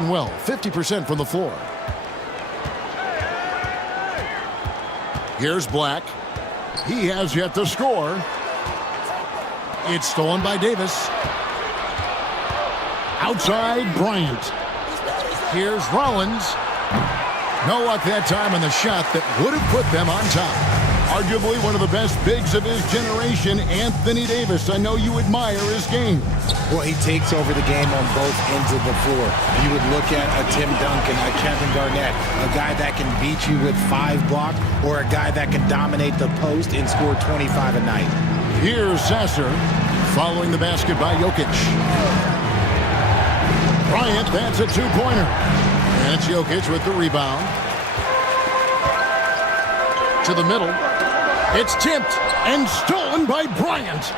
shooting well, 50% from the floor. Here's Black. He has yet to score. It's stolen by Davis. Outside, Bryant. Here's Rollins. No luck that time on the shot that would have put them on top. Arguably one of the best bigs of his generation, Anthony Davis. I know you admire his game. Well, he takes over the game on both ends of the floor. You would look at a Tim Duncan, a Kevin Garnett, a guy that can beat you with 5 blocks, or a guy that can dominate the post and score 25 a night. Here's Sasser following the basket by Jokic. Bryant, that's a two-pointer. And it's Jokic with the rebound. To the middle. It's tipped and stolen by Bryant.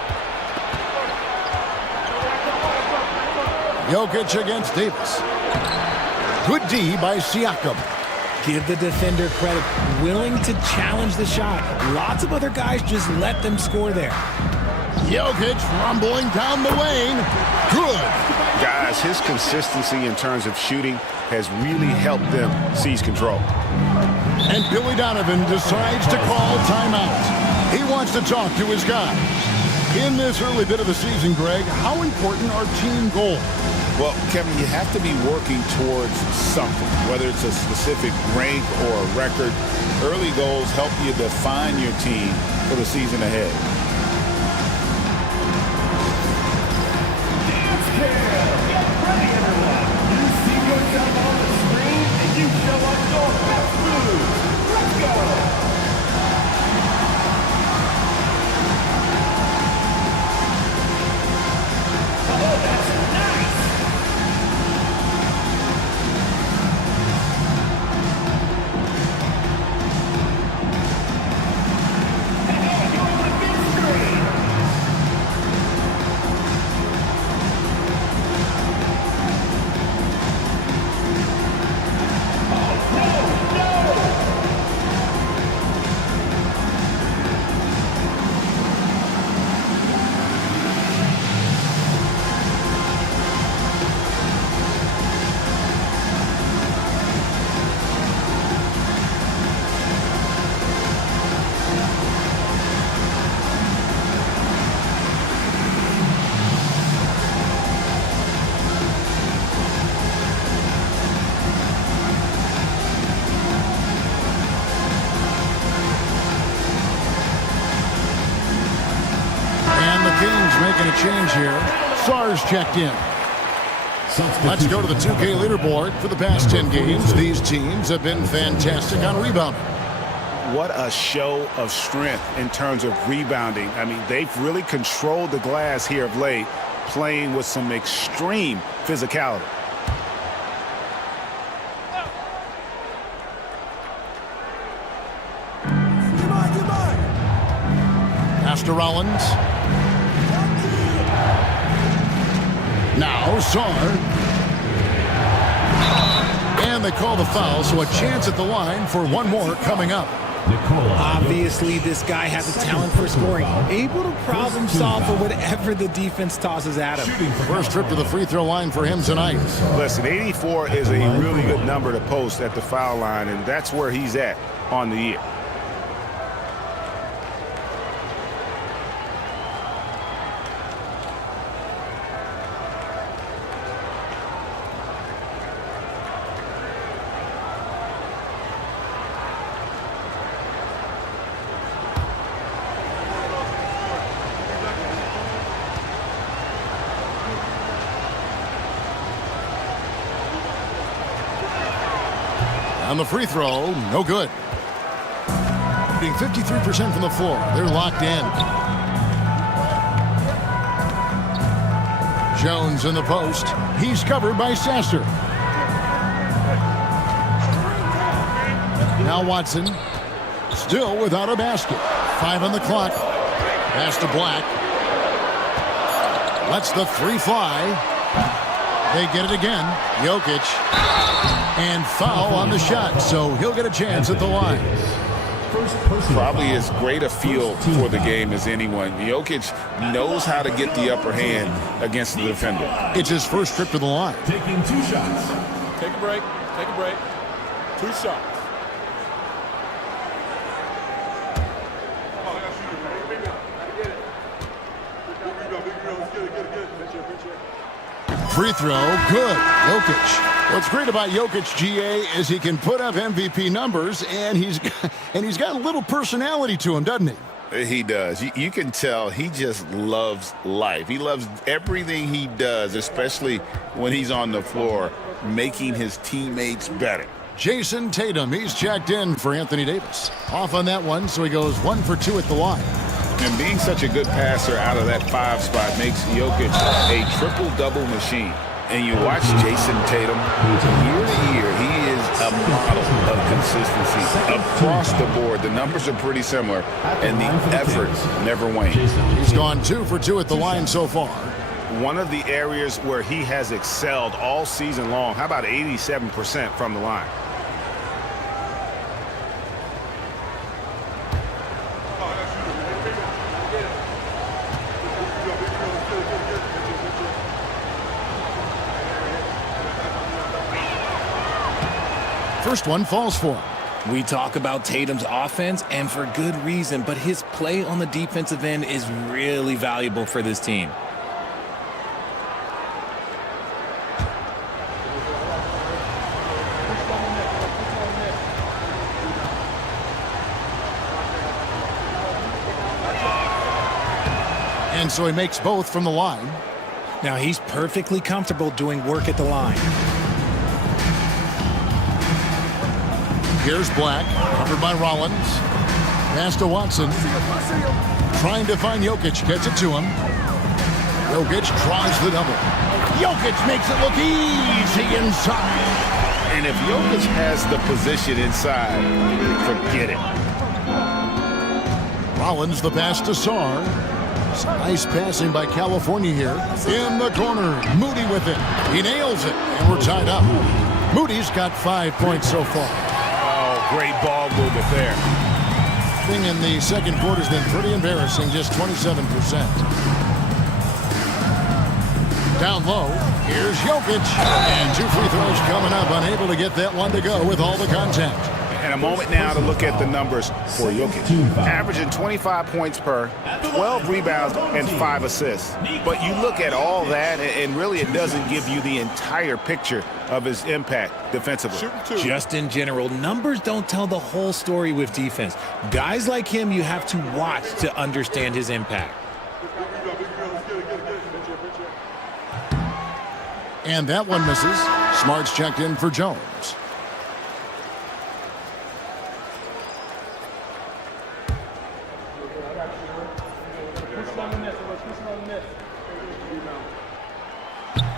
Jokic against Davis. Good D by Siakam. Give the defender credit. Willing to challenge the shot. Lots of other guys just let them score there. Jokic rumbling down the lane. Good. Guys, his consistency in terms of shooting has really helped them seize control. And Billy Donovan decides to call timeout. He wants to talk to his guys. In this early bit of the season, Greg, how important are team goals? Well, Kevin, you have to be working towards something, whether it's a specific rank or a record. Early goals help you define your team for the season ahead. Get ready, everyone. You see yourself on the screen, and you show us your best moves. Let's go. Oh, that's nice. Hey, you're on the big screen. Making a change here. Sars checked in. Let's go to the 2K leaderboard. For the past 10 games, these teams have been fantastic on rebounding. What a show of strength in terms of rebounding. I mean, they've really controlled the glass here of late, playing with some extreme physicality. Pass to Rollins. Now Sar. And they call the foul, so a chance at the line for one more coming up. Obviously, this guy has a talent for scoring. Able to problem solve for whatever the defense tosses at him. First trip to the free throw line for him tonight. Listen, 84 is a really good number to post at the foul line, and that's where he's at on the year. On the free throw, no good. Shooting 53% from the floor. They're locked in. Jones in the post. He's covered by Sasser. Now Watson. Still without a basket. 5 on the clock. Pass to Black. Lets the three fly. They get it again. Jokic. And foul on the shot, so he'll get a chance at the line. Probably as great a feel for the game as anyone. Jokic knows how to get the upper hand against the defender. It's his first trip to the line. Taking 2 shots. Take a break. Take a break. 2 shots. Free throw, good. Jokic. What's great about Jokic, GA, is he can put up MVP numbers, and he's got a little personality to him, doesn't he? He does. You can tell he just loves life. He loves everything he does, especially when he's on the floor, making his teammates better. Jason Tatum, he's checked in for Anthony Davis. Off on that one, so he goes 1 for 2 at the line. And being such a good passer out of that 5 spot makes Jokic a triple-double machine. And you watch Jason Tatum, year to year, he is a model of consistency across the board. The numbers are pretty similar, and the effort never wanes. He's gone 2 for 2 at the line so far. One of the areas where he has excelled all season long. How about 87% from the line? First one falls for him. We talk about Tatum's offense, and for good reason, but his play on the defensive end is really valuable for this team. And so he makes both from the line. Now he's perfectly comfortable doing work at the line. Here's Black, covered by Rollins. Pass to Watson. Trying to find Jokic, gets it to him. Jokic tries the double. Jokic makes it look easy inside. And if Jokic has the position inside, forget it. Rollins the pass to Sarr. Nice passing by California here. In the corner, Moody with it. He nails it, and we're tied up. Moody's got 5 points so far. Great ball movement there. Thing in the second quarter's been pretty embarrassing, just 27%. Down low, here's Jokic. And 2 free throws coming up, unable to get that one to go with all the contact. And a moment now to look at the numbers for Jokic. Averaging 25 points per, 12 rebounds, and 5 assists. But you look at all that, and really it doesn't give you the entire picture of his impact defensively. Just in general, numbers don't tell the whole story with defense. Guys like him, you have to watch to understand his impact. And that one misses. Smart's checked in for Jones.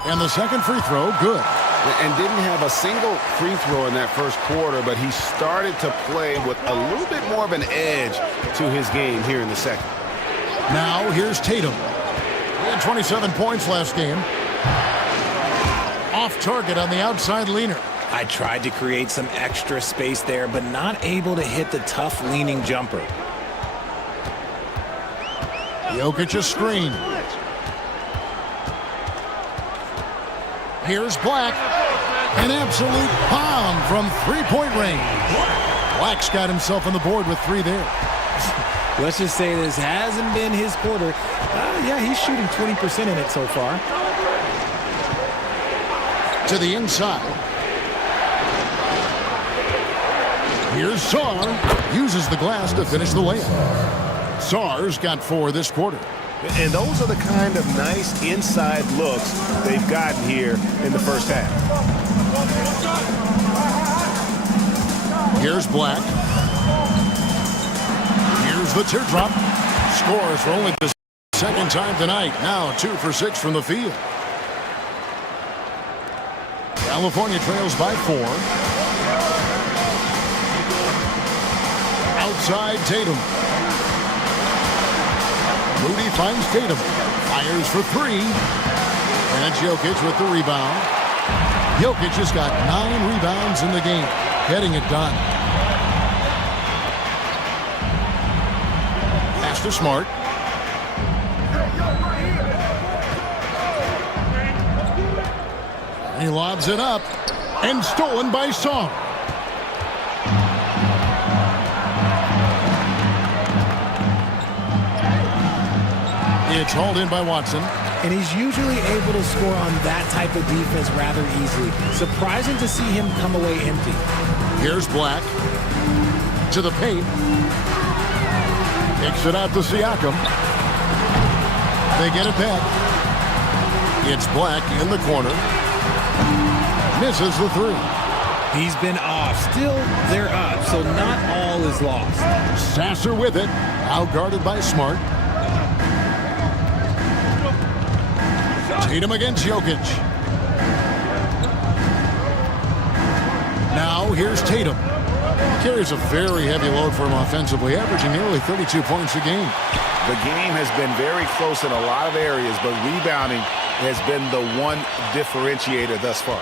And the second free throw, good. And didn't have a single free throw in that first quarter, but he started to play with a little bit more of an edge to his game here in the second. Now here's Tatum. He had 27 points last game. Off target on the outside leaner. I tried to create some extra space there, but not able to hit the tough leaning jumper. Jokic a screen. Here's Black. An absolute bomb from three-point range. Black's got himself on the board with 3 there. Let's just say this hasn't been his quarter. Yeah, he's shooting 20% in it so far. To the inside. Here's Sarr. Uses the glass to finish the layup. Sarr's got 4 this quarter. And those are the kind of nice inside looks they've gotten here in the first half. Here's Black. Here's the teardrop. Scores for only the second time tonight. Now 2 for 6 from the field. California trails by 4. Outside Tatum. Moody finds Tatum. Fires for 3. And Jokic with the rebound. Jokic has got 9 rebounds in the game. Getting it done. Pass to Smart. He lobs it up. And stolen by Song. It's hauled in by Watson. And he's usually able to score on that type of defense rather easily. Surprising to see him come away empty. Here's Black. To the paint. Kicks it out to Siakam. They get it back. It's Black in the corner. Misses the three. He's been off. Still, they're up, so not all is lost. Sasser with it. Outguarded by Smart. Tatum against Jokic. Now here's Tatum. Carries a very heavy load for him offensively, averaging nearly 32 points a game. The game has been very close in a lot of areas, but rebounding has been the one differentiator thus far.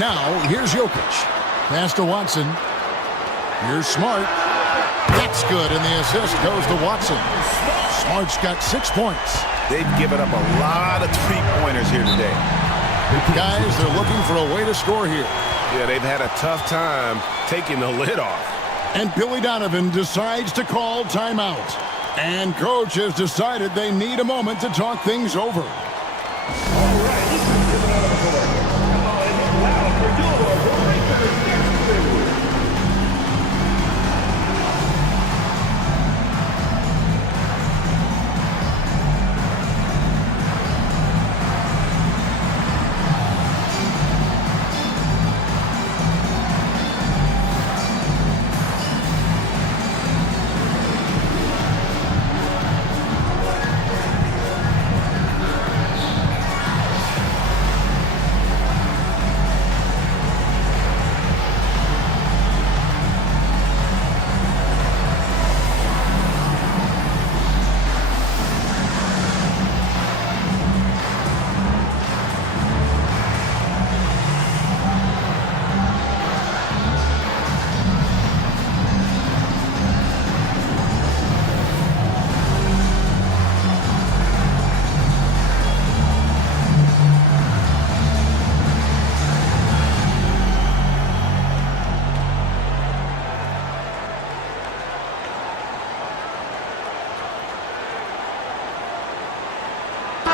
Now here's Jokic. Pass to Watson. Here's Smart. That's good, and the assist goes to Watson. Smart's got 6 points. They've given up a lot of three-pointers here today. Guys, they're looking for a way to score here. Yeah, they've had a tough time taking the lid off. And Billy Donovan decides to call timeout. And coach has decided they need a moment to talk things over.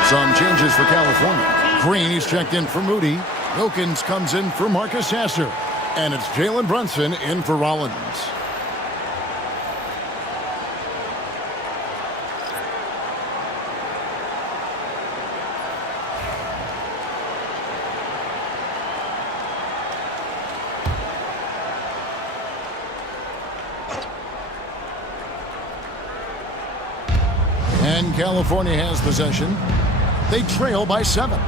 Some changes for California. Green is checked in for Moody. Wilkins comes in for Marcus Sasser. And it's Jalen Brunson in for Rollins. And California has possession. They trail by 7.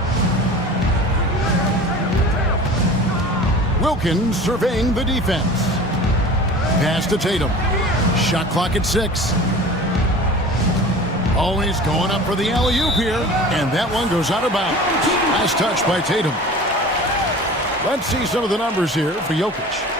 Wilkins surveying the defense. Pass to Tatum. Shot clock at 6. Always going up for the alley-oop here. And that one goes out of bounds. Nice touch by Tatum. Let's see some of the numbers here for Jokic.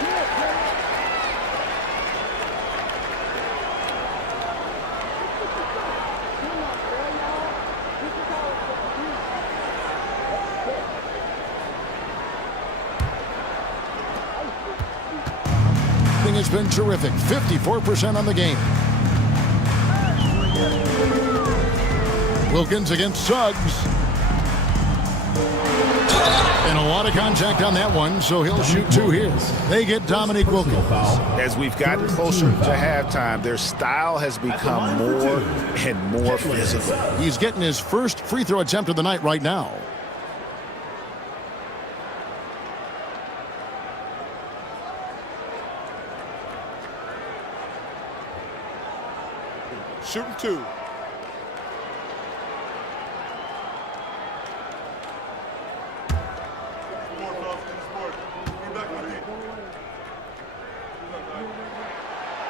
Has been terrific. 54% on the game. Wilkins against Suggs. And a lot of contact on that one, so he'll shoot 2 here. They get Dominique Wilkins. As we've gotten closer to halftime, their style has become more and more physical. He's getting his first free throw attempt of the night right now. Shooting 2.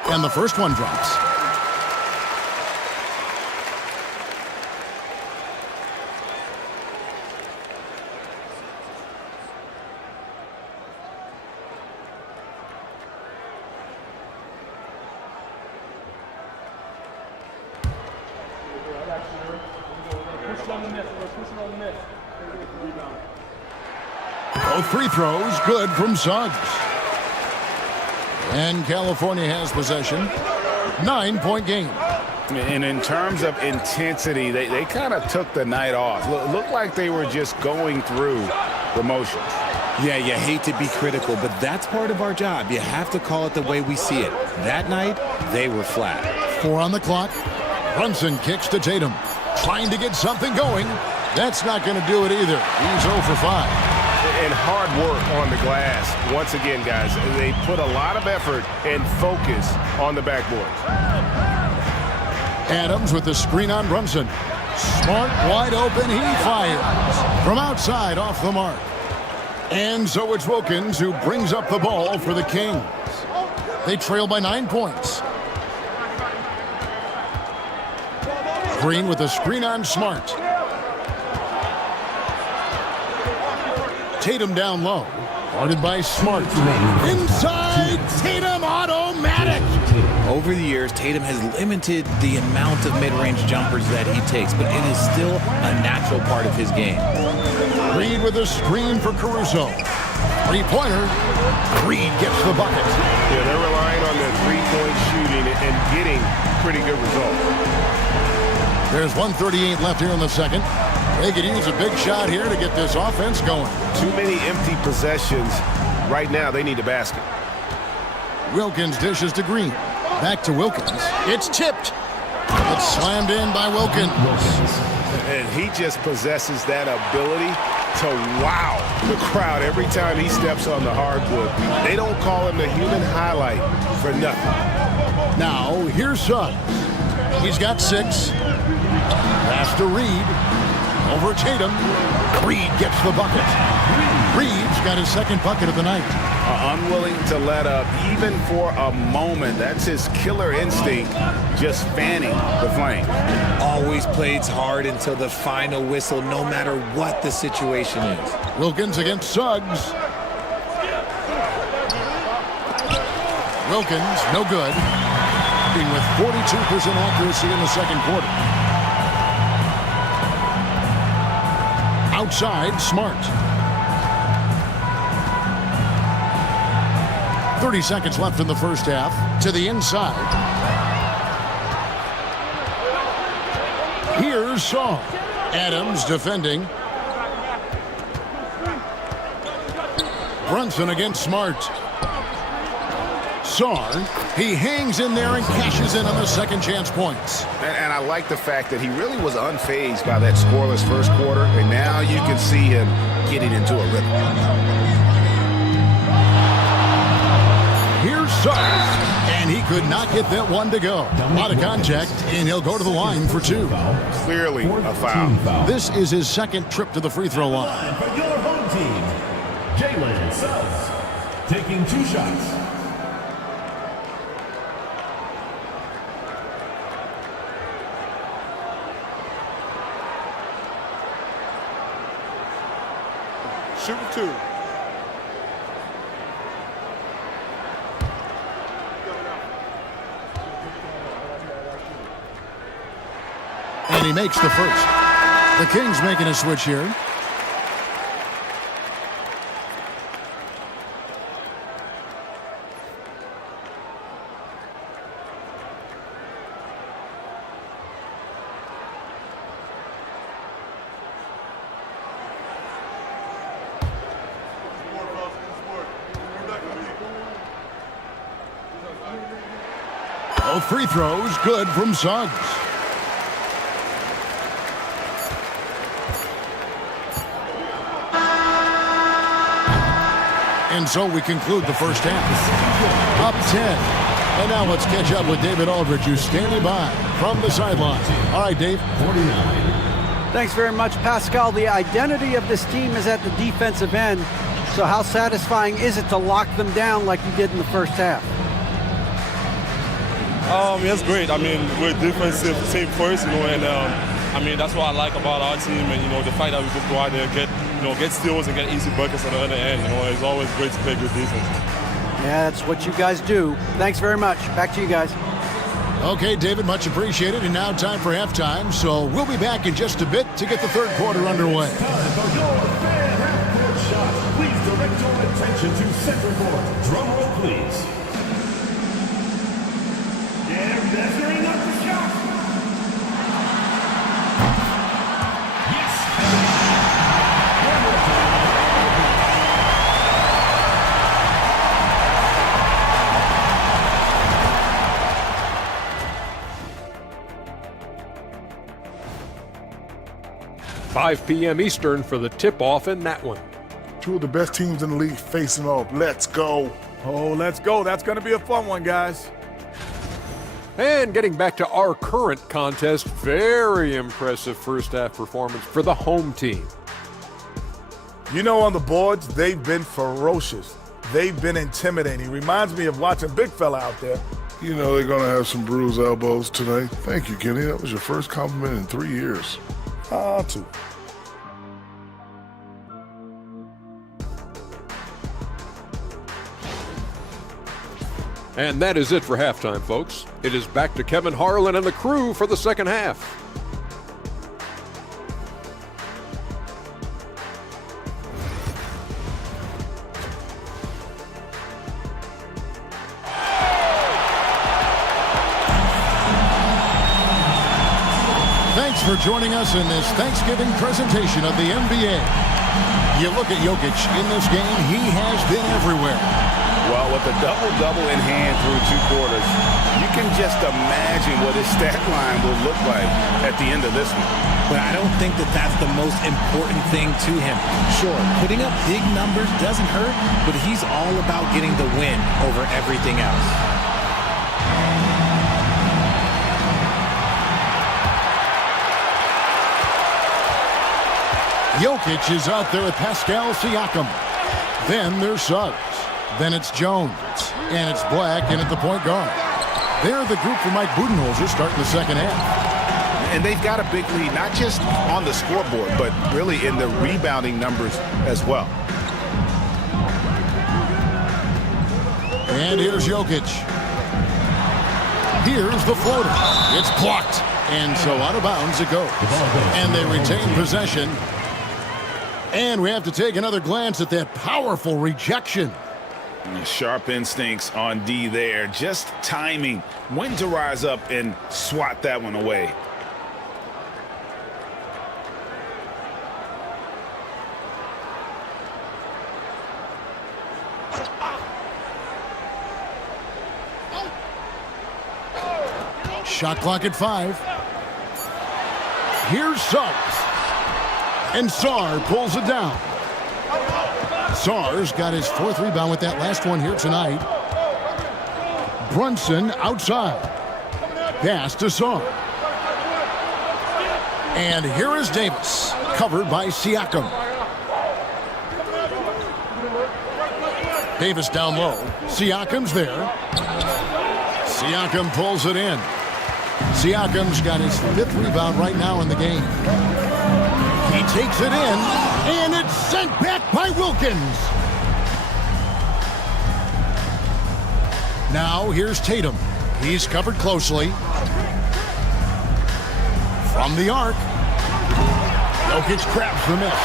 And the first one drops. Both free throws good from Suggs. And California has possession. 9-point game. And in terms of intensity, they kind of took the night off. Looked like they were just going through the motions. Yeah, you hate to be critical, but that's part of our job. You have to call it the way we see it. That night, they were flat. 4 on the clock. Brunson kicks to Tatum. Trying to get something going. That's not going to do it either. He's 0 for 5. And hard work on the glass. Once again, guys, they put a lot of effort and focus on the backboard. Adams with the screen on Brunson. Smart, wide open, he fires. From outside, off the mark. And so it's Wilkins who brings up the ball for the Kings. They trail by 9 points. Green with the screen on Smart. Tatum down low. Guarded by Smart. Inside, Tatum automatic. Over the years, Tatum has limited the amount of mid-range jumpers that he takes, but it is still a natural part of his game. Reed with a screen for Caruso. Three-pointer. Reed gets the bucket. Yeah, they're relying on their three-point shooting and getting pretty good results. There's 1:38 left here in the second. They could use a big shot here to get this offense going. Too many empty possessions. Right now, they need a basket. Wilkins dishes to Green. Back to Wilkins. It's tipped. It's slammed in by Wilkins. And he just possesses that ability to wow the crowd every time he steps on the hardwood. They don't call him the human highlight for nothing. Now, here's Suggs. He's got 6. Pass to Reed. Over Tatum. Reed gets the bucket. Reed's got his second bucket of the night. Unwilling to let up even for a moment. That's his killer instinct, just fanning the flame. Always plays hard until the final whistle, no matter what the situation is. Wilkins against Suggs. Wilkins, no good. With 42% accuracy in the second quarter. Outside, Smart. 30 seconds left in the first half. To the inside. Here's Shaw. Adams defending. Brunson against Smart. Sarr, he hangs in there and cashes in on the second chance points. And I like the fact that he really was unfazed by that scoreless first quarter, and now you can see him getting into a rhythm. Here's Suggs, and he could not get that one to go. A lot of contact, and he'll go to the line for 2. Clearly a foul. This is his second trip to the free throw line. For your home team, Jalen Suggs, taking 2 shots. Shoot 2. And he makes the first. The Kings making a switch here. Both free throws good from Suggs. And so we conclude the first half. Up 10. And now let's catch up with David Aldridge, who's standing by from the sideline. All right, Dave. 49. Thanks very much, Pascal. The identity of this team is at the defensive end. So how satisfying is it to lock them down like you did in the first half? It's great. I mean, we're a defensive team first, and I mean, that's what I like about our team, and the fact that we could go out there and get steals and get easy buckets on the other end. It's always great to play good defense. Yeah, that's what you guys do. Thanks very much. Back to you guys. Okay, David, much appreciated. And now time for halftime. So we'll be back in just a bit to get the third quarter underway. Time for your fan half-court shot. please direct your attention to center court. Drum roll, please. They're measuring up the shot. Yes. One more time. 5 p.m. Eastern for the tip-off in that one. Two of the best teams in the league facing off. Let's go. Oh, let's go. That's going to be a fun one, guys. And getting back to our current contest, very impressive first-half performance for the home team. You know, on the boards, they've been ferocious. They've been intimidating. Reminds me of watching Big Fella out there. You know they're going to have some bruised elbows today. Thank you, Kenny. That was your first compliment in 3 years. Two. And that is it for halftime, folks. It is back to Kevin Harlan and the crew for the second half. Thanks for joining us in this Thanksgiving presentation of the NBA. You look at Jokic in this game, he has been everywhere. Well, with a double-double in hand through 2 quarters, you can just imagine what his stat line will look like at the end of this one. But I don't think that that's the most important thing to him. Sure, putting up big numbers doesn't hurt, but he's all about getting the win over everything else. Jokic is out there with Pascal Siakam. Then there's Suggs. Then it's Jones. And it's Black in at the point guard. They're the group for Mike Budenholzer starting the second half. And they've got a big lead, not just on the scoreboard, but really in the rebounding numbers as well. And here's Jokic. Here's the floater. It's blocked. And so out of bounds it goes. And they retain possession. And we have to take another glance at that powerful rejection. Sharp instincts on D there. Just timing. When to rise up and swat that one away. Shot clock at 5. Here's Suggs. And Sarr pulls it down. Sarr's got his 4th rebound with that last one here tonight. Brunson outside. Pass to Sarr. And here is Davis, covered by Siakam. Davis down low. Siakam's there. Siakam pulls it in. Siakam's got his 5th rebound right now in the game. He takes it in, and it's sent back by Wilkins. Now here's Tatum. He's covered closely. From the arc. Jokic grabs the miss.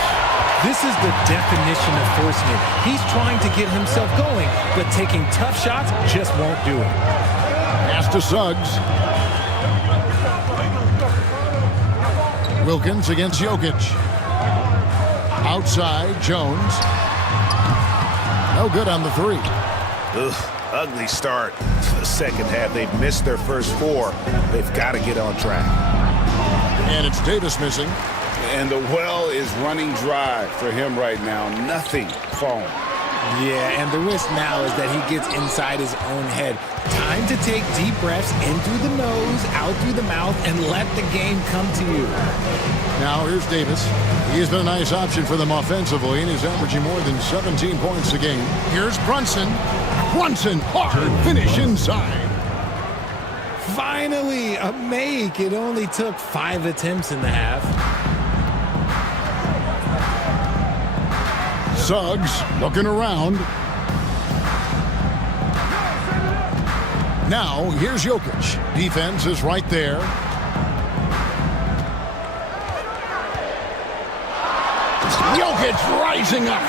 This is the definition of forcing it. He's trying to get himself going, but taking tough shots just won't do it. Pass to Suggs. Wilkins against Jokic. Outside, Jones. No good on the 3. Ugh, ugly start to the second half. They've missed their first 4. They've got to get on track. And it's Davis missing. And the well is running dry for him right now. Nothing falling. Yeah, and the risk now is that he gets inside his own head. Time to take deep breaths in through the nose, out through the mouth, and let the game come to you. Now here's Davis. He's been a nice option for them offensively, and he's averaging more than 17 points a game. Here's Brunson. Brunson, hard finish inside. Finally, a make. It only took 5 attempts in the half. Suggs looking around. Now, here's Jokic. Defense is right there. Jokic rising up.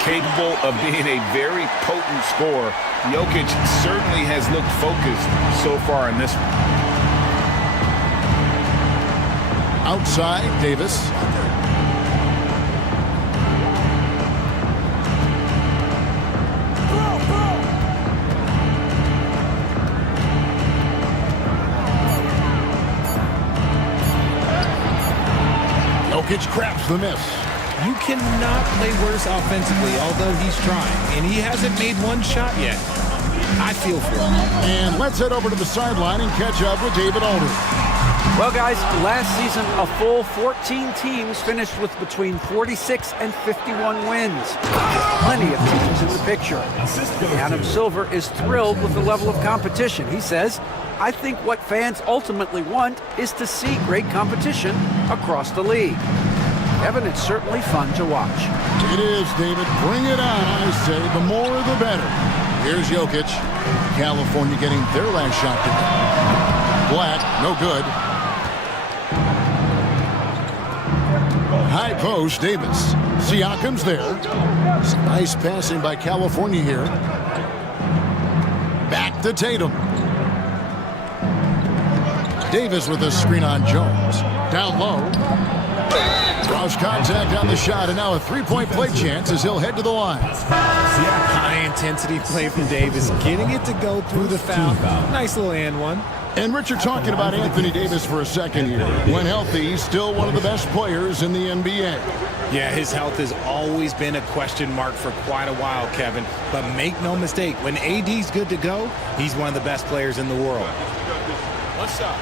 capable of being a very potent scorer. Jokic certainly has looked focused so far in this one. Outside, Davis. Jokic craps the miss. You cannot play worse offensively, although he's trying, and he hasn't made one shot yet. I feel for him. And let's head over to the sideline and catch up with David Aldridge. Well, guys, last season, a full 14 teams finished with between 46 and 51 wins. Plenty of teams in the picture. Adam Silver is thrilled with the level of competition. He says, I think what fans ultimately want is to see great competition across the league. Evan, it's certainly fun to watch. It is, David. Bring it on, I say. The more, the better. Here's Jokic. California getting their last shot today. Black, no good. High post, Davis. Siakam's there. Some nice passing by California here. Back to Tatum. Davis with a screen on Jones. Down low. Draws contact on the shot, and now a three-point play chance as he'll head to the line. High-intensity play from Davis, getting it to go through the foul. Nice little and one. And Richard, talking about Anthony Davis for a second here. When healthy, he's still one of the best players in the NBA. Yeah, his health has always been a question mark for quite a while, Kevin. But make no mistake, when AD's good to go, he's one of the best players in the world. What's up?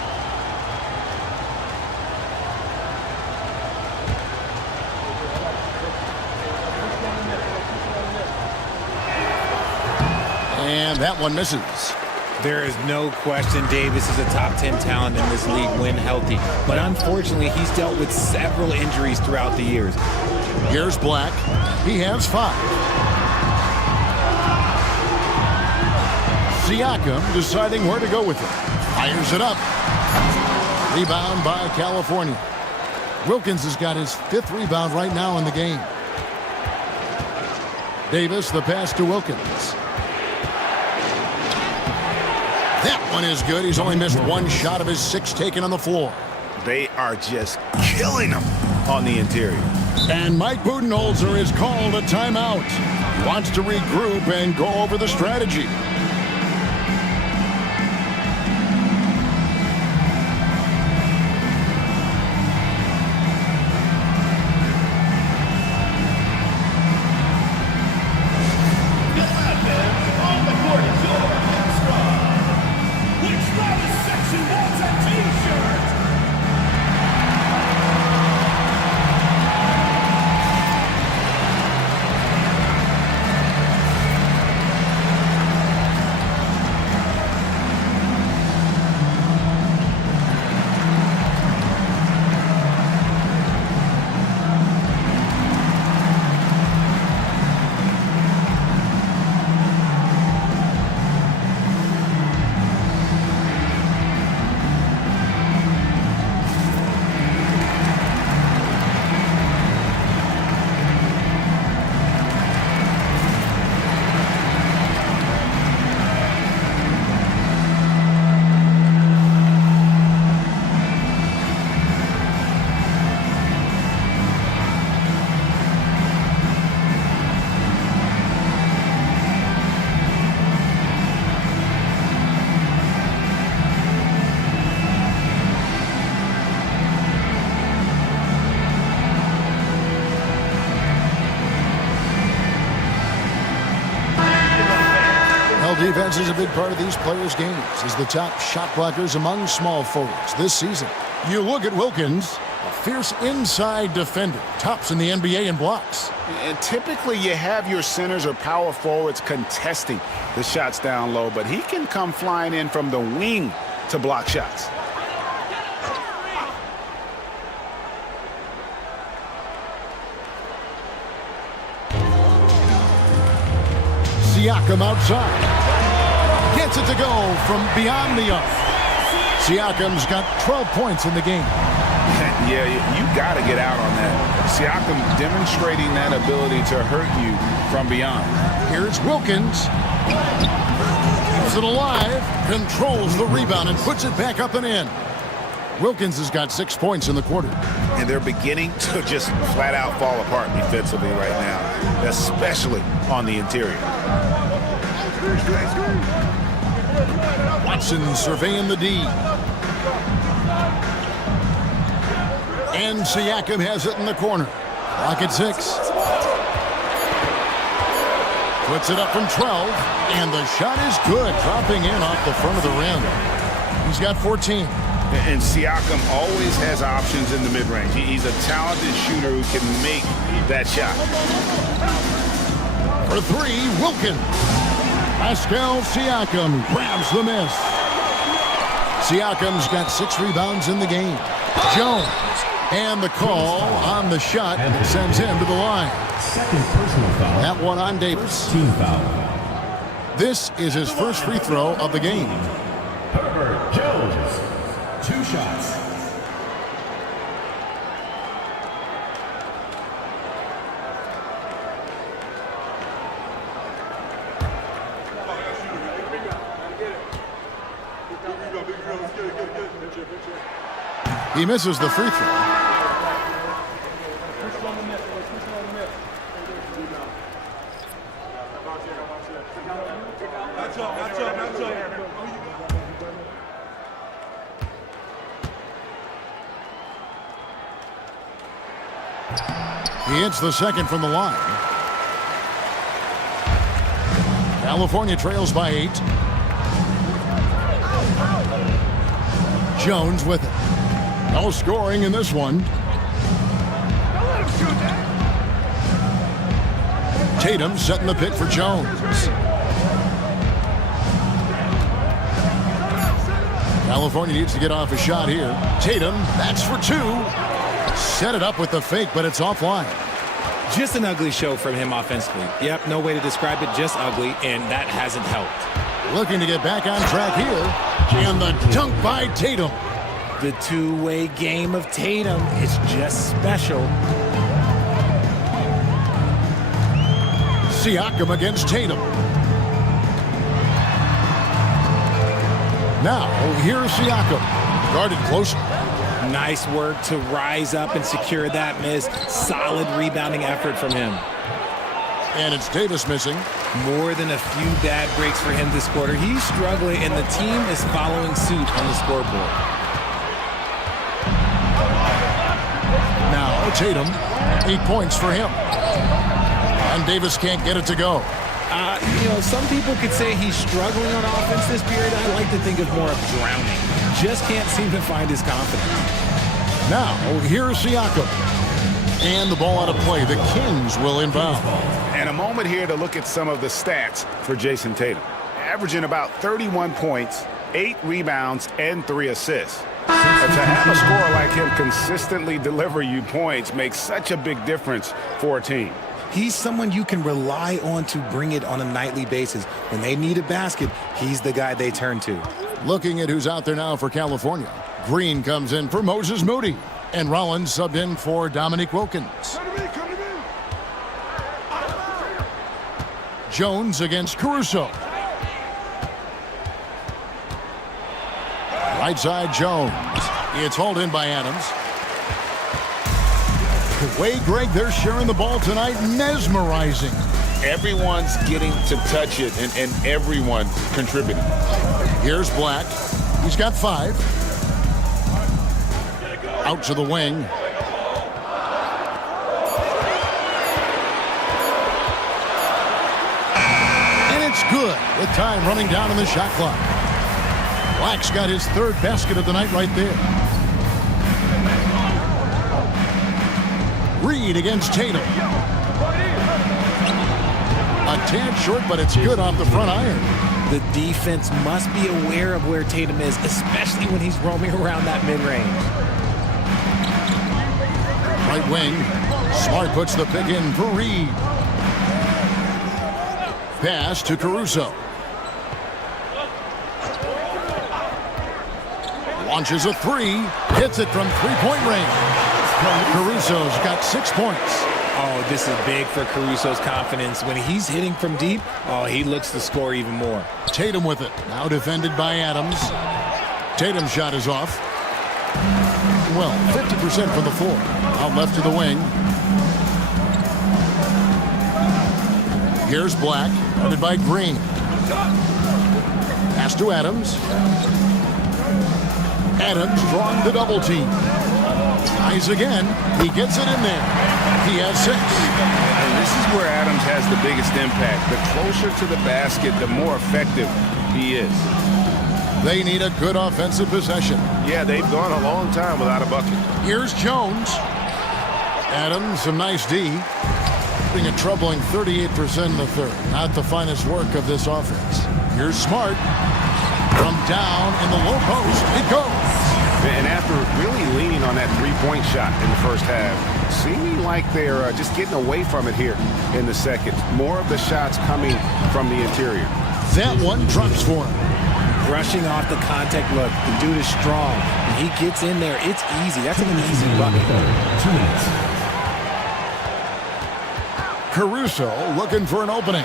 And that one misses. There is no question Davis is a top 10 talent in this league when healthy. But unfortunately, he's dealt with several injuries throughout the years. Here's Black. He has 5. Siakam deciding where to go with it. Fires it up. Rebound by California. Wilkins has got his 5th rebound right now in the game. Davis, the pass to Wilkins. That one is good. He's only missed 1 shot of his 6 taken on the floor. They are just killing him on the interior. And Mike Budenholzer is called a timeout. He wants to regroup and go over the strategy. Defense is a big part of these players' games as the top shot blockers among small forwards this season. You look at Wilkins, a fierce inside defender, tops in the NBA in blocks. And typically you have your centers or power forwards contesting the shots down low, but he can come flying in from the wing to block shots. Siakam outside. Gets it to go from beyond the arc. Siakam's got 12 points in the game. Yeah, you got to get out on that. Siakam demonstrating that ability to hurt you from beyond. Here's Wilkins. Keeps it alive, controls the rebound, and puts it back up and in. Wilkins has got 6 points in the quarter. And they're beginning to just flat out fall apart defensively right now, especially on the interior. Watson surveying the D. And Siakam has it in the corner. Clock at 6. Puts it up from 12, and the shot is good, dropping in off the front of the rim. He's got 14. And Siakam always has options in the mid-range. He's a talented shooter who can make that shot. For 3, Wilkins. Pascal Siakam grabs the miss. Siakam's got 6 rebounds in the game. Jones. And the call on the shot that sends him to the line. Second personal foul. That one on Davis. Team foul. This is his first free throw of the game. Herbert Jones. 2 shots. He misses the free throw. He hits the second from the line. California trails by 8. Jones with it. No scoring in this one. Tatum setting the pick for Jones. California needs to get off a shot here. Tatum, that's for 2. Set it up with the fake, but it's offline. Just an ugly show from him offensively. Yep, no way to describe it, just ugly, and that hasn't helped. Looking to get back on track here. And the dunk by Tatum. The two-way game of Tatum is just special. Siakam against Tatum. Now, here's Siakam. Guarded closer. Nice work to rise up and secure that miss. Solid rebounding effort from him. And it's Davis missing. More than a few bad breaks for him this quarter. He's struggling, and the team is following suit on the scoreboard. Now, Tatum, 8 points for him. And Davis can't get it to go. Some people could say he's struggling on offense this period. I like to think of more of drowning. Just can't seem to find his confidence. Now, here's Siakam. And the ball out of play. The Kings will inbound. And a moment here to look at some of the stats for Jason Tatum. Averaging about 31 points, 8 rebounds, and 3 assists. But to have a scorer like him consistently deliver you points makes such a big difference for a team. He's someone you can rely on to bring it on a nightly basis. When they need a basket, he's the guy they turn to. Looking at who's out there now for California. Green comes in for Moses Moody. And Rollins subbed in for Dominique Wilkins. Jones against Caruso. Right side, Jones. It's hauled in by Adams. The way, Greg, they're sharing the ball tonight, mesmerizing. Everyone's getting to touch it, and everyone contributing. Here's Black. He's got 5. Out to the wing. And it's good with time running down on the shot clock. Black's got his 3rd basket of the night right there. Reed against Tatum. A tad short, but it's good off the front iron. The defense must be aware of where Tatum is, especially when he's roaming around that mid-range. Right wing. Smart puts the pick in for Reed. Pass to Caruso. Launches a 3. Hits it from three-point range. Caruso's got 6 points. Oh, this is big for Caruso's confidence. When he's hitting from deep, oh, he looks to score even more. Tatum with it. Now defended by Adams. Tatum's shot is off. Well, 50% from the floor. Out left to the wing. Here's Black, guarded by Green. Pass to Adams. Adams drawing the double team. Tries again. He gets it in there. He has 6. And this is where Adams has the biggest impact. The closer to the basket, the more effective he is. They need a good offensive possession. Yeah, they've gone a long time without a bucket. Here's Jones. Adams, some nice D. Being a troubling 38% in the third. Not the finest work of this offense. Here's Smart. From down in the low post, it goes. And after really leaning on that three-point shot in the first half, seeming like they're just getting away from it here in the second. More of the shots coming from the interior. That one drops for him. Brushing off the contact look. The dude is strong. When he gets in there, it's easy. That's an easy bucket. 2 minutes. Caruso looking for an opening.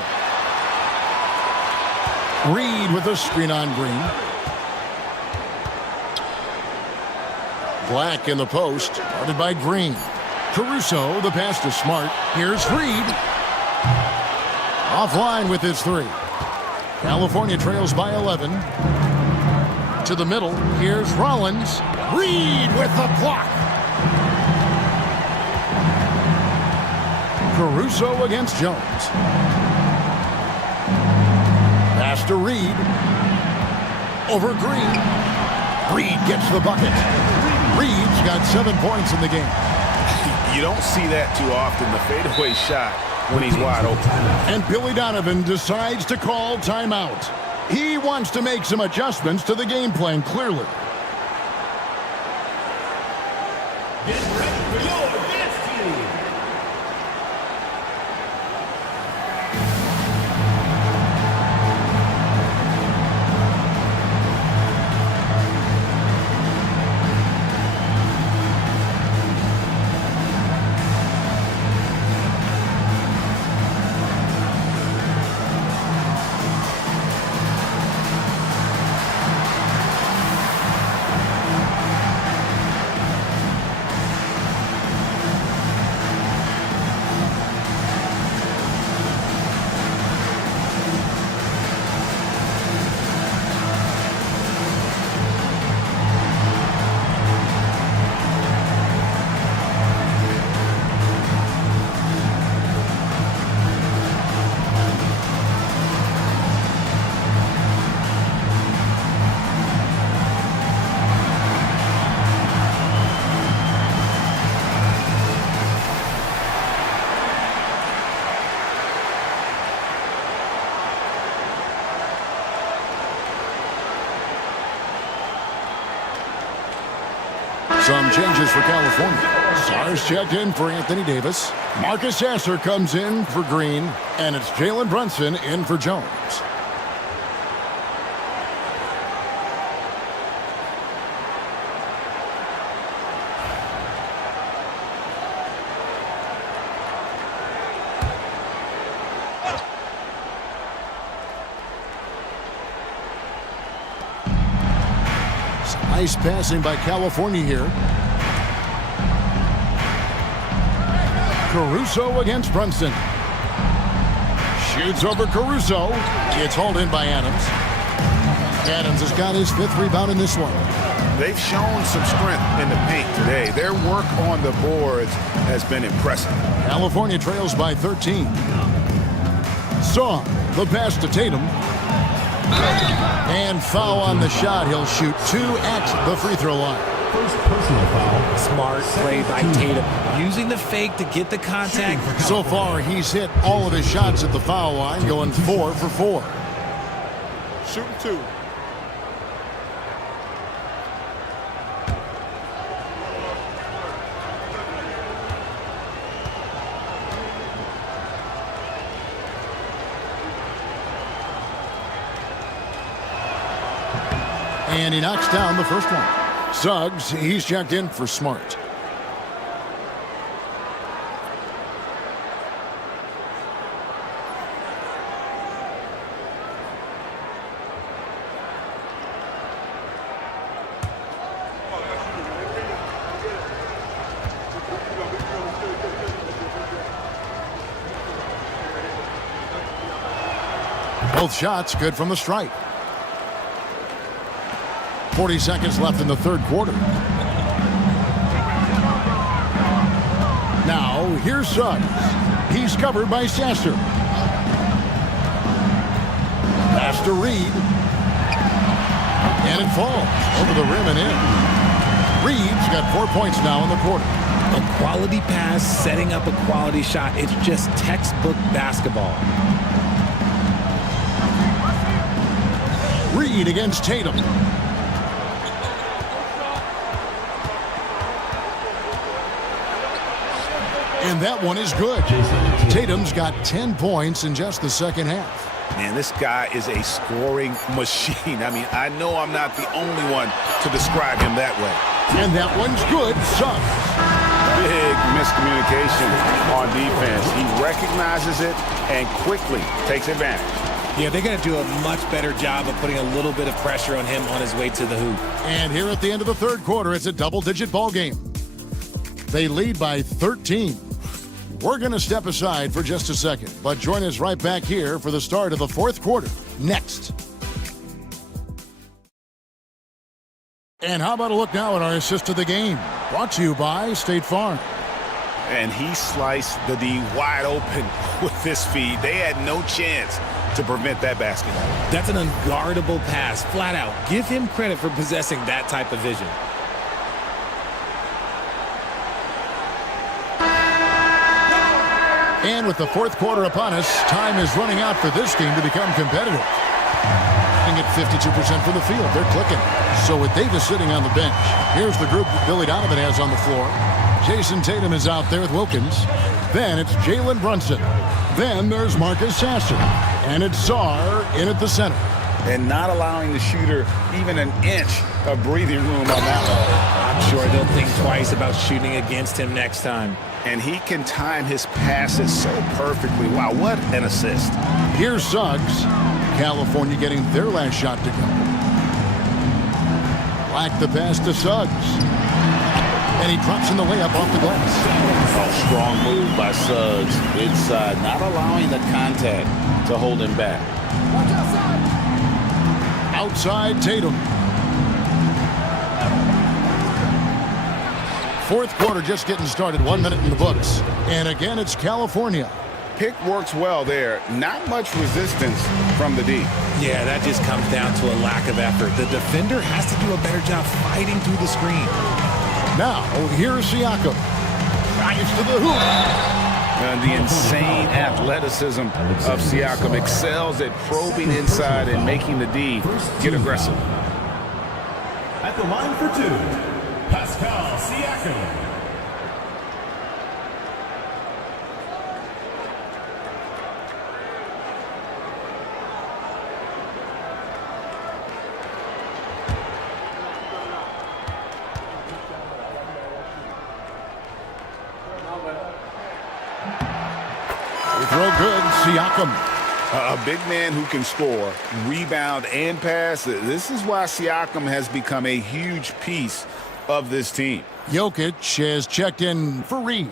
Reed with a screen on Green. Black in the post, guarded by Green. Caruso, the pass to Smart. Here's Reed. Offline with his 3. California trails by 11. To the middle, here's Rollins. Reed with the block. Caruso against Jones. Pass to Reed. Over Green. Reed gets the bucket. Reed's got 7 points in the game. You don't see that too often, the fadeaway shot when he's wide open. And Billy Donovan decides to call timeout. He wants to make some adjustments to the game plan, clearly. Get ready for your dance team. Some changes for California. Stars checked in for Anthony Davis. Marcus Sasser comes in for Green. And it's Jalen Brunson in for Jones. Nice passing by California here. Caruso against Brunson. Shoots over Caruso. It's hauled in by Adams. Adams has got his 5th rebound in this one. They've shown some strength in the paint today. Their work on the boards has been impressive. California trails by 13. Song, the pass to Tatum. And foul on the shot. He'll shoot 2 at the free throw line. First personal foul. Smart play by Tatum. Using the fake to get the contact. So far, he's hit all of his shots at the foul line, going 4 for 4. Shooting 2. And he knocks down the first one. Suggs, he's checked in for Smart. Both shots good from the stripe. 40 seconds left in the third quarter. Now, here's Suggs. He's covered by Sasser. Pass to Reed. And it falls over the rim and in. Reed's got 4 points now in the quarter. A quality pass, setting up a quality shot. It's just textbook basketball. Reed against Tatum. And that one is good. Tatum's got 10 points in just the second half. Man, this guy is a scoring machine. I mean, I know I'm not the only one to describe him that way. And that one's good. Suggs. Big miscommunication on defense. He recognizes it and quickly takes advantage. Yeah, they're going to do a much better job of putting a little bit of pressure on him on his way to the hoop. And here at the end of the third quarter, it's a double-digit ball game. They lead by 13. We're going to step aside for just a second, but join us right back here for the start of the fourth quarter next. And how about a look now at our assist of the game? Brought to you by State Farm. And he sliced the D wide open with this feed. They had no chance to prevent that basket. That's an unguardable pass, flat out. Give him credit for possessing that type of vision. And with the fourth quarter upon us, time is running out for this team to become competitive. And get 52% from the field. They're clicking. So with Davis sitting on the bench, here's the group that Billy Donovan has on the floor. Jason Tatum is out there with Wilkins. Then it's Jalen Brunson. Then there's Marcus Sasser. And it's Sarr in at the center. And not allowing the shooter even an inch of breathing room on that one. I'm sure they'll think twice about shooting against him next time. And he can time his passes so perfectly. Wow, what an assist. Here's Suggs. California getting their last shot to go. Black the pass to Suggs. And he drops in the layup off the glass. Oh, strong move by Suggs. Inside, not allowing the contact to hold him back. Outside Tatum. Fourth quarter just getting started. 1 minute in the books. And again, it's California. Pick works well there. Not much resistance from the D. Yeah, that just comes down to a lack of effort. The defender has to do a better job fighting through the screen. Now, here's Siakam. Drives to the hoop. The insane athleticism of Siakam excels at probing inside and making the D get aggressive. At the line for two, Pascal Siakam. Throw good, Siakam. A big man who can score, rebound, and pass. This is why Siakam has become a huge piece of this team. Jokic has checked in for Reed.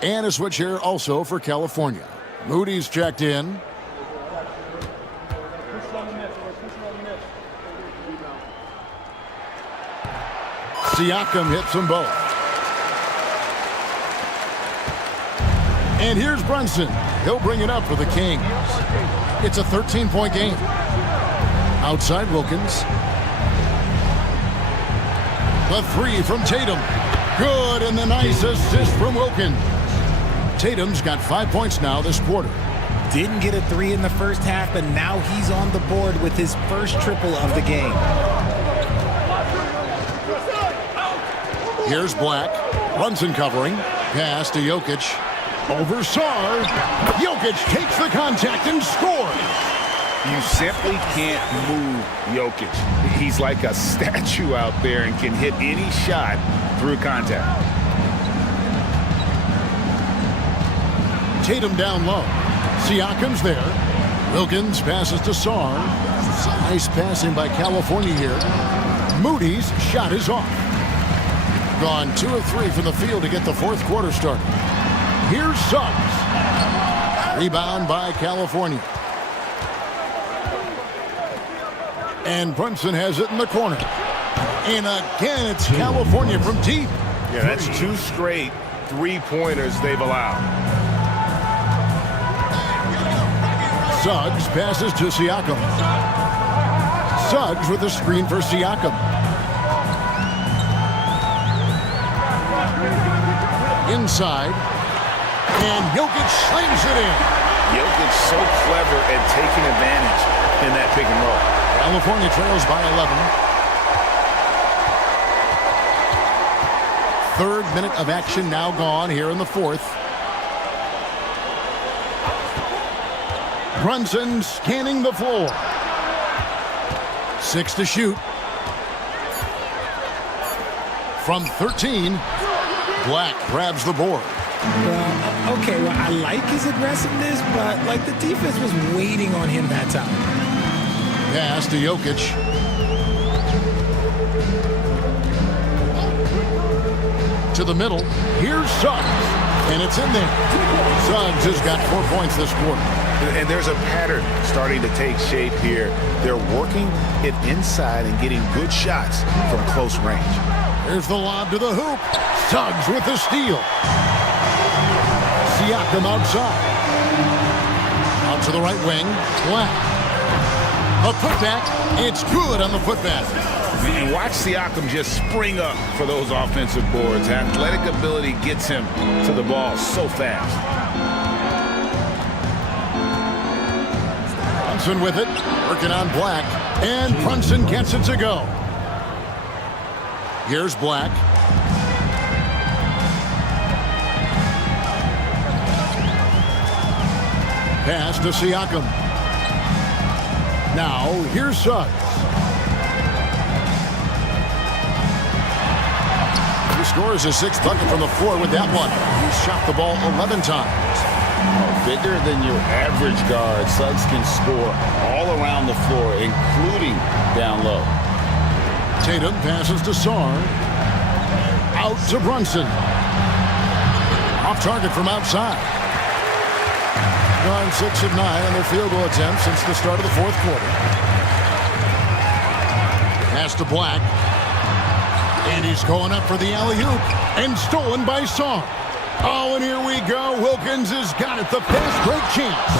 And a switch here also for California. Moody's checked in. Siakam hits them both. And here's Brunson. He'll bring it up for the Kings. It's a 13-point game. Outside Wilkins. The three from Tatum. Good, and the nice assist from Wilkins. Tatum's got 5 points now this quarter. Didn't get a three in the first half, but now he's on the board with his first triple of the game. Here's Black. Brunson covering. Pass to Jokic. Over Sarr. Jokic takes the contact and scores. You simply can't move Jokic. He's like a statue out there and can hit any shot through contact. Tatum down low. Siakam's there. Wilkins passes to Sarr. Nice passing by California here. Moody's shot is off. Gone 2 of 3 from the field to get the fourth quarter started. Here's Suggs. Rebound by California. And Brunson has it in the corner. And again, it's California from deep. Yeah, that's 2 straight three-pointers they've allowed. Suggs passes to Siakam. Suggs with a screen for Siakam. Inside. And Jokic slams it in. Jokic so clever at taking advantage in that pick and roll. California trails by 11. Third minute of action now gone here in the fourth. Brunson scanning the floor. 6 to shoot. From 13, Black grabs the board. Okay, I like his aggressiveness, but like the defense was waiting on him that time. Pass to Jokic. To the middle. Here's Suggs. And it's in there. Suggs has got 4 points this quarter. And there's a pattern starting to take shape here. They're working it inside and getting good shots from close range. Here's the lob to the hoop. Suggs with the steal. Siakam outside. Out to the right wing. Black. A putback. It's good on the putback. And watch Siakam just spring up for those offensive boards. Athletic ability gets him to the ball so fast. Brunson with it. Working on Black. And Brunson gets it to go. Here's Black. Pass to Siakam. Now, here's Suggs. He scores his 6th bucket from the floor with that one. He's shot the ball 11 times. Bigger than your average guard, Suggs can score all around the floor, including down low. Tatum passes to Sarr. Out to Brunson. Off target from outside. Gone 6 of 9 on their field goal attempts since the start of the fourth quarter. Pass to Black. And he's going up for the alley-oop. And stolen by Sarr. Oh, and here we go. Wilkins has got it. The fast break chance.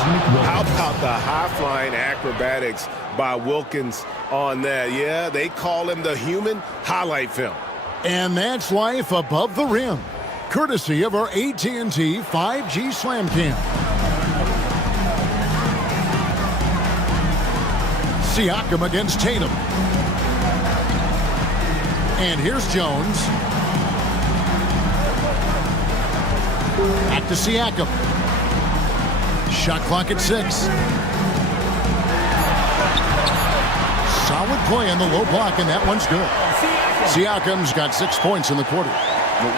How about the high-flying acrobatics by Wilkins on that? Yeah, they call him the human highlight film. And that's life above the rim. Courtesy of our AT&T 5G Slam Cam. Siakam against Tatum. And here's Jones. Back to Siakam. Shot clock at 6. Solid play on the low block, and that one's good. Siakam's got 6 points in the quarter.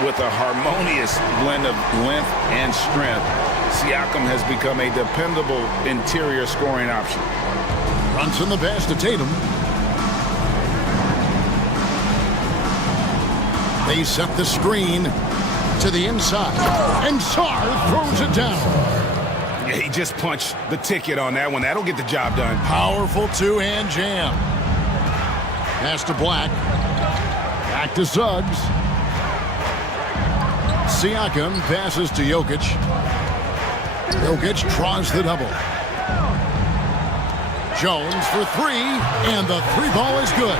With a harmonious blend of length and strength, Siakam has become a dependable interior scoring option. Brunson the pass to Tatum. They set the screen to the inside. And Sarr throws it down. Yeah, he just punched the ticket on that one. That'll get the job done. Powerful two-hand jam. Pass to Black. Back to Suggs. Siakam passes to Jokic. Jokic draws the double. Jones for 3, and the 3 ball is good.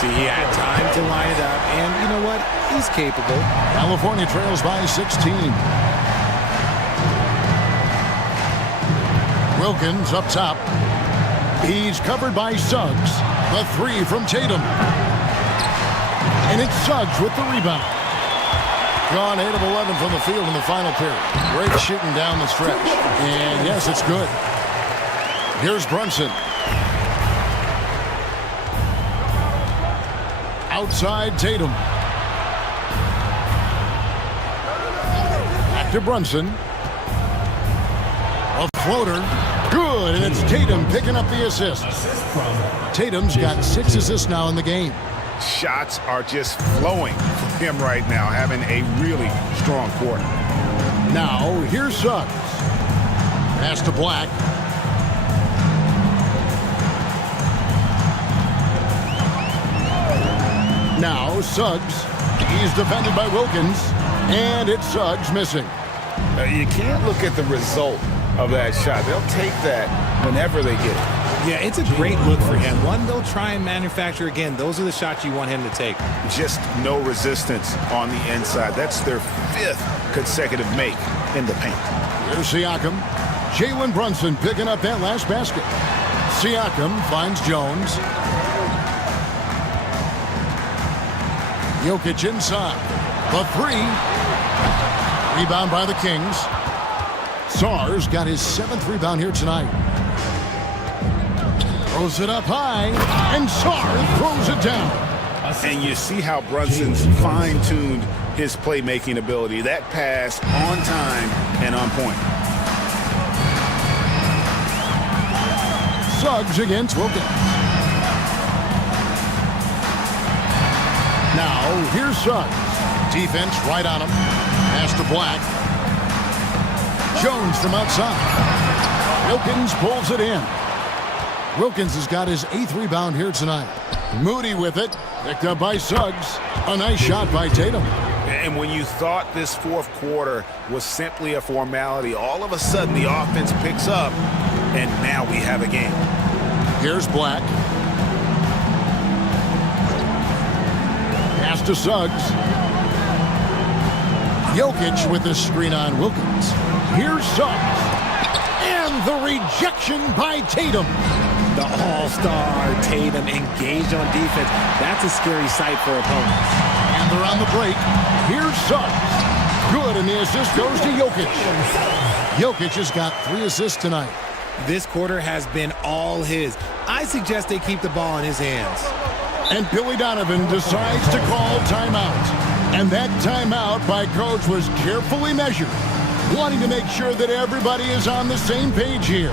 See, he had time to line it up, and you know what? He's capable. California trails by 16. Wilkins up top. He's covered by Suggs. The 3 from Tatum. And it's Suggs with the rebound. Gone 8 of 11 from the field in the final period. Great shooting down the stretch. And yes, it's good. Here's Brunson. Outside Tatum. Back to Brunson. A floater. Good, and it's Tatum picking up the assist. Tatum's got 6 assists now in the game. Shots are just flowing from him right now, having a really strong quarter. Now, here's Suggs. Pass to Black. Now, Suggs. He's defended by Wilkins. And it's Suggs missing. You can't look at the result of that shot. They'll take that whenever they get it. Yeah, it's a great look for him. One they'll try and manufacture again. Those are the shots you want him to take. Just no resistance on the inside. That's their 5th consecutive make in the paint. Here's Siakam. Jalen Brunson picking up that last basket. Siakam finds Jones. Jokic inside. The 3. Rebound by the Kings. Sarr's got his 7th rebound here tonight. Throws it up high, and Sarr throws it down. And you see how Brunson's fine-tuned his playmaking ability. That pass on time and on point. Suggs against Wilkins. Now, here's Suggs. Defense right on him. Pass to Black. Jones from outside. Wilkins pulls it in. Wilkins has got his 8th rebound here tonight. Moody with it. Picked up by Suggs. A nice shot by Tatum. And when you thought this 4th quarter was simply a formality, all of a sudden the offense picks up, and now we have a game. Here's Black. Pass to Suggs. Jokic with the screen on Wilkins. Here's Suggs. And the rejection by Tatum. The all-star Tatum engaged on defense. That's a scary sight for opponents. And they're on the break. Here's Suggs. Good, and the assist goes to Jokic. Jokic has got 3 assists tonight. This quarter has been all his. I suggest they keep the ball in his hands. And Billy Donovan decides to call timeout. And that timeout by Coach was carefully measured, wanting to make sure that everybody is on the same page here.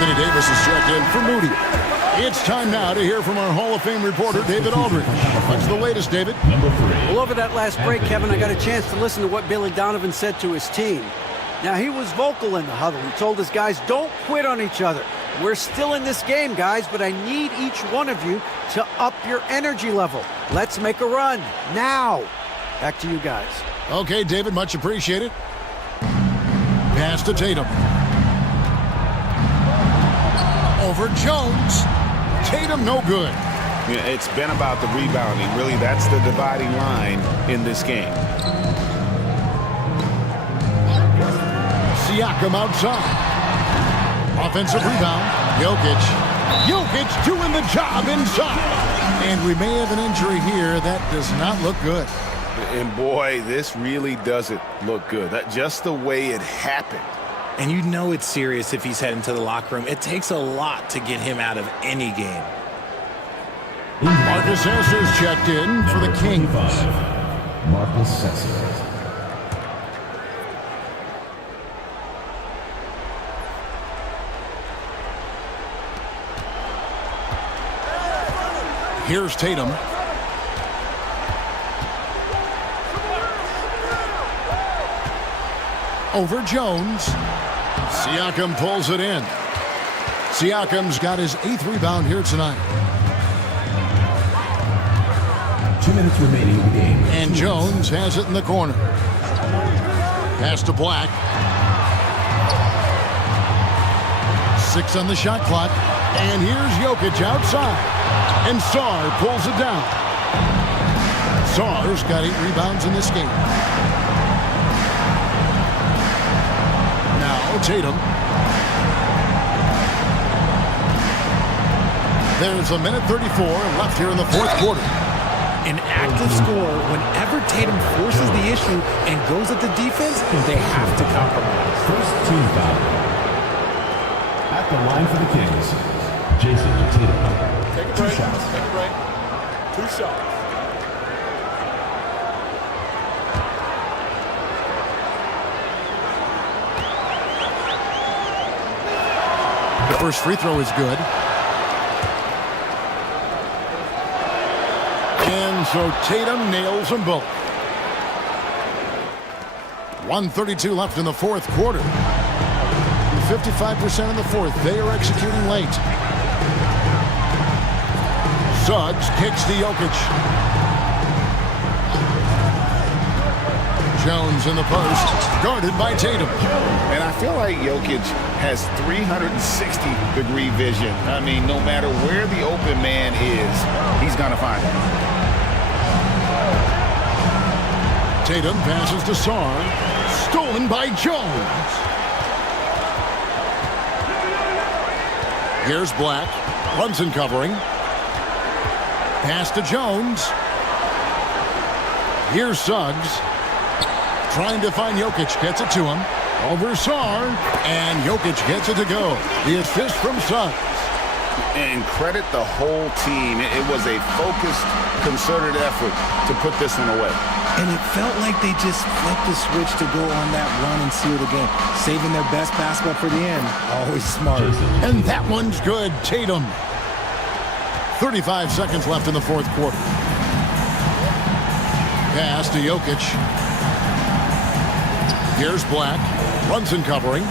Anthony Davis is checked in for Moody. It's time now to hear from our Hall of Fame reporter, David Aldridge. What's the latest, David? Well, over that last break, Kevin, I got a chance to listen to what Billy Donovan said to his team. Now, he was vocal in the huddle. He told his guys, don't quit on each other. We're still in this game, guys, but I need each one of you to up your energy level. Let's make a run now. Back to you guys. Okay, David, much appreciated. Pass to Tatum. Over Jones. Tatum no good. Yeah, it's been about the rebounding. Really, that's the dividing line in this game. Siakam outside. Offensive rebound. Jokic. Jokic doing the job inside. And we may have an injury here. That does not look good. And boy, this really doesn't look good. That just the way it happened. And you know it's serious if he's heading to the locker room. It takes a lot to get him out of any game. Marcus Sasser's checked in for the Kings. Marcus Sasser. Here's Tatum. Over Jones. Siakam pulls it in. Siakam's got his 8th rebound here tonight. 2 minutes remaining in the game. And Jones has it in the corner. Pass to Black. 6 on the shot clock. And here's Jokic outside. And Sarr pulls it down. Sarr's got 8 rebounds in this game. Now Tatum. There's a minute 34 left here in the 4th quarter. An active scorer, whenever Tatum forces the issue and goes at the defense, they have to compromise. First team foul. At the line for the Kings, Jason Tatum. Take a break. Take a break. 2 shots. The first free throw is good. And so Tatum nails them both. 1:32 left in the 4th quarter. 55% in the 4th. They are executing late. Suggs kicks to Jokic. Jones in the post, guarded by Tatum. And I feel like Jokic has 360-degree vision. I mean, no matter where the open man is, he's going to find him. Tatum passes to Sarr. Stolen by Jones. Here's Black. Brunson covering. Pass to Jones. Here's Suggs. Trying to find Jokic. Gets it to him. Over Sarr. And Jokic gets it to go. The assist from Suggs. And credit the whole team. It was a focused, concerted effort to put this one away. And it felt like they just flipped the switch to go on that run and seal the game. Saving their best basketball for the end. Always smart. And that one's good. Tatum. 35 seconds left in the 4th quarter. Pass to Jokic. Here's Black. Brunson covering.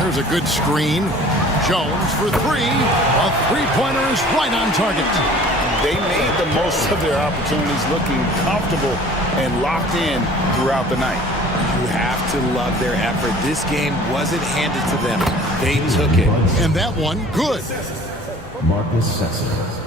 There's a good screen. Jones for 3. A 3-pointer is right on target. They made the most of their opportunities, looking comfortable and locked in throughout the night. You have to love their effort. This game wasn't handed to them. They took it. And that one, good. Marcus Sasser.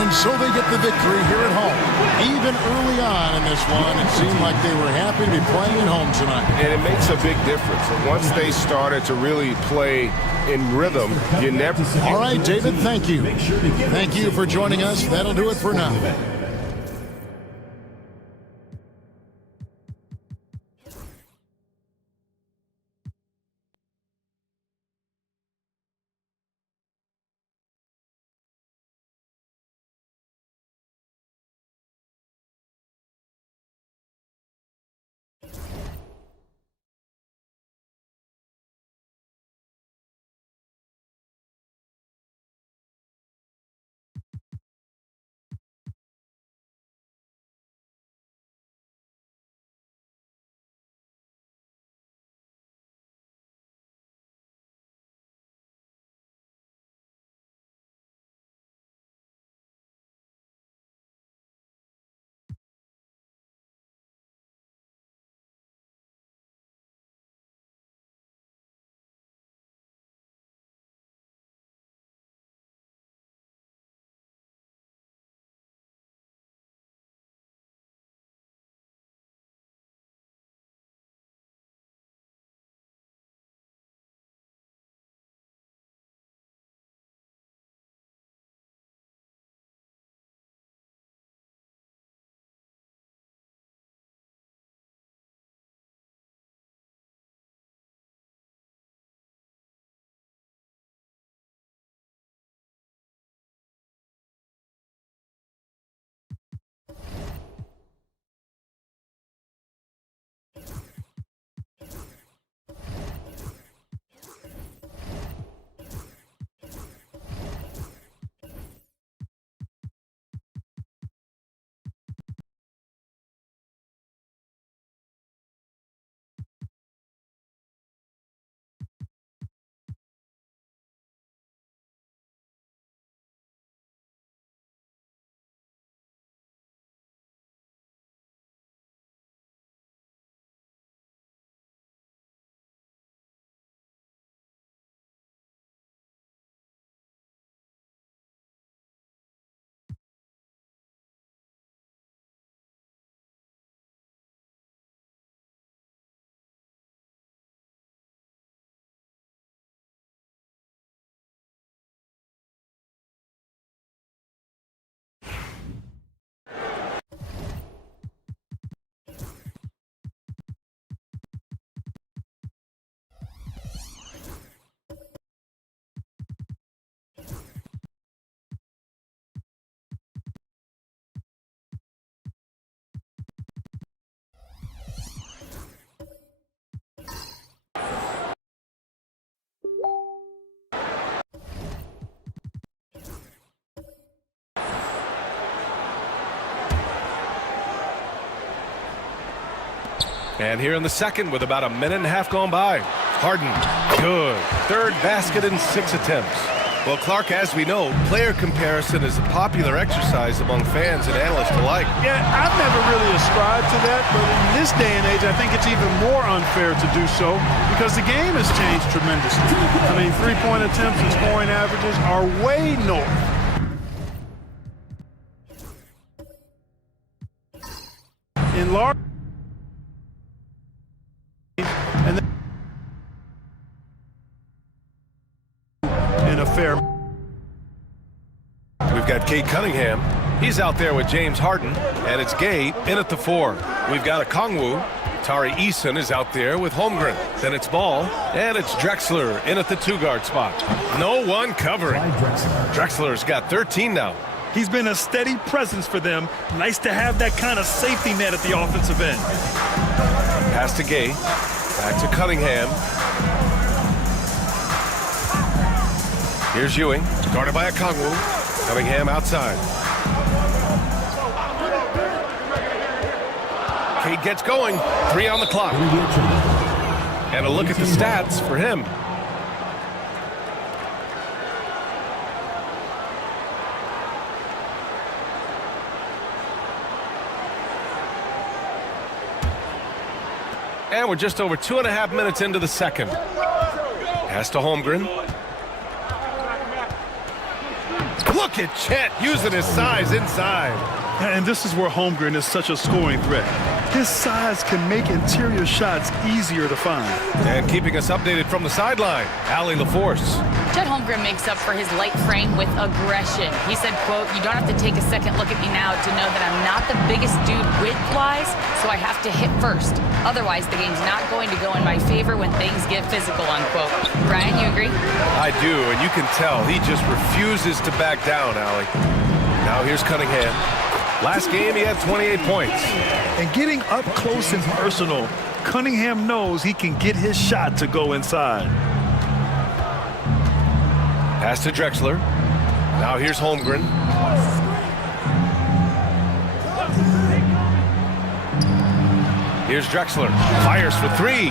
And so they get the victory here at home. Even early on in this one, it seemed like they were happy to be playing at home tonight. And it makes a big difference. And once they started to really play in rhythm, you never... All right, David, thank you. Thank you for joining us. That'll do it for now. And here in the second with about a minute and a half gone by. Harden, good. Third basket in 6 attempts. Well, Clark, as we know, player comparison is a popular exercise among fans and analysts alike. Yeah, I've never really ascribed to that, but in this day and age, I think it's even more unfair to do so because the game has changed tremendously. I mean, three-point attempts and scoring averages are way north. In large and in a fair. We've got Cade Cunningham. He's out there with James Harden, and it's Gay in at the 4. We've got Okongwu. Tari Eason is out there with Holmgren. Then it's Ball, and it's Drexler in at the 2-guard spot. No one covering. Drexler's got 13 now. He's been a steady presence for them. Nice to have that kind of safety net at the offensive end. Pass to Gay. Back to Cunningham. Here's Ewing, guarded by Okongwu. Cunningham outside. Cade gets going. 3 on the clock. And a look at the stats for him. And we're just over 2.5 minutes into the second. Pass to Holmgren. Look at Chet using his size inside. And this is where Holmgren is such a scoring threat. His size can make interior shots easier to find. And keeping us updated from the sideline, Allie LaForce. Chet Holmgren makes up for his light frame with aggression. He said, quote, "You don't have to take a second look at me now to know that I'm not the biggest dude width-wise, so I have to hit first. Otherwise, the game's not going to go in my favor when things get physical," unquote. Brian, you agree? I do, and you can tell he just refuses to back down, Allie. Now here's Cunningham. Last game, he had 28 points. And getting up close and personal, Cunningham knows he can get his shot to go inside. Pass to Drexler. Now here's Holmgren. Here's Drexler. Fires for 3.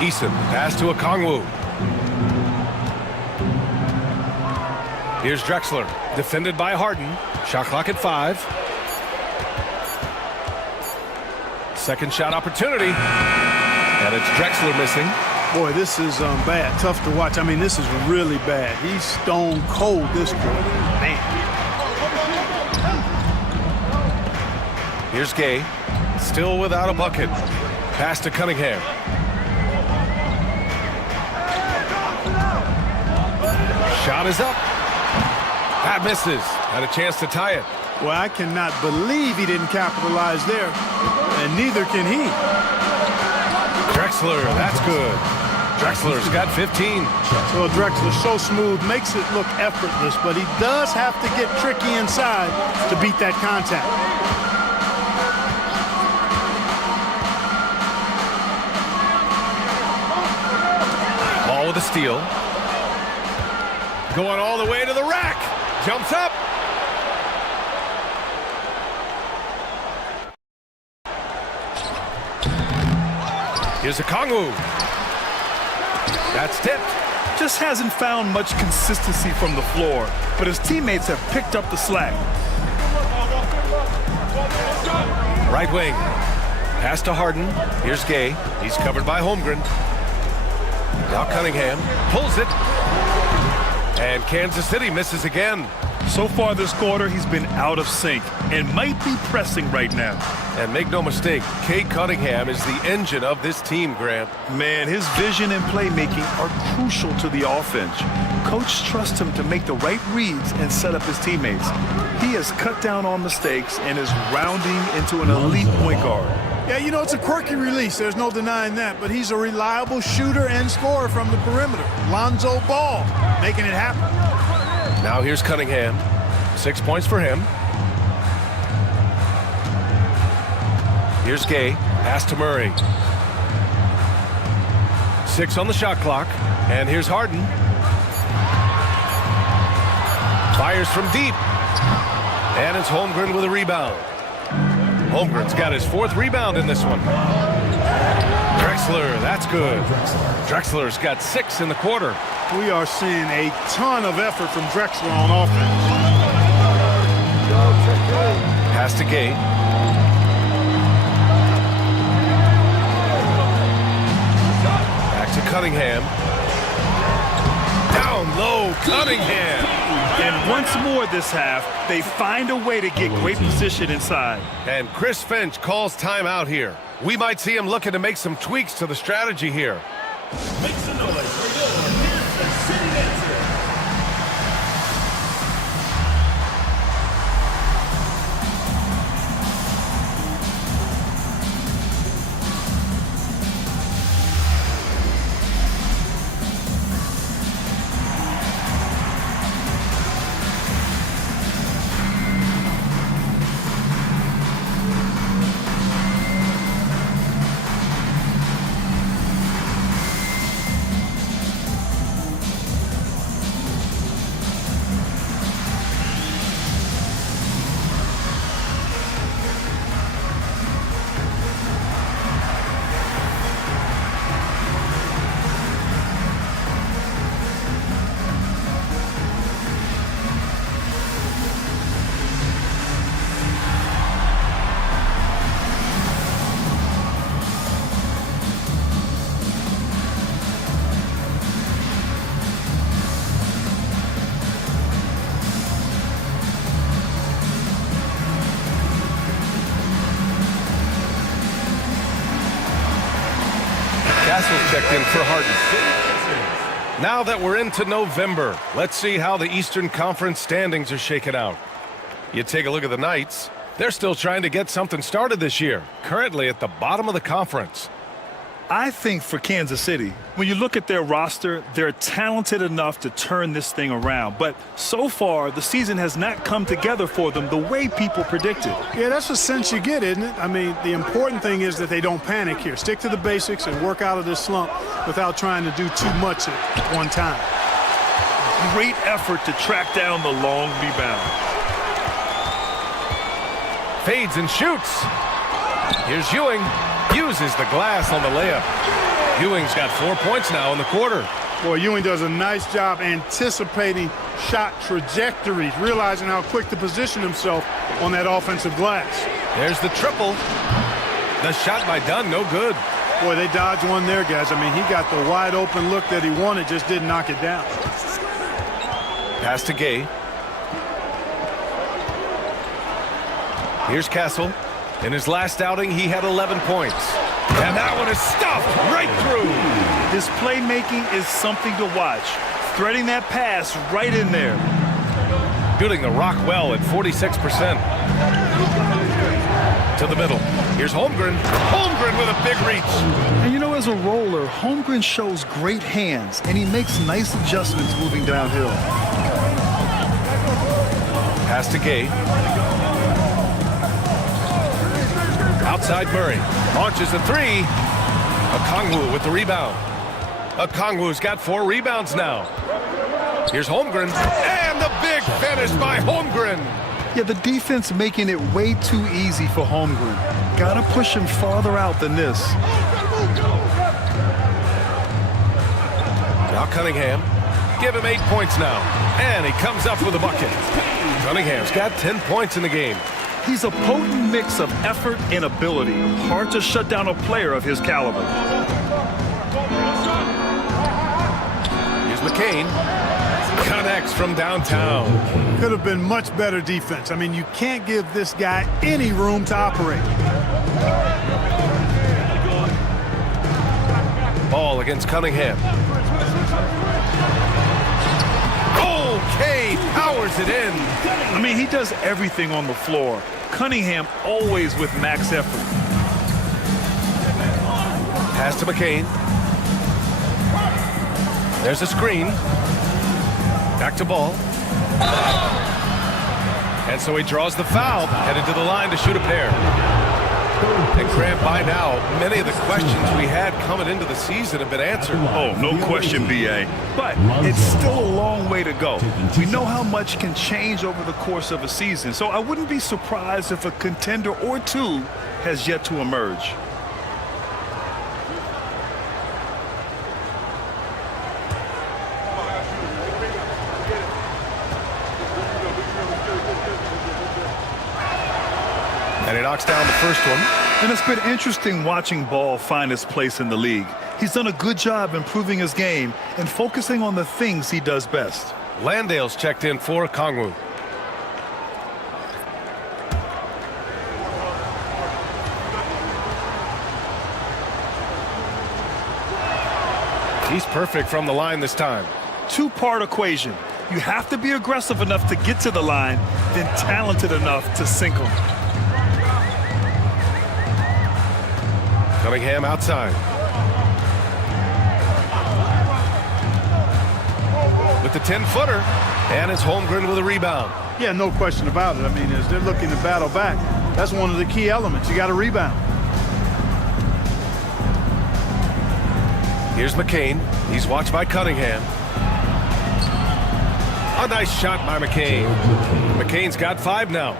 Eason. Pass to Okongwu. Here's Drexler. Defended by Harden. Shot clock at 5. Second shot opportunity. And it's Drexler missing. Boy, this is bad. Tough to watch. I mean, this is really bad. He's stone cold this quarter. Man. Here's Gay. Still without a bucket. Pass to Cunningham. Shot is up. That misses. Had a chance to tie it. Well, I cannot believe he didn't capitalize there. And neither can he. Drexler, that's good. Drexler's got 15. Well, Drexler so smooth, makes it look effortless, but he does have to get tricky inside to beat that contact. Ball with a steal. Going all the way to the rack. Jumps up. Here's Okongwu. That's tipped. Just hasn't found much consistency from the floor, but his teammates have picked up the slack. Right wing. Pass to Harden. Here's Gay. He's covered by Holmgren. Now Cunningham pulls it. And Kansas City misses again. So far this quarter, he's been out of sync and might be pressing right now. And make no mistake, Cade Cunningham is the engine of this team, Grant. Man, his vision and playmaking are crucial to the offense. Coach trusts him to make the right reads and set up his teammates. He has cut down on mistakes and is rounding into an elite point guard. Yeah, you know, it's a quirky release. There's no denying that. But he's a reliable shooter and scorer from the perimeter. Lonzo Ball making it happen. Now here's Cunningham. 6 points for him. Here's Gay. Pass to Murray. 6 on the shot clock. And here's Harden. Fires from deep. And it's Holmgren with a rebound. Holmgren's got his 4th rebound in this one. Drexler, that's good. Drexler's got 6 in the quarter. We are seeing a ton of effort from Drexler on offense. Pass to Gay. Back to Cunningham. Down low, Cunningham. And once more this half, they find a way to get great position inside. And Chris Finch calls timeout here. We might see him looking to make some tweaks to the strategy here. Make some noise for your Kansas City answer. Castle's checked in for Harden. Now that we're into November, let's see how the Eastern Conference standings are shaken out. You take a look at the Knights. They're still trying to get something started this year, currently at the bottom of the conference. I think for Kansas City, when you look at their roster, they're talented enough to turn this thing around. But so far, the season has not come together for them the way people predicted. Yeah, that's the sense you get, isn't it? I mean, the important thing is that they don't panic here. Stick to the basics and work out of this slump without trying to do too much at one time. Great effort to track down the long rebound. Fades and shoots. Here's Ewing. Uses the glass on the layup. Ewing's got 4 points now in the quarter. Boy, Ewing does a nice job anticipating shot trajectories, realizing how quick to position himself on that offensive glass. There's the triple. The shot by Dunn, no good. Boy, they dodged one there, guys. I mean, he got the wide open look that he wanted, just didn't knock it down. Pass to Gay. Here's Castle. In his last outing, he had 11 points. And that one is stuffed right through. His playmaking is something to watch. Threading that pass right in there. Shooting the rock well at 46%. To the middle. Here's Holmgren. Holmgren with a big reach. And you know, as a roller, Holmgren shows great hands, and he makes nice adjustments moving downhill. Pass to Gay. Outside Murray. Launches a three. Okongwu with the rebound. Okongwu's got 4 rebounds now. Here's Holmgren. And the big finish by Holmgren. Yeah, the defense making it way too easy for Holmgren. Gotta push him farther out than this. Now Cunningham. Give him 8 points now. And he comes up with a bucket. Cunningham's got 10 points in the game. He's a potent mix of effort and ability. Hard to shut down a player of his caliber. Here's McCain. Connects from downtown. Could have been much better defense. I mean, you can't give this guy any room to operate. Ball against Cunningham. Okay, powers it in. I mean, he does everything on the floor. Cunningham always with max effort. Pass to McCain. There's a screen. Back to Ball. And so he draws the foul, headed to the line to shoot a pair. And Grant, by now, many of the questions we had coming into the season have been answered. Oh, no question, B.A. But it's still a long way to go. We know how much can change over the course of a season, so I wouldn't be surprised if a contender or two has yet to emerge. And he knocks down the first one. And it's been interesting watching Ball find his place in the league. He's done a good job improving his game and focusing on the things he does best. Landale's checked in for Kongwu. He's perfect from the line this time. Two-part equation. You have to be aggressive enough to get to the line, then talented enough to sink them. Cunningham outside. With the 10-footer, and it's Holmgren with a rebound. Yeah, no question about it. I mean, as they're looking to battle back, that's one of the key elements. You got to rebound. Here's McCain. He's watched by Cunningham. A nice shot by McCain. McCain's got 5 now.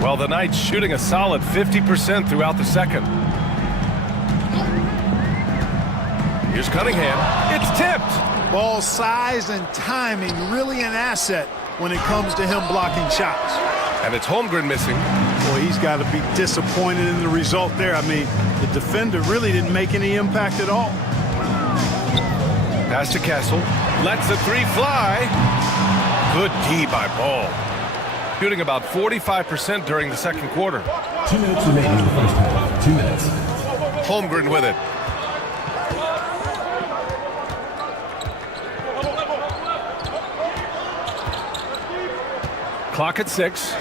Well, the Knights shooting a solid 50% throughout the second. Here's Cunningham. It's tipped. Ball size and timing really an asset when it comes to him blocking shots. And it's Holmgren missing. Boy, he's got to be disappointed in the result there. I mean, the defender really didn't make any impact at all. Pass to Castle. Lets the 3 fly. Good D by Ball. Shooting about 45% during the second quarter. 2 minutes remaining in the first half. 2 minutes. Holmgren with it. Clock at 6.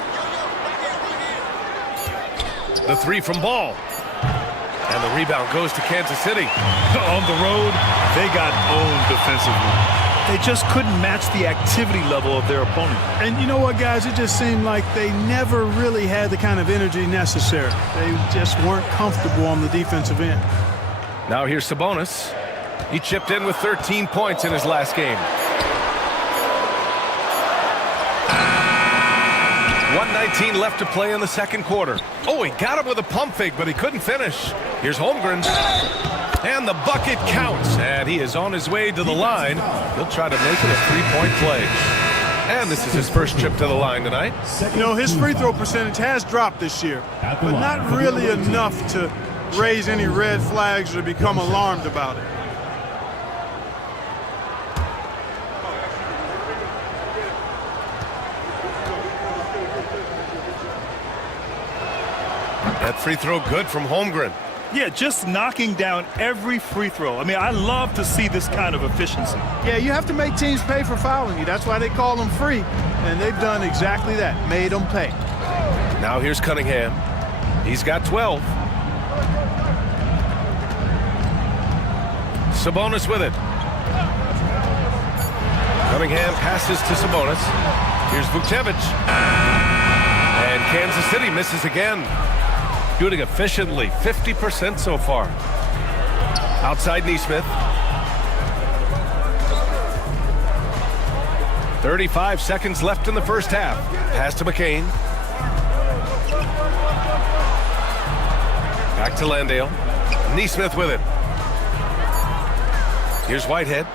The 3 from Ball. And the rebound goes to Kansas City. On the road, they got owned defensively. They just couldn't match the activity level of their opponent. And you know what, guys? It just seemed like they never really had the kind of energy necessary. They just weren't comfortable on the defensive end. Now here's Sabonis. He chipped in with 13 points in his last game. 1:19 left to play in the second quarter. Oh, he got him with a pump fake, but he couldn't finish. Here's Holmgren. And the bucket counts. And he is on his way to the line. He'll try to make it a 3-point play. And this is his first trip to the line tonight. You know, his free throw percentage has dropped this year, but not really enough to raise any red flags or become alarmed about it. That free throw good from Holmgren. Yeah, just knocking down every free throw. I mean, I love to see this kind of efficiency. Yeah, you have to make teams pay for fouling you. That's why they call them free. And they've done exactly that, made them pay. Now here's Cunningham. He's got 12. Sabonis with it. Cunningham passes to Sabonis. Here's Vukcevic. And Kansas City misses again. Shooting efficiently, 50% so far. Outside Nesmith. 35 seconds left in the first half. Pass to McCain. Back to Landale. Nesmith with it. Here's Whitehead.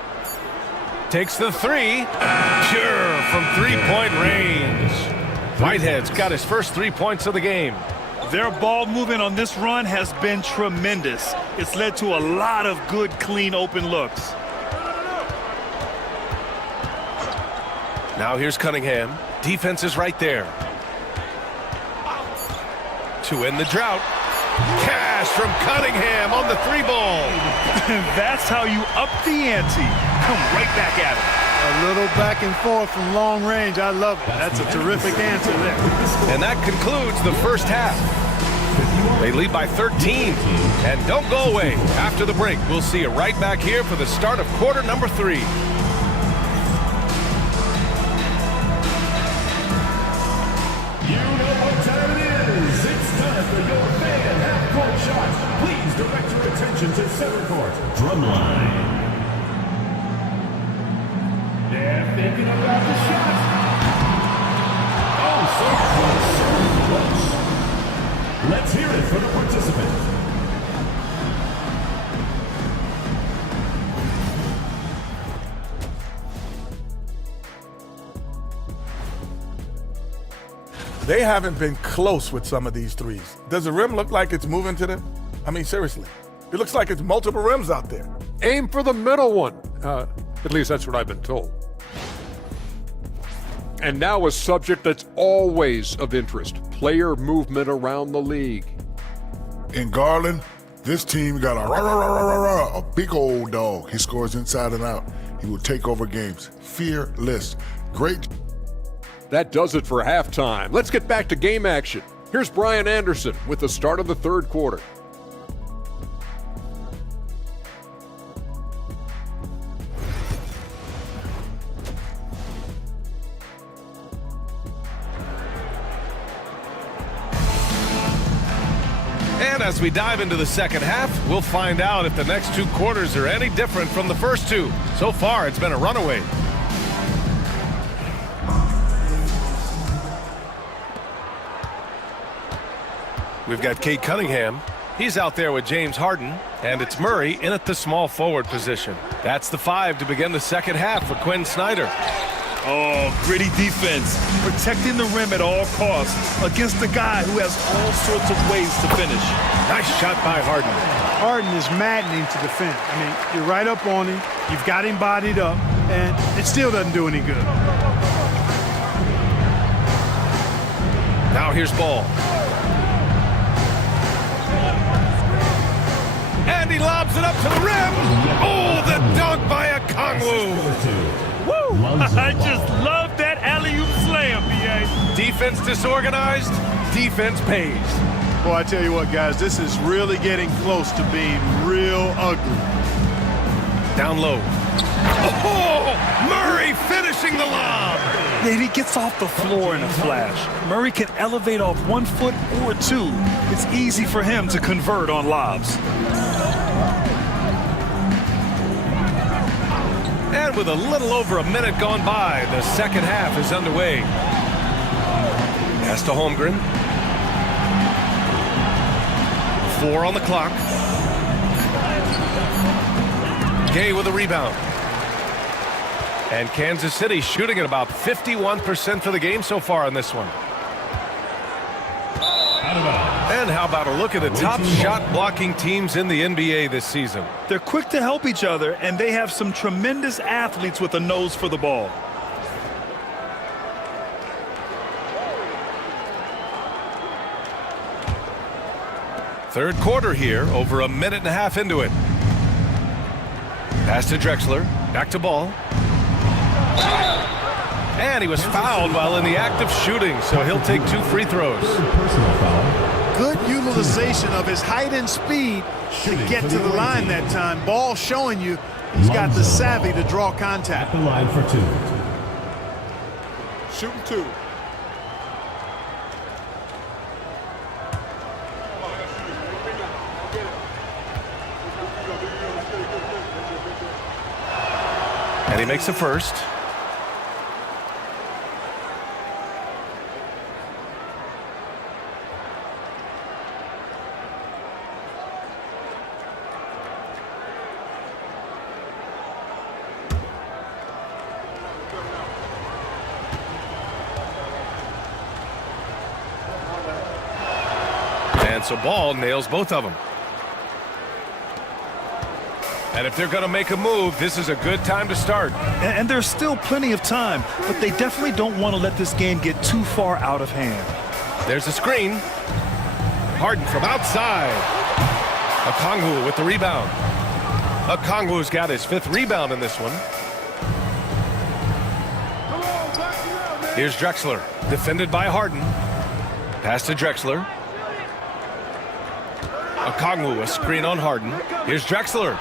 Takes the 3. Pure from 3-point range. Whitehead's got his first 3 points of the game. Their ball movement on this run has been tremendous. It's led to a lot of good, clean, open looks. Now here's Cunningham. Defense is right there. To end the drought. Cash from Cunningham on the 3-ball. That's how you up the ante. Come right back at it. A little back and forth from long range. I love it. That's a terrific answer there. And that concludes the first half. They lead by 13. And don't go away. After the break, we'll see you right back here for the start of quarter number 3. You know Attention to center court, drumline. They're thinking about the shot. Oh, so close. Let's hear it for the participant. They haven't been close with some of these threes. Does the rim look like it's moving to them? I mean, seriously. It looks like it's multiple rims out there. Aim for the middle one. At least that's what I've been told. And now a subject that's always of interest, player movement around the league. In Garland, this team got a big old dog. He scores inside and out. He will take over games. Fearless. Great. That does it for halftime. Let's get back to game action. Here's Brian Anderson with the start of the third quarter. And as we dive into the second half, we'll find out if the next two quarters are any different from the first two. So far, it's been a runaway. We've got Kate Cunningham. He's out there with James Harden. And it's Murray in at the small forward position. That's the 5 to begin the second half for Quinn Snyder. Oh, gritty defense. Protecting the rim at all costs against a guy who has all sorts of ways to finish. Nice shot by Harden. Harden is maddening to defend. I mean, you're right up on him. You've got him bodied up, and it still doesn't do any good. Now here's Ball. And he lobs it up to the rim. Oh, the dunk by a Kongwu. Woo! I just love that alley-oop slam, B.A. Defense disorganized, defense pays. Boy, I tell you what, guys, this is really getting close to being real ugly. Down low. Oh, Murray finishing the lob. Yeah, he gets off the floor in a flash. Murray can elevate off 1 foot or 2. It's easy for him to convert on lobs. And with a little over a minute gone by, the second half is underway. Pass to Holmgren. 4 on the clock. Gay with a rebound. And Kansas City shooting at about 51% for the game so far in this one. And how about a look at the top shot blocking teams in the NBA this season? They're quick to help each other, and they have some tremendous athletes with a nose for the ball. Third quarter here, over a minute and a half into it. Pass to Drexler, back to Ball. And he was fouled while in the act of shooting, so he'll take 2 free throws. Good utilization of his height and speed to get to the line that time. Ball showing you he's got the savvy to draw contact. At the line for 2. Shooting 2. And he makes the first. And so Ball nails both of them. And if they're going to make a move, this is a good time to start. And there's still plenty of time, but they definitely don't want to let this game get too far out of hand. There's a screen. Harden from outside. Okongwu with the rebound. Okongwu's got his 5th rebound in this one. Here's Drexler, defended by Harden. Pass to Drexler. Okongwu, a screen on Harden. Here's Drexler.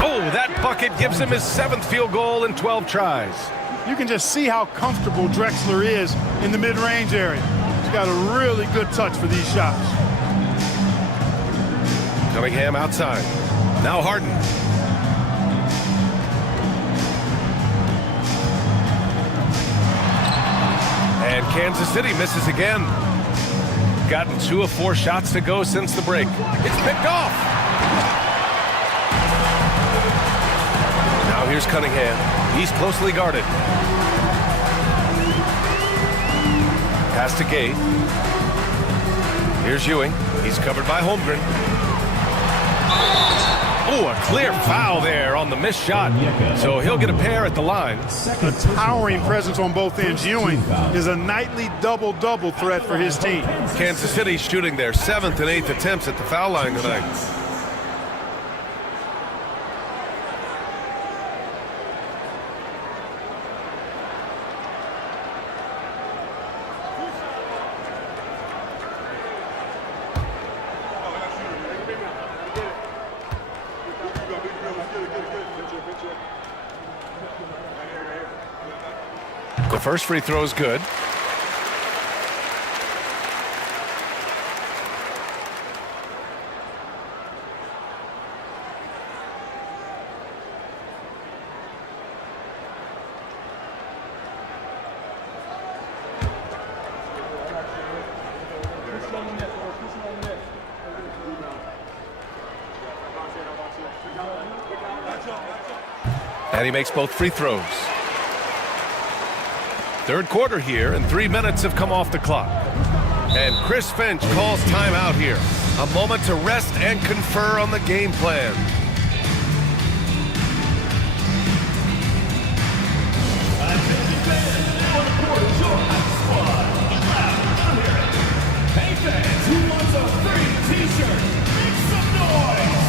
Oh, that bucket gives him his 7th field goal in 12 tries. You can just see how comfortable Drexler is in the mid-range area. He's got a really good touch for these shots. Cunningham outside. Now Harden. And Kansas City misses again. Gotten 2 of 4 shots to go since the break. It's picked off. Now here's Cunningham. He's closely guarded. Pass to Gay. Here's Ewing. He's covered by Holmgren. Oh, a clear foul there on the missed shot. So he'll get a pair at the line. A towering presence on both ends. Ewing is a nightly double-double threat for his team. Kansas City shooting their 7th and 8th attempts at the foul line tonight. The first free throw is good. And he makes both free throws. Third quarter here, and 3 minutes have come off the clock. And Chris Finch calls timeout here. A moment to rest and confer on the game plan. Hey fans, who wants a free t-shirt? Make some noise!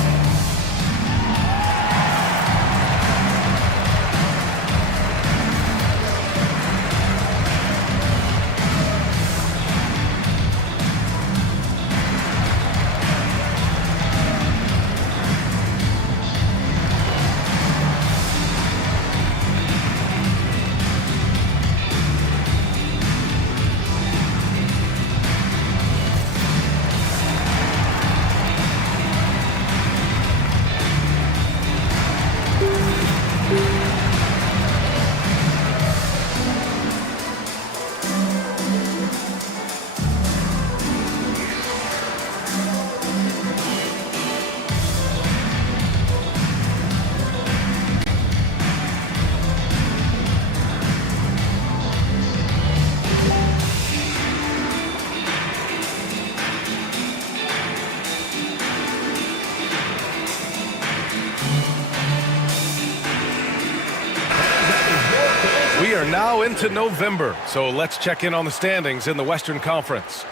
We are now into November, so let's check in on the standings in the Western Conference.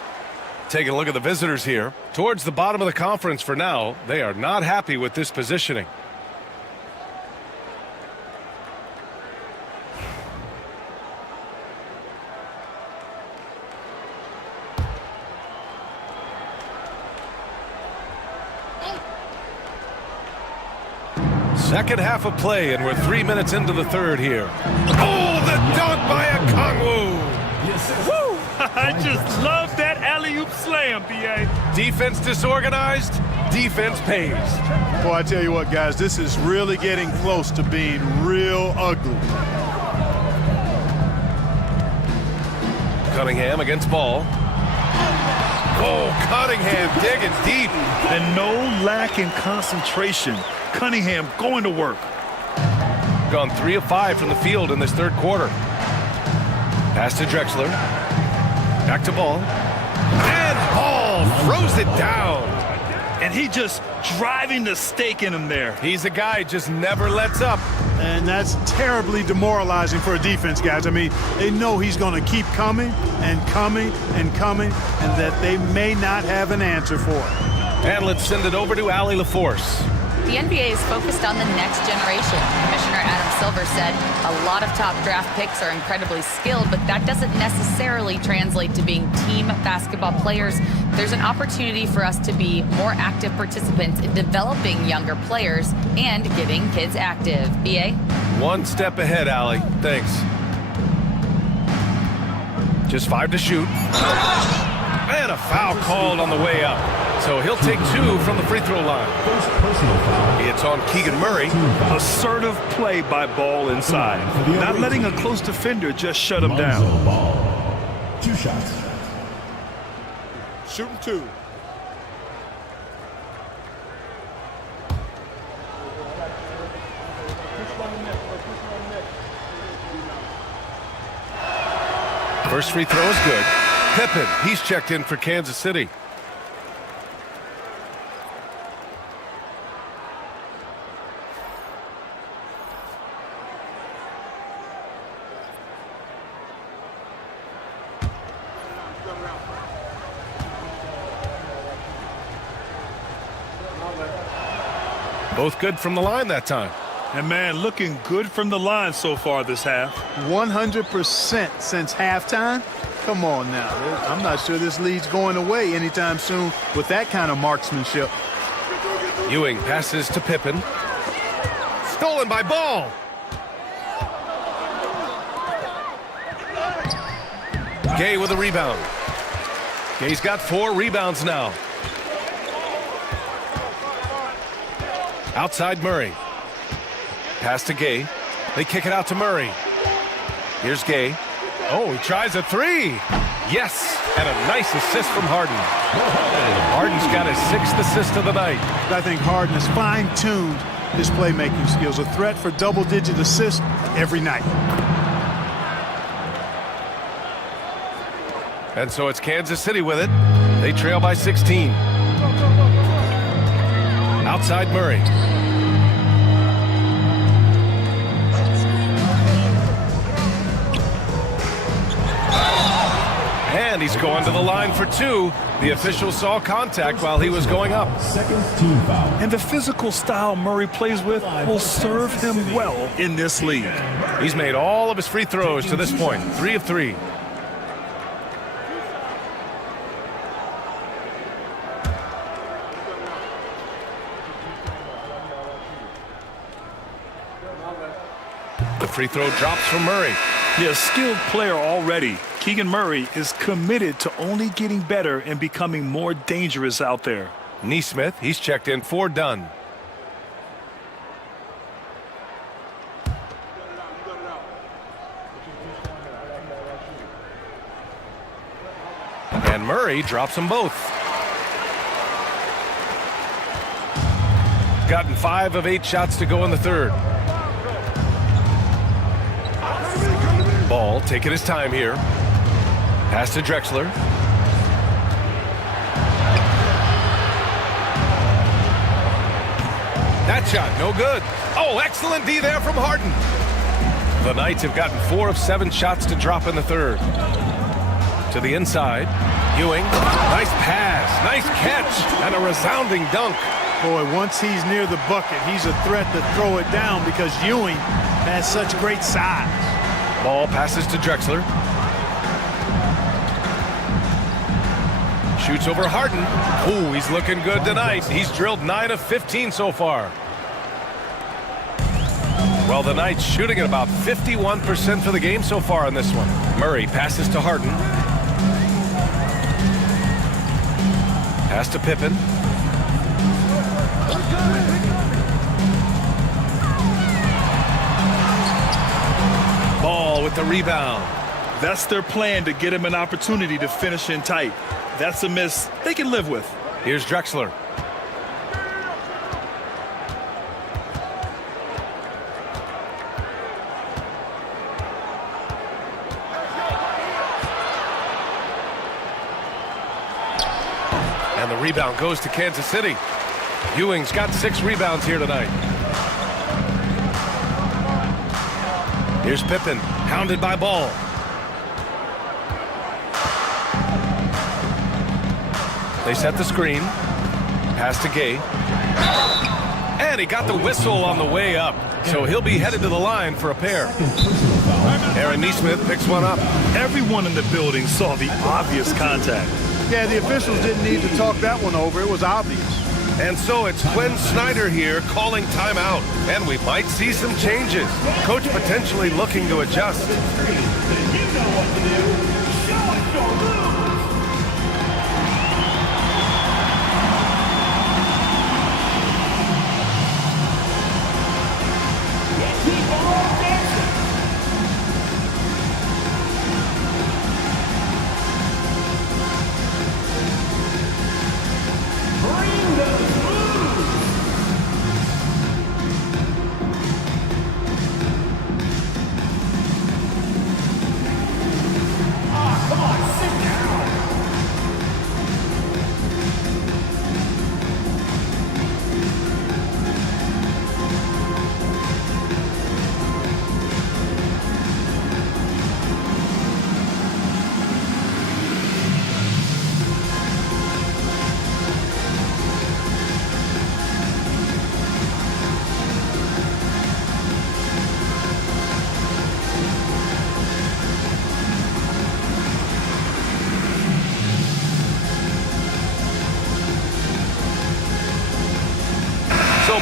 Taking a look at the visitors here. Towards the bottom of the conference for now, they are not happy with this positioning. Second half of play, and we're 3 minutes into the third here. Oh, the dunk by Okongwu! Woo! I just love that alley-oop slam, B.A. Defense disorganized, defense pays. Boy, I tell you what, guys, this is really getting close to being real ugly. Cunningham against Ball. Oh, Cunningham digging deep. And no lack in concentration. Cunningham going to work. Gone 3 of 5 from the field in this third quarter. Pass to Drexler. Back to Ball. And Ball throws it down. And he just driving the stake in him there. He's a guy just never lets up. And that's terribly demoralizing for a defense, guys. I mean, they know he's going to keep coming and coming and coming, and that they may not have an answer for it. And let's send it over to Allie LaForce. The NBA is focused on the next generation. Commissioner Adam Silver said a lot of top draft picks are incredibly skilled, but that doesn't necessarily translate to being team basketball players. There's an opportunity for us to be more active participants in developing younger players and getting kids active. BA? One step ahead, Allie. Thanks. Just 5 to shoot. And a foul called on the way up. So he'll take 2 from the free throw line. First personal foul. It's on Keegan Murray. Assertive play by Ball inside. Not letting a close defender just shut him Lonzo down. Ball. 2 shots. Shooting 2. First free throw is good. Pippen, he's checked in for Kansas City. Both good from the line that time. And man, looking good from the line so far this half. 100% since halftime. Come on now. I'm not sure this lead's going away anytime soon with that kind of marksmanship. Ewing passes to Pippen. Stolen by Ball. Gay with a rebound. Gay's got 4 rebounds now. Outside Murray. Pass to Gay. They kick it out to Murray. Here's Gay. Oh, he tries a 3. Yes, and a nice assist from Harden. Harden's got his 6th assist of the night. I think Harden has fine-tuned his playmaking skills. A threat for double-digit assists every night. And so it's Kansas City with it. They trail by 16. Outside Murray. And he's going to the line for 2. The official saw contact while he was going up. Second team foul. And the physical style Murray plays with will serve him well in this league. He's made all of his free throws to this point. 3 of 3. The free throw drops from Murray. He's a skilled player already. Keegan Murray is committed to only getting better and becoming more dangerous out there. Neesmith, he's checked in for Dunn. And Murray drops them both. Gotten 5 of 8 shots to go in the third. Ball taking his time here. Pass to Drexler. That shot, no good. Oh, excellent D there from Harden. The Knights have gotten 4 of 7 shots to drop in the third. To the inside. Ewing. Nice pass. Nice catch. And a resounding dunk. Boy, once he's near the bucket, he's a threat to throw it down because Ewing has such great size. Ball passes to Drexler. Shoots over Harden. Ooh, he's looking good tonight. He's drilled 9 of 15 so far. Well, the Knights shooting at about 51% for the game so far in this one. Murray passes to Harden. Pass to Pippen. Ball with the rebound. That's their plan, to get him an opportunity to finish in tight. That's a miss they can live with. Here's Drexler. And the rebound goes to Kansas City. Ewing's got 6 rebounds here tonight. Here's Pippen, hounded by Ball. They set the screen. Pass to Gay. And he got the whistle on the way up. So he'll be headed to the line for a pair. Aaron Neesmith picks one up. Everyone in the building saw the obvious contact. Yeah, the officials didn't need to talk that one over. It was obvious. And so it's Quinn Snyder here calling timeout. And we might see some changes. Coach potentially looking to adjust.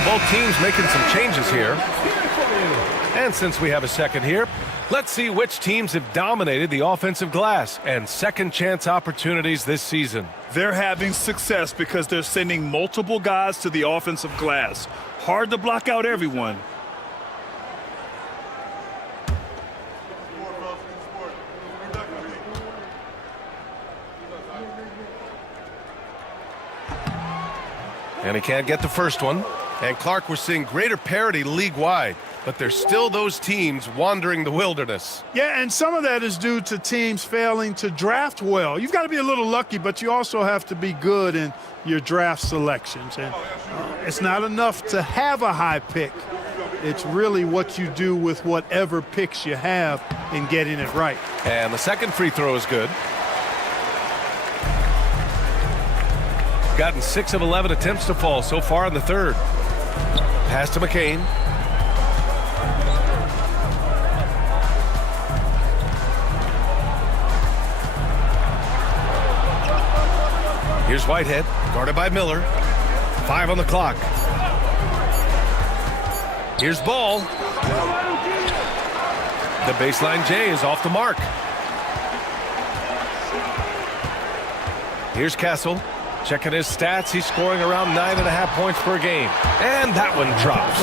both teams making some changes here. And since we have a second here, let's see which teams have dominated the offensive glass and second chance opportunities this season. They're having success because they're sending multiple guys to the offensive glass. Hard to block out everyone. And he can't get the first one. And Clark, we're seeing greater parity league-wide, but there's still those teams wandering the wilderness. Yeah, and some of that is due to teams failing to draft well. You've got to be a little lucky, but you also have to be good in your draft selections. And it's not enough to have a high pick. It's really what you do with whatever picks you have in getting it right. And the second free throw is good. Gotten 6 of 11 attempts to fall so far in the third. Pass to McCain. Here's Whitehead, guarded by Miller. 5 on the clock. Here's Ball. The baseline J is off the mark. Here's Castle. Checking his stats, he's scoring around 9.5 points per game. And that one drops.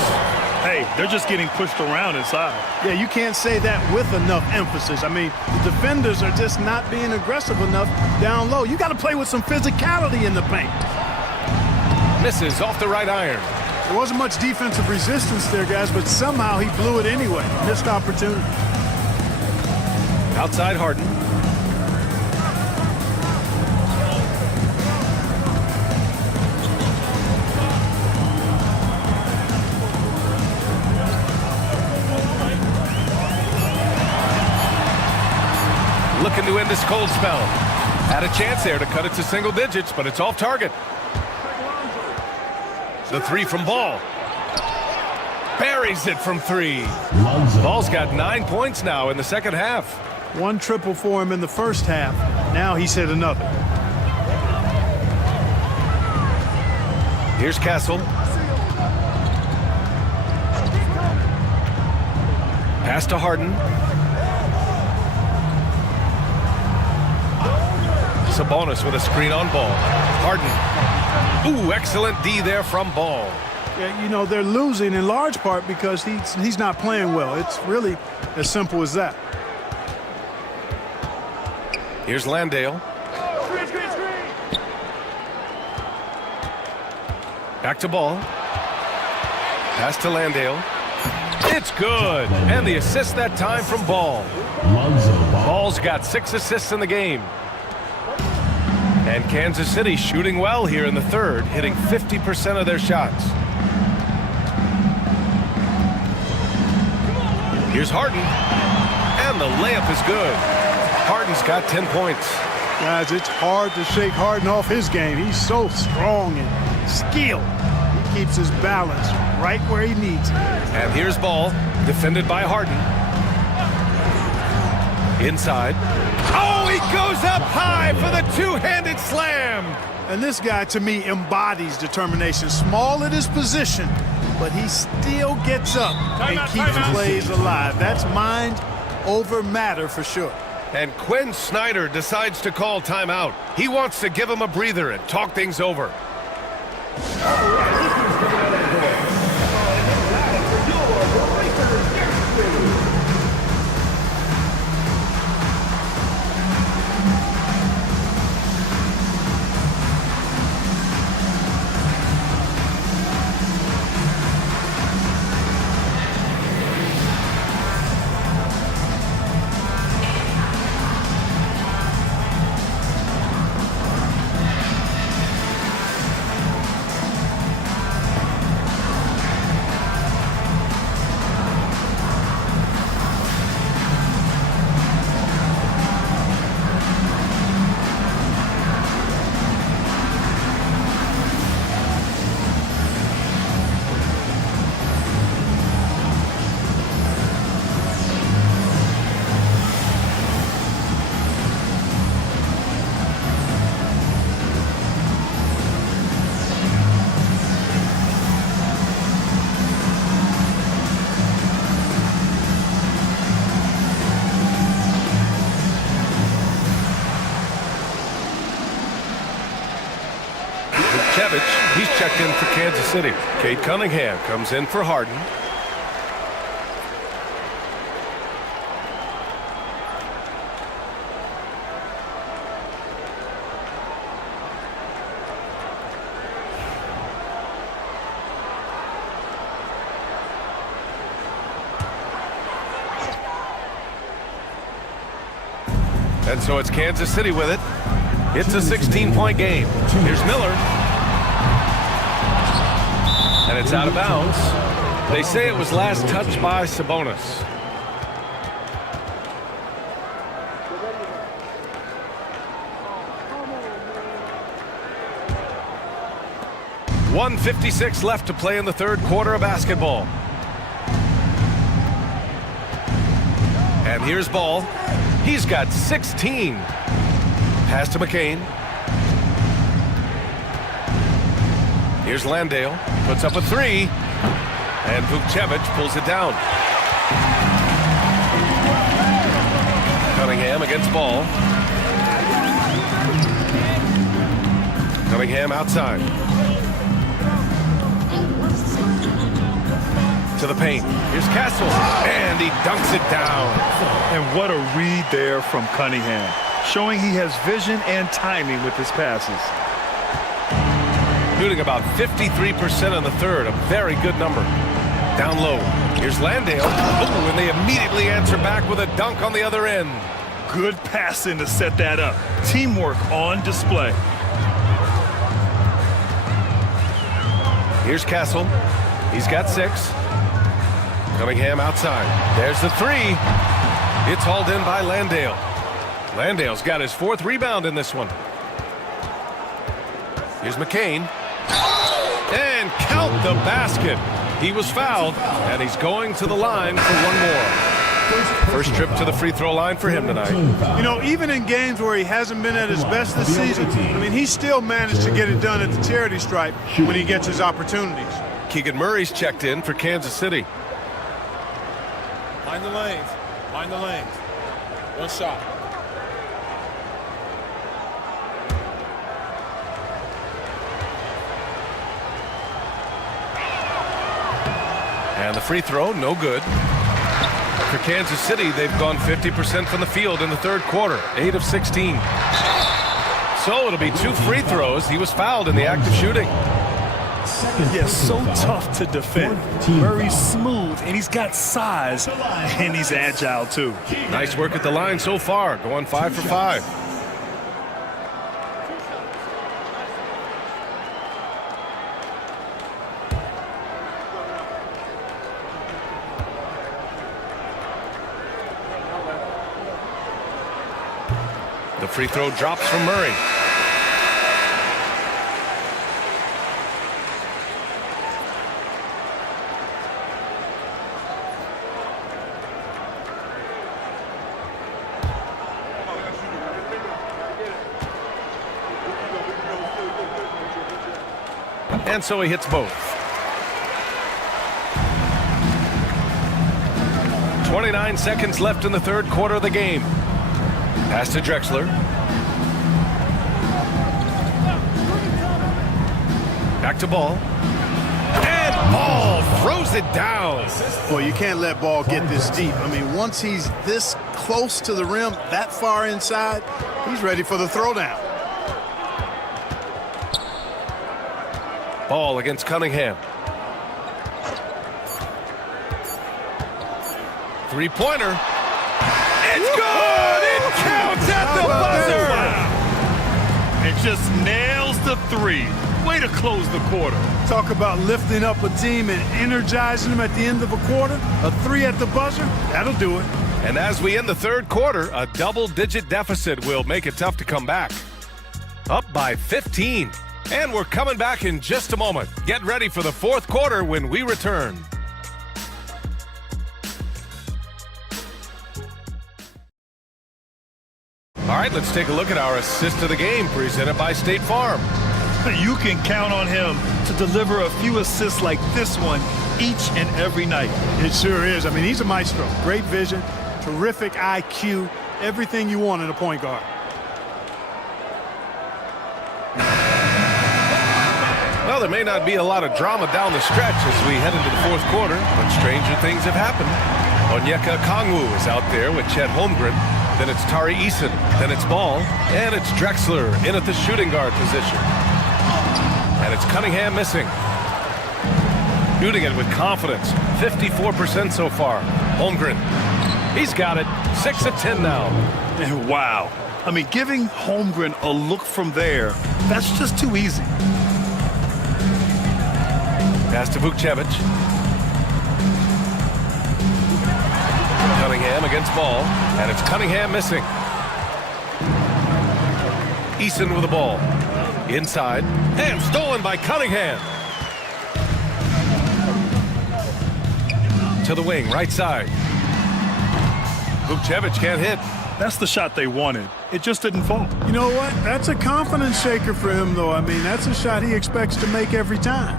Hey, they're just getting pushed around inside. Yeah, you can't say that with enough emphasis. I mean, the defenders are just not being aggressive enough down low. You got to play with some physicality in the paint. Misses off the right iron. There wasn't much defensive resistance there, guys, but somehow he blew it anyway. Missed opportunity. Outside Harden. Looking to end this cold spell. Had a chance there to cut it to single digits, but it's off target. The three from Ball. Buries it from 3. Ball's got 9 points now in the second half. 1 triple for him in the first half. Now he's hit another. Here's Castle. Pass to Harden. Sabonis with a screen on Ball. Harden. Ooh, excellent D there from Ball. Yeah, you know, they're losing in large part because he's not playing well. It's really as simple as that. Here's Landale. Back to Ball. Pass to Landale. It's good. And the assist that time from Ball. Ball's got 6 assists in the game. And Kansas City shooting well here in the third, hitting 50% of their shots. Here's Harden. And the layup is good. Harden's got 10 points. Guys, it's hard to shake Harden off his game. He's so strong and skilled. He keeps his balance right where he needs it. And here's Ball, defended by Harden. Inside. Oh, he goes up high for the two-handed slam. And this guy, to me, embodies determination. Small at his position, but he still gets up and keeps plays alive. That's mind over matter for sure. And Quinn Snyder decides to call timeout. He wants to give him a breather and talk things over. checked in for Kansas City. Cade Cunningham comes in for Harden. And so it's Kansas City with it. It's a 16-point game. Here's Miller. And it's out of bounds. They say it was last touched by Sabonis. .156 left to play in the third quarter of basketball. And here's Ball. He's got 16. Pass to McCain. Here's Landale. Puts up a three. And Vukcevic pulls it down. Cunningham against Ball. Cunningham outside. To the paint. Here's Castle. And he dunks it down. And what a read there from Cunningham, showing he has vision and timing with his passes. Shooting about 53% in the third, a very good number. Down low. Here's Landale. Ooh, and they immediately answer back with a dunk on the other end. Good passing to set that up. Teamwork on display. Here's Castle. He's got 6. Cunningham outside. There's the three. It's hauled in by Landale. Landale's got his 4th rebound in this one. Here's McCain. And count the basket. He was fouled, and he's going to the line for one more. First trip to the free throw line for him tonight. You know, even in games where he hasn't been at his best this season, I mean, he still managed to get it done at the charity stripe when he gets his opportunities. Keegan Murray's checked in for Kansas City. Mind the lanes. Mind the lanes. One shot. And the free throw, no good. For Kansas City, they've gone 50% from the field in the third quarter, 8 of 16. So it'll be 2 free throws. He was fouled in the act of shooting. Yes, so tough to defend. Very smooth, and he's got size, and he's agile too. Nice work at the line so far, going 5 for 5. The free throw drops from Murray. And so he hits both. 29 seconds left in the third quarter of the game. Pass to Drexler. Back to Ball. And Ball throws it down. Well, you can't let Ball get this deep. I mean, once he's this close to the rim, that far inside, he's ready for the throwdown. Ball against Cunningham. Three-pointer. It's good! It counts at the buzzer! Wow. It just nails the three. Way to close the quarter. Talk about lifting up a team and energizing them at the end of a quarter. A 3 at the buzzer, that'll do it. And as we end the third quarter, a double-digit deficit will make it tough to come back. Up by 15. And we're coming back in just a moment. Get ready for the fourth quarter when we return. All right, let's take a look at our assist of the game presented by State Farm. You can count on him to deliver a few assists like this one each and every night. It sure is. I mean, he's a maestro. Great vision, terrific IQ, everything you want in a point guard. Well, there may not be a lot of drama down the stretch as we head into the fourth quarter, but stranger things have happened. Onyeka Okongwu is out there with Chet Holmgren. Then it's Tari Eason. Then it's Ball. And it's Drexler in at the shooting guard position. And it's Cunningham missing. Shooting it with confidence. 54% so far. Holmgren. He's got it. 6 of 10 now. Wow. I mean, giving Holmgren a look from there, that's just too easy. Pass to Vukcevic. Cunningham against Ball, and it's Cunningham missing. Eason with the ball. Inside, and stolen by Cunningham. To the wing, right side. Vukcevic can't hit. That's the shot they wanted. It just didn't fall. You know what? That's a confidence shaker for him, though. I mean, that's a shot he expects to make every time.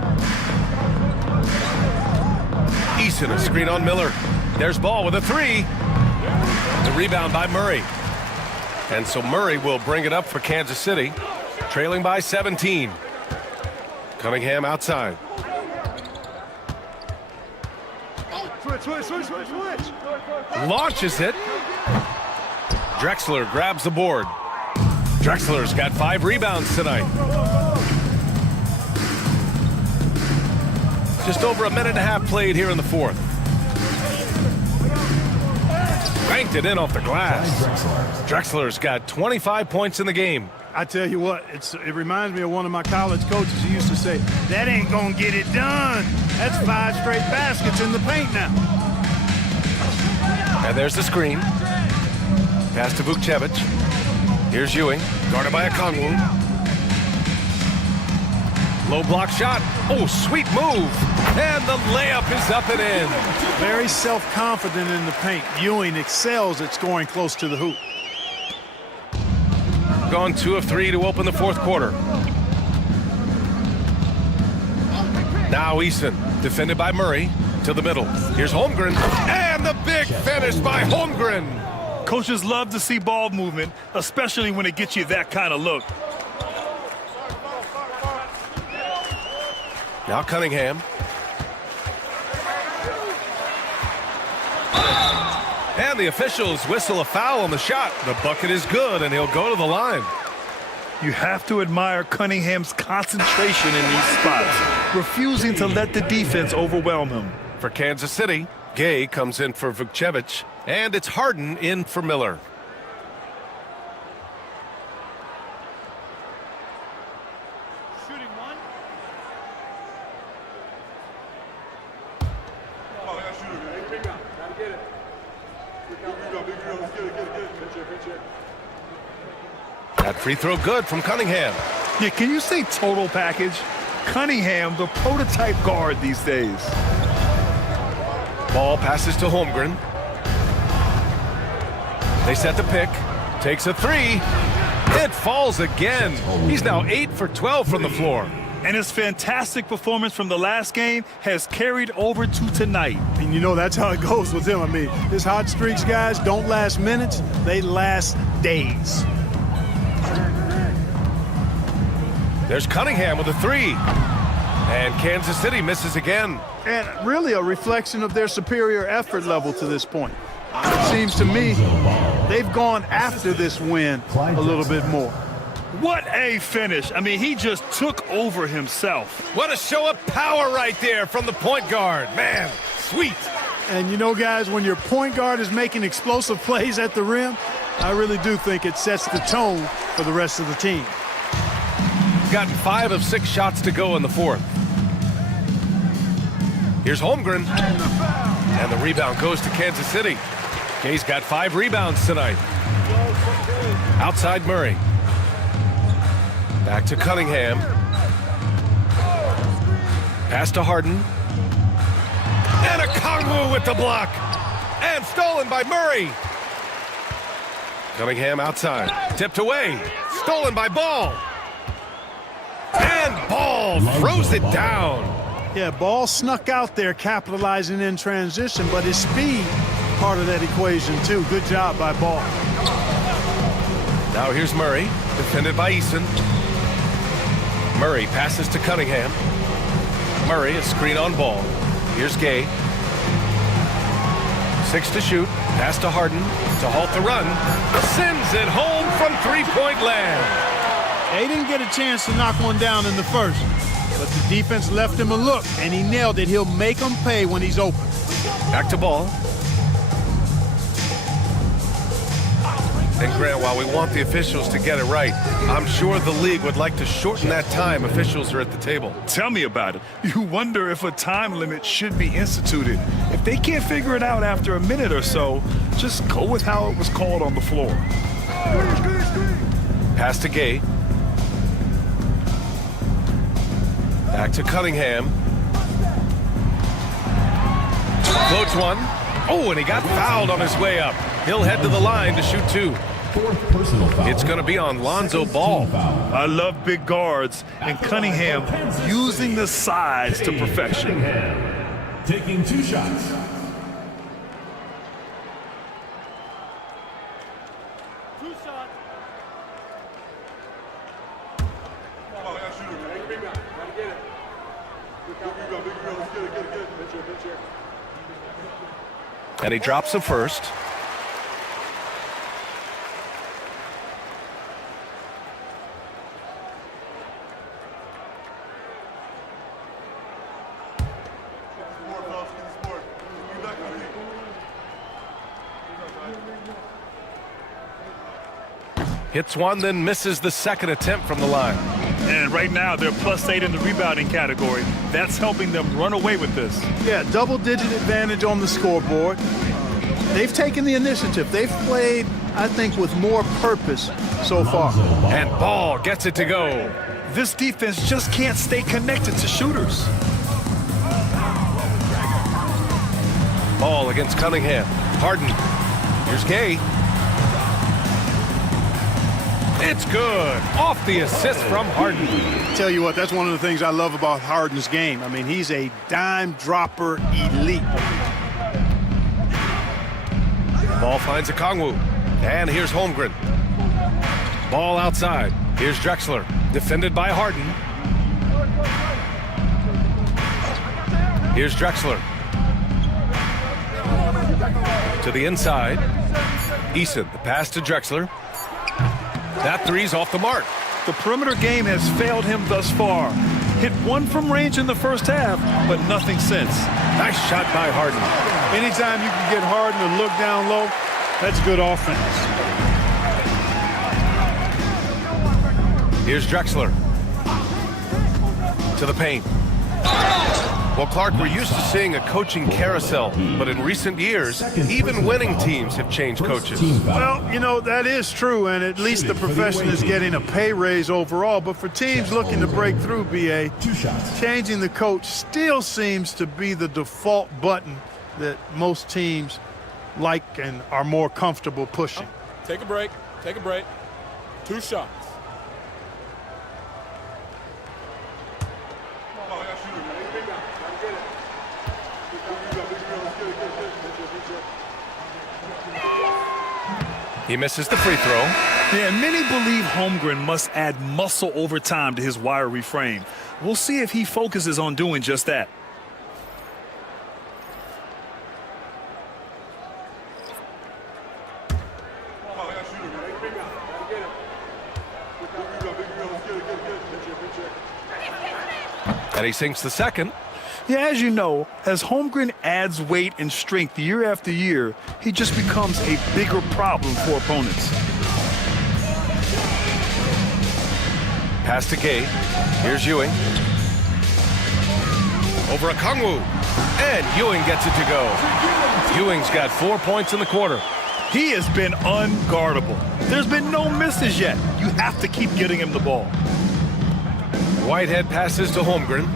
Eason, a screen on Miller. There's Ball with a three. The rebound by Murray. And so Murray will bring it up for Kansas City, trailing by 17. Cunningham outside. Switch. Launches it. Drexler grabs the board. Drexler's got 5 rebounds tonight. Just over a minute and a half played here in the fourth. Banked it in off the glass. Drexler's got 25 points in the game. I tell you what, it reminds me of one of my college coaches who used to say, that ain't gonna get it done. That's 5 straight baskets in the paint now. And there's the screen. Pass to Vukcevic. Here's Ewing, guarded by Okongwu. Low block shot. Oh, sweet move. And the layup is up and in. Very self-confident in the paint. Ewing excels at scoring close to the hoop. Gone 2 of 3 to open the fourth quarter. Now Eason, defended by Murray, to the middle. Here's Holmgren, and the big finish by Holmgren. Coaches love to see ball movement, especially when it gets you that kind of look. Now Cunningham. And the officials whistle a foul on the shot. The bucket is good, and he'll go to the line. You have to admire Cunningham's concentration in these spots, refusing to let the defense overwhelm him. For Kansas City, Gay comes in for Vukcevic, and it's Harden in for Miller. Shooting one. That free throw good from Cunningham. Yeah, can you say total package? Cunningham, the prototype guard these days. Ball passes to Holmgren. They set the pick. Takes a three. It falls again. He's now 8 for 12 from the floor. And his fantastic performance from the last game has carried over to tonight. And you know that's how it goes with him. I mean, his hot streaks, guys, don't last minutes. They last days. There's Cunningham with a three. And Kansas City misses again. And really a reflection of their superior effort level to this point. It seems to me they've gone after this win a little bit more. What a finish. I mean, he just took over himself. What a show of power right there from the point guard. Man, sweet. And you know, guys, when your point guard is making explosive plays at the rim, I really do think it sets the tone for the rest of the team. Gotten 5 of 6 shots to go in the fourth. Here's Holmgren. And the rebound goes to Kansas City. Gay's got 5 rebounds tonight. Outside Murray. Back to Cunningham. Pass to Harden. And Okongwu with the block. And stolen by Murray. Cunningham outside. Tipped away. Stolen by Ball. And Ball throws it down. Yeah, Ball snuck out there capitalizing in transition, but his speed, part of that equation too. Good job by Ball. Now here's Murray, defended by Eason. Murray passes to Cunningham. Murray, a screen on Ball. Here's Gay. 6 to shoot. Pass to Harden to halt the run. Sends it home from three-point land. They didn't get a chance to knock one down in the first, but the defense left him a look, and he nailed it. He'll make them pay when he's open. Back to Ball. And Grant, while we want the officials to get it right, I'm sure the league would like to shorten that time officials are at the table. Tell me about it. You wonder if a time limit should be instituted. If they can't figure it out after a minute or so, just go with how it was called on the floor. Pass to Gay. Back to Cunningham. Floats one. Oh, and he got fouled on his way up. He'll head to the line to shoot 2. Fourth personal foul. It's going to be on Lonzo Ball. I love big guards, and Cunningham using the size to perfection. Taking 2 shots. And he drops the first. Hits one, then misses the second attempt from the line. And right now, they're +8 in the rebounding category. That's helping them run away with this. Yeah, double-digit advantage on the scoreboard. They've taken the initiative. They've played, I think, with more purpose so far. And Ball gets it to go. This defense just can't stay connected to shooters. Ball against Cunningham. Harden. Here's Gay. It's good. Off the assist from Harden. Tell you what, that's one of the things I love about Harden's game. I mean, he's a dime dropper elite. Ball finds a Kongwu. And here's Holmgren. Ball outside. Here's Drexler. Defended by Harden. Here's Drexler. To the inside. Eason, the pass to Drexler. That three's off the mark. The perimeter game has failed him thus far. Hit one from range in the first half, but nothing since. Nice shot by Harden. Anytime you can get Harden to look down low, that's good offense. Here's Drexler. To the paint. Well, Clark, we're used to seeing a coaching carousel, but in recent years, even winning teams have changed coaches. Well, you know, that is true, and at least the profession is getting a pay raise overall. But for teams looking to break through, BA, changing the coach still seems to be the default button that most teams like and are more comfortable pushing. Take a break. Take a break. 2 shots. He misses the free throw. Yeah, many believe Holmgren must add muscle over time to his wiry frame. We'll see if he focuses on doing just that. And he sinks the second. Yeah, as you know, as Holmgren adds weight and strength year after year, he just becomes a bigger problem for opponents. Pass to Gay. Here's Ewing. Over a Kongwu. And Ewing gets it to go. Ewing's got 4 points in the quarter. He has been unguardable. There's been no misses yet. You have to keep getting him the ball. Whitehead passes to Holmgren.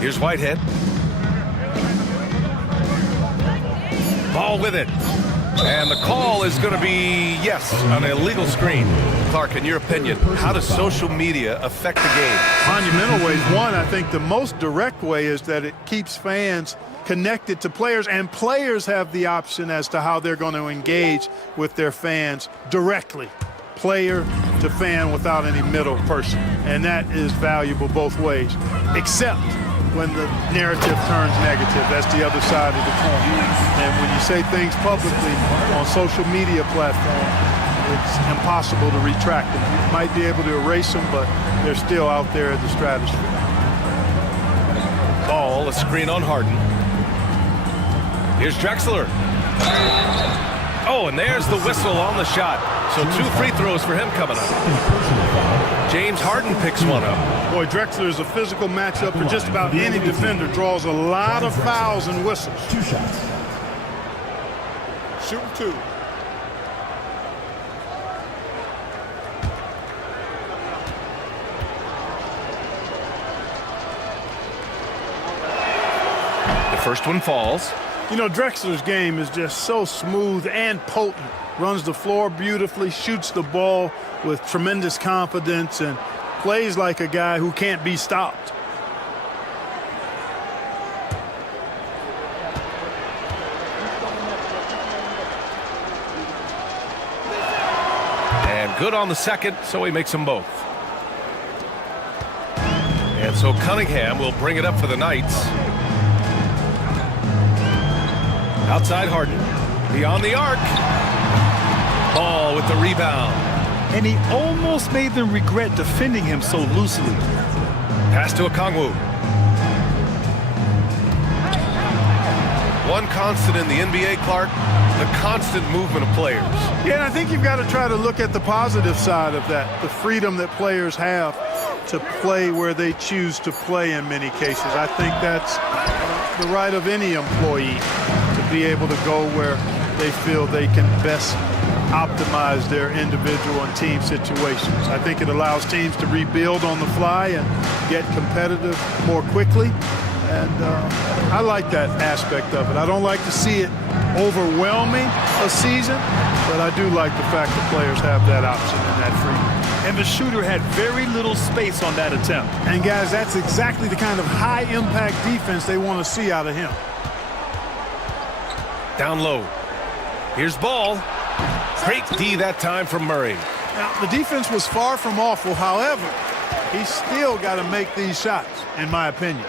Here's Whitehead. Ball with it. And the call is going to be, yes, an illegal screen. Clark, in your opinion, how does social media affect the game? Monumental ways. One, I think the most direct way is that it keeps fans connected to players, and players have the option as to how they're going to engage with their fans directly. player to fan without any middle person. And that is valuable both ways, except when the narrative turns negative. That's the other side of the coin. And when you say things publicly on social media platforms, it's impossible to retract them. You might be able to erase them, but they're still out there in the stratosphere. Ball, a screen on Harden. Here's Drexler. Oh, and there's the whistle on the shot. So 2 free throws for him coming up. James Harden picks one up. Boy, Drexler is a physical matchup for just about any defender. Draws a lot of fouls and whistles. 2 shots. Shooting 2. The first one falls. You know, Drexler's game is just so smooth and potent. Runs the floor beautifully, shoots the ball with tremendous confidence, and plays like a guy who can't be stopped. And good on the second, so he makes them both. And so Cunningham will bring it up for the Knights. Outside Harden, beyond the arc. Ball with the rebound. And he almost made them regret defending him so loosely. Pass to Okongwu. One constant in the NBA, Clark, the constant movement of players. Yeah, and I think you've got to try to look at the positive side of that, the freedom that players have to play where they choose to play in many cases. I think that's the right of any employee, to be able to go where they feel they can best optimize their individual and team situations. I think it allows teams to rebuild on the fly and get competitive more quickly. And I like that aspect of it. I don't like to see it overwhelming a season, but I do like the fact that players have that option and that freedom. And the shooter had very little space on that attempt. And guys, that's exactly the kind of high-impact defense they want to see out of him. Down low. Here's Ball. Great D that time from Murray. Now, the defense was far from awful. However, he's still got to make these shots, in my opinion.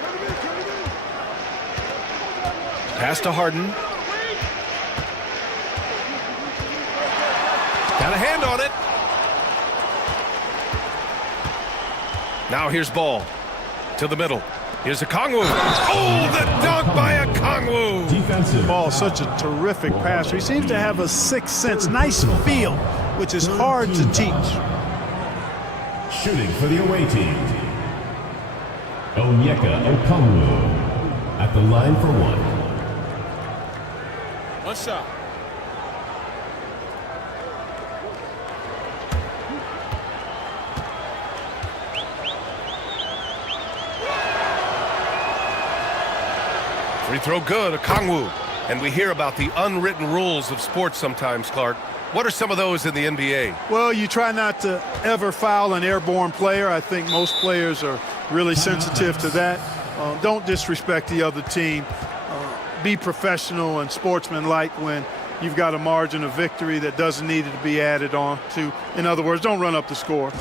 Pass to Harden. Got a hand on it. Now here's Ball to the middle. Here's Okongwu. Oh, the dunk by Okongwu. Defensive. Ball, such a terrific passer. He seems to have a sixth sense, nice feel, which is hard to teach. Shooting for the away team. Onyeka Okongwu at the line for 1. 1 shot. Free throw good, Okongwu. And we hear about the unwritten rules of sports sometimes, Clark. What are some of those in the NBA? Well, you try not to ever foul an airborne player. I think most players are really sensitive to that. Don't disrespect the other team. Be professional and sportsmanlike when you've got a margin of victory that doesn't need to be added on to. In other words, don't run up the score.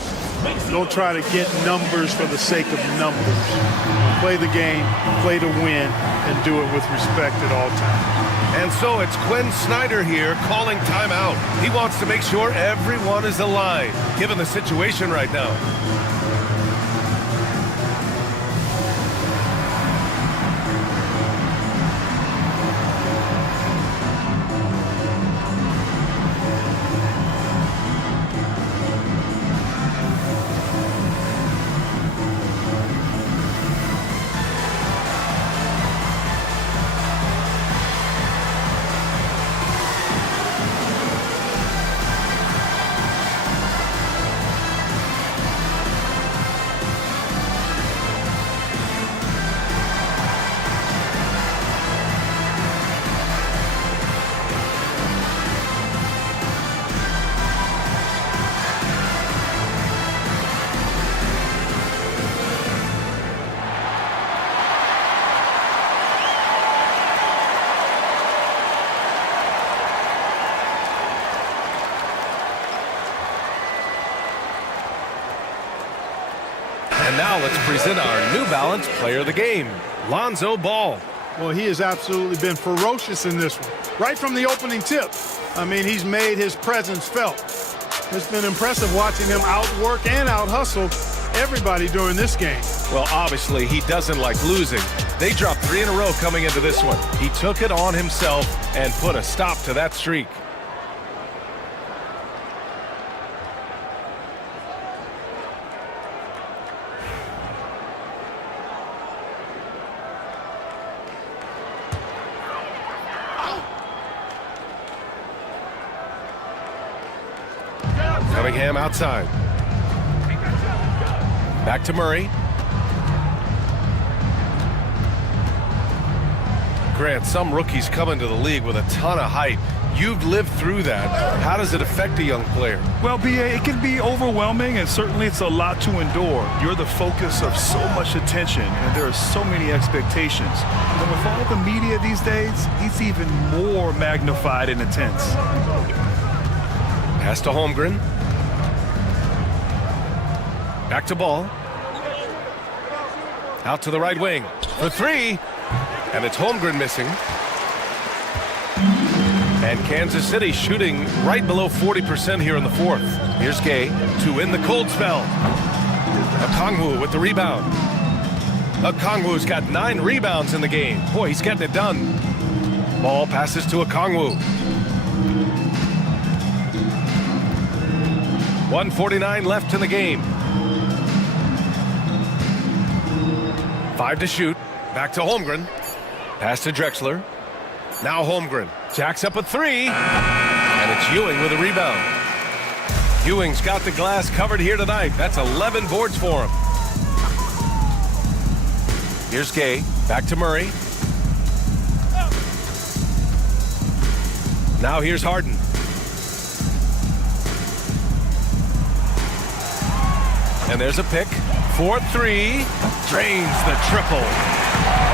Don't try to get numbers for the sake of numbers. Play the game, play to win, and do it with respect at all times. And so it's Quinn Snyder here calling timeout. He wants to make sure everyone is alive, given the situation right now. And now let's present our New Balance Player of the Game, Lonzo Ball. Well, he has absolutely been ferocious in this one. Right from the opening tip. I mean, he's made his presence felt. It's been impressive watching him outwork and out-hustle everybody during this game. Well, obviously, he doesn't like losing. They dropped 3 in a row coming into this one. He took it on himself and put a stop to that streak. Cunningham outside. Back to Murray. Grant, some rookies come into the league with a ton of hype. You've lived through that. How does it affect a young player? Well, B.A., it can be overwhelming, and certainly it's a lot to endure. You're the focus of so much attention, and there are so many expectations. And with all the media these days, it's even more magnified and intense. Pass to Holmgren. Back to Ball. Out to the right wing for 3. And it's Holmgren missing. And Kansas City shooting right below 40% here in the 4th. Here's Gay to win the cold spell. Okongwu with the rebound. Okongwu's got 9 rebounds in the game. Boy, he's getting it done. Ball passes to Okongwu. 1:49 left in the game. 5 to shoot. Back to Holmgren. Pass to Drexler. Now Holmgren. Jacks up a 3. And it's Ewing with a rebound. Ewing's got the glass covered here tonight. That's 11 boards for him. Here's Gay. Back to Murray. Now here's Harden. And there's a pick. 4-3. Drains the triple.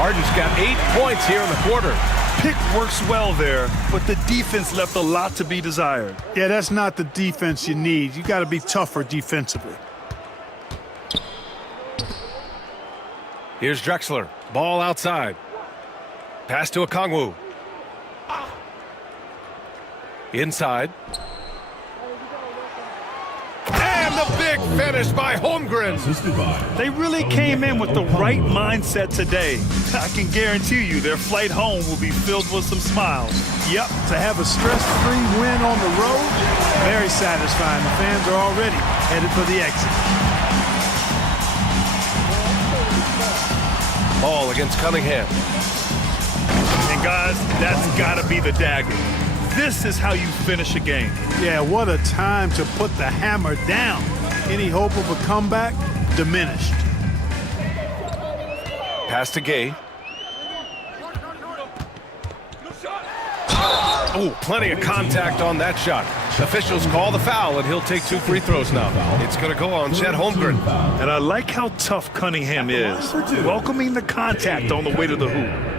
Harden's got 8 points here in the quarter. Pick works well there, but the defense left a lot to be desired. Yeah, that's not the defense you need. You got to be tougher defensively. Here's Drexler. Ball outside. Pass to Okongwu. Inside. And the big finish by Holmgren. They really came in with the right mindset today. I can guarantee you their flight home will be filled with some smiles. Yep, to have a stress-free win on the road, very satisfying. The fans are already headed for the exit. Ball against Cunningham. And guys, that's got to be the dagger. This is how you finish a game. Yeah, what a time to put the hammer down. Any hope of a comeback diminished. Pass to Gay. Oh, plenty of contact on that shot. Officials call the foul, and he'll take 2 free throws now. It's going to go on Chet Holmgren. And I like how tough Cunningham is, welcoming the contact on the way to the hoop.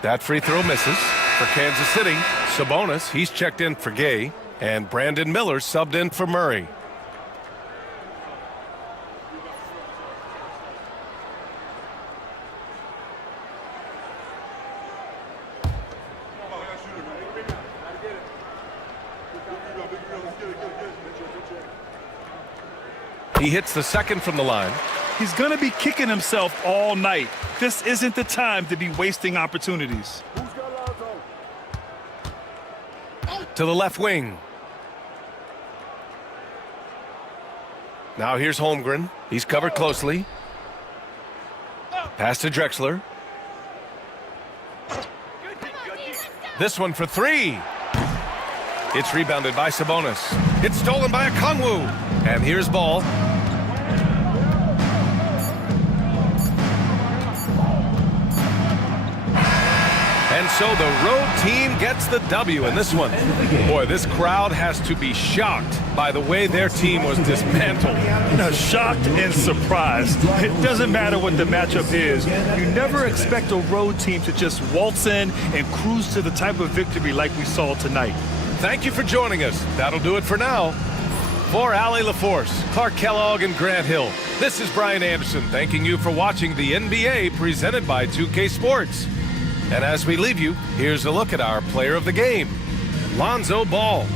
That free throw misses for Kansas City. Sabonis, he's checked in for Gay. And Brandon Miller subbed in for Murray. He hits the second from the line. He's going to be kicking himself all night. This isn't the time to be wasting opportunities. To the left wing. Now here's Holmgren. He's covered closely. Pass to Drexler. This one for 3. It's rebounded by Sabonis. It's stolen by Okongwu. And here's Ball. And so the road team gets the W in this one. Boy, this crowd has to be shocked by the way their team was dismantled. Shocked and surprised. It doesn't matter what the matchup is. You never expect a road team to just waltz in and cruise to the type of victory like we saw tonight. Thank you for joining us. That'll do it for now. For Allie LaForce, Clark Kellogg, and Grant Hill, this is Brian Anderson thanking you for watching the NBA presented by 2K Sports. And as we leave you, here's a look at our player of the game, Lonzo Ball.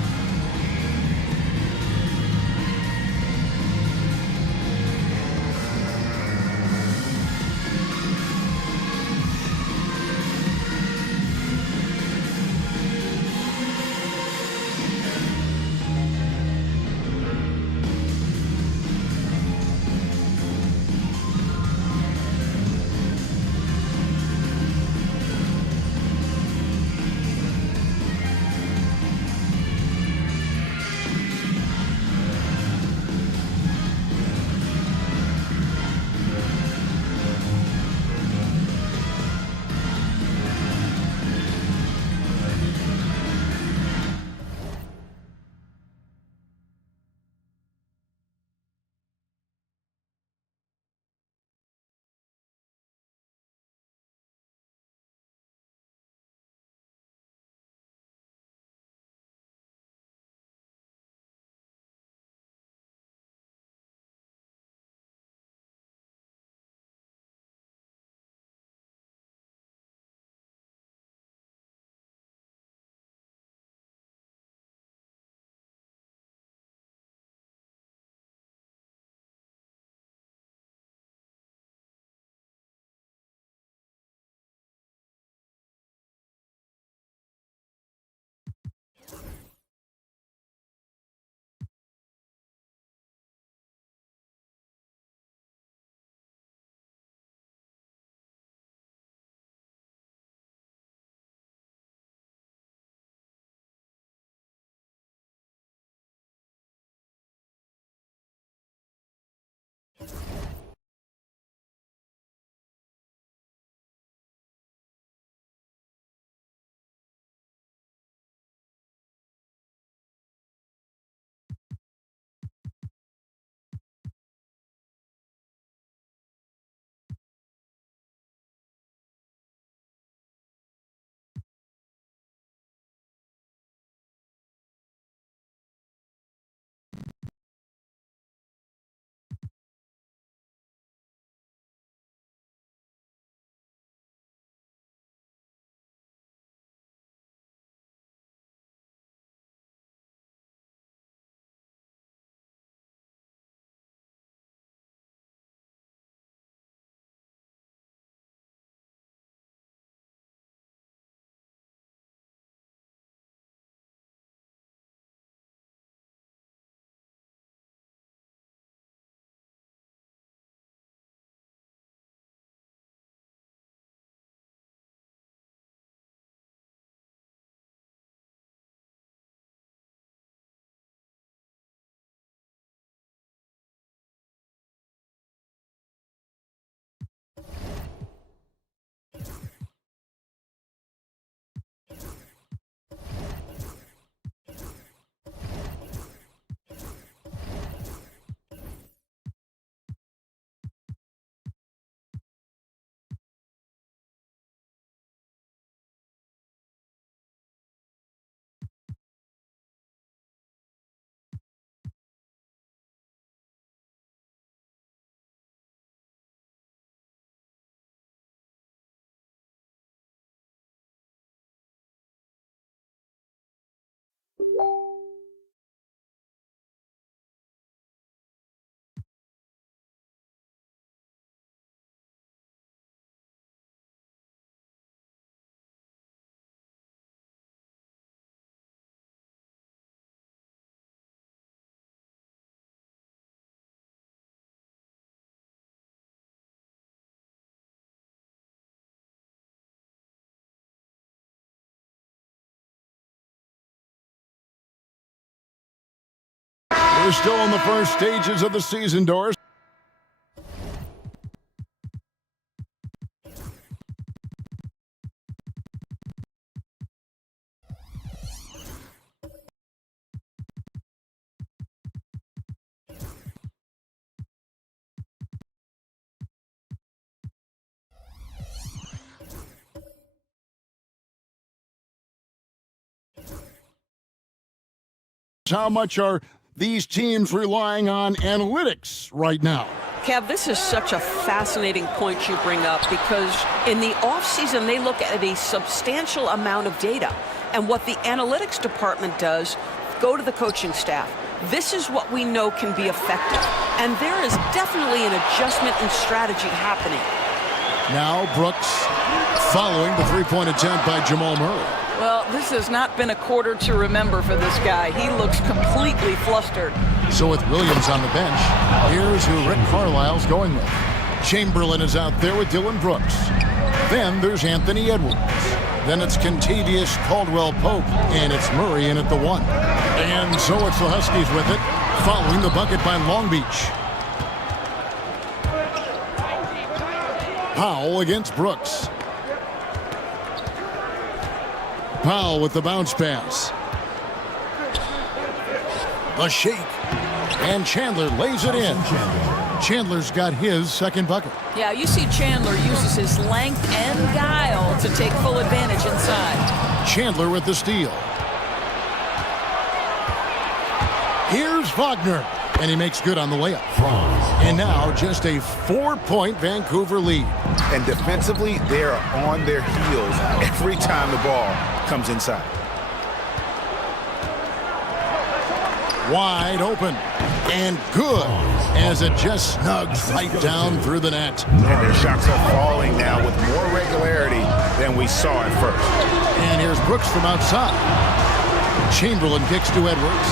We're still in the first stages of the season, Doris. How much are these teams relying on analytics right now? Kev, this is such a fascinating point you bring up because in the offseason, they look at a substantial amount of data. And what the analytics department does, go to the coaching staff. This is what we know can be effective. And there is definitely an adjustment in strategy happening. Now Brooks following the three-point attempt by Jamal Murray. Well, this has not been a quarter to remember for this guy. He looks completely flustered. So with Williams on the bench, here's who Rick Carlisle's going with. Chamberlain is out there with Dylan Brooks. Then there's Anthony Edwards. Then it's Contavious Caldwell-Pope, and it's Murray in at the 1. And so it's the Huskies with it, following the bucket by Long Beach. Powell against Brooks. Powell with the bounce pass. The shake. And Chandler lays it in. Chandler's got his second bucket. Yeah, you see Chandler uses his length and guile to take full advantage inside. Chandler with the steal. Here's Wagner. And he makes good on the layup. And now just a 4-point Vancouver lead. And defensively, they are on their heels every time the ball comes inside. Wide open. And good as it just snugs right down through the net. And their shots are falling now with more regularity than we saw at first. And here's Brooks from outside. Chamberlain kicks to Edwards.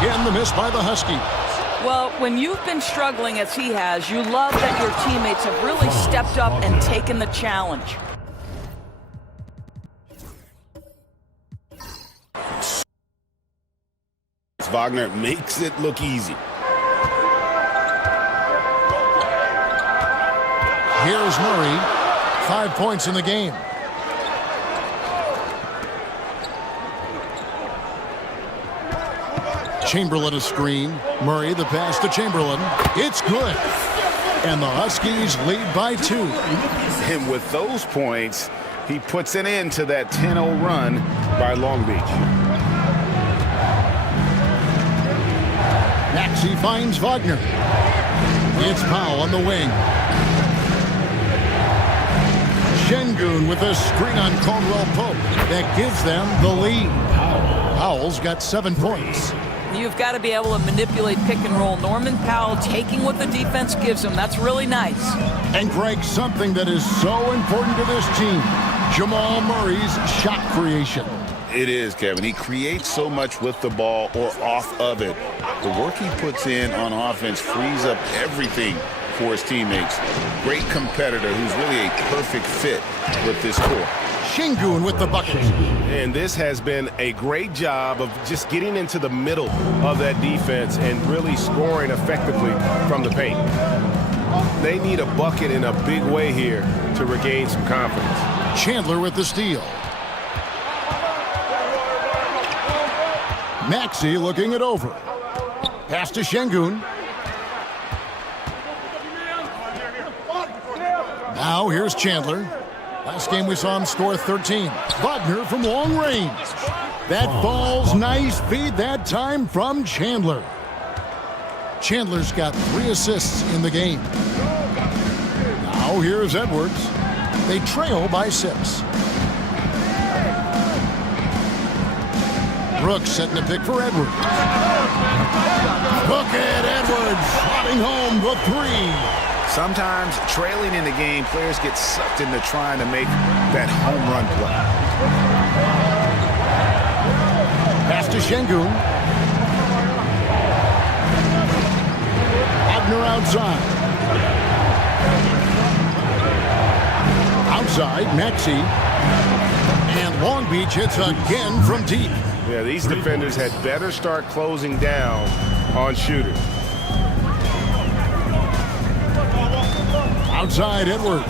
Again, the miss by the Huskies. Well, when you've been struggling as he has, you love that your teammates have really stepped up and taken the challenge. Wagner makes it look easy. Here's Murray. 5 points in the game. Chamberlain a screen. Murray the pass to Chamberlain. It's good. And the Huskies lead by 2. And with those points, he puts an end to that 10-0 run by Long Beach. Maxey finds Wagner. It's Powell on the wing. Şengün with a screen on Caldwell-Pope. That gives them the lead. Powell's got 7 points. You've got to be able to manipulate pick and roll. Norman Powell taking what the defense gives him. That's really nice. And Greg, something that is so important to this team, Jamal Murray's shot creation. It is, Kevin. He creates so much with the ball or off of it. The work he puts in on offense frees up everything for his teammates. Great competitor who's really a perfect fit with this core. Şengün with the bucket. And this has been a great job of just getting into the middle of that defense and really scoring effectively from the paint. They need a bucket in a big way here to regain some confidence. Chandler with the steal. Maxey looking it over. Pass to Şengün. Now here's Chandler. Last game we saw him score 13. Wagner from long range. That falls nice feed that time from Chandler. Chandler's got 3 assists in the game. Now here's Edwards. They trail by 6. Brooks setting a pick for Edwards. Bucket Edwards slotting home the 3. Sometimes trailing in the game, players get sucked into trying to make that home run play. Pass to Şengün. Wagner outside. Outside, Maxey. And Long Beach hits again from deep. Yeah, these defenders had better start closing down on shooters. Outside, Edwards.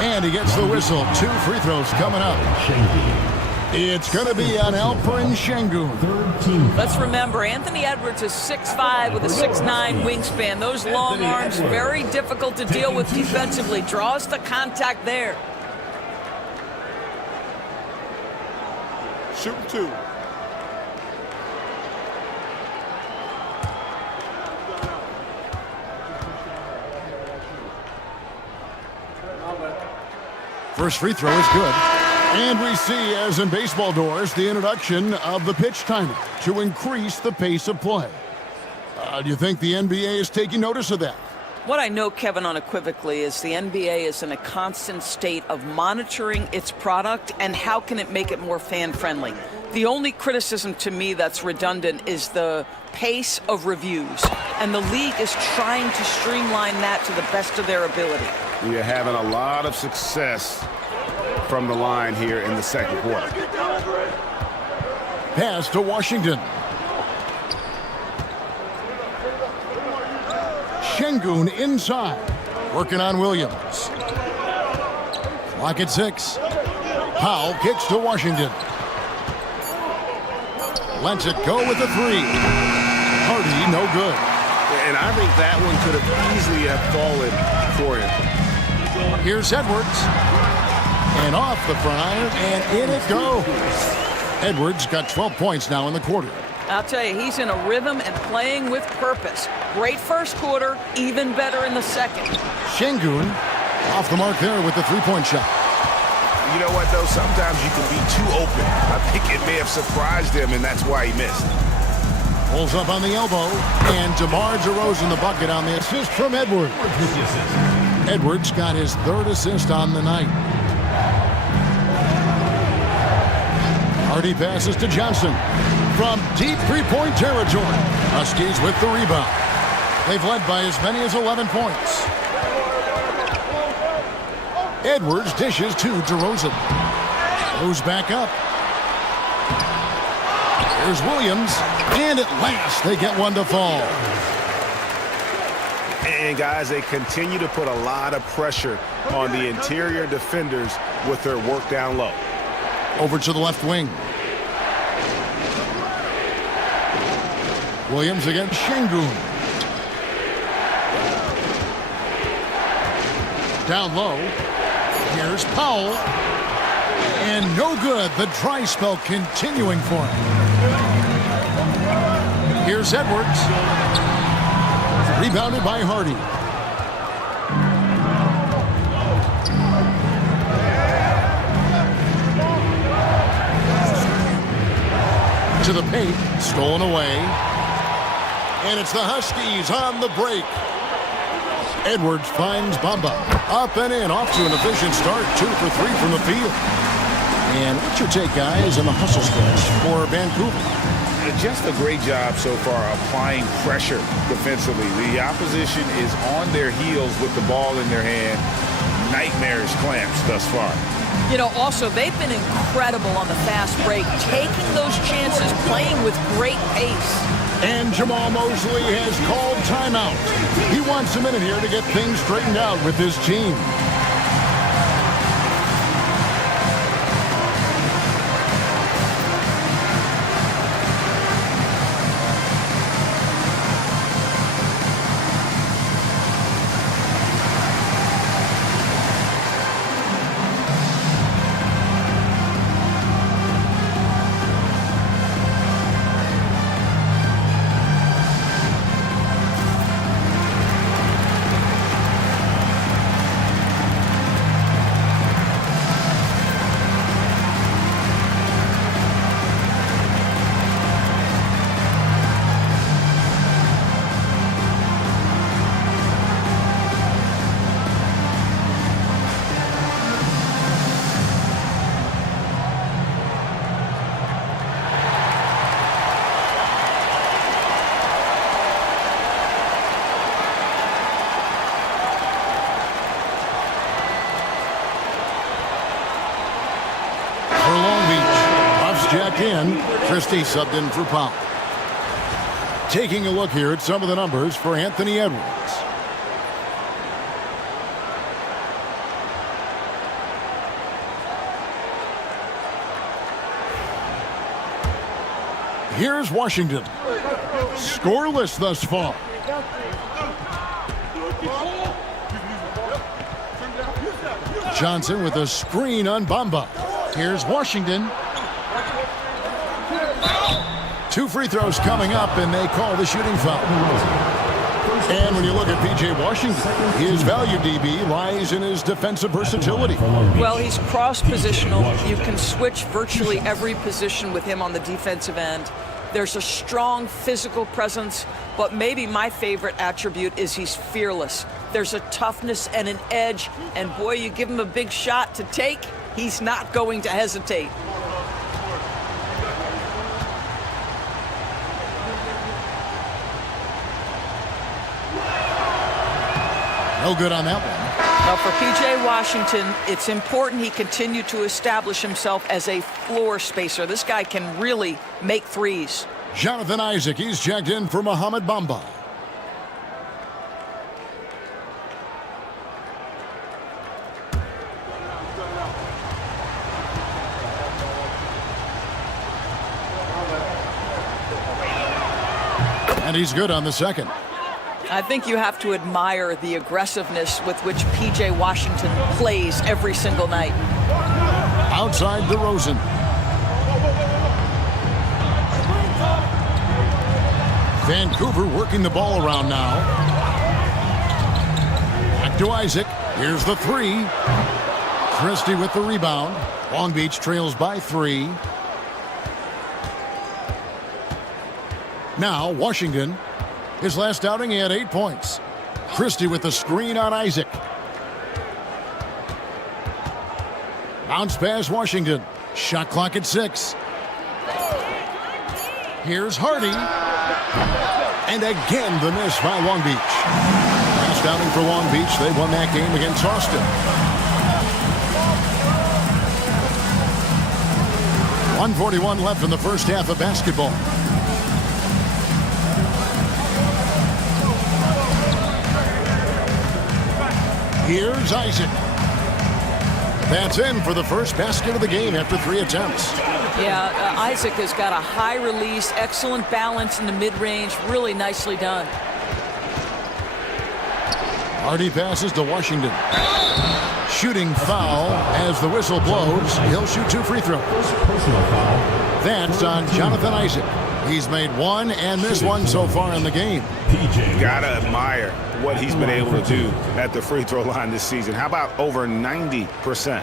And he gets the whistle. 2 free throws coming up. It's going to be on Alperen Şengün. Let's remember, Anthony Edwards is 6'5" with a 6'9" wingspan. Those long arms, very difficult to deal with defensively. Draws the contact there. Shooting 2. First free throw is good. And we see, as in baseball doors, the introduction of the pitch timer to increase the pace of play. Do you think the NBA is taking notice of that? What I know, Kevin, unequivocally, is the NBA is in a constant state of monitoring its product and how can it make it more fan-friendly. The only criticism to me that's redundant is the pace of reviews, and the league is trying to streamline that to the best of their ability. We are having a lot of success from the line here in the second quarter. Pass to Washington. Şengün inside, working on Williams. Clock at 6. Powell kicks to Washington. Lets it go with a 3. Hardy, no good. And I think that one could have easily have fallen for him. Here's Edwards. And off the front iron, and in it goes. Edwards got 12 points now in the quarter. I'll tell you, he's in a rhythm and playing with purpose. Great first quarter, even better in the second. Şengün off the mark there with the three-point shot. You know what, though? Sometimes you can be too open. I think it may have surprised him, and that's why he missed. Pulls up on the elbow, and DeMar DeRozan the bucket on the assist from Edwards. Edwards got his third assist on the night. Hardy passes to Johnson from deep three-point territory. Huskies with the rebound. They've led by as many as 11 points. Edwards dishes to DeRozan. Moves back up. Here's Williams, and at last they get one to fall. And guys, they continue to put a lot of pressure on the interior defenders with their work down low. Over to the left wing. Williams against Şengün. Down low. Here's Powell. And no good. The dry spell continuing for him. Here's Edwards. Rebounded by Hardy. To the paint. Stolen away. And it's the Huskies on the break. Edwards finds Bamba. Up and in, off to an efficient start. 2 for 3 from the field. And what's your take, guys, in the hustle stretch for Vancouver? Just a great job so far applying pressure defensively. The opposition is on their heels with the ball in their hand. Nightmarish clamps thus far. You know, also, they've been incredible on the fast break, taking those chances, playing with great pace. And Jamal Mosley has called timeout. He wants a minute here to get things straightened out with his team. Jacked in. Christie subbed in for Powell. Taking a look here at some of the numbers for Anthony Edwards. Here's Washington. Scoreless thus far. Johnson with a screen on Bamba. Here's Washington. 2 free throws coming up, and they call the shooting foul. And when you look at P.J. Washington, his value, DB, lies in his defensive versatility. Well, he's cross-positional. You can switch virtually every position with him on the defensive end. There's a strong physical presence, but maybe my favorite attribute is he's fearless. There's a toughness and an edge, and boy, you give him a big shot to take, he's not going to hesitate. No good on that one. Now for P.J. Washington, it's important he continue to establish himself as a floor spacer. This guy can really make threes. Jonathan Isaac, he's checked in for Mohamed Bamba. And he's good on the second. I think you have to admire the aggressiveness with which P.J. Washington plays every single night. Outside DeRozan. Vancouver working the ball around now. Back to Isaac. Here's the 3. Christie with the rebound. Long Beach trails by 3. Now Washington. His last outing, he had 8 points. Christie with the screen on Isaac. Bounce pass Washington. Shot clock at 6. Here's Hardy. And again the miss by Long Beach. Last outing for Long Beach. They won that game against Austin. 1:41 left in the first half of basketball. Here's Isaac. That's in for the first basket of the game after 3 attempts. Yeah, Isaac has got a high release, excellent balance in the mid-range, really nicely done. Hardy passes to Washington. Shooting foul as the whistle blows. He'll shoot 2 free throws. That's on Jonathan Isaac. He's made 1 and missed 1 so far in the game. Gotta admire what he's been able to do at the free throw line this season. How about over 90%?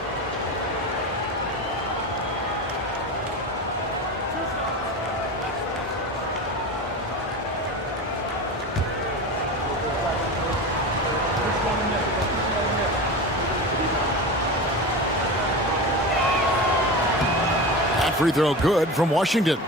That free throw good from Washington.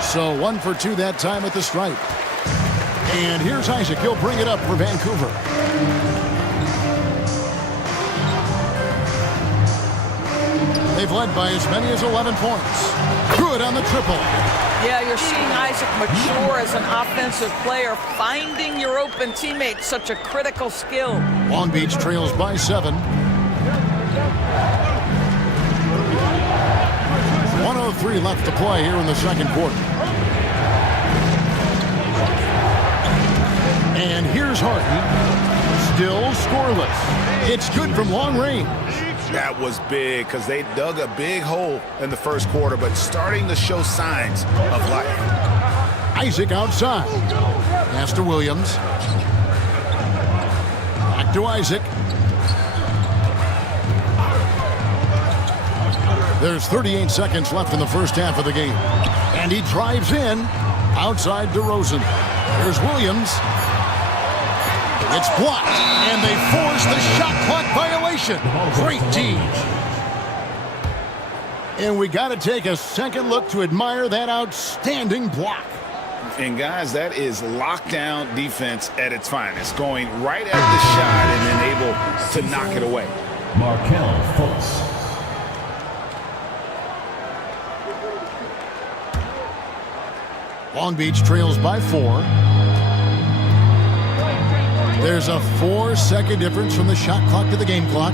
So 1 for 2 that time at the stripe. And here's Isaac. He'll bring it up for Vancouver. They've led by as many as 11 points. Good on the triple. Yeah, you're seeing Isaac mature as an offensive player, finding your open teammate, such a critical skill. Long Beach trails by 7. 1:03 left to play here in the second quarter. And here's Harden, still scoreless. It's good from long range. That was big because they dug a big hole in the first quarter, but starting to show signs of life. Isaac outside. Pass to Williams. Back to Isaac. There's 38 seconds left in the first half of the game. And he drives in outside DeRozan. There's Williams. It's blocked, and they force the shot clock violation. Great team. And we got to take a second look to admire that outstanding block. And guys, that is lockdown defense at its finest, going right at the shot and then able to knock it away. Markelle Fultz. Long Beach trails by 4. There's a 4-second difference from the shot clock to the game clock.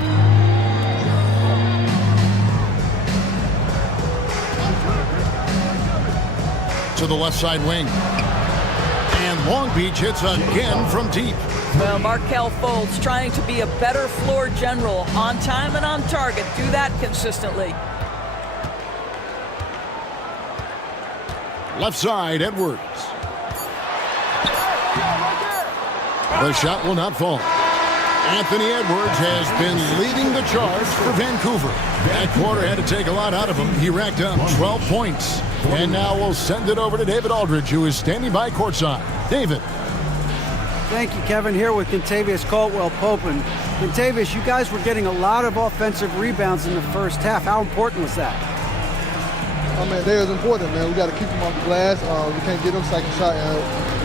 To the left side wing. And Long Beach hits again from deep. Well, Markelle Fultz trying to be a better floor general, on time and on target. Do that consistently. Left side, Edwards. The shot will not fall. Anthony Edwards has been leading the charge for Vancouver. That quarter had to take a lot out of him. He racked up 12 points. And now we'll send it over to David Aldridge, who is standing by courtside. David. Thank you, Kevin. Here with Kentavious Caldwell-Pope. And Kentavious, you guys were getting a lot of offensive rebounds in the first half. How important was that? I mean, that is important, man. We got to keep them off the glass. We can't get them second shot.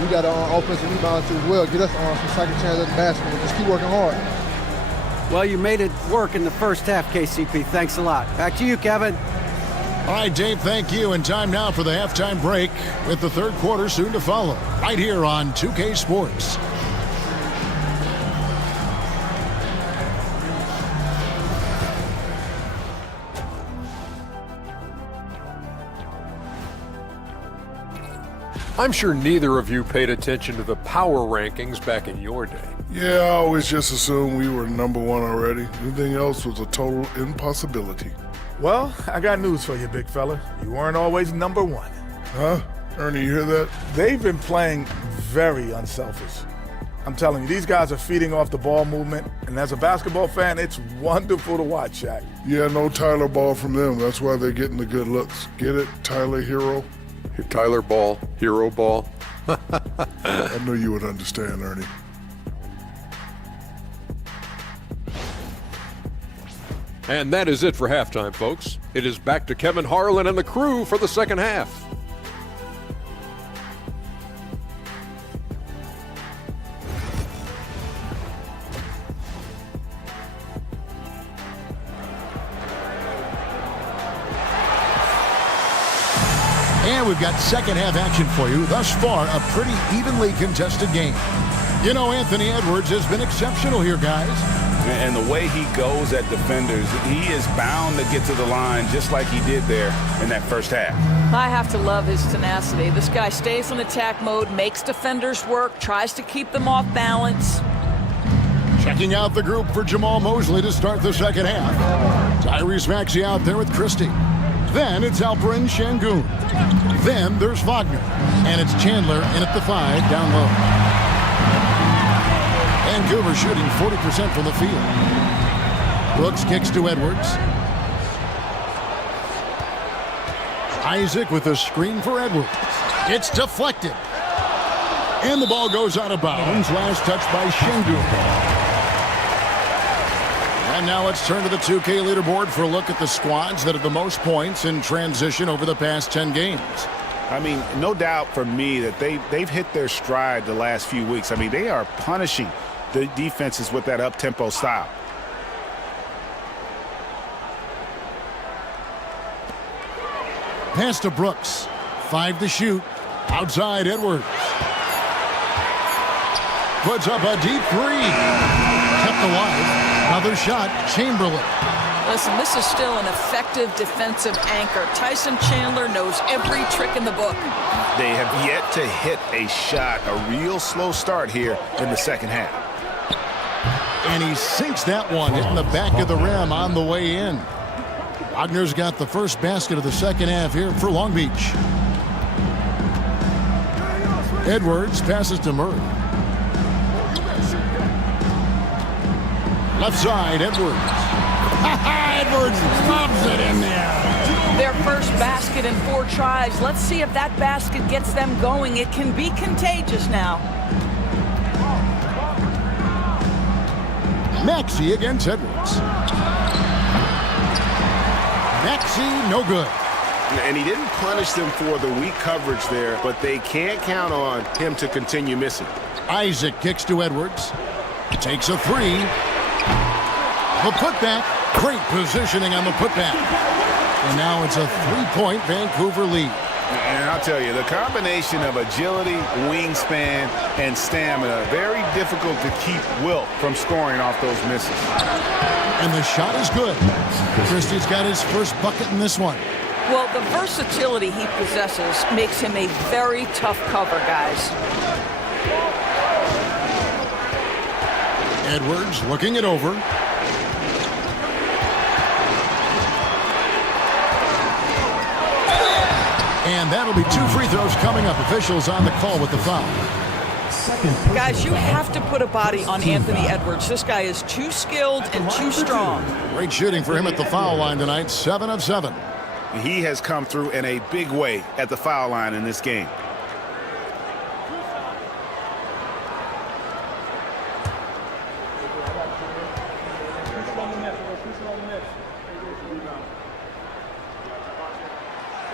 We got to offensive rebound too as well. Get us some second chance at the basket and just keep working hard. Well, you made it work in the first half, KCP. Thanks a lot. Back to you, Kevin. All right, Dave, thank you. And time now for the halftime break with the third quarter soon to follow. Right here on 2K Sports. I'm sure neither of you paid attention to the power rankings back in your day. Yeah, I always just assumed we were number one already. Anything else was a total impossibility. Well, I got news for you, big fella. You weren't always number one. Huh? Ernie, you hear that? They've been playing very unselfish. I'm telling you, these guys are feeding off the ball movement, and as a basketball fan, it's wonderful to watch, Shaq. Yeah, no Tyler Ball from them. That's why they're getting the good looks. Get it, Tyler Hero? Tyler Ball, Hero Ball. I knew you would understand, Ernie. And that is it for halftime, folks. It is back to Kevin Harlan and the crew for the second half. And we've got second half action for you. Thus far, a pretty evenly contested game. You know, Anthony Edwards has been exceptional here, guys. And the way he goes at defenders, he is bound to get to the line just like he did there in that first half. I have to love his tenacity. This guy stays in attack mode, makes defenders work, tries to keep them off balance. Checking out the group for Jamal Mosley to start the second half. Tyrese Maxey out there with Christie. Then it's Alperen Şengün. Then there's Wagner. And it's Chandler in at the 5 down low. Vancouver shooting 40% from the field. Brooks kicks to Edwards. Isaac with a screen for Edwards. It's deflected. And the ball goes out of bounds. Last touch by Şengün. And now let's turn to the 2K leaderboard for a look at the squads that have the most points in transition over the past 10 games. I mean, no doubt for me that they've hit their stride the last few weeks. I mean, they are punishing the defenses with that up-tempo style. Pass to Brooks. 5 to shoot. Outside Edwards. Puts up a deep 3. Kept alive. Another shot, Chamberlain. Listen, this is still an effective defensive anchor. Tyson Chandler knows every trick in the book. They have yet to hit a shot, a real slow start here in the second half. And he sinks that one, hitting the back of the rim on the way in. Wagner's got the first basket of the second half here for Long Beach. Edwards passes to Murray. Left side, Edwards. Edwards lobs it in there. Their first basket in 4 tries. Let's see if that basket gets them going. It can be contagious now. Maxey against Edwards. Maxey, no good. And he didn't punish them for the weak coverage there, but they can't count on him to continue missing. Isaac kicks to Edwards. Takes a 3. The putback. Great positioning on the putback. And now it's a 3-point Vancouver lead. And I'll tell you, the combination of agility, wingspan, and stamina, very difficult to keep Wilt from scoring off those misses. And the shot is good. Christie's got his first bucket in this one. Well, the versatility he possesses makes him a very tough cover, guys. Edwards looking it over. And that'll be 2 free throws coming up. Officials on the call with the foul. Guys, you have to put a body on Anthony Edwards. This guy is too skilled and too strong. Great shooting for him at the foul line tonight. 7 of 7. He has come through in a big way at the foul line in this game.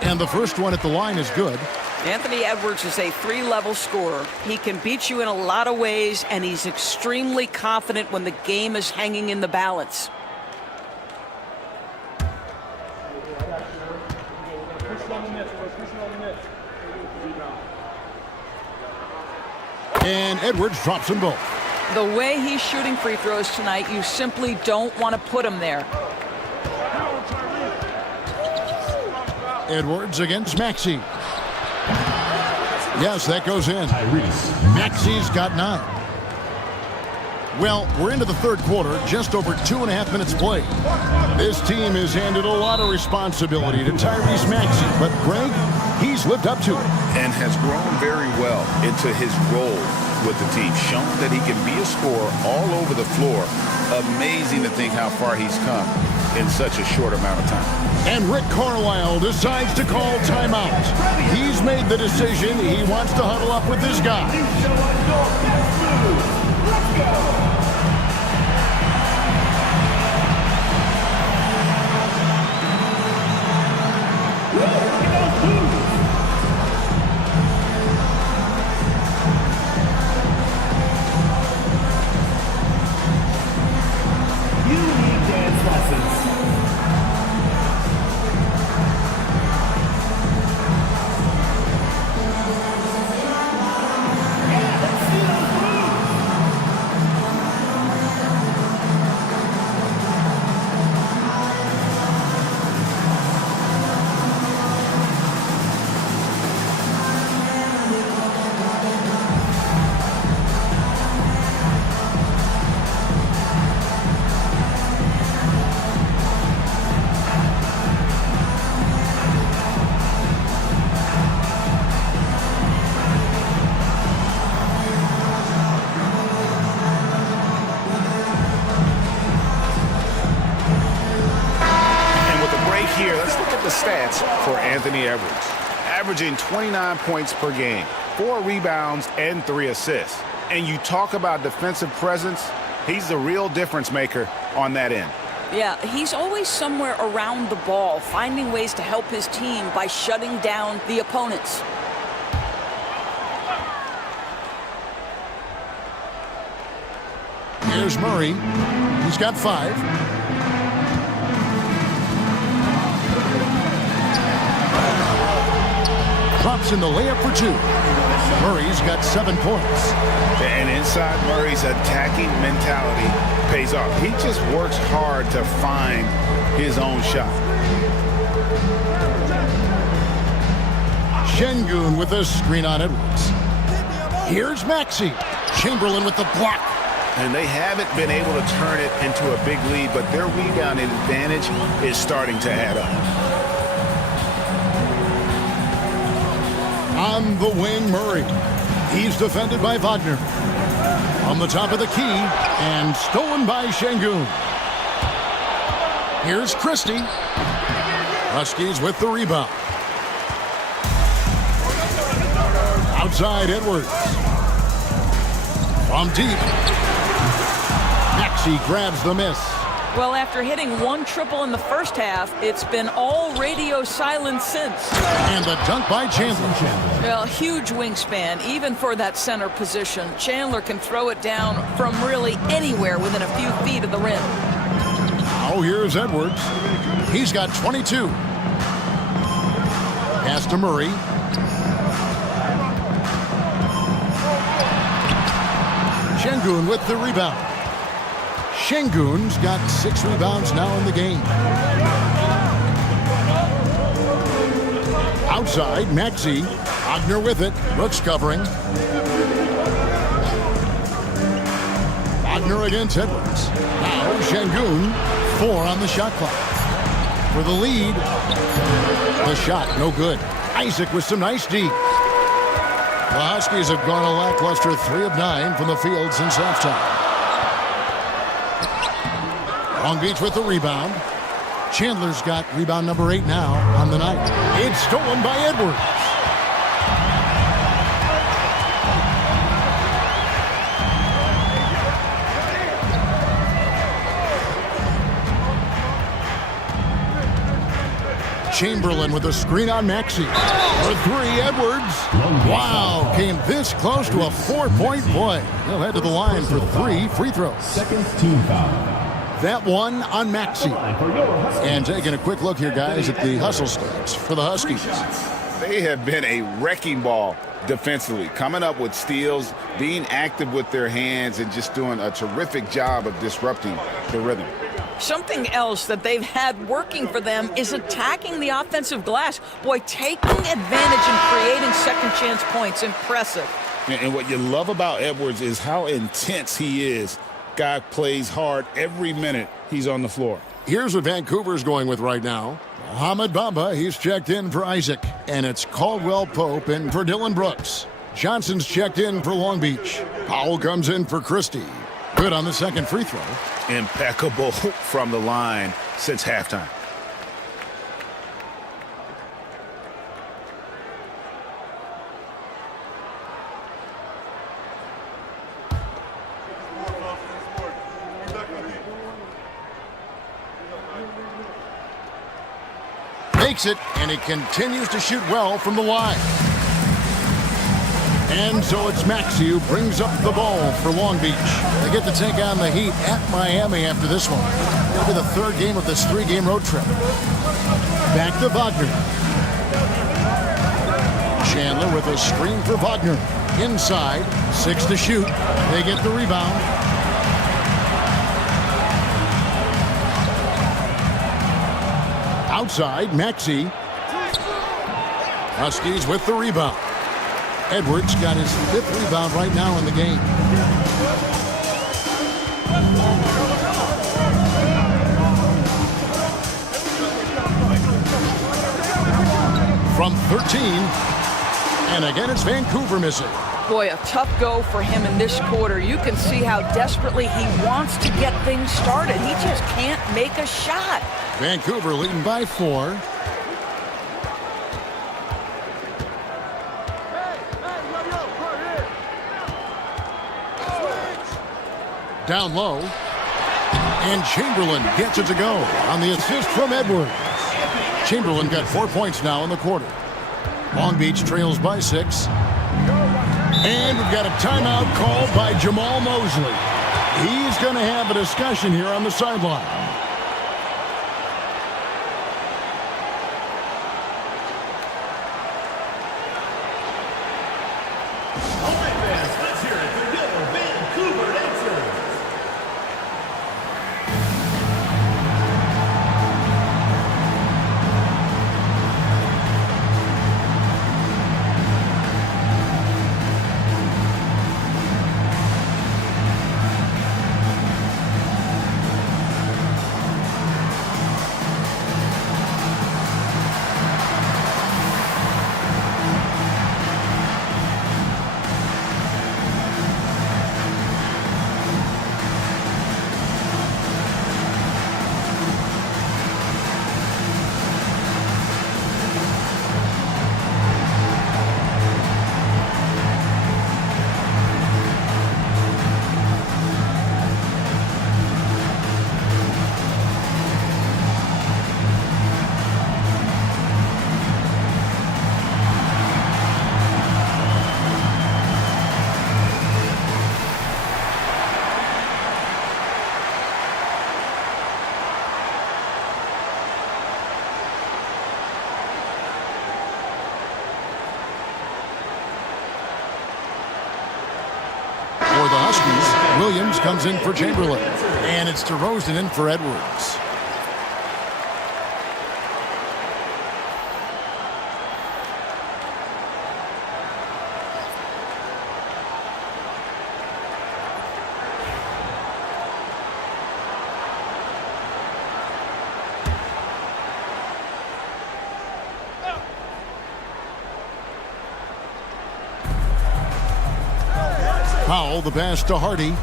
And the first one at the line is good. Anthony Edwards is a 3-level scorer. He can beat you in a lot of ways, and he's extremely confident when the game is hanging in the balance. And Edwards drops them both. The way he's shooting free throws tonight, you simply don't want to put him there. Edwards against Maxey. Yes, that goes in. Maxey's got 9. Well, we're into the third quarter, just over 2.5 minutes played. This team has handed a lot of responsibility to Tyrese Maxey, but Greg, he's lived up to it. And has grown very well into his role with the team, shown that he can be a scorer all over the floor. Amazing to think how far he's come in such a short amount of time. And Rick Carlisle decides to call timeout. He's made the decision. He wants to huddle up with this guy. Let's go. Stats for Anthony Edwards. Averaging 29 points per game, 4 rebounds, and 3 assists. And you talk about defensive presence, he's the real difference maker on that end. Yeah, he's always somewhere around the ball, finding ways to help his team by shutting down the opponents. Here's Murray. He's got 5. Drops in the layup for 2. Murray's got 7 points. And inside Murray's attacking mentality pays off. He just works hard to find his own shot. Şengün with a screen on Edwards. Here's Maxey. Chamberlain with the block. And they haven't been able to turn it into a big lead, but their rebounding advantage is starting to add up. On the wing, Murray. He's defended by Wagner. On the top of the key, and stolen by Şengün. Here's Christie. Huskies with the rebound. Outside Edwards. From deep. Maxey grabs the miss. Well, after hitting 1 triple in the first half, it's been all radio silence since. And the dunk by Chandler. Well, huge wingspan, even for that center position. Chandler can throw it down from really anywhere within a few feet of the rim. Oh, here's Edwards. He's got 22. Pass to Murray. Şengün with the rebound. Şengün's got 6 rebounds now in the game. Outside, Maxey. Wagner with it. Brooks covering. Wagner against Edwards. Now Şengün, 4 on the shot clock. For the lead. The shot, no good. Isaac with some nice D. The Huskies have gone a lackluster 3 of 9 from the field since halftime. Long Beach with the rebound. Chandler's got rebound number 8 now on the night. It's stolen by Edwards. Chamberlain with a screen on Maxey. For 3, Edwards. Wow, came this close to a 4-point play. He'll head to the line for 3 free throws. Second team foul. That one on Maxey. And taking a quick look here, guys, at the hustle stats for the Huskies. They have been a wrecking ball defensively, coming up with steals, being active with their hands, and just doing a terrific job of disrupting the rhythm. Something else that they've had working for them is attacking the offensive glass. Boy, taking advantage and creating second chance points. Impressive. And what you love about Edwards is how intense he is. Guy plays hard every minute he's on the floor. Here's what Vancouver's going with right now. Mohamed Bamba, he's checked in for Isaac. And it's Caldwell Pope in for Dylan Brooks. Johnson's checked in for Long Beach. Powell comes in for Christie. Good on the second free throw. Impeccable from the line since halftime. Makes it, and he continues to shoot well from the line. And so it's Maxey who brings up the ball for Long Beach. They get to take on the Heat at Miami after this one. It'll be the 3rd game of this 3-game road trip. Back to Wagner. Chandler with a screen for Wagner. Inside, 6 to shoot. They get the rebound. Outside, Maxey. Huskies with the rebound. Edwards got his 5th rebound right now in the game. From 13, and again it's Vancouver missing. Boy, a tough go for him in this quarter. You can see how desperately he wants to get things started. He just can't make a shot. Vancouver leading by 4. Down low. And Chamberlain gets it to go on the assist from Edwards. Chamberlain got 4 points now in the quarter. Long Beach trails by 6. And we've got a timeout called by Jamal Mosley. He's going to have a discussion here on the sideline. Let's hear it for your Vancouver Dancers. Williams comes in for Chamberlain. And it's DeRozan in for Edwards. Powell, the pass to Hardy.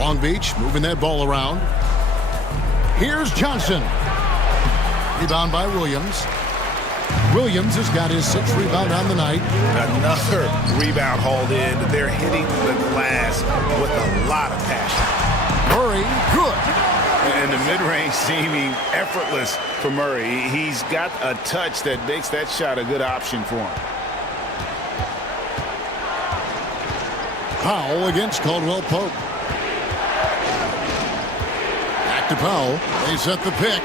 Long Beach moving that ball around. Here's Johnson. Rebound by Williams. Williams has got his 6th rebound on the night. Another rebound hauled in. They're hitting the glass with a lot of passion. Murray, good. And the mid-range seeming effortless for Murray. He's got a touch that makes that shot a good option for him. Powell against Caldwell Pope. Back to Powell. They set the pick.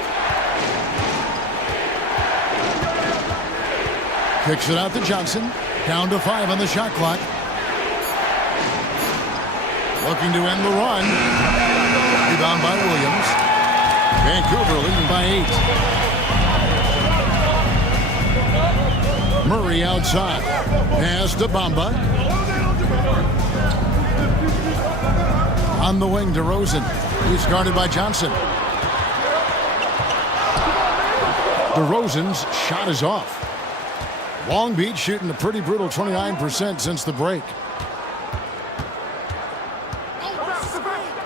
Kicks it out to Johnson. Down to 5 on the shot clock. Looking to end the run. Rebound by Williams. Vancouver leading by 8. Murray outside. Pass to Bamba. On the wing, DeRozan. He's guarded by Johnson. DeRozan's shot is off. Long Beach shooting a pretty brutal 29% since the break.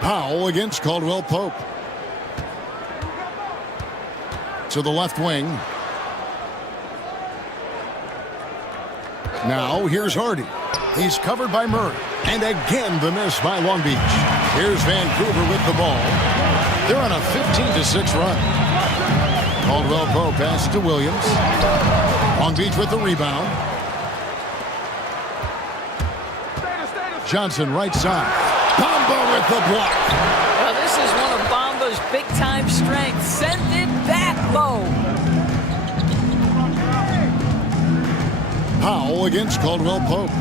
Powell against Caldwell Pope. To the left wing. Now here's Hardy. He's covered by Murray. And again the miss by Long Beach. Here's Vancouver with the ball. They're on a 15-6 run. Caldwell Pope pass to Williams. Long Beach with the rebound. Johnson right side. Bamba with the block. Well, this is one of Bamba's big-time strengths. Send it back low. Powell against Caldwell Pope.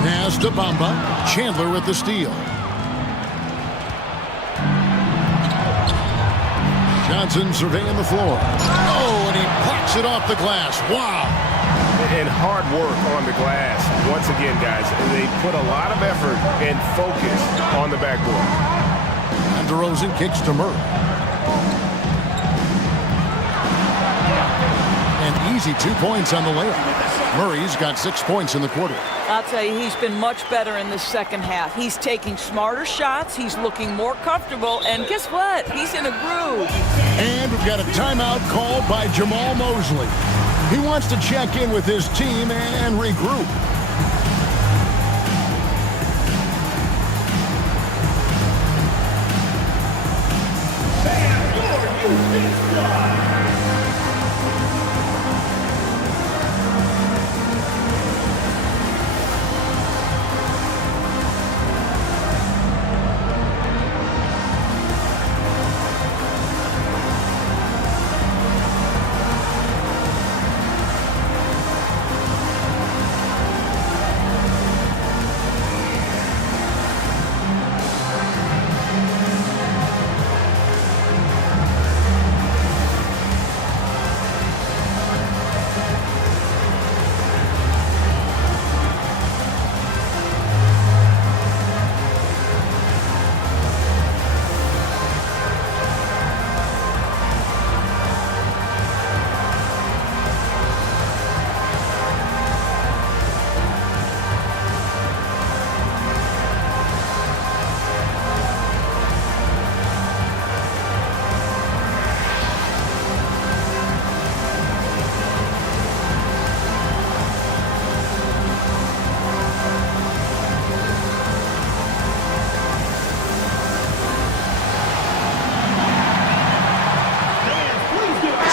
Pass to Bamba. Chandler with the steal. Johnson surveying the floor. Oh, and he blocks it off the glass. Wow. And hard work on the glass. Once again, guys, they put a lot of effort and focus on the backboard. And DeRozan kicks to Murray. An easy 2 points on the layup. Murray's got 6 points in the quarter. I'll tell you, he's been much better in the second half. He's taking smarter shots. He's looking more comfortable. And guess what? He's in a groove. And we've got a timeout called by Jamal Mosley. He wants to check in with his team and regroup.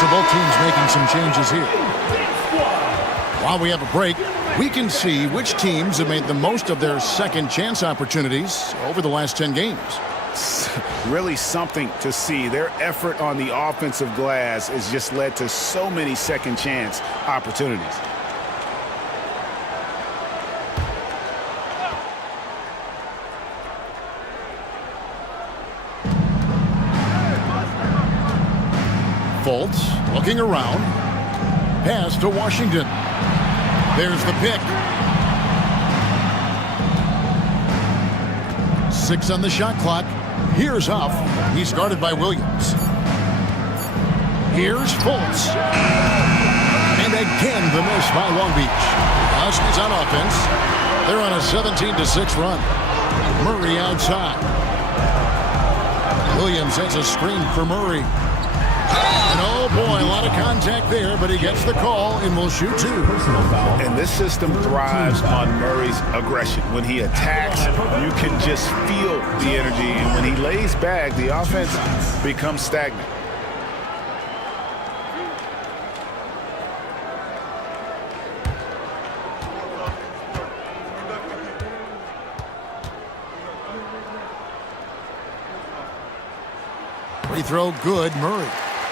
Both teams making some changes here. While we have a break, we can see which teams have made the most of their second chance opportunities over the last 10 games. Really something to see. Their effort on the offensive glass has just led to so many second chance opportunities. Fultz looking around. Pass to Washington. There's the pick. 6 on the shot clock. Here's Huff. He's guarded by Williams. Here's Fultz. And again, the miss by Long Beach. Huskies on offense. They're on a 17-6 run. Murray outside. Williams has a screen for Murray. And oh boy, a lot of contact there, but he gets the call and will shoot 2. And this system thrives on Murray's aggression. When he attacks, you can just feel the energy. And when he lays back, the offense becomes stagnant. Free throw good, Murray.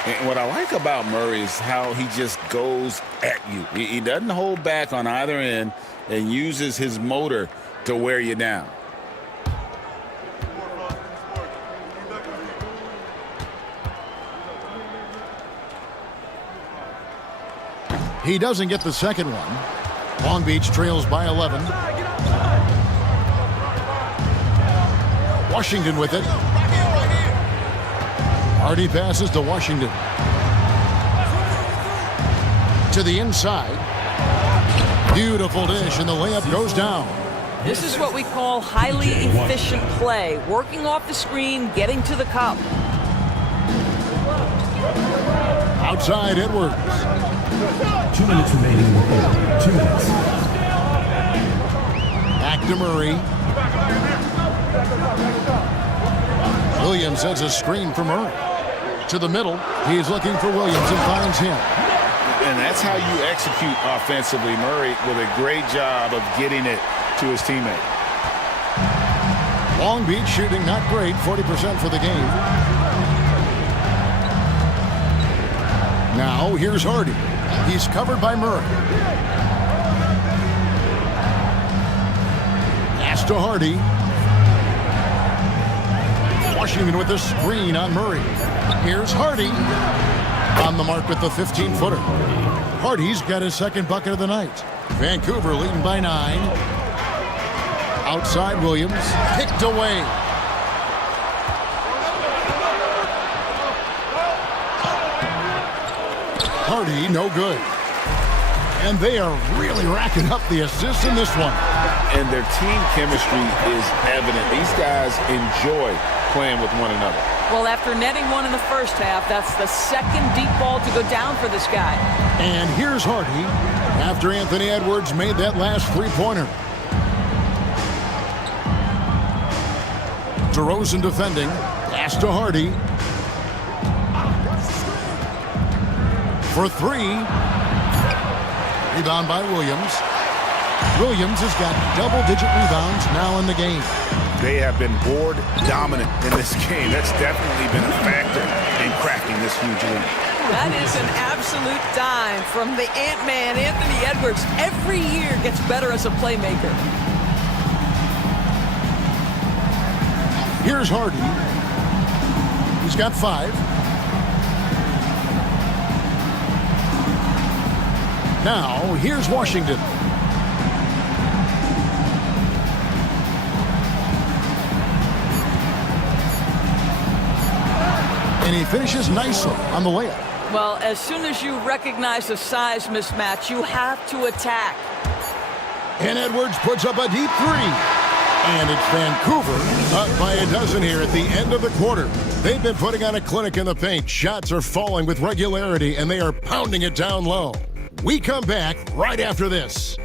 And what I like about Murray is how he just goes at you. He doesn't hold back on either end and uses his motor to wear you down. He doesn't get the second one. Long Beach trails by 11. Washington with it. Hardy passes to Washington. To the inside. Beautiful dish, and the layup goes down. This is what we call highly efficient play. Working off the screen, getting to the cup. Outside Edwards. 2 minutes remaining in the quarter. 2 minutes. Back to Murray. Williams has a screen for Murray. To the middle. He's looking for Williams and finds him. And that's how you execute offensively. Murray with a great job of getting it to his teammate. Long Beach shooting not great, 40% for the game. Now here's Hardy. He's covered by Murray. Pass to Hardy. Washington with a screen on Murray. Here's Hardy. On the mark with the 15-footer. Hardy's got his second bucket of the night. Vancouver leading by 9. Outside Williams. Picked away. Hardy, no good. And they are really racking up the assists in this one. And their team chemistry is evident. These guys enjoy playing with one another. Well, after netting one in the first half, that's the second deep ball to go down for this guy. And here's Hardy after Anthony Edwards made that last three-pointer. DeRozan defending. Pass to Hardy. For 3. Rebound by Williams. Williams has got double-digit rebounds now in the game. They have been board dominant in this game. That's definitely been a factor in cracking this huge lead. That is an absolute dime from the Ant-Man, Anthony Edwards. Every year gets better as a playmaker. Here's Hardy. He's got 5. Now, here's Washington. And he finishes nicely on the layup. Well, as soon as you recognize the size mismatch, you have to attack. And Edwards puts up a deep 3. And it's Vancouver up by a dozen here at the end of the quarter. They've been putting on a clinic in the paint. Shots are falling with regularity, and they are pounding it down low. We come back right after this.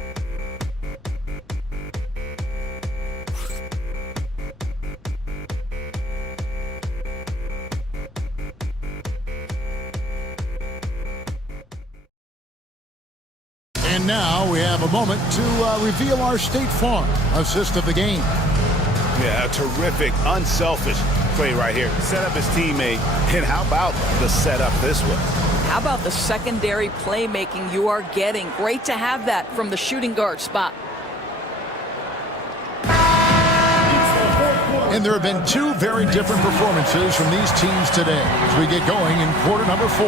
And now we have a moment to reveal our State Farm assist of the game. Yeah, a terrific, unselfish play right here. Set up his teammate, and how about the setup this way? How about the secondary playmaking you are getting? Great to have that from the shooting guard spot. And there have been two very different performances from these teams today as we get going in quarter number 4.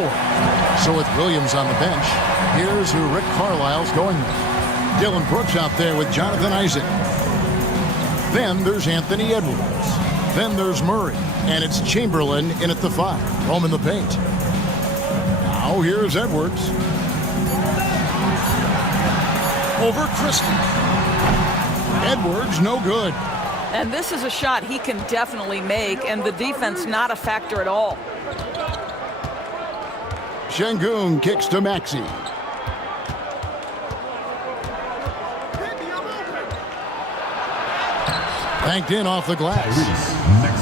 So with Williams on the bench, here's who Rick Carlisle's going with. Dylan Brooks out there with Jonathan Isaac. Then there's Anthony Edwards. Then there's Murray. And it's Chamberlain in at the 5, roaming the paint. Now here's Edwards. Over Christie. Edwards, no good. And this is a shot he can definitely make, and the defense not a factor at all. Şengün kicks to Maxey. Banked in off the glass.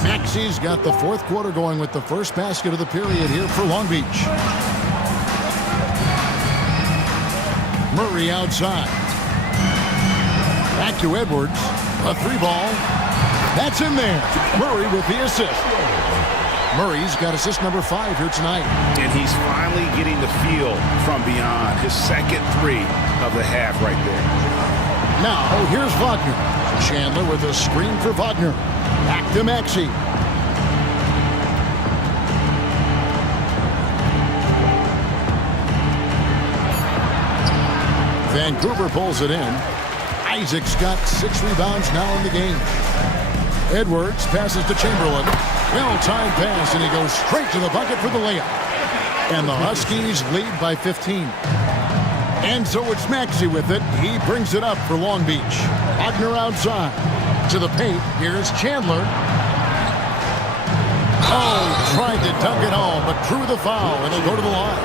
Maxey's got the fourth quarter going with the first basket of the period here for Long Beach. Murray outside. Back to Edwards. A 3-ball. That's in there. Murray with the assist. Murray's got assist number 5 here tonight. And he's finally getting the feel from beyond. His second 3 of the half right there. Now, here's Wagner. Chandler with a screen for Wagner. Back to Maxey. Vancouver pulls it in. Isaac's got 6 rebounds now in the game. Edwards passes to Chamberlain. Well-timed pass, and he goes straight to the bucket for the layup. And the Huskies lead by 15. And so it's Maxey with it. He brings it up for Long Beach. Wagner outside. To the paint. Here's Chandler. Oh, tried to dunk it home, but drew the foul, and he'll go to the line.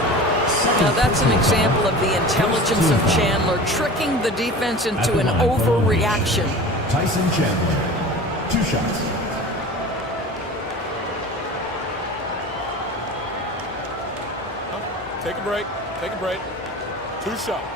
Now that's an example of the intelligence of Chandler, tricking the defense into an overreaction. Tyson Chandler, 2 shots. Take a break. Take a break. 2 shots.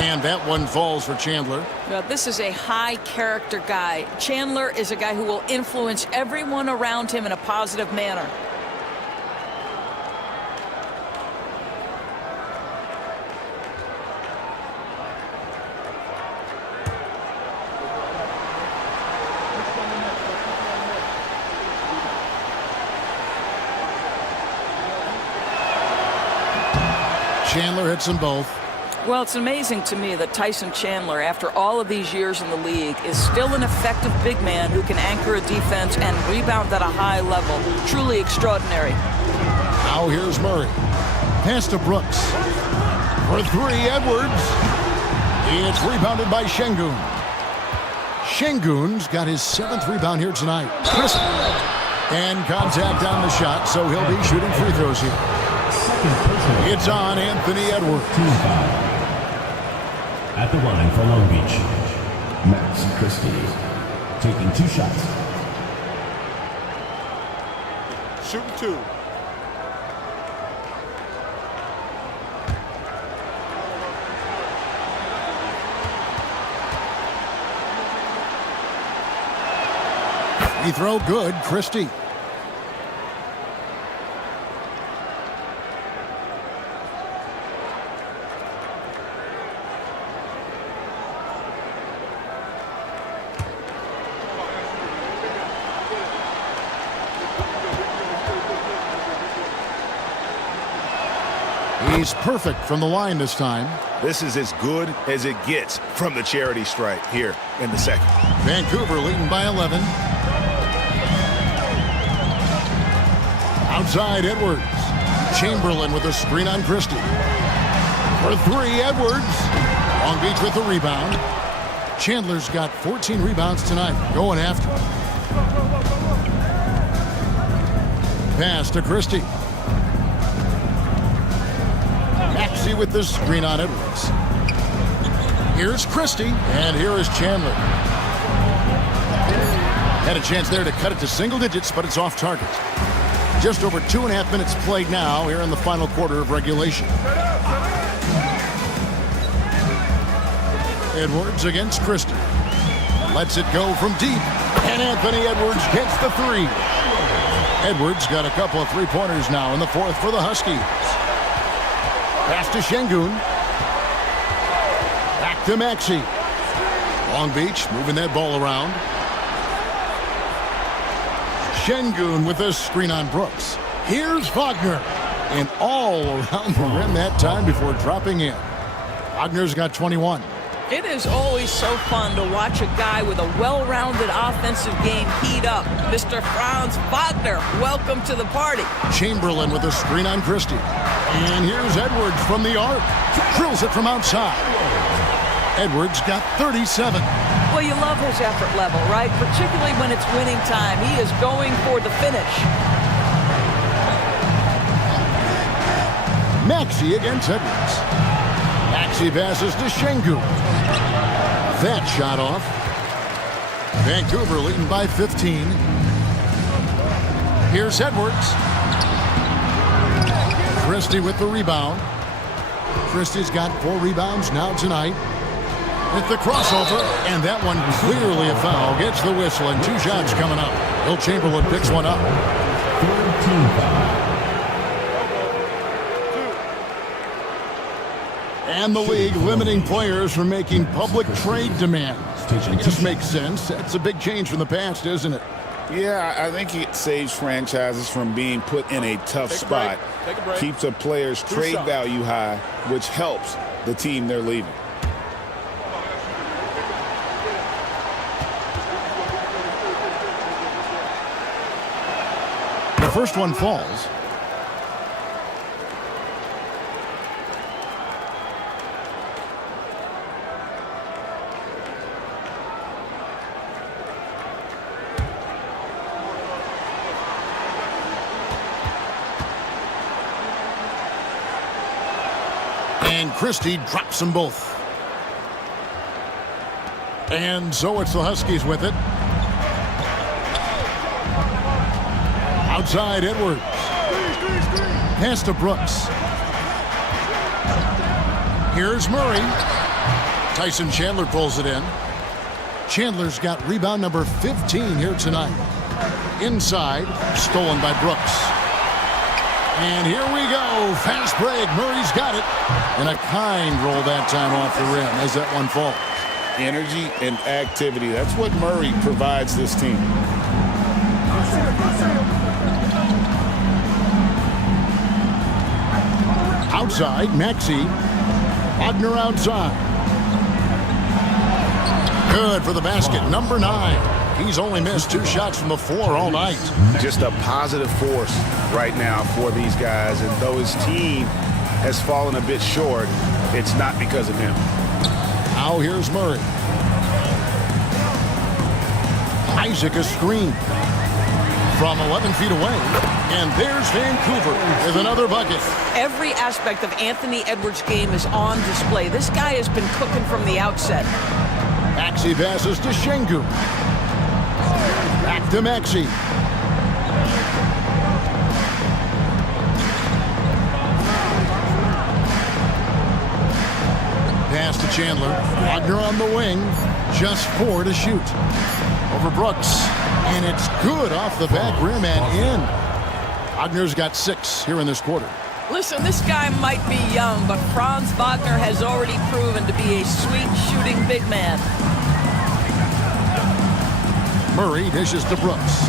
And that one falls for Chandler. Now, this is a high-character guy. Chandler is a guy who will influence everyone around him in a positive manner. Chandler hits them both. Well, it's amazing to me that Tyson Chandler, after all of these years in the league, is still an effective big man who can anchor a defense and rebound at a high level. Truly extraordinary. Now here's Murray. Pass to Brooks. For 3, Edwards. It's rebounded by Şengün. Şengün's got his 7th rebound here tonight. Christie. And contact on the shot, so he'll be shooting free throws here. It's on Anthony Edwards. At the line for Long Beach, Max Christie taking 2 shots. Shooting 2. Free throw good, Christie. He's perfect from the line this time. This is as good as it gets from the charity stripe here in the second. Vancouver leading by 11. Outside Edwards. Chamberlain with a screen on Christie. For 3, Edwards. Long Beach with the rebound. Chandler's got 14 rebounds tonight. Going after him. Pass to Christie. Maxey with the screen on Edwards. Here's Christie, and here is Chandler. Had a chance there to cut it to single digits, but it's off target. Just over 2.5 minutes played now here in the final quarter of regulation. Edwards against Christie. Lets it go from deep, and Anthony Edwards gets the 3. Edwards got a couple of three-pointers now in the fourth for the Huskies. Pass to Şengün. Back to Maxey. Long Beach moving that ball around. Şengün with a screen on Brooks. Here's Wagner. And all around the rim that time before dropping in. Wagner's got 21. It is always so fun to watch a guy with a well-rounded offensive game heat up. Mr. Franz Wagner, welcome to the party. Chamberlain with a screen on Christie. And here's Edwards from the arc. Drills it from outside. Edwards got 37. Well, you love his effort level, right? Particularly when it's winning time. He is going for the finish. Maxey against Edwards. Maxey passes to Şengün. That shot off. Vancouver leading by 15. Here's Edwards. Christie with the rebound. Christie's got 4 rebounds now tonight. With the crossover, and that one clearly a foul. Gets the whistle, and 2 shots coming up. Will Chamberlain picks one up. Third team foul. And the league limiting players from making public trade demands. I guess makes sense. That's a big change from the past, isn't it? Yeah, I think it saves franchises from being put in a tough spot. Keeps a player's trade value high, which helps the team they're leaving. The first one falls. And Christie drops them both. And so it's the Huskies with it. Outside Edwards. Pass to Brooks. Here's Murray. Tyson Chandler pulls it in. Chandler's got rebound number 15 here tonight. Inside, stolen by Brooks. And here we go. Fast break. Murray's got it. And a kind roll that time off the rim as that one falls. Energy and activity. That's what Murray provides this team. Outside, Maxey. Wagner outside. Good for the basket. Number 9. He's only missed 2 shots from the floor all night. Just a positive force right now for these guys. And though his team has fallen a bit short, it's not because of him. Now here's Murray. Isaac a screen from 11 feet away. And there's Vancouver with another bucket. Every aspect of Anthony Edwards' game is on display. This guy has been cooking from the outset. Maxey passes to Şengün. Back to Maxey. Pass to Chandler. Wagner on the wing. Just 4 to shoot. Over Brooks. And it's good off the back rim and in. Wagner's got 6 here in this quarter. Listen, this guy might be young, but Franz Wagner has already proven to be a sweet shooting big man. Murray dishes to Brooks.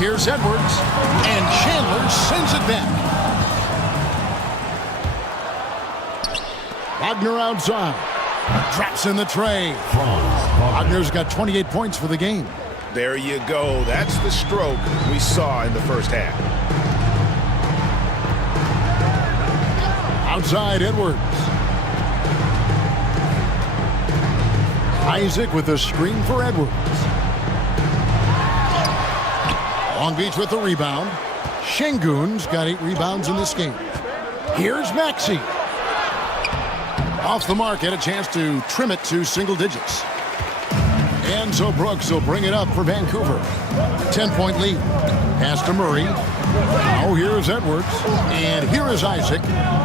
Here's Edwards, and Chandler sends it back. Wagner outside. Drops in the tray. Wagner's got 28 points for the game. There you go. That's the stroke we saw in the first half. Outside Edwards. Isaac with a screen for Edwards. Long Beach with the rebound. Şengün's got 8 rebounds in this game. Here's Maxey. Off the mark, had a chance to trim it to single digits. And so Brooks will bring it up for Vancouver. 10-point lead. Pass to Murray. Now here's Edwards. And here is Isaac.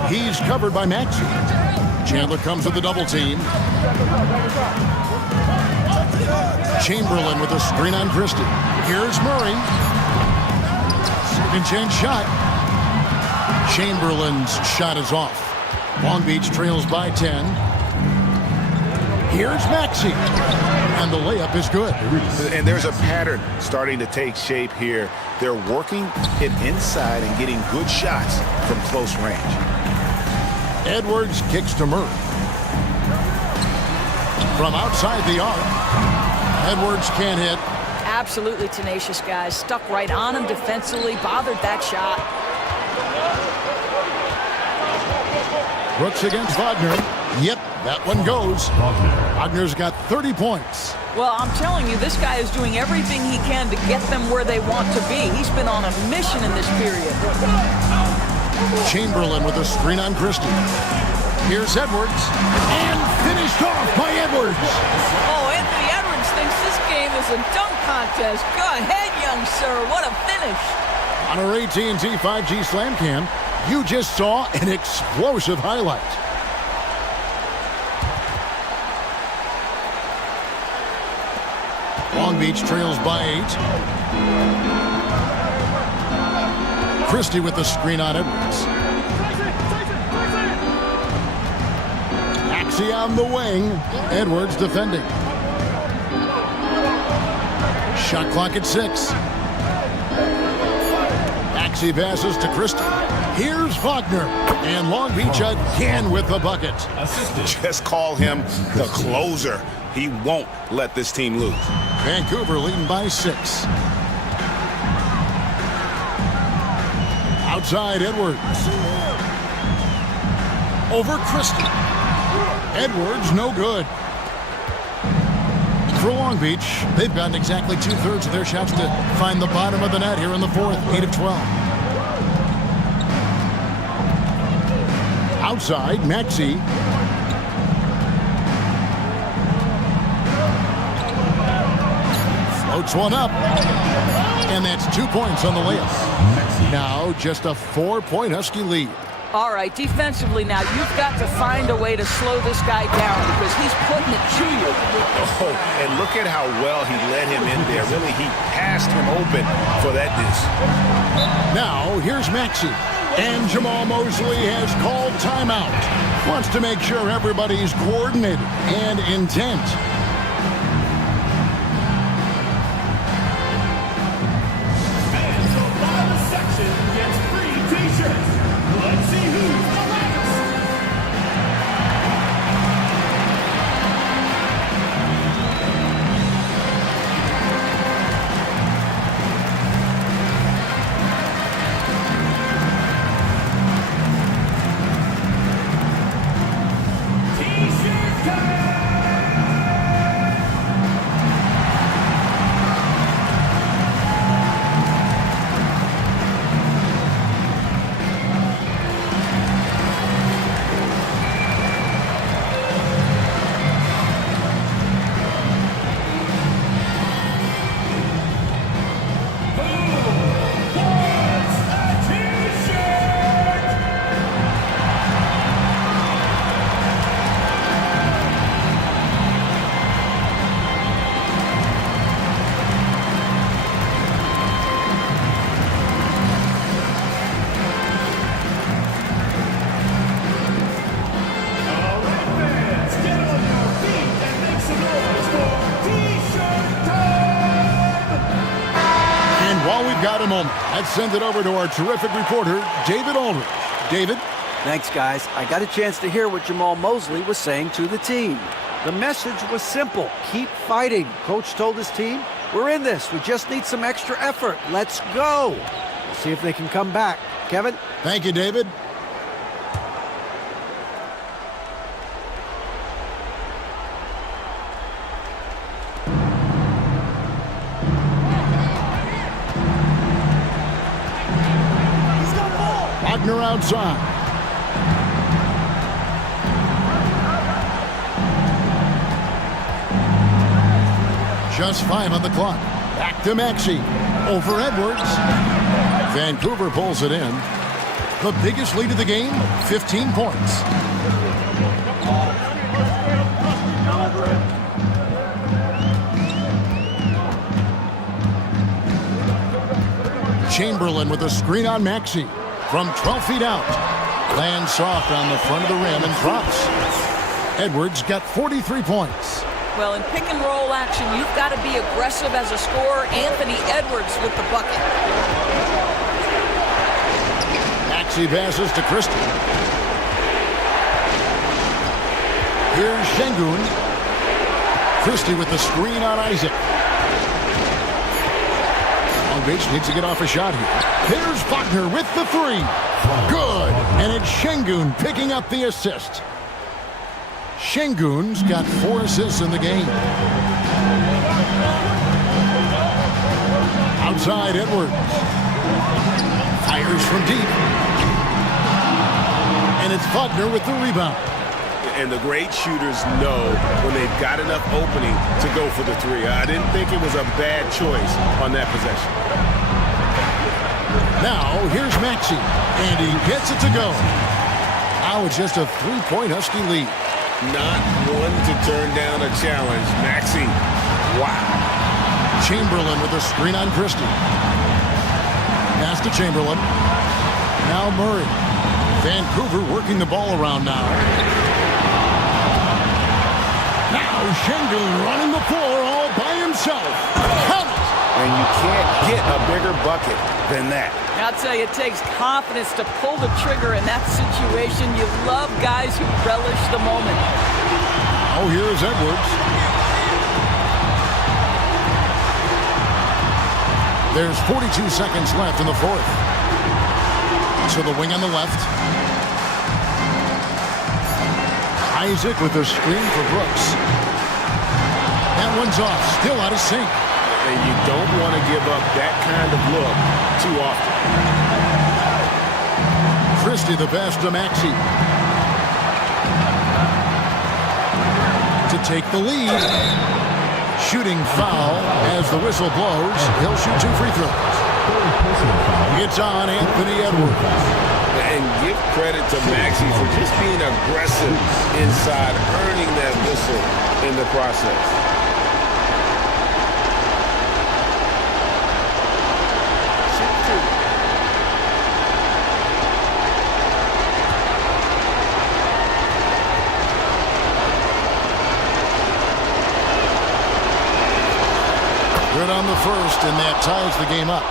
He's covered by Maxey. Chandler comes with the double team. Chamberlain with a screen on Christie. Here's Murray. Second chance shot. Chamberlain's shot is off. Long Beach trails by 10. Here's Maxey. And the layup is good. And there's a pattern starting to take shape here. They're working it inside and getting good shots from close range. Edwards kicks to Murray. From outside the arc, Edwards can't hit. Absolutely tenacious, guys. Stuck right on him defensively, bothered that shot. Brooks against Wagner. Yep, that one goes. Wagner's got 30 points. Well, I'm telling you, this guy is doing everything he can to get them where they want to be. He's been on a mission in this period. Chamberlain with a screen on Christie. Here's Edwards. And finished off by Edwards. Oh, Anthony Edwards thinks this game is a dunk contest. Go ahead, young sir. What a finish. On our AT&T 5G Slam Cam, you just saw an explosive highlight. Long Beach trails by 8. Christie with the screen on Edwards. Maxey on the wing. Edwards defending. Shot clock at 6. Maxey passes to Christie. Here's Wagner. And Long Beach again with the bucket. Just call him the closer. He won't let this team lose. Vancouver leading by 6. Outside Edwards. Over Christie. Edwards no good. For Long Beach, they've gotten exactly 2/3 of their shots to find the bottom of the net here in the fourth. 8 of 12. Outside, Maxey. Floats one up. And that's 2 points on the layup. Now just a 4-point Husky lead. All right, defensively now, you've got to find a way to slow this guy down because he's putting it to you. Oh, and look at how well he led him in there. Really, he passed him open for that dish. Now, here's Maxey. And Jamal Mosley has called timeout. Wants to make sure everybody's coordinated and intent. Got a moment. Let's send it over to our terrific reporter, David Aldridge. David? Thanks, guys. I got a chance to hear what Jamal Mosley was saying to the team. The message was simple. Keep fighting. Coach told his team, we're in this. We just need some extra effort. Let's go. We'll see if they can come back. Kevin? Thank you, David. Wagner outside. Just 5 on the clock. Back to Maxey. Over Edwards. Vancouver pulls it in. The biggest lead of the game, 15 points. Chamberlain with a screen on Maxey. From 12 feet out. Lands soft on the front of the rim and drops. Edwards got 43 points. Well, in pick and roll action, you've got to be aggressive as a scorer. Anthony Edwards with the bucket. Maxey passes to Christie. Here's Şengün. Christie with the screen on Isaac. Long Beach needs to get off a shot here. Here's Wagner with the three. Good. And it's Şengün picking up the assist. Şengün's got 4 assists in the game. Outside Edwards. Fires from deep. And it's Wagner with the rebound. And the great shooters know when they've got enough opening to go for the three. I didn't think it was a bad choice on that possession. Now, here's Maxey, and he gets it to go. Now it's just a 3-point Husky lead. Not one to turn down a challenge. Maxey, wow. Chamberlain with a screen on Christie. Pass to Chamberlain. Now Murray. Vancouver working the ball around now. Now Şengün running the floor all by himself. Count it! And you can't get a bigger bucket than that. I'll tell you, it takes confidence to pull the trigger in that situation. You love guys who relish the moment. Oh, here's Edwards. There's 42 seconds left in the fourth. To the wing on the left. Isaac with a screen for Brooks. That one's off, still out of sync. And you don't want to give up that kind of look too often. Christie the pass to Maxey. To take the lead. Shooting foul as the whistle blows. He'll shoot 2 free throws. It's on Anthony Edwards. And give credit to Maxey for just being aggressive inside, earning that whistle in the process. Good on the first, and that ties the game up.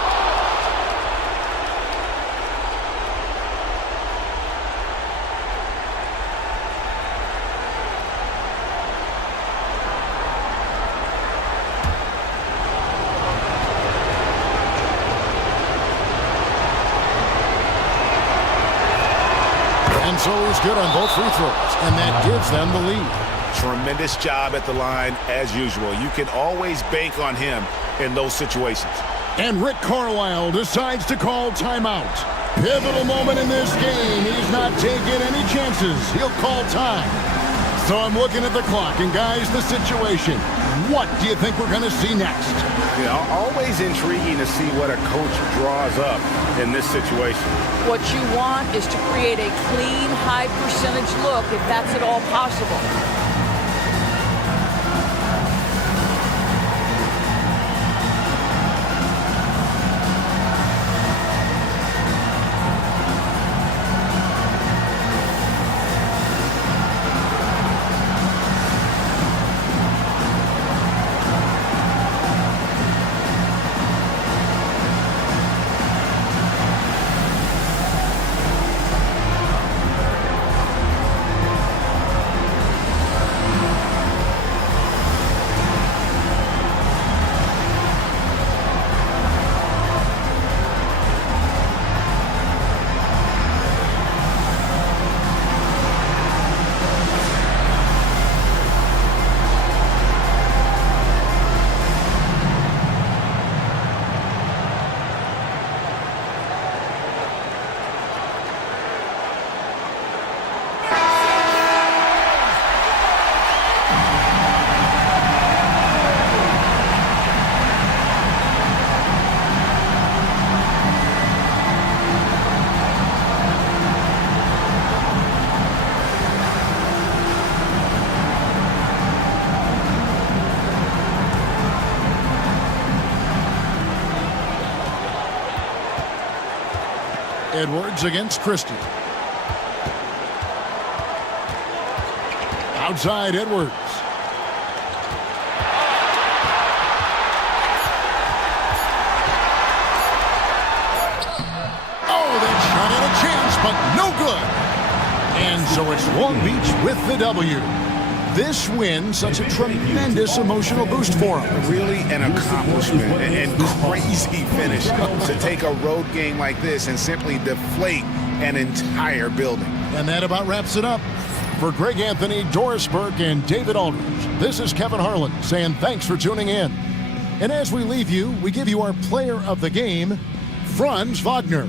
And so he's good on both free throws, and that gives them the lead. Tremendous job at the line, as usual. You can always bank on him in those situations. And Rick Carlisle decides to call timeout. Pivotal moment in this game. He's not taking any chances. He'll call time. So I'm looking at the clock, and guys, the situation. What do you think we're going to see next? You know, always intriguing to see what a coach draws up in this situation. What you want is to create a clean, high percentage look, if that's at all possible. Edwards against Christie. Outside Edwards. Oh, that shot had a chance, but no good. And so it's Long Beach with the W. This win, such a tremendous emotional boost for him. Really an accomplishment and crazy finish to take a road game like this and simply deflate an entire building. And that about wraps it up. For Greg Anthony, Doris Burke, and David Aldridge, this is Kevin Harlan saying thanks for tuning in. And as we leave you, we give you our player of the game, Franz Wagner.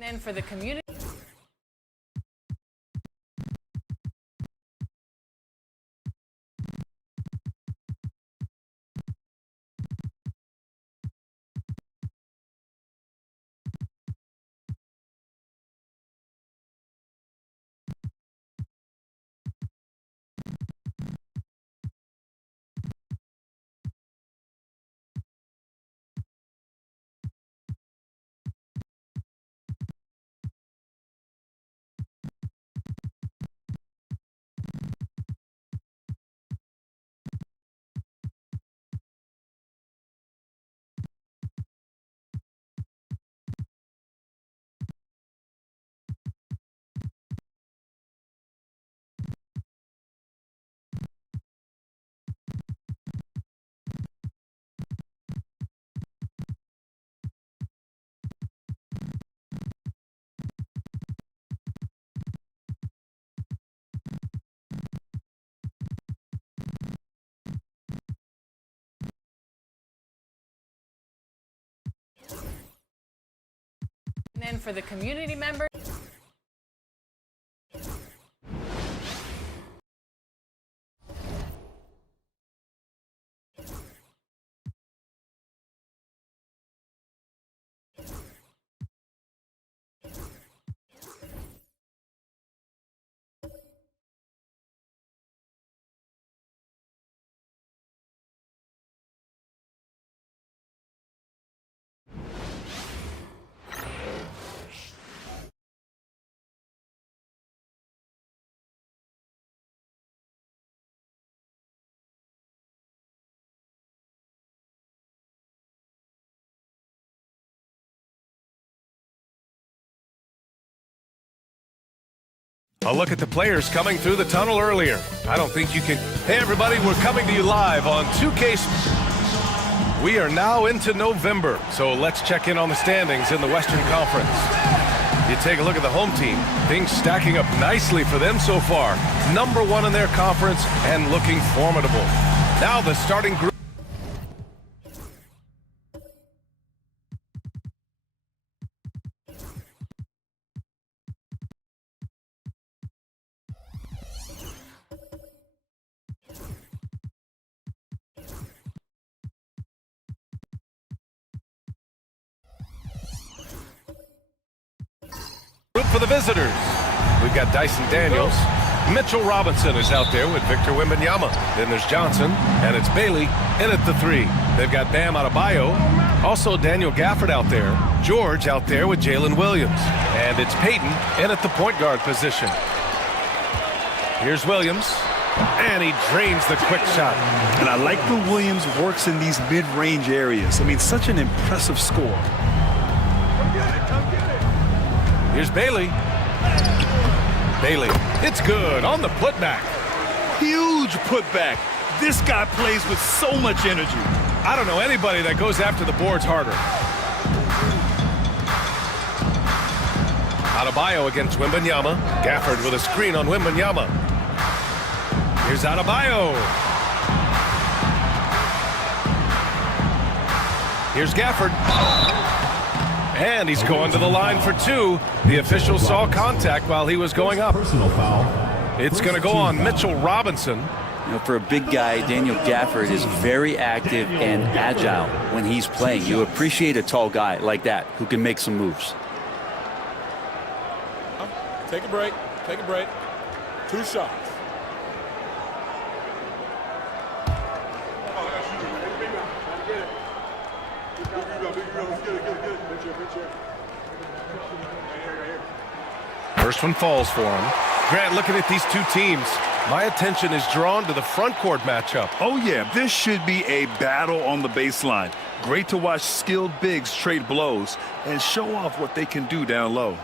And then for the community. And then for the community members. A look at the players coming through the tunnel earlier. I don't think you can... Hey, everybody, we're coming to you live on 2K. We are now into November, so let's check in on the standings in the Western Conference. You take a look at the home team. Things stacking up nicely for them so far. Number 1 in their conference and looking formidable. Now the starting group. For the visitors, we've got Dyson Daniels. Mitchell Robinson is out there with Victor Wembanyama. Then there's Johnson, and it's Bailey in at the 3. They've got Bam Adebayo. Also Daniel Gafford out there. George out there with Jalen Williams. And it's Peyton in at the point guard position. Here's Williams, and he drains the quick shot. And I like when Williams works in these mid-range areas. I mean, such an impressive score. Here's Bailey. Bailey, it's good on the putback. Huge putback. This guy plays with so much energy. I don't know anybody that goes after the boards harder. Adebayo against Wembanyama. Gafford with a screen on Wembanyama. Here's Adebayo. Here's Gafford. And he's going to the line for 2. The official saw contact while he was going up. Personal foul. It's going to go on Mitchell Robinson. You know, for a big guy, Daniel Gafford is very active and agile when he's playing. You appreciate a tall guy like that who can make some moves. Take a break. Take a break. 2 shots. First one falls for him. Grant, looking at these two teams, my attention is drawn to the front court matchup. Oh, yeah, this should be a battle on the baseline. Great to watch skilled bigs trade blows and show off what they can do down low.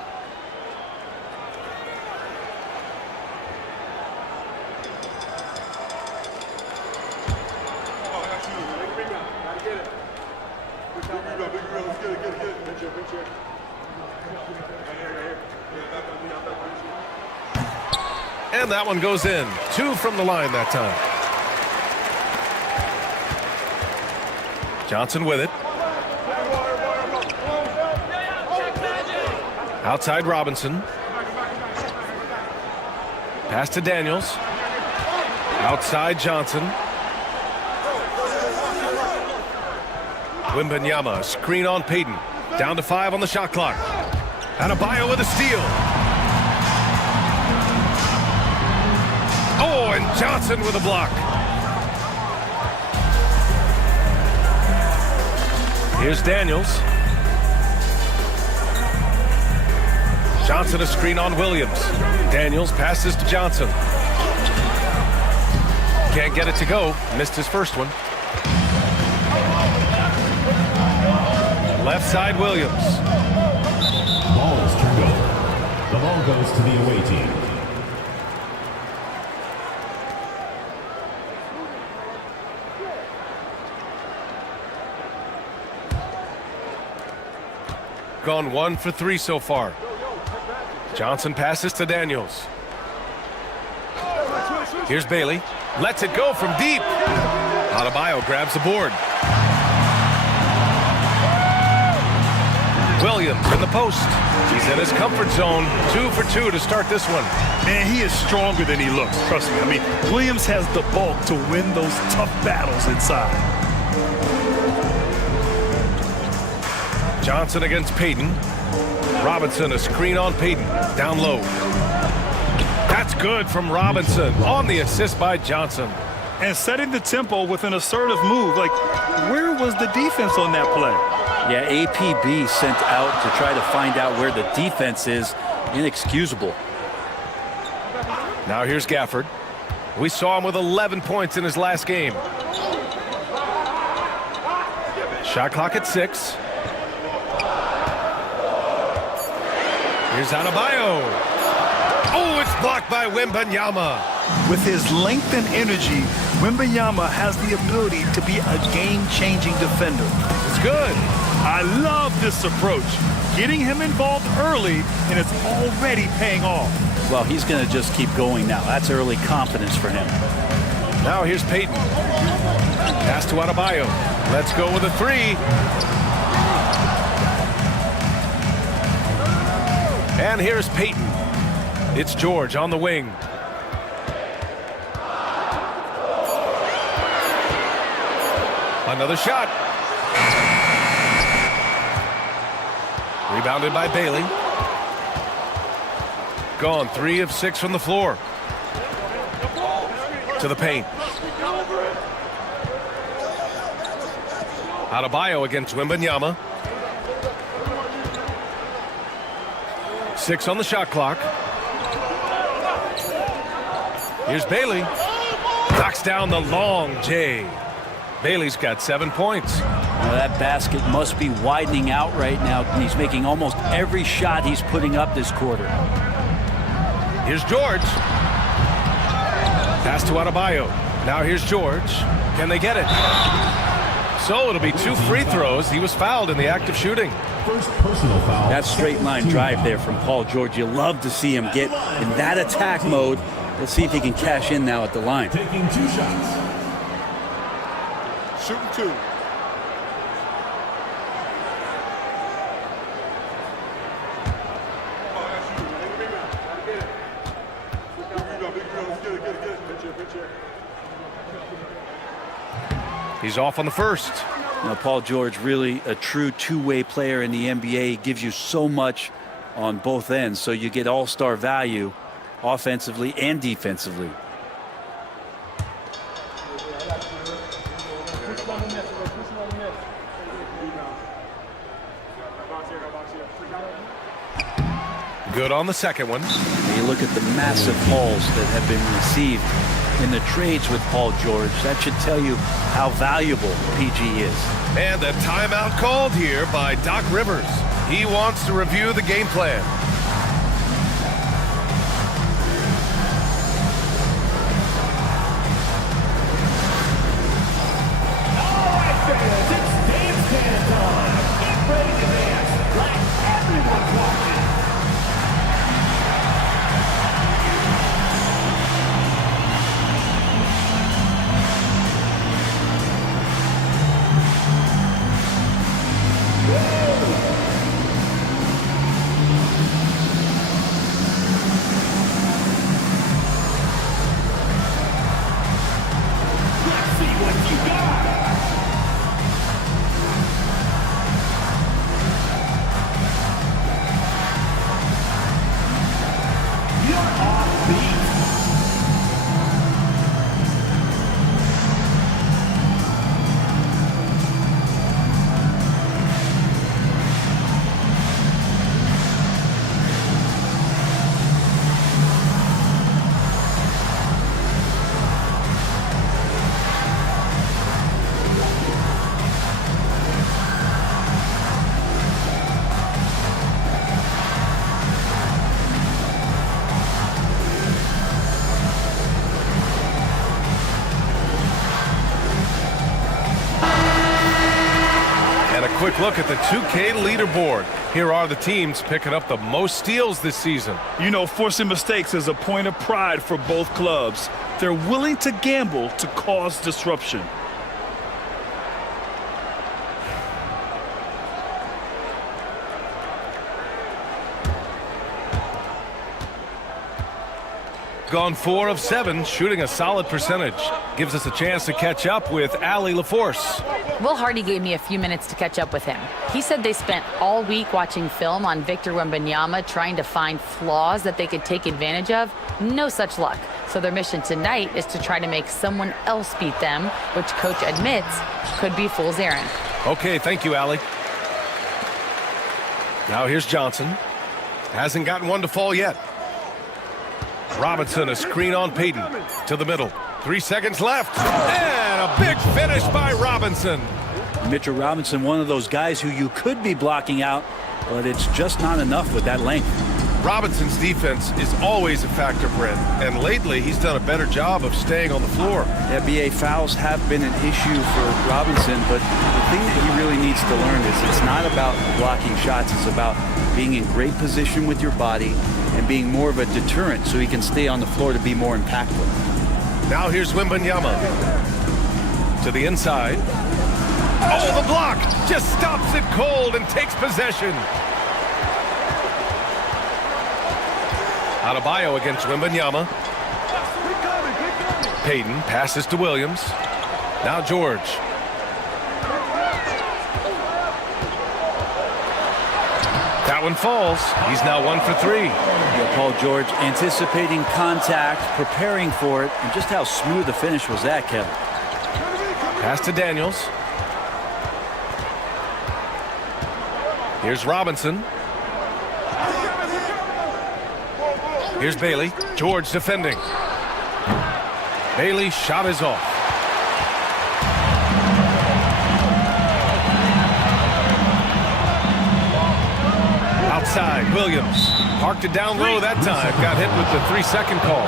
And that one goes in. 2 from the line that time. Johnson with it. Outside Robinson. Pass to Daniels. Outside Johnson. Wembanyama, screen on Payton. Down to 5 on the shot clock. Adebayo with a steal. Oh, and Johnson with a block. Here's Daniels. Johnson a screen on Williams. Daniels passes to Johnson. Can't get it to go. Missed his first one. Left side Williams. Ball is turned over. The ball goes to the away team. Gone 1 for 3 so far. Johnson passes to Daniels. Here's Bailey. Lets it go from deep. Adebayo grabs the board. Williams in the post. He's in his comfort zone. 2 for 2 to start this one. Man, he is stronger than he looks. Trust me. I mean, Williams has the bulk to win those tough battles inside. Johnson against Payton. Robinson a screen on Payton. Down low. That's good from Robinson on the assist by Johnson. And setting the tempo with an assertive move. Like, where was the defense on that play? Yeah, APB sent out to try to find out where the defense is. Inexcusable. Now here's Gafford. We saw him with 11 points in his last game. Shot clock at 6. Here's Adebayo. Oh, it's blocked by Wembanyama. With his length and energy, Wembanyama has the ability to be a game-changing defender. It's good. I love this approach. Getting him involved early, and it's already paying off. Well, he's going to just keep going now. That's early confidence for him. Now here's Payton. Pass to Adebayo. Let's go with a 3. And here's Payton. It's George on the wing. Another shot. Rebounded by Bailey. Gone 3 of 6 from the floor. To the paint. Adebayo against Wembanyama. 6 on the shot clock. Here's Bailey. Knocks down the long J. Bailey's got 7 points. Well, that basket must be widening out right now. He's making almost every shot he's putting up this quarter. Here's George. Pass to Adebayo. Now here's George. Can they get it? So it'll be 2 free throws. He was fouled in the act of shooting. First personal foul. That straight line drive there from Paul George. You love to see him get in that attack mode. Let's see if he can cash in now at the line. Taking 2 shots. Shooting 2. He's off on the first. Now, Paul George, really a true two-way player in the NBA. He gives you so much on both ends, so you get all-star value offensively and defensively. Good on the second one. You look at the massive hauls that have been received in the trades with Paul George. That should tell you how valuable PG is. And a timeout called here by Doc Rivers. He wants to review the game plan. All right, fans, it's dance time. Get ready to dance like everyone's watching. quick look at the 2K leaderboard. Here are the teams picking up the most steals this season. You know, forcing mistakes is a point of pride for both clubs. They're willing to gamble to cause disruption. Gone 4 of 7, shooting a solid percentage. Gives us a chance to catch up with Allie LaForce. Will Hardy gave me a few minutes to catch up with him. He said they spent all week watching film on Victor Wembanyama, trying to find flaws that they could take advantage of. No such luck. So their mission tonight is to try to make someone else beat them, which coach admits could be fool's errand. Okay, thank you, Allie. Now here's Johnson. Hasn't gotten one to fall yet. Robinson, a screen on Payton. To the middle. 3 seconds left. And a big finish by Robinson. Mitchell Robinson, one of those guys who you could be blocking out, but it's just not enough with that length. Robinson's defense is always a factor, Brent, and lately he's done a better job of staying on the floor. NBA fouls have been an issue for Robinson, but the thing that he really needs to learn is it's not about blocking shots, it's about being in great position with your body and being more of a deterrent so he can stay on the floor to be more impactful. Now here's Wembanyama. To the inside. Oh, the block! Just stops it cold and takes possession. Adebayo against Wembanyama. Payton passes to Williams. Now George. That one falls. He's now 1 for 3. Paul George anticipating contact, preparing for it, and just how smooth the finish was that, Kevin. Pass to Daniels. Here's Robinson. Here's Bailey. George defending. Bailey's shot is off. Outside, Williams. Parked it down low that time. Got hit with the 3-second call.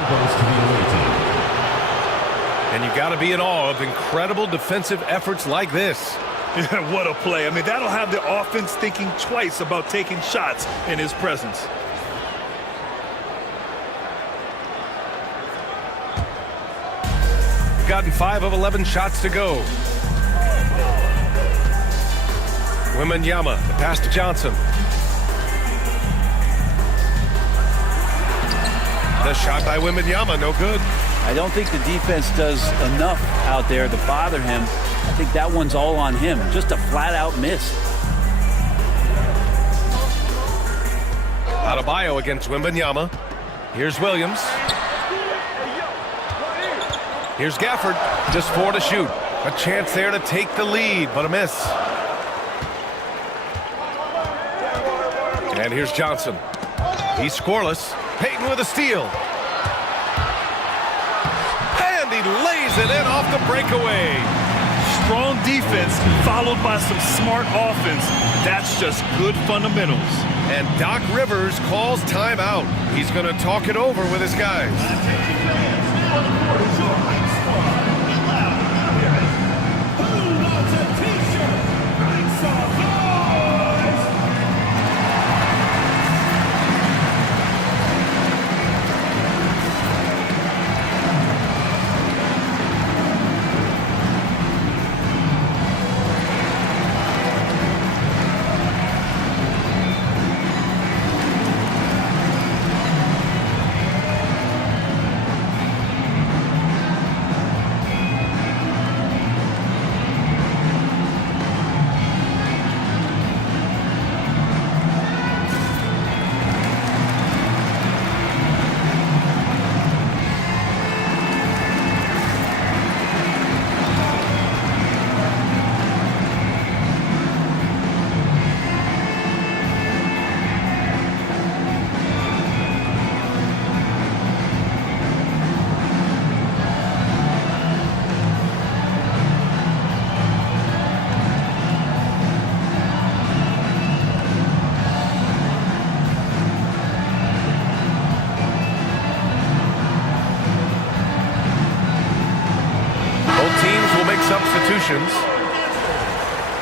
And you got to be in awe of incredible defensive efforts like this. Yeah, what a play. I mean, that'll have the offense thinking twice about taking shots in his presence. Gotten 5 of 11 shots to go. Wembanyama, the pass to Johnson. The shot by Wembanyama, no good. I don't think the defense does enough out there to bother him. I think that one's all on him. Just a flat-out miss. Adebayo against Wembanyama. Here's Williams. Here's Gafford. Just 4 to shoot. A chance there to take the lead, but a miss. And here's Johnson. He's scoreless. Payton with a steal. And he lays it in off the breakaway. Strong defense followed by some smart offense. That's just good fundamentals. And Doc Rivers calls timeout. He's going to talk it over with his guys.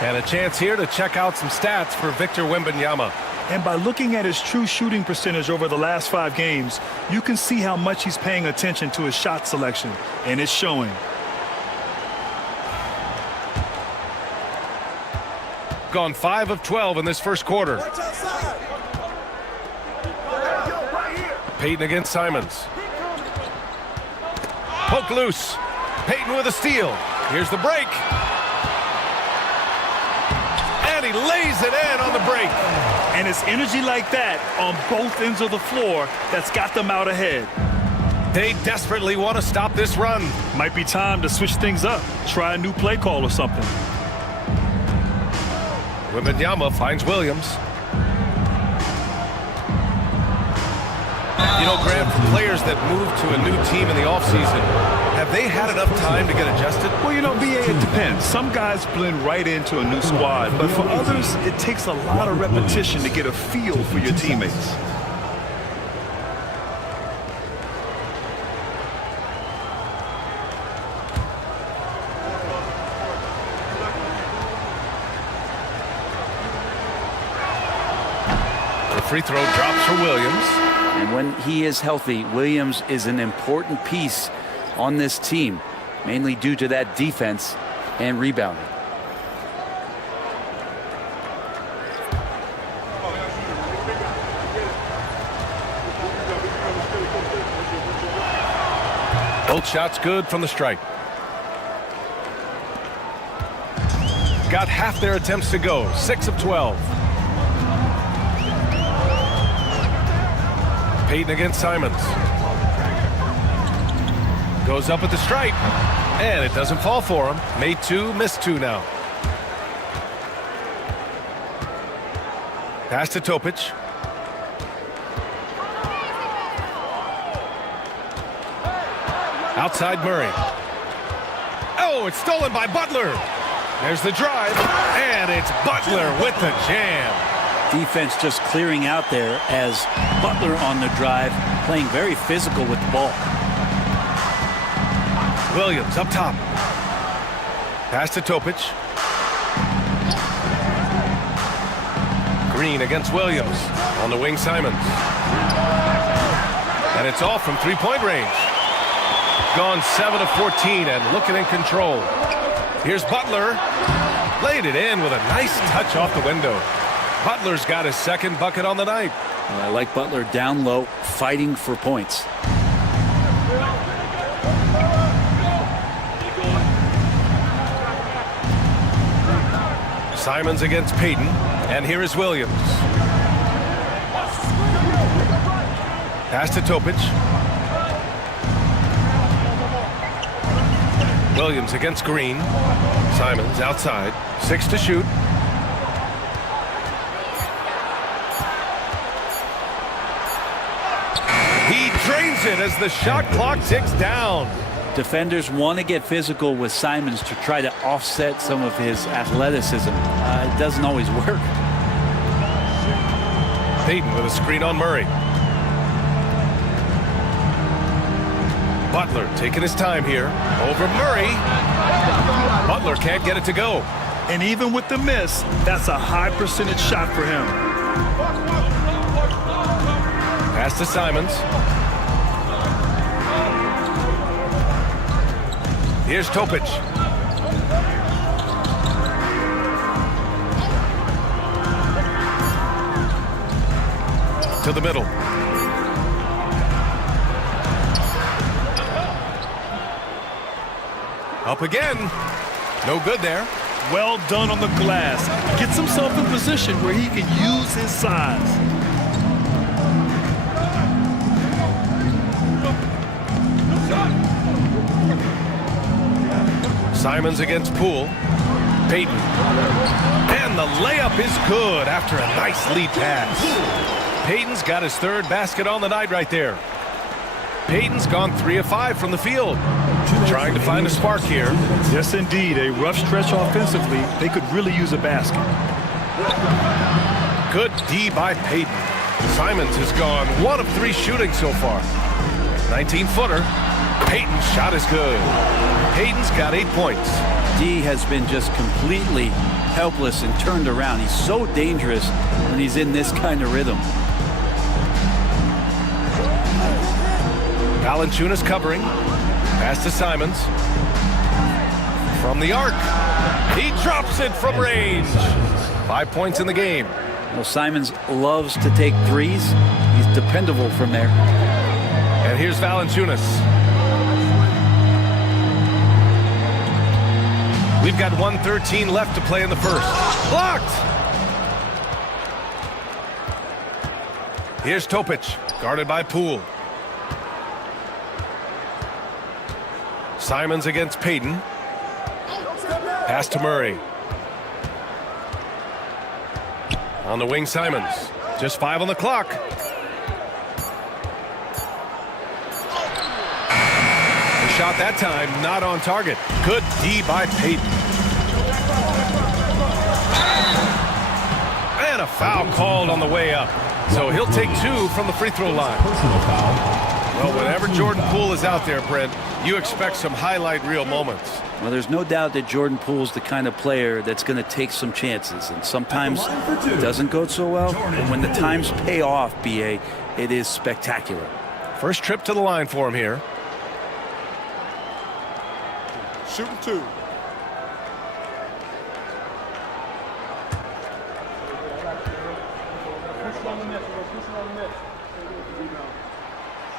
And a chance here to check out some stats for Victor Wembanyama. And by looking at his true shooting percentage over the last 5 games, you can see how much he's paying attention to his shot selection, and it's showing. Gone 5 of 12 in this first quarter. Payton against Simons. Poke loose. Payton with a steal. Here's the break. And he lays it in on the break. And it's energy like that on both ends of the floor that's got them out ahead. They desperately want to stop this run. Might be time to switch things up. Try a new play call or something. Wembanyama finds Williams. You know, Grant, for players that move to a new team in the offseason, have they had enough time to get adjusted? Well, you know, BA, it depends. Some guys blend right into a new squad, but for others, it takes a lot of repetition to get a feel for your teammates. The free throw drops for Williams. And when he is healthy, Williams is an important piece on this team, mainly due to that defense and rebounding. Both shots good from the stripe. Got half their attempts to go, 6 of 12. Payton against Simons. Goes up at the stripe, and it doesn't fall for him. Made 2, missed 2 now. Pass to Topic. Outside Murray. Oh, it's stolen by Butler. There's the drive, and it's Butler with the jam. Defense just clearing out there as Butler on the drive, playing very physical with the ball. Williams up top. Pass to Topic. Green against Williams. On the wing, Simons. And it's off from three-point range. Gone 7 of 14 and looking in control. Here's Butler. Laid it in with a nice touch off the window. Butler's got his second bucket on the night. Well, I like Butler down low, fighting for points. Simons against Payton, and here is Williams. Pass to Topic. Williams against Green. Simons outside, 6 to shoot. He drains it as the shot clock ticks down. Defenders want to get physical with Simons to try to offset some of his athleticism. It doesn't always work. Payton with a screen on Murray. Butler taking his time here. Over Murray. Butler can't get it to go. And even with the miss, that's a high percentage shot for him. Pass to Simons. Here's Topic. To the middle. Up again. No good there. Well done on the glass. Gets himself in position where he can use his size. Simons against Poole. Payton. And the layup is good after a nice lead pass. Payton's got his third basket on the night right there. Payton's gone 3 of 5 from the field. Trying to find a spark here. Yes, indeed. A rough stretch offensively. They could really use a basket. Good D by Payton. Simons has gone 1 of 3 shooting so far. 19-footer. Payton's shot is good. Payton's got 8 points. D has been just completely helpless and turned around. He's so dangerous when he's in this kind of rhythm. Valanciunas covering. Pass to Simons. From the arc. He drops it from range. 5 points in the game. Well, Simons loves to take threes. He's dependable from there. And here's Valanciunas. We've got 1:13 left to play in the first. Blocked! Here's Topic, guarded by Poole. Simons against Payton. Pass to Murray. On the wing, Simons. Just 5 on the clock. The shot that time, not on target. Good D by Payton. And a foul called on the way up. So he'll take 2 from the free throw line. Well, whenever Jordan Poole is out there, Brent, you expect some highlight reel moments. Well, there's no doubt that Jordan Poole's the kind of player that's going to take some chances, and sometimes it doesn't go so well. But when the times pay off, BA, it is spectacular. First trip to the line for him here. Shooting 2.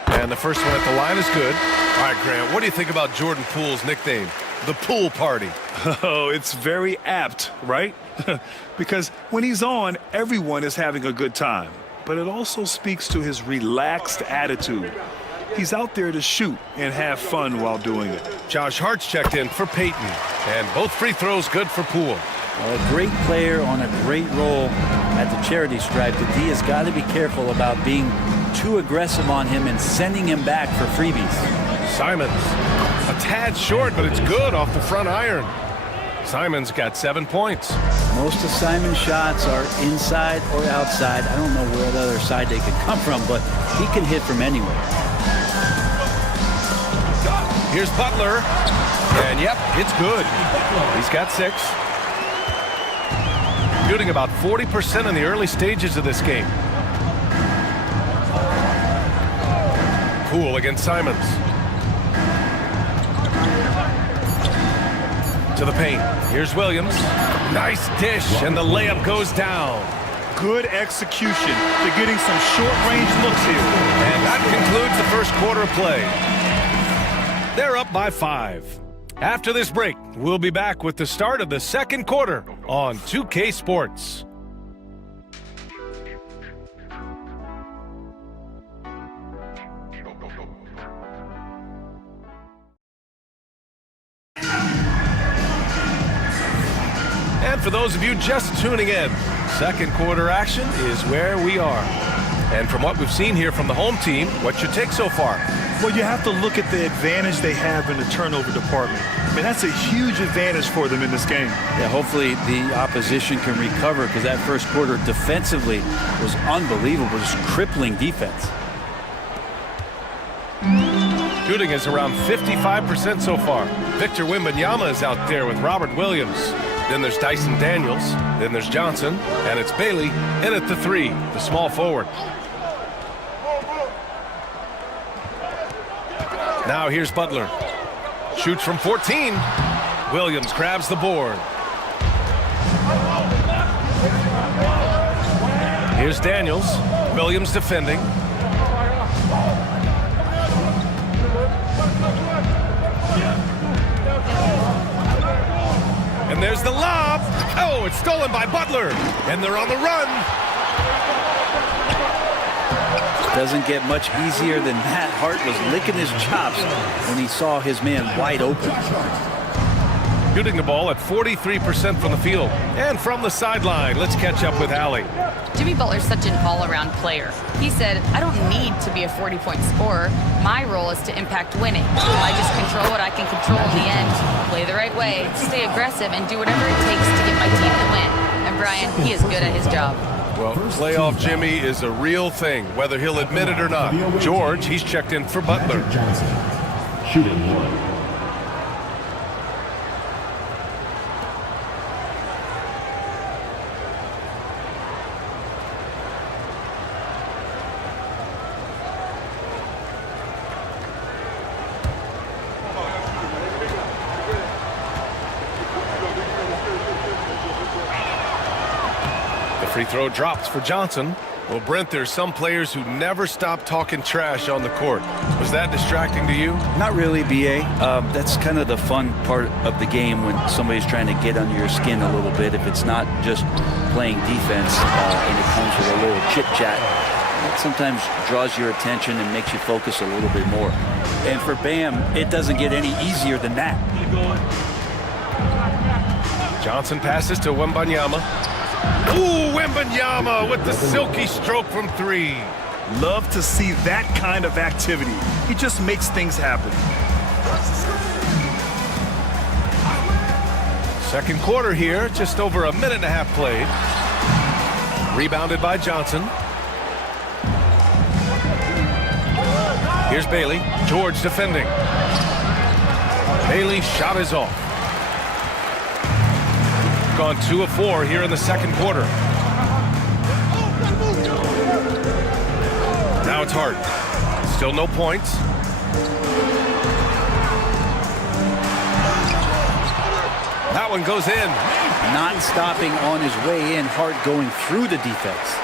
And the first one at the line is good. All right, Grant, what do you think about Jordan Poole's nickname, the Pool Party? Oh, it's very apt, right? Because when he's on, everyone is having a good time. But it also speaks to his relaxed attitude. He's out there to shoot and have fun while doing it. Josh Hart's checked in for Payton. And both free throws good for Poole. Well, a great player on a great role at the charity stripe. The D has got to be careful about being too aggressive on him and sending him back for freebies. Simons, a tad short, but it's good off the front iron. Simons got 7 points. Most of Simon's shots are inside or outside. I don't know where the other side they could come from, but he can hit from anywhere. Here's Butler. And yep, it's good. He's got 6. Shooting about 40% in the early stages of this game. Poole against Simons. To the paint. Here's Williams. Nice dish, and the layup goes down. Good execution. They're getting some short-range looks here. And that concludes the first quarter of play. They're up by 5. After this break, we'll be back with the start of the second quarter on 2K Sports. And for those of you just tuning in, second quarter action is where we are. And from what we've seen here from the home team, what's your take so far? Well, you have to look at the advantage they have in the turnover department. I mean, that's a huge advantage for them in this game. Yeah, hopefully the opposition can recover, because that first quarter defensively was unbelievable, just crippling defense. Shooting is around 55% so far. Victor Wembanyama is out there with Robert Williams. Then there's Dyson Daniels. Then there's Johnson. And it's Bailey in at the 3, the small forward. Now here's Butler. Shoots from 14. Williams grabs the board. Here's Daniels. Williams defending. And there's the lob. Oh, it's stolen by Butler. And they're on the run. Doesn't get much easier than that. Hart was licking his chops when he saw his man wide open. Shooting the ball at 43% from the field. And from the sideline, let's catch up with Allie. Jimmy Butler's such an all-around player. He said, I don't need to be a 40-point scorer. My role is to impact winning. I just control what I can control in the end, play the right way, stay aggressive, and do whatever it takes to get my team to win. And Brian, he is good at his job. Well, playoff Jimmy is a real thing, whether he'll admit it or not. George, he's checked in for Butler. Johnson, shooting 1. Free throw drops for Johnson. Well, Brent, there's some players who never stop talking trash on the court. Was that distracting to you? Not really, B.A. That's kind of the fun part of the game when somebody's trying to get under your skin a little bit. If it's not just playing defense and it comes with a little chit-chat, that sometimes draws your attention and makes you focus a little bit more. And for Bam, it doesn't get any easier than that. Johnson passes to Wembanyama. Ooh, Wembanyama with the silky stroke from three. Love to see that kind of activity. He just makes things happen. Second quarter here, just over a minute and a half played. Rebounded by Johnson. Here's Bailey. George defending. Bailey's shot is off. Gone 2 of 4 here in the second quarter. Now it's Hart. Still no points. That one goes in. Not stopping on his way in. Hart going through the defense.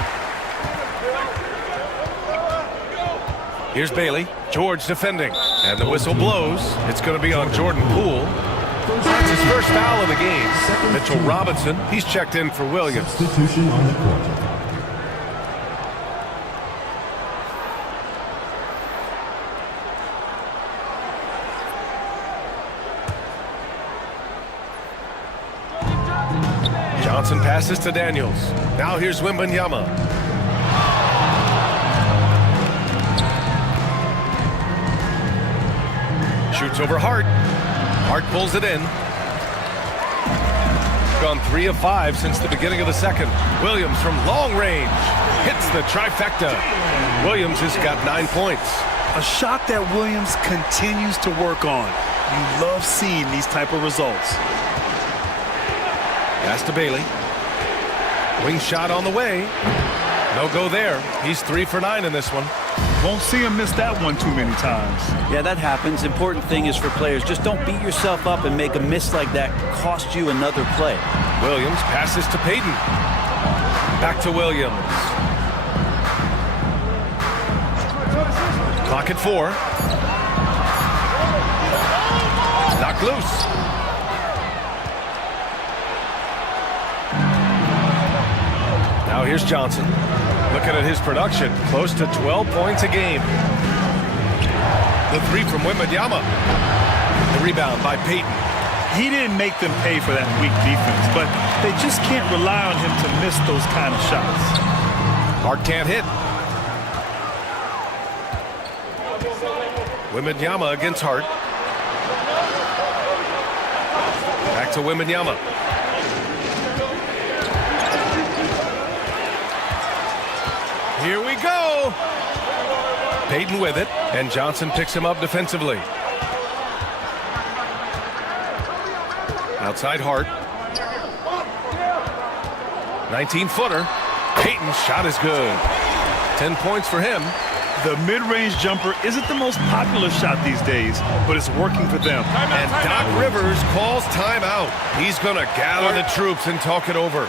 Here's Bailey. George defending. And the whistle blows. It's going to be on Jordan Poole. That's his first foul of the game. Mitchell Robinson, he's checked in for Williams. Substitution on the court. Johnson passes to Daniels. Now here's Wembanyama. Shoots over Hart. Hart pulls it in. Gone 3 of 5 since the beginning of the second. Williams from long range hits the trifecta. Williams has got 9 points. A shot that Williams continues to work on. You love seeing these type of results. Pass to Bailey. Wing shot on the way. No go there. He's 3 for 9 in this one. Won't see him miss that one too many times. Yeah, that happens. Important thing is for players, just don't beat yourself up and make a miss like that cost you another play. Williams passes to Payton. Back to Williams. Clock at 4. Knocked loose. Now here's Johnson. Looking at his production, close to 12 points a game. The 3 from Wembanyama. The rebound by Payton. He didn't make them pay for that weak defense, but they just can't rely on him to miss those kind of shots. Hart can't hit. Wembanyama against Hart. Back to Wembanyama. Here we go. Payton with it, and Johnson picks him up defensively. Outside Hart. 19-footer. Payton's shot is good. 10 points for him. The mid-range jumper isn't the most popular shot these days, but it's working for them. And Doc Rivers calls timeout. He's going to gather the troops and talk it over.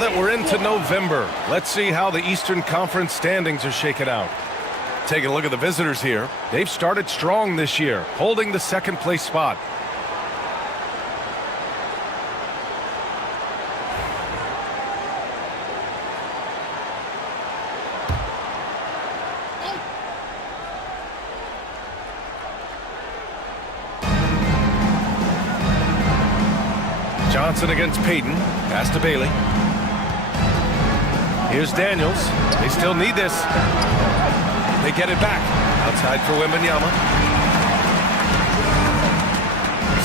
that we're into November, let's see how the Eastern Conference standings are shaken out. Taking a look at the visitors here. They've started strong this year, holding the second-place spot. Johnson against Payton. Pass to Bailey. Here's Daniels. They still need this. They get it back. Outside for Wembanyama.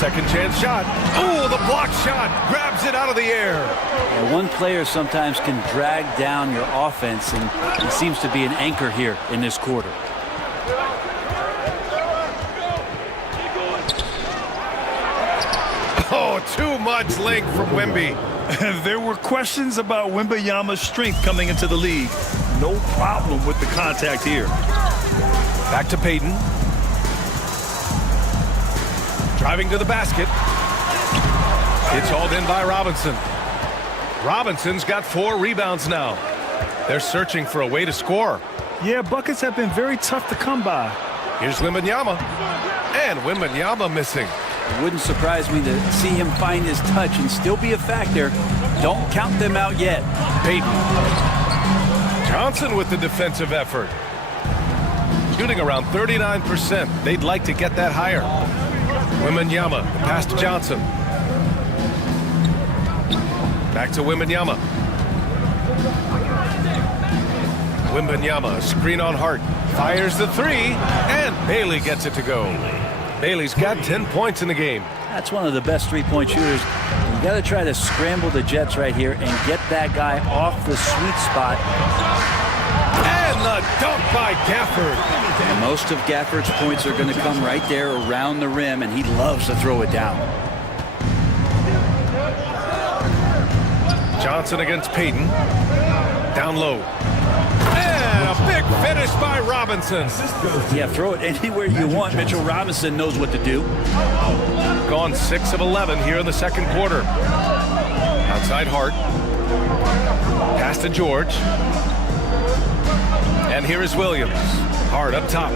Second chance shot. Oh, the block shot. Grabs it out of the air. Yeah, one player sometimes can drag down your offense, and he seems to be an anchor here in this quarter. Oh, too much length from Wemby. There were questions about Wembanyama's strength coming into the league. No problem with the contact here. Back to Payton. Driving to the basket. It's hauled in by Robinson. Robinson's got 4 rebounds now. They're searching for a way to score. Yeah, buckets have been very tough to come by. Here's Wembanyama. And Wembanyama missing. It wouldn't surprise me to see him find his touch and still be a factor. Don't count them out yet. Payton. Johnson with the defensive effort. Shooting around 39%. They'd like to get that higher. Wembanyama, the pass to Johnson. Back to Wembanyama. Wembanyama, screen on Hart. Fires the 3, and Bailey gets it to go. Bailey's got 10 points in the game. That's one of the best three-point shooters. You got to try to scramble the Jets right here and get that guy off the sweet spot. And the dunk by Gafford. And most of Gafford's points are going to come right there around the rim, and he loves to throw it down. Johnson against Payton. Down low. And a big finish by Robinson. Yeah, throw it anywhere you want. Mitchell Robinson knows what to do. Gone 6 of 11 here in the second quarter. Outside Hart. Pass to George. And here is Williams. Hart up top.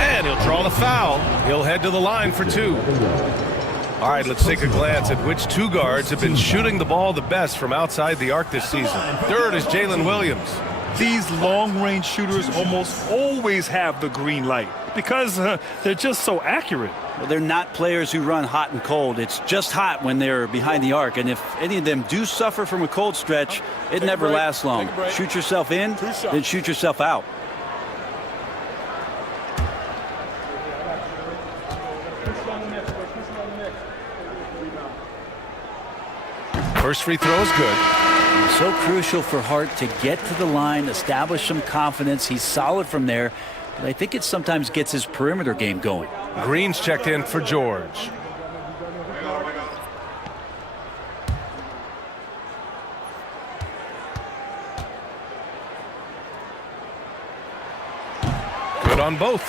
And he'll draw the foul. He'll head to the line for 2. All right, let's take a glance at which 2 guards have been shooting the ball the best from outside the arc this season. Third is Jalen Williams. These long-range shooters almost always have the green light because they're just so accurate. Well, they're not players who run hot and cold. It's just hot when they're behind the arc. And if any of them do suffer from a cold stretch, it never lasts long. Shoot yourself in, then shoot yourself out. First free throw is good. So crucial for Hart to get to the line, establish some confidence. He's solid from there, but I think it sometimes gets his perimeter game going. Green's checked in for George. Good on both.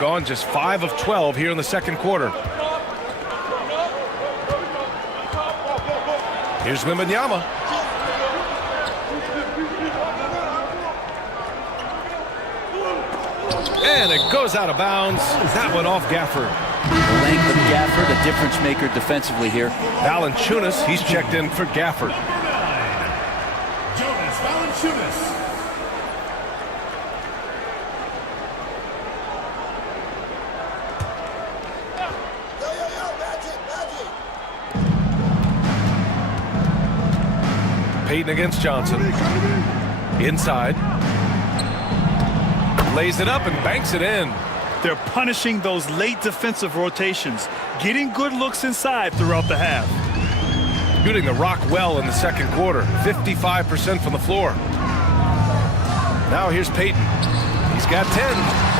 Gone just 5 of 12 here in the second quarter. Here's Wembanyama. And it goes out of bounds. That one off Gafford. The length of Gafford, a difference maker defensively here. Valanciunas, he's checked in for Gafford. Jonas Valanciunas. Payton against Johnson. Inside. Lays it up and banks it in. They're punishing those late defensive rotations, getting good looks inside throughout the half. Shooting the rock well in the second quarter. 55% from the floor. Now here's Payton. He's got 10.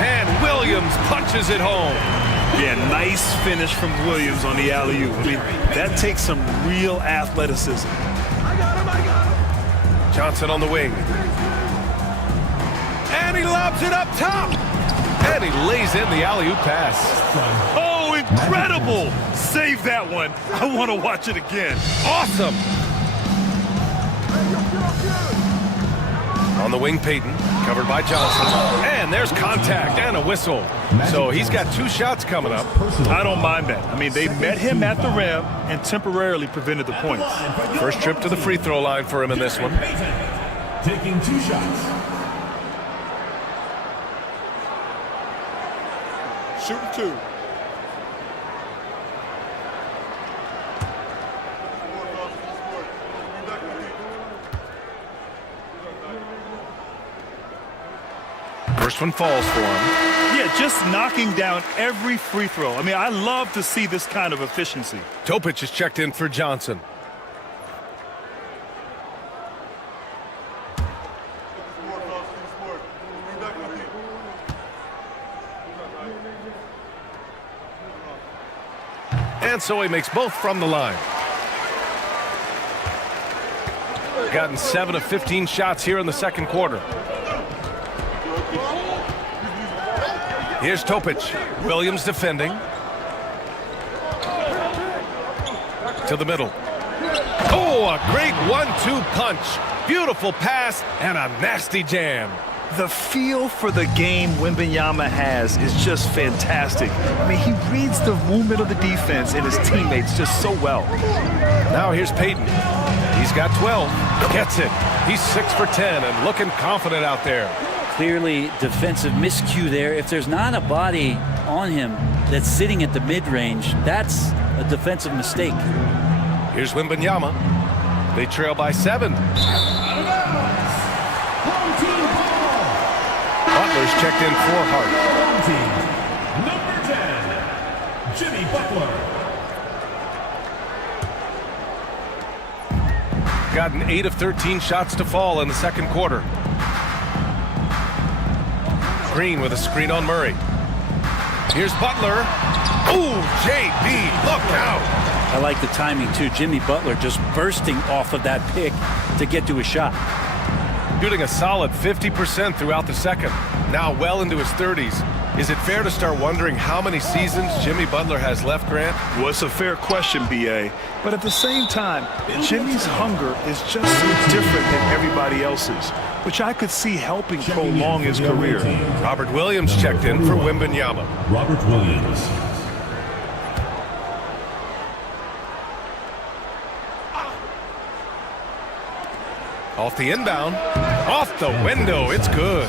And Williams punches it home. Yeah, nice finish from Williams on the alley-oop. I mean, that takes some real athleticism. Johnson on the wing. And he lobs it up top. And he lays in the alley-oop pass. Oh, incredible! Save that one. I want to watch it again. Awesome! On the wing, Payton, covered by Johnson. And there's contact and a whistle. So he's got 2 shots coming up. I don't mind that. I mean, they met him at the rim and temporarily prevented the points. First trip to the free throw line for him in this one. Taking 2 shots. Shooting 2. First one falls for him. Yeah, just knocking down every free throw. I mean, I love to see this kind of efficiency. Topic is checked in for Johnson. And so he makes both from the line. Gotten 7 of 15 shots here in the second quarter. Here's Topic. Williams defending. To the middle. Oh, a great 1-2 punch. Beautiful pass and a nasty jam. The feel for the game Wembanyama has is just fantastic. I mean, he reads the movement of the defense and his teammates just so well. Now here's Payton. He's got 12. Gets it. He's 6 for 10 and looking confident out there. Clearly defensive miscue there. If there's not a body on him that's sitting at the mid-range, that's a defensive mistake. Here's Wembanyama. They trail by 7. Butler's checked in for Hart. Number 10, Jimmy Butler. Gotten 8 of 13 shots to fall in the second quarter. Green with a screen on Murray. Here's Butler. Ooh, JB, look out. I like the timing too. Jimmy Butler just bursting off of that pick to get to a shot. Shooting a solid 50% throughout the second. Now well into his 30s. Is it fair to start wondering how many seasons Jimmy Butler has left, Grant? Well, it's a fair question, B.A. But at the same time, Jimmy's hunger is just so different than everybody else's, which I could see helping prolong his career. Robert Williams checked in for Wembanyama. Robert Williams. Off the inbound. Off the window. It's good.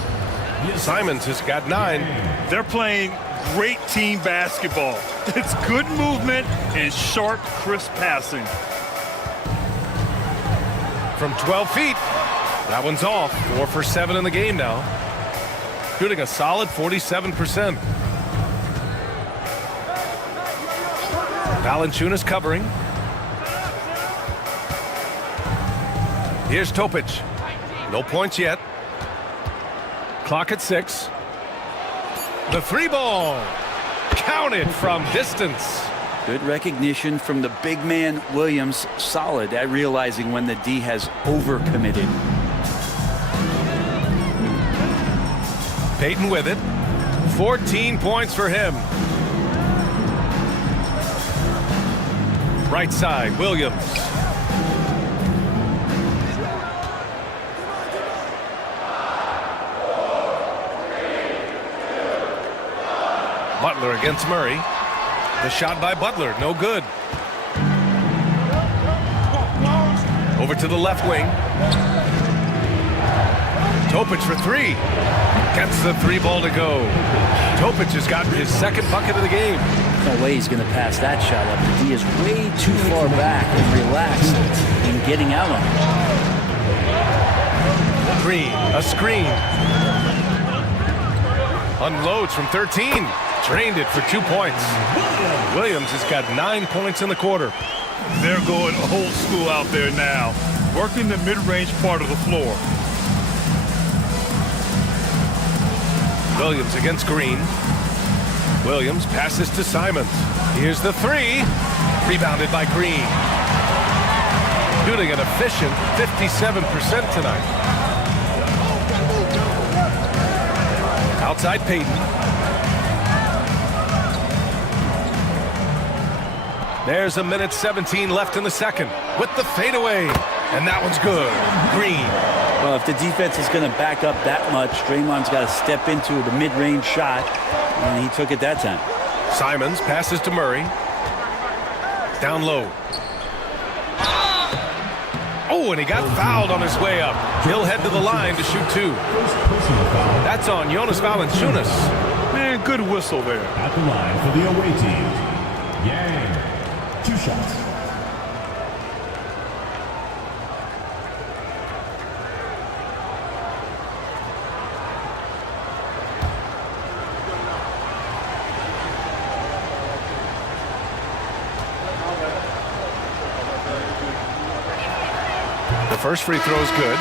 Simons has got 9. They're playing great team basketball. It's good movement and sharp, crisp passing. From 12 feet. That one's off. 4 for 7 in the game now. Shooting a solid 47%. Valanciunas covering. Here's Topic. No points yet. Clock at 6. The 3-ball. Counted from distance. Good recognition from the big man Williams. Solid at realizing when the D has overcommitted. Payton with it. 14 points for him. Right side, Williams. Butler against Murray. The shot by Butler, no good. Over to the left wing. Topic for 3. Gets the 3-ball to go. Topic has gotten his second bucket of the game. No way he's going to pass that shot up. The D is way too far back and relaxed in getting out on it. Green, a screen. Unloads from 13. Drained it for 2 points. Williams has got 9 points in the quarter. They're going old school out there now, working the mid-range part of the floor. Williams against Green. Williams passes to Simons. Here's the 3. Rebounded by Green. Shooting an efficient 57% tonight. Outside Payton. There's 1:17 left in the second with the fadeaway. And that one's good. Green. Well, if the defense is going to back up that much, Draymond's got to step into the mid-range shot, and he took it that time. Simons passes to Murray. Down low. Oh, and he got fouled on his way up. He'll head to the line to shoot 2. That's on Jonas Valanciunas. Man, good whistle there. At the line for the away team, Yang. 2 shots. The first free throw is good.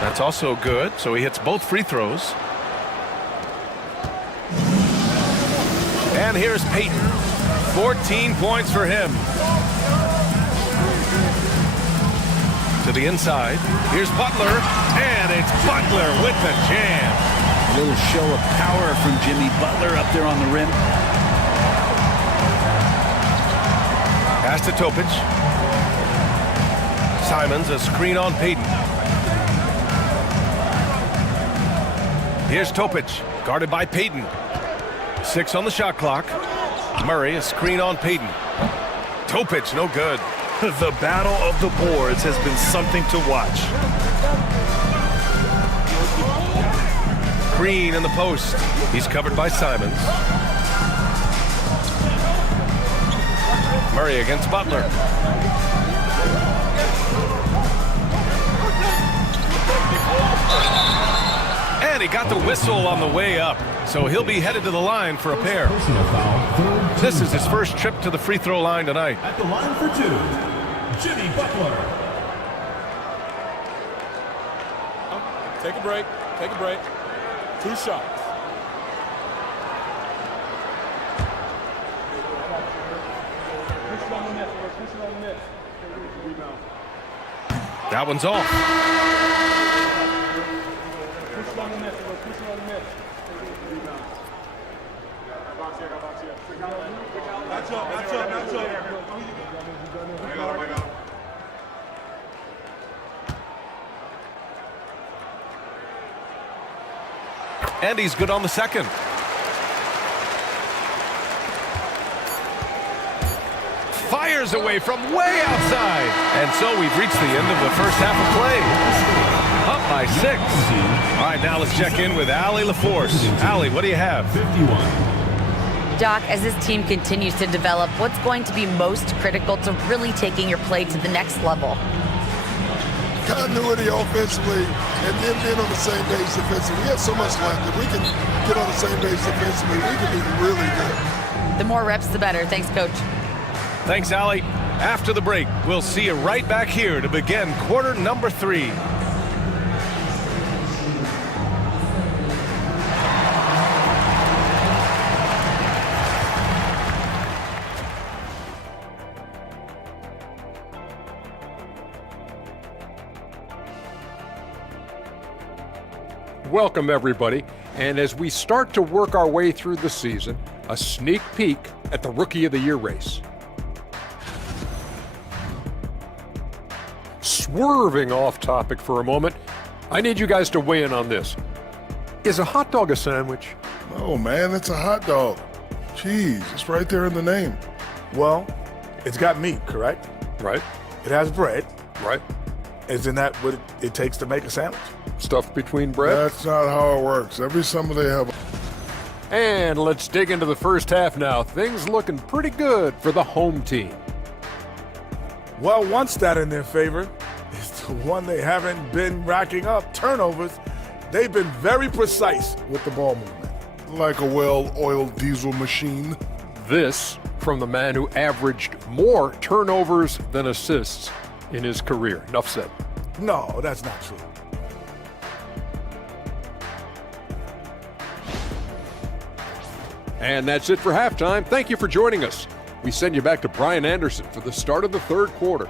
That's also good, so he hits both free throws. And here's Payton. 14 points for him. To the inside. Here's Butler. And it's Butler with the jam. A little show of power from Jimmy Butler up there on the rim. Pass to Topic. Simons, a screen on Payton. Here's Topic, guarded by Payton. 6 on the shot clock. Murray, a screen on Payton. Topic, no good. The battle of the boards has been something to watch. Green in the post. He's covered by Simons. Murray against Butler. And he got the whistle on the way up. So he'll be headed to the line for a pair. This is his first trip to the free throw line tonight. At the line for 2, Jimmy Butler. Take a break. Take a break. 2 shots. That one's off. And he's good on the second. Fires away from way outside. And so we've reached the end of the first half of play. Up by 6. All right, now let's check in with Allie LaForce. Allie, what do you have? 51. Doc, as this team continues to develop, what's going to be most critical to really taking your play to the next level? Continuity offensively and then being on the same page defensively. We have so much left. If we can get on the same page defensively, we can be really good. The more reps, the better. Thanks, Coach. Thanks, Allie. After the break, we'll see you right back here to begin quarter number 3. Welcome, everybody. And as we start to work our way through the season, a sneak peek at the Rookie of the Year race. Swerving off topic for a moment, I need you guys to weigh in on this. Is a hot dog a sandwich? Oh, man, it's a hot dog. Cheese, it's right there in the name. Well, it's got meat, correct? Right. It has bread. Right. Isn't that what it takes to make a sandwich? Stuffed between bread? That's not how it works. Every summer they have. And let's dig into the first half now. Things looking pretty good for the home team. Well, one stat in their favor is the one they haven't been racking up, turnovers. They've been very precise with the ball movement. Like a well-oiled diesel machine. This from the man who averaged more turnovers than assists in his career. Enough said. No, that's not true. And that's it for halftime. Thank you for joining us. We send you back to Brian Anderson for the start of the third quarter.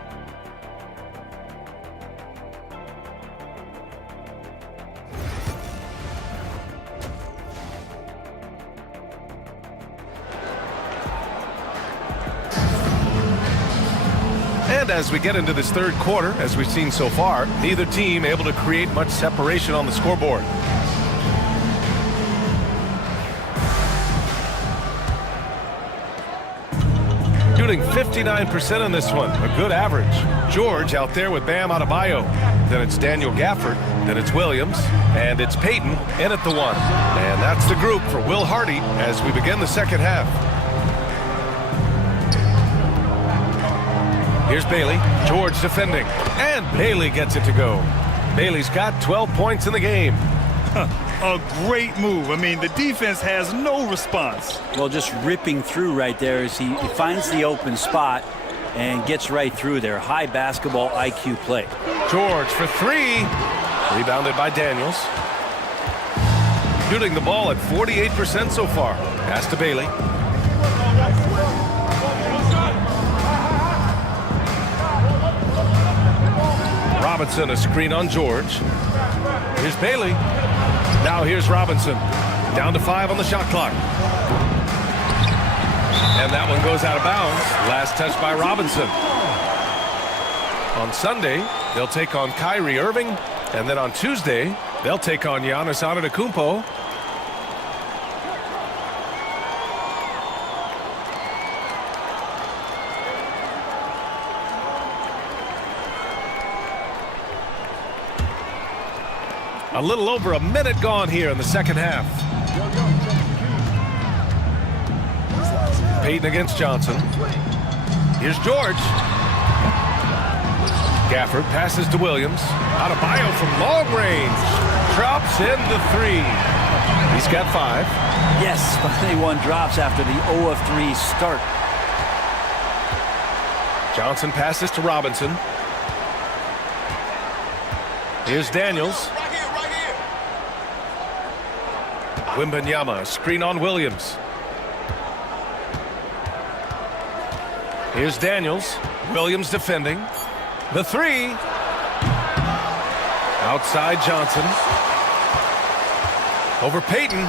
And as we get into this third quarter, as we've seen so far, neither team able to create much separation on the scoreboard. Shooting 59% in this one, a good average. George out there with Bam Adebayo. Then it's Daniel Gafford. Then it's Williams. And it's Payton in at the one. And that's the group for Will Hardy as we begin the second half. Here's Bailey. George defending. And Bailey gets it to go. Bailey's got 12 points in the game. A great move. I mean, the defense has no response. Well, just ripping through right there as he finds the open spot and gets right through there. High basketball IQ play. George for three. Rebounded by Daniels. Shooting the ball at 48% so far. Pass to Bailey. Robinson, a screen on George. Here's Bailey. Now here's Robinson. Down to 5 on the shot clock. And that one goes out of bounds. Last touch by Robinson. On Sunday, they'll take on Kyrie Irving. And then on Tuesday, they'll take on Giannis Antetokounmpo. A little over a minute gone here in the second half. Payton against Johnson. Here's George. Gafford passes to Williams. Adebayo from long range. Drops in the three. He's got 5. Yes, finally one drops after the 0 of 3 start. Johnson passes to Robinson. Here's Daniels. Wembanyama, screen on Williams. Here's Daniels. Williams defending. The three. Outside Johnson. Over Payton.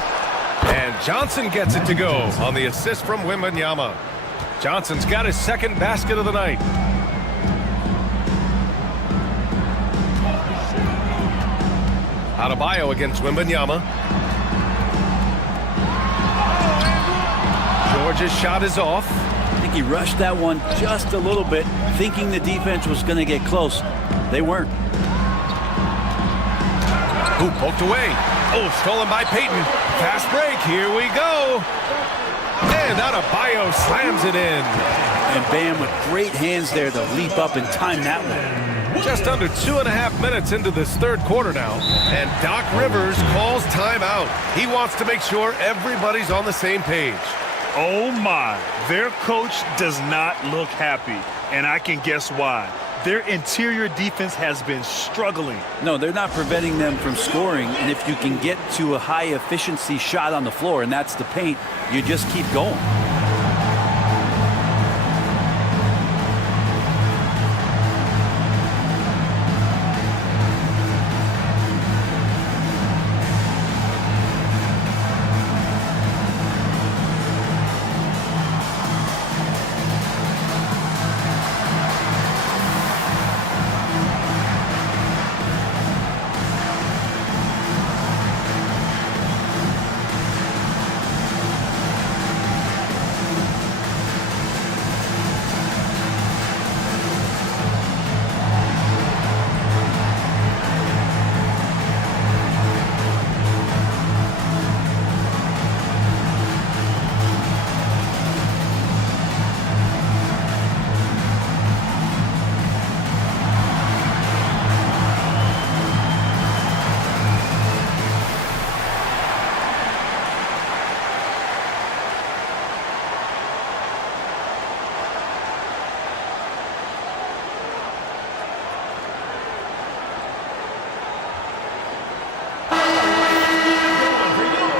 And Johnson gets it to go on the assist from Wembanyama. Johnson's got his second basket of the night. Adebayo against Wembanyama. George's shot is off. I think he rushed that one just a little bit, thinking the defense was going to get close. They weren't. Ooh, poked away. Oh, stolen by Payton. Fast break. Here we go. And Adebayo slams it in. And Bam with great hands there to leap up and time that one. Just under 2.5 minutes into this third quarter now. And Doc Rivers calls timeout. He wants to make sure everybody's on the same page. Oh my, their coach does not look happy, and I can guess why. Their interior defense has been struggling. No, they're not preventing them from scoring, and if you can get to a high efficiency shot on the floor, and that's the paint, you just keep going.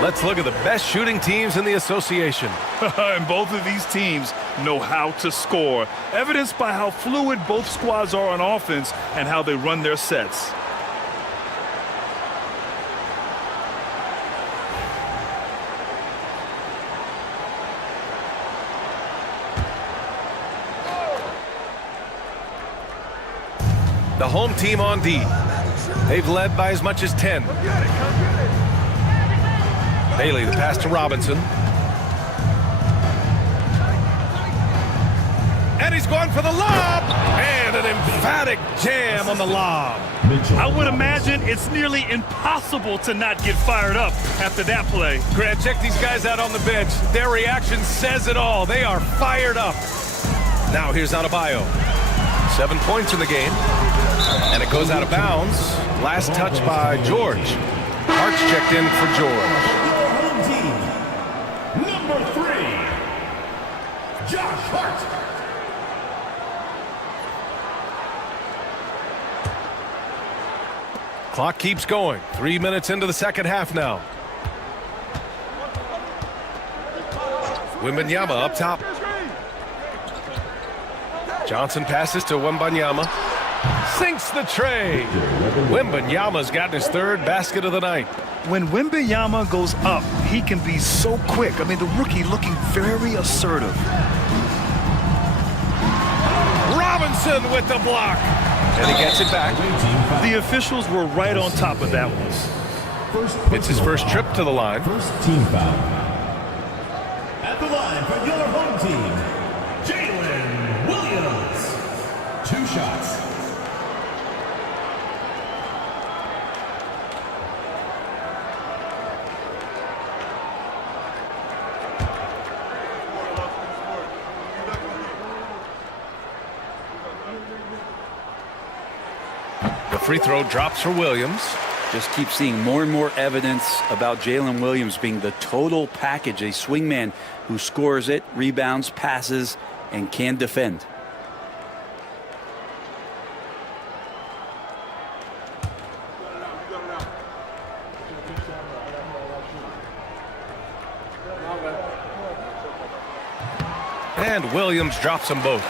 Let's look at the best shooting teams in the association. And both of these teams know how to score, evidenced by how fluid both squads are on offense and how they run their sets. The home team on D. They've led by as much as 10. Bailey, the pass to Robinson. And he's going for the lob. And an emphatic jam on the lob. I would imagine it's nearly impossible to not get fired up after that play. Grant, check these guys out on the bench. Their reaction says it all. They are fired up. Now here's Adebayo. 7 points in the game. And it goes out of bounds. Last touch by George. Hart's checked in for George. Home team, number 3, Josh Hart. Clock keeps going. 3 minutes into the second half now. Wembanyama up top. Johnson passes to Wembanyama. Sinks the tray. Wembanyama's gotten his third basket of the night. When Wembanyama goes up, he can be so quick. I mean, the rookie looking very assertive. Robinson with the block. And he gets it back. The officials were right on top of that one. It's his first trip to the line. First team foul. At the line for your home team, Jalen Williams. 2 shots. The free throw drops for Williams. Just keep seeing more and more evidence about Jalen Williams being the total package, a swingman who scores it, rebounds, passes, and can defend. And Williams drops them both.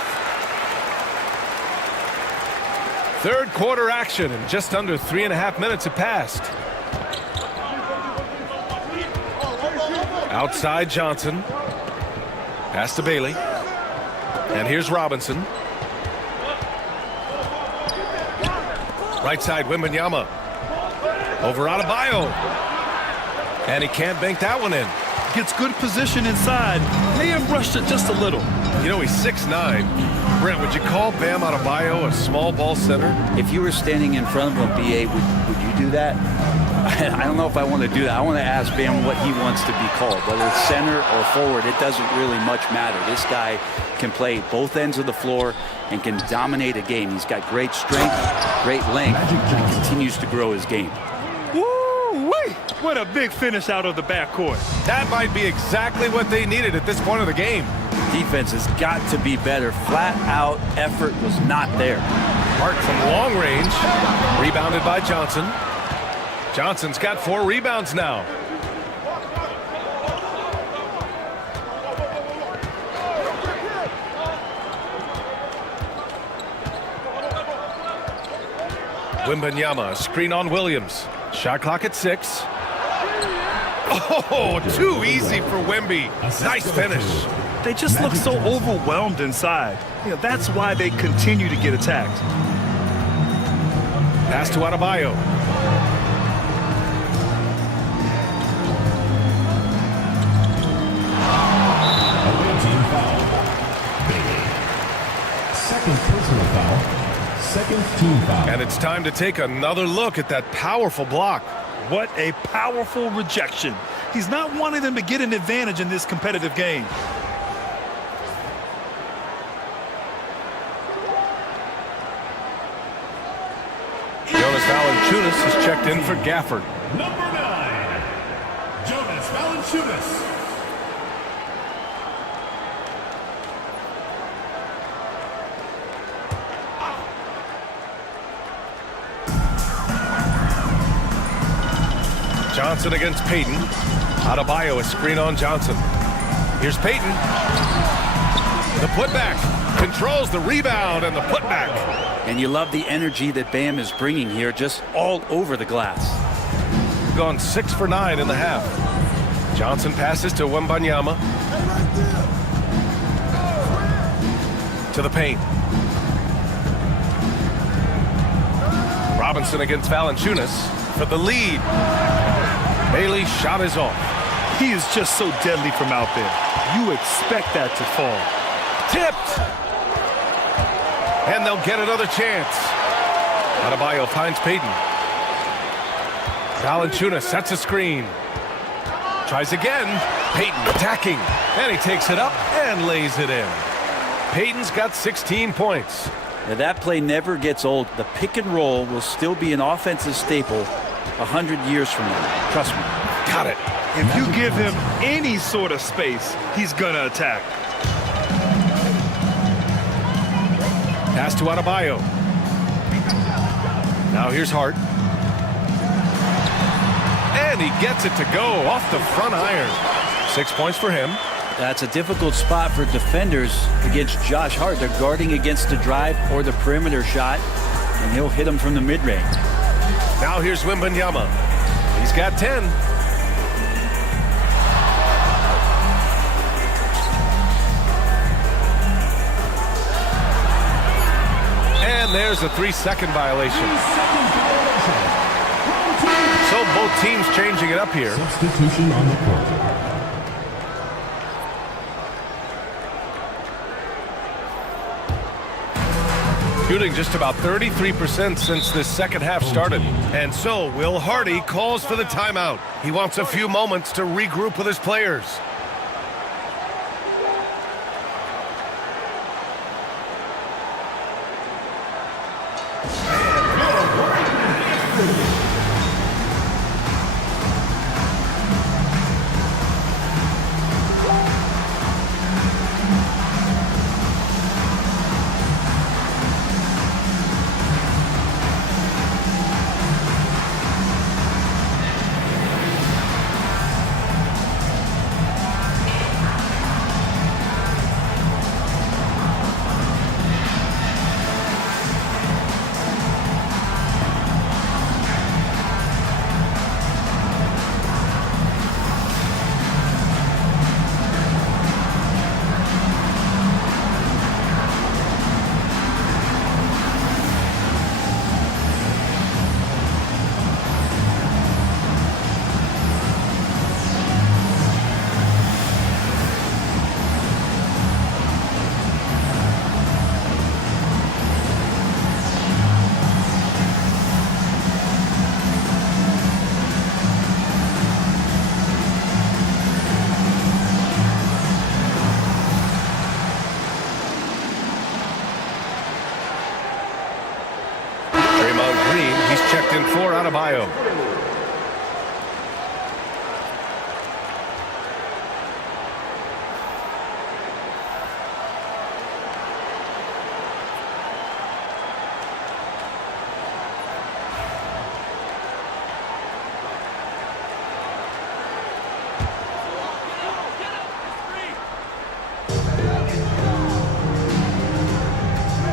Third quarter action, and just under 3.5 minutes have passed. Outside Johnson. Pass to Bailey. And here's Robinson. Right side Wembanyama. Over Adebayo. And he can't bank that one in. Gets good position inside. May have rushed it just a little. You know, he's 6'9". Brent, would you call Bam Adebayo a small ball center? If you were standing in front of him, BA, would you do that? I don't know if I want to do that. I want to ask Bam what he wants to be called. Whether it's center or forward, it doesn't really much matter. This guy can play both ends of the floor and can dominate a game. He's got great strength, great length, and he continues to grow his game. Woo-wee! What a big finish out of the backcourt. That might be exactly what they needed at this point of the game. Defense has got to be better. Flat out effort was not there. Hart from long range. Rebounded by Johnson. Johnson's got 4 rebounds now. Wembanyama, screen on Williams. Shot clock at 6. Oh, too easy for Wemby. Nice finish. They just look so overwhelmed inside. You know, that's why they continue to get attacked. Pass to Adebayo. Away team foul. Bailey. Second personal foul. Second team foul. And it's time to take another look at that powerful block. What a powerful rejection. He's not wanting them to get an advantage in this competitive game. Jonas Valanciunas has checked in for Gafford. Number 9, Jonas Valanciunas. Johnson against Payton. Adebayo, a screen on Johnson. Here's Payton. The putback. Controls the rebound and the putback. And you love the energy that Bam is bringing here, just all over the glass. Gone 6 for 9 in the half. Johnson passes to Wembanyama. To the paint. Robinson against Valanciunas for the lead. Bailey's shot is off. He is just so deadly from out there. You expect that to fall. Tipped. And they'll get another chance. Adebayo finds Payton. Valanciunas sets a screen. Tries again. Payton attacking. And he takes it up and lays it in. Payton's got 16 points. Now that play never gets old. The pick and roll will still be an offensive staple 100 years from now. Trust me. Got it. If you give him any sort of space, he's gonna attack. Pass to Adebayo. Now here's Hart. And he gets it to go off the front iron. 6 points for him. That's a difficult spot for defenders against Josh Hart. They're guarding against the drive or the perimeter shot, and he'll hit them from the mid-range. Now here's Wembanyama. He's got 10. And there's a 3-second violation. So both teams changing it up here. Substitution on the court. Shooting just about 33% since this second half started. And so Will Hardy calls for the timeout. He wants a few moments to regroup with his players. Checked in for Adebayo.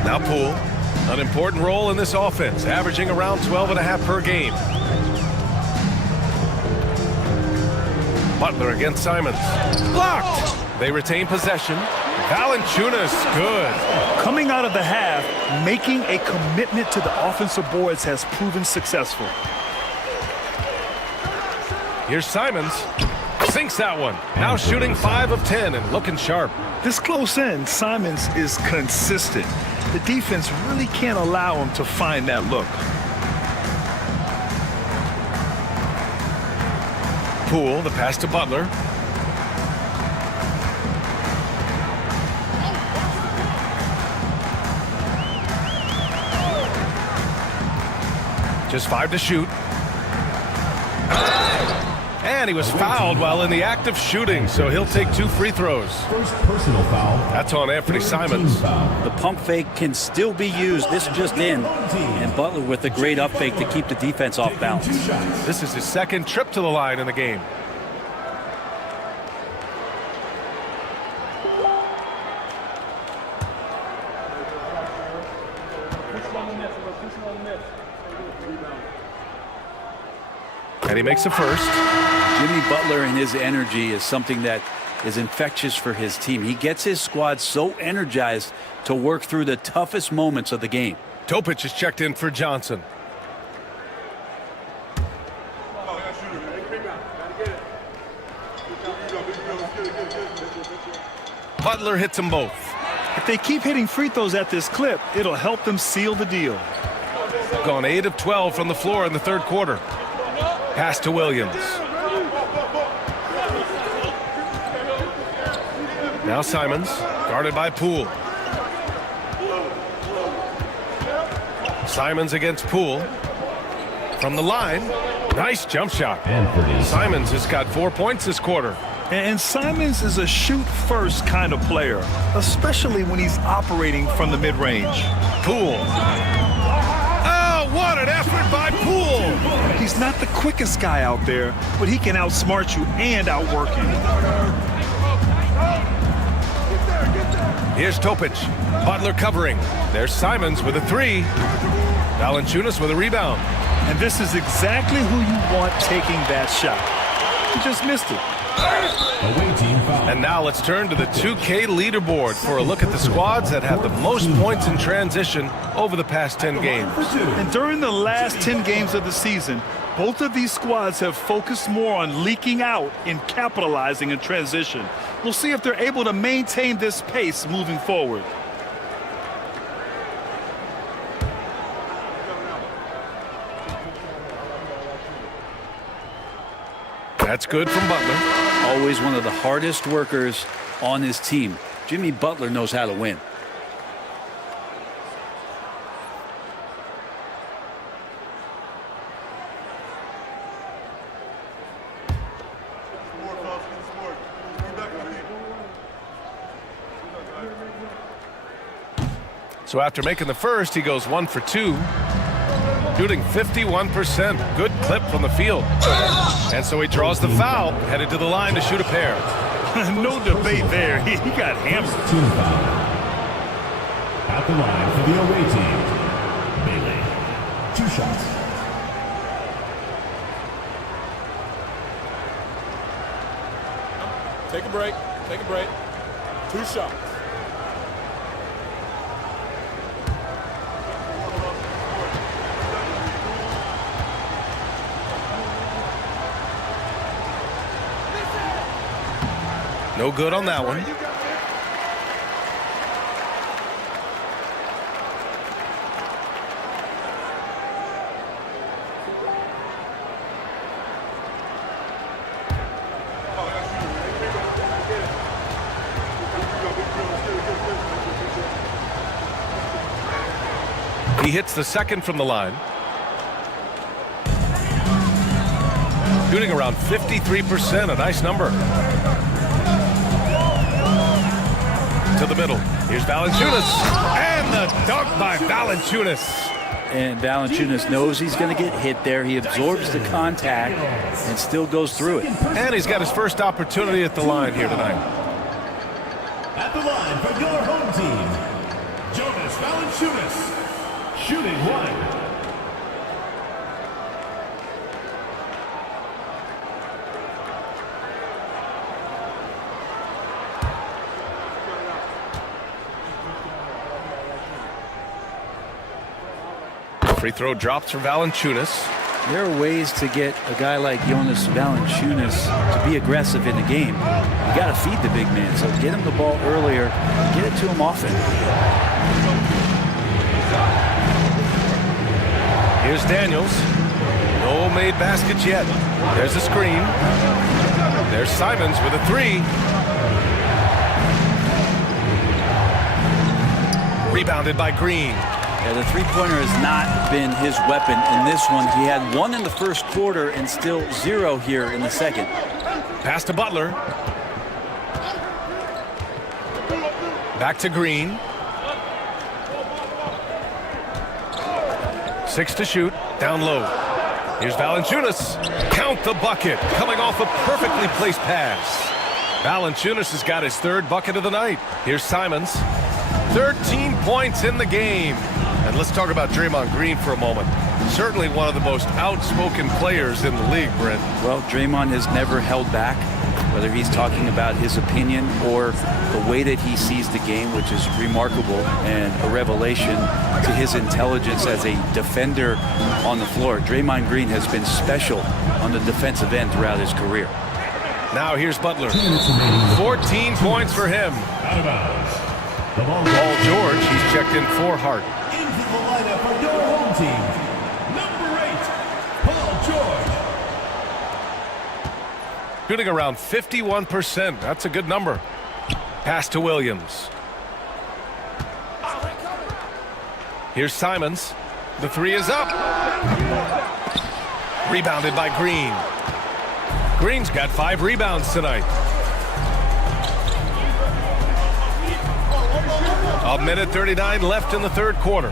Now Poole. An important role in this offense, averaging around 12.5 per game. Butler against Simons. Blocked! They retain possession. Valanciunas, good. Coming out of the half, making a commitment to the offensive boards has proven successful. Here's Simons. Sinks that one. Now shooting 5 of 10 and looking sharp. This close in, Simons is consistent. The defense really can't allow him to find that look. Poole, the pass to Butler. Just 5 to shoot. And he was fouled while in the act of shooting, so he'll take 2 free throws. First personal foul. That's on Anthony Simons. The pump fake can still be used. This just in. And Butler with a great up fake to keep the defense off balance. This is his second trip to the line in the game. And he makes a first. Jimmy Butler and his energy is something that is infectious for his team. He gets his squad so energized to work through the toughest moments of the game. Topic is checked in for Johnson. Butler hits them both. If they keep hitting free throws at this clip, it'll help them seal the deal. Gone 8 of 12 from the floor in the third quarter. Pass to Williams. Now Simons, guarded by Poole. Simons against Poole. From the line, nice jump shot. Simons has got 4 points this quarter. And Simons is a shoot-first kind of player, especially when he's operating from the mid-range. Poole. Oh, what an effort by Poole! He's not the quickest guy out there, but he can outsmart you and outwork you. Here's Topic. Butler covering. There's Simons with a three. Valanciunas with a rebound. And this is exactly who you want taking that shot. He just missed it. And now let's turn to the 2K leaderboard for a look at the squads that have the most points in transition over the past 10 games. And during the last 10 games of the season, both of these squads have focused more on leaking out and capitalizing in transition. We'll see if they're able to maintain this pace moving forward. That's good from Butler. Always one of the hardest workers on his team. Jimmy Butler knows how to win. So after making the first, he goes 1 for 2. Shooting 51%. Good clip from the field. And so he draws the foul, headed to the line to shoot a pair. No debate there. He got hammered. Team foul. At the line for the away team, Bailey. 2 shots. Take a break. Take a break. 2 shots. No good on that one. He hits the second from the line. Shooting around 53%, a nice number. To the middle. Here's Valanciunas. And the dunk by Valanciunas. And Valanciunas knows he's going to get hit there. He absorbs the contact and still goes through it. And he's got his first opportunity at the line here tonight. At the line for your home team, Jonas Valanciunas, shooting 1. Free throw drops for Valanciunas. There are ways to get a guy like Jonas Valanciunas to be aggressive in the game. You got to feed the big man, so get him the ball earlier, get it to him often. Here's Daniels. No made baskets yet. There's a screen. There's Simons with a three. Rebounded by Green. Yeah, the three-pointer has not been his weapon in this one. He had 1 in the first quarter and still 0 here in the second. Pass to Butler. Back to Green. 6 to shoot. Down low. Here's Valanciunas. Count the bucket. Coming off a perfectly placed pass. Valanciunas has got his 3rd bucket of the night. Here's Simons. 13 points in the game. And let's talk about Draymond Green for a moment. Certainly one of the most outspoken players in the league, Brent. Well, Draymond has never held back, whether he's talking about his opinion or the way that he sees the game, which is remarkable and a revelation to his intelligence as a defender on the floor. Draymond Green has been special on the defensive end throughout his career. Now here's Butler. 14 points for him. Out of bounds. The ball Paul George, he's checked in for Hart. into the lineup for your home team. Number 8, Paul George. Shooting around 51%. That's a good number. Pass to Williams. Here's Simons. The three is up. Rebounded by Green. Green's got 5 rebounds tonight. A minute 39 left in the third quarter.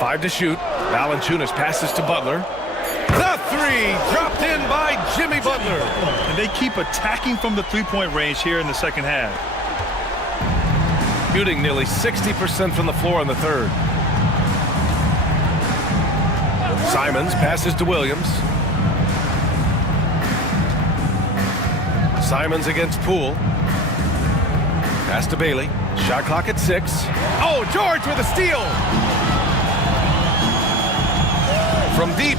Five to shoot. Valanciunas passes to Butler. The three dropped in by Jimmy Butler. And they keep attacking from the three-point range here in the second half. Shooting nearly 60% from the floor in the third. Simons passes to Williams. Simons against Poole. Pass to Bailey. Shot clock at 6. Oh, George with a steal. From deep.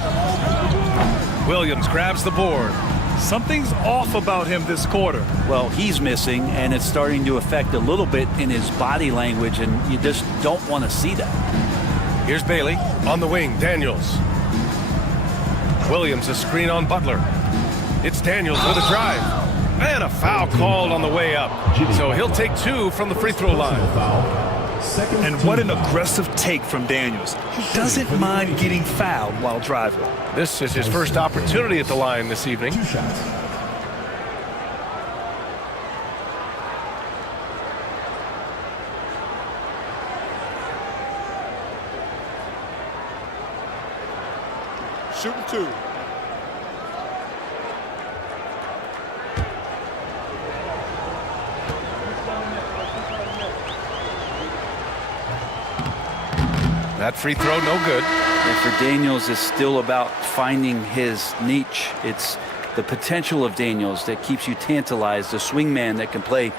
Williams grabs the board. Something's off about him this quarter. Well, he's missing, and it's starting to affect a little bit in his body language, and you just don't want to see that. Here's Bailey on the wing. Daniels. Williams a screen on Butler. It's Daniels with a drive. And a foul called on the way up. So he'll take 2 from the free throw line. And what an aggressive take from Daniels. He doesn't mind getting fouled while driving. This is his first opportunity at the line this evening. 2 shots. Shooting 2. That free throw, no good. And for Daniels, it's still about finding his niche. It's the potential of Daniels that keeps you tantalized, a swingman that can play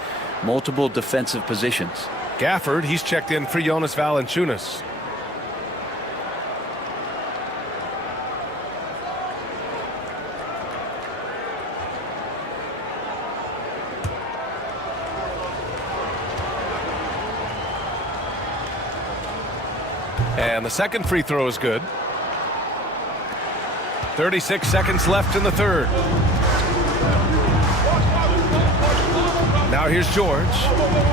multiple defensive positions. Gafford, he's checked in for Jonas Valanciunas. And the second free throw is good. 36 seconds left in the third. Now here's George.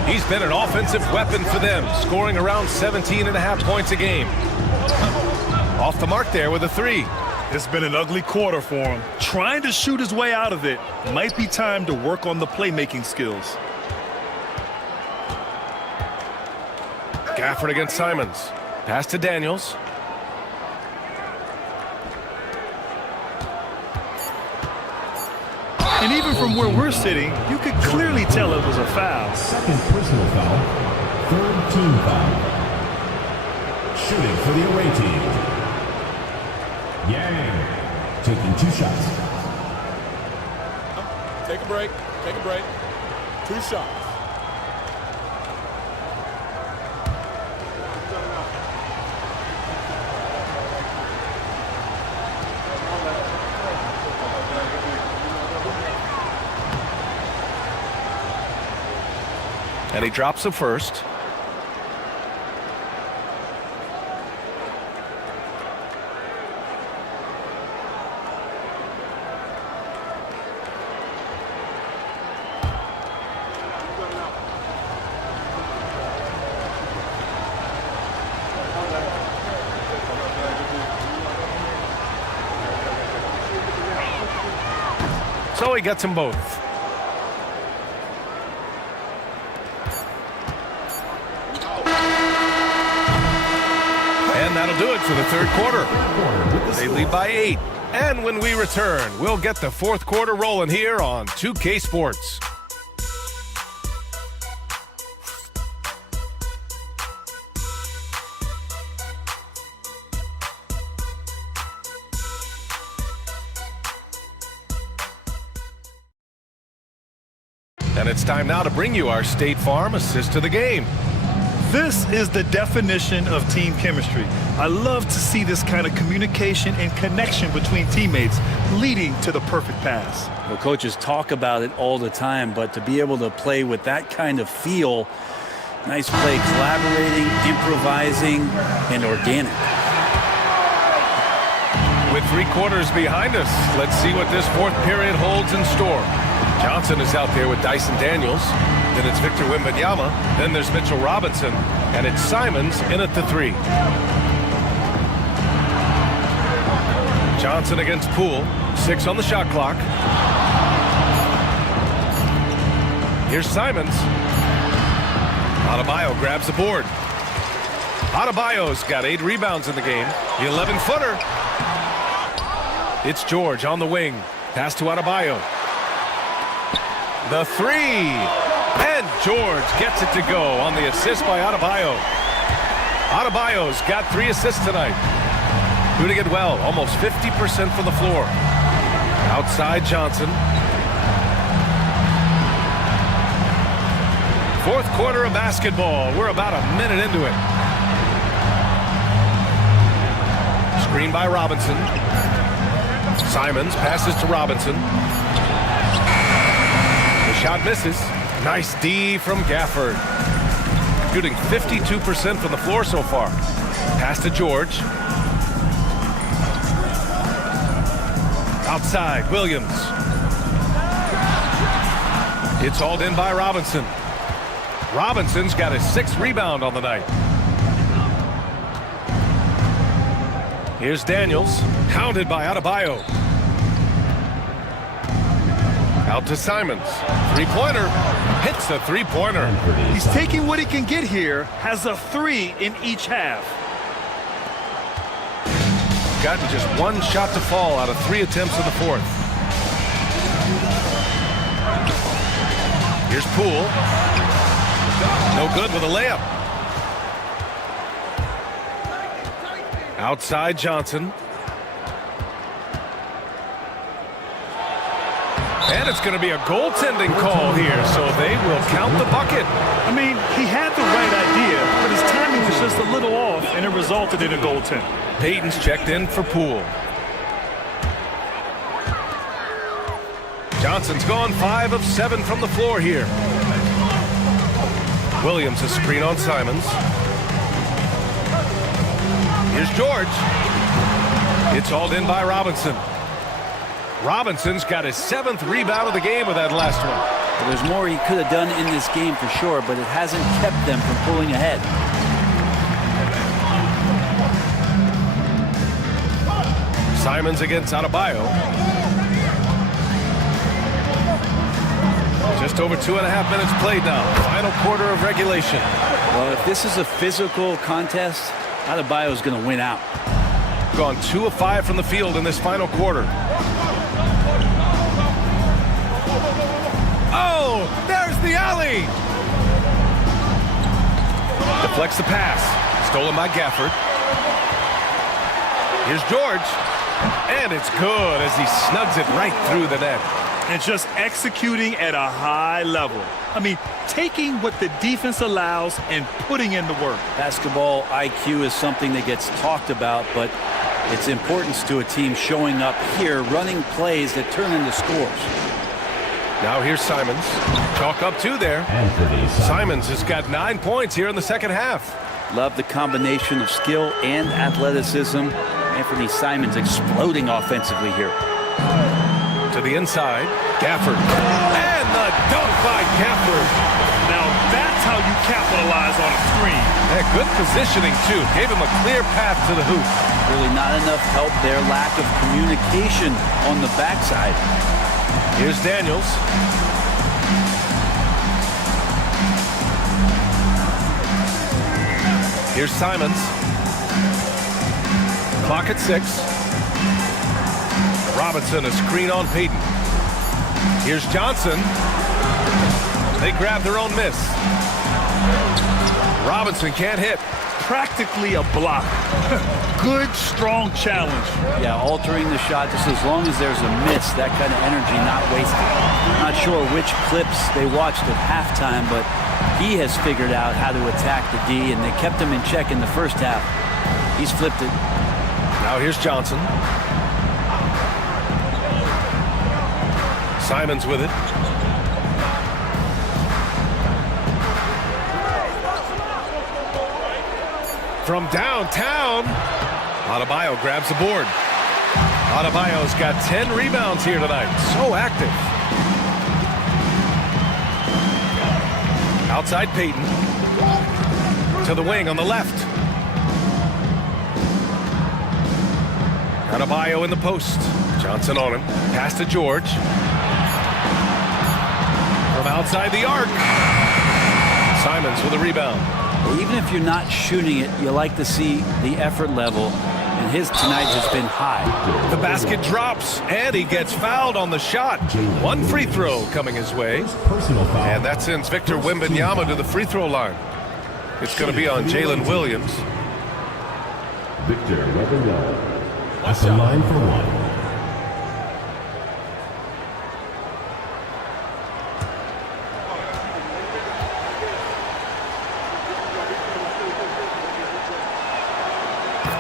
He's been an offensive weapon for them, scoring around 17.5 points a game. Off the mark there with a 3. It's been an ugly quarter for him. Trying to shoot his way out of it. Might be time to work on the playmaking skills. Gafford against Simons. Pass to Daniels. And even from where we're sitting, you could clearly tell it was a foul. Second personal foul. Third team foul. Shooting for the away team. Yang taking 2 shots. Take a break. Take a break. 2 shots. And he drops the first. So he gets them both. And that'll do it for the third quarter. They lead by 8. And when we return, we'll get the fourth quarter rolling here on 2K Sports. it's time now to bring you our State Farm assist of the game. This is the definition of team chemistry. I love to see this kind of communication and connection between teammates leading to the perfect pass. Well, coaches talk about it all the time, but to be able to play with that kind of feel, nice play, collaborating, improvising, and organic. With 3 quarters behind us, let's see what this 4th period holds in store. Johnson is out there with Dyson Daniels. Then it's Victor Wembanyama. Then there's Mitchell Robinson. And it's Simons in at the 3. Johnson against Poole. 6 on the shot clock. Here's Simons. Adebayo grabs the board. Adebayo's got 8 rebounds in the game. The 11-footer. It's George on the wing. Pass to Adebayo. The 3. And George gets it to go on the assist by Adebayo. Adebayo's got 3 assists tonight. Doing it well. Almost 50% from the floor. Outside Johnson. 4th quarter of basketball. We're about a minute into it. Screen by Robinson. Simons passes to Robinson. The shot misses. Nice D from Gafford. Shooting 52% from the floor so far. Pass to George. Outside, Williams. It's hauled in by Robinson. Robinson's got his 6th rebound on the night. Here's Daniels, hounded by Adebayo. Out to Simons. 3-pointer. Hits a 3-pointer. He's taking what he can get here, has a 3 in each half. Gotten just 1 shot to fall out of 3 attempts in the 4th. Here's Poole. No good with a layup. Outside Johnson. And it's going to be a goaltending call here, so they will count the bucket. I mean, he had the right idea, but his timing was just a little off, and it resulted in a goaltend. Payton's checked in for Poole. Johnson's gone 5 of 7 from the floor here. Williams a screen on Simons. Here's George. It's hauled in by Robinson. Robinson's got his 7th rebound of the game with that last one. Well, there's more he could have done in this game for sure, but it hasn't kept them from pulling ahead. Simons against Adebayo. Just over 2.5 minutes played now. Final quarter of regulation. Well, if this is a physical contest, Adebayo's going to win out. Gone 2 of 5 from the field in this final quarter. Oh, there's the alley. Deflects the pass. Stolen by Gafford. Here's George. And it's good as he snugs it right through the net. And just executing at a high level. I mean, taking what the defense allows and putting in the work. Basketball IQ is something that gets talked about, but its importance to a team showing up here, running plays that turn into scores. Now here's Simons. Chalk up 2 there. Simons has got 9 points here in the second half. Love the combination of skill and athleticism. Anthony Simons exploding offensively here. To the inside, Gafford. And the dunk by Gafford. Now that's how you capitalize on a screen. Yeah, good positioning, too. Gave him a clear path to the hoop. Really not enough help there. Lack of communication on the backside. Here's Daniels. Here's Simons. Clock at 6. Robinson a screen on Payton. Here's Johnson. They grab their own miss. Robinson can't hit. practically a block. Good, strong challenge. Yeah, altering the shot just as long as there's a miss, that kind of energy not wasted. Not sure which clips they watched at halftime, but he has figured out how to attack the D, and they kept him in check in the first half. He's flipped it. Now here's Johnson. Simons with it. From downtown, Adebayo grabs the board. Adebayo's got 10 rebounds here tonight. So active. Outside Payton. To the wing on the left. Adebayo in the post. Johnson on him. Pass to George. From outside the arc. Simons with a rebound. Even if you're not shooting it, you like to see the effort level, and his tonight has been high. The basket drops, and he gets fouled on the shot. One free throw coming his way, and that sends Victor Wembanyama to the free throw line. It's going to be on Jalen Williams. Victor Wembanyama at the line for one.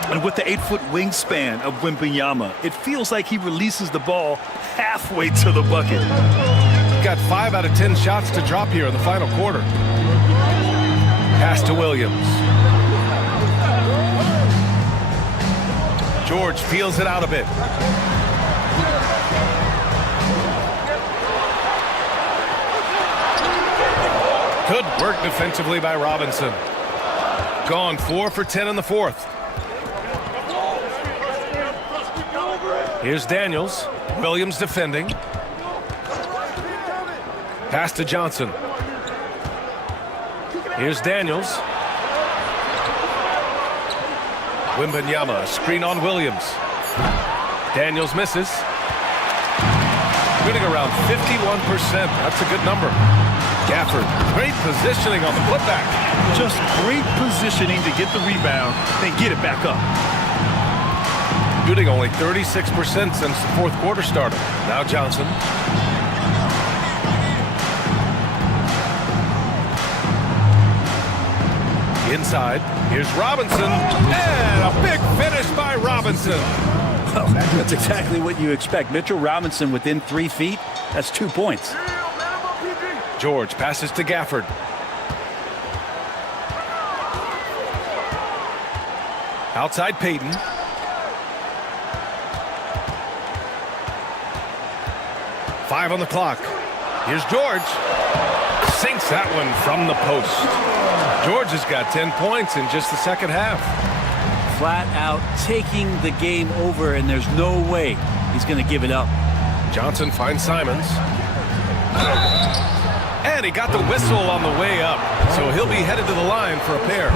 And with the 8-foot wingspan of Wembanyama, it feels like he releases the ball halfway to the bucket. Got 5 out of 10 shots to drop here in the final quarter. Pass to Williams. George feels it out a bit. Good work defensively by Robinson. Gone 4 for 10 in the fourth. Here's Daniels. Williams defending. Pass to Johnson. Here's Daniels. Wembanyama, screen on Williams. Daniels misses. Shooting around 51%. That's a good number. Gafford, great positioning on the putback. Just great positioning to get the rebound, then get it back up. Shooting only 36% since the fourth quarter started. Now Johnson. Inside. Here's Robinson. And a big finish by Robinson. Well, that's exactly what you expect. Mitchell Robinson within 3 feet. That's 2 points. George passes to Gafford. Outside Payton. Five on the clock. Here's George. Sinks that one from the post. George has got 10 points in just the second half. Flat out taking the game over, and there's no way he's going to give it up. Johnson finds Simons. And he got the whistle on the way up. So he'll be headed to the line for a pair.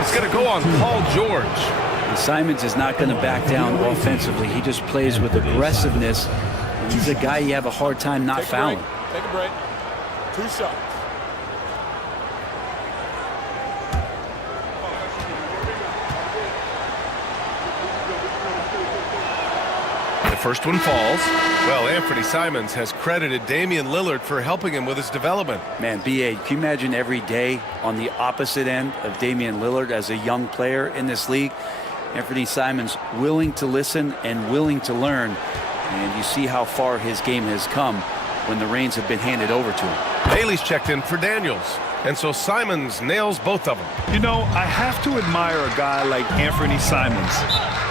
It's going to go on Paul George. And Simons is not going to back down offensively. He just plays with aggressiveness. And he's a guy you have a hard time not fouling. Take a break. 2 shots. The first one falls. Well, Anthony Simons has credited Damian Lillard for helping him with his development. Man, B.A., can you imagine every day on the opposite end of Damian Lillard as a young player in this league? Anthony Simons willing to listen and willing to learn. And you see how far his game has come when the reins have been handed over to him. Bailey's checked in for Daniels. And so Simons nails both of them. You know, I have to admire a guy like Anthony Simons.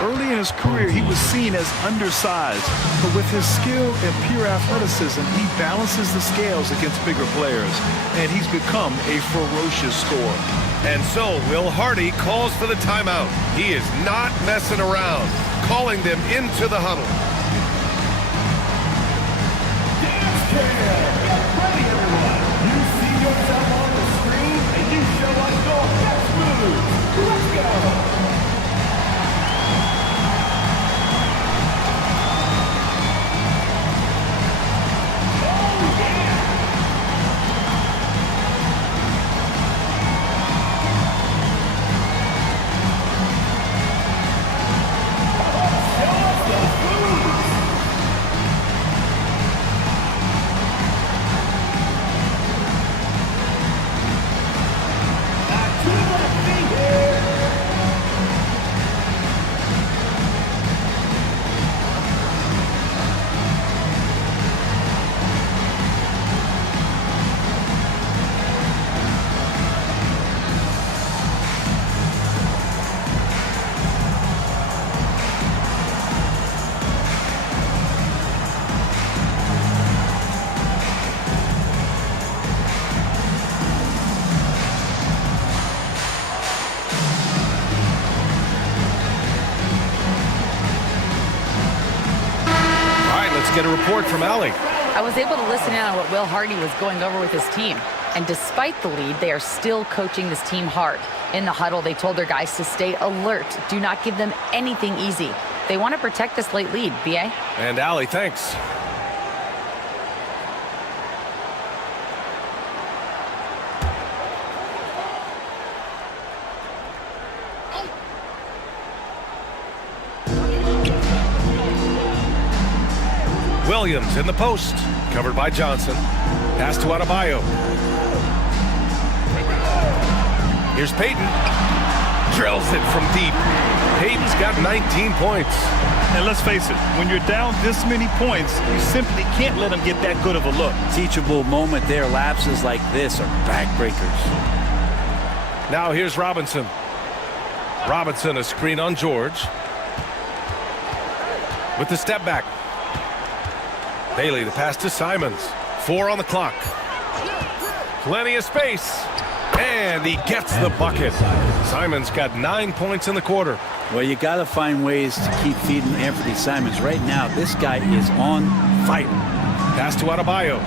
Early in his career, he was seen as undersized, but with his skill and pure athleticism, he balances the scales against bigger players, and he's become a ferocious scorer. And so Will Hardy calls for the timeout. He is not messing around, calling them into the huddle. Ready, everyone. You see yourself on the screen, and you show us your best moves. Let's go. get a report from Allie. I was able to listen in on what Will Hardy was going over with his team. And despite the lead, they are still coaching this team hard. In the huddle, they told their guys to stay alert. Do not give them anything easy. They want to protect this late lead, B.A. And Allie, thanks. Williams in the post, covered by Johnson. Pass to Adebayo. Here's Payton. Drills it from deep. Payton's got 19 points. And let's face it, when you're down this many points, you simply can't let them get that good of a look. Teachable moment there. Lapses like this are backbreakers. Now here's Robinson. Robinson, a screen on George. With the step back. Bailey, the pass to Simons. 4 on the clock. Plenty of space. And he gets the bucket. Simons got 9 points in the quarter. Well, you got to find ways to keep feeding Anthony Simons. Right now, this guy is on fire. Pass to Adebayo.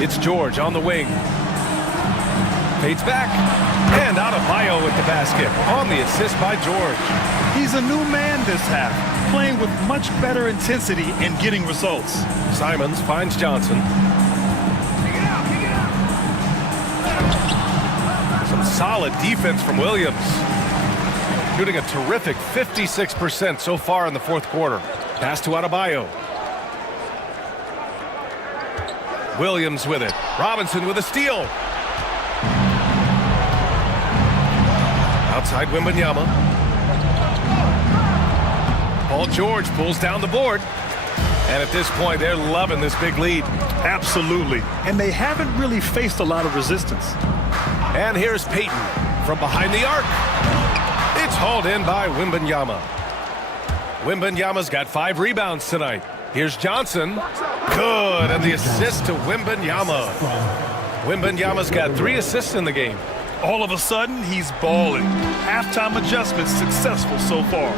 It's George on the wing. Fades back. And Adebayo with the basket. On the assist by George. He's a new man this half, playing with much better intensity and getting results. Simons finds Johnson. Some solid defense from Williams. Shooting a terrific 56% so far in the fourth quarter. Pass to Adebayo. Williams with it. Robinson with a steal. Outside Wembanyama. Paul George pulls down the board. And at this point, they're loving this big lead. Absolutely. And they haven't really faced a lot of resistance. And here's Payton from behind the arc. It's hauled in by Wembanyama. Wembanyama's got 5 rebounds tonight. Here's Johnson. Good. And the assist to Wembanyama. Wembanyama's got 3 assists in the game. All of a sudden, he's balling. Halftime adjustments successful so far.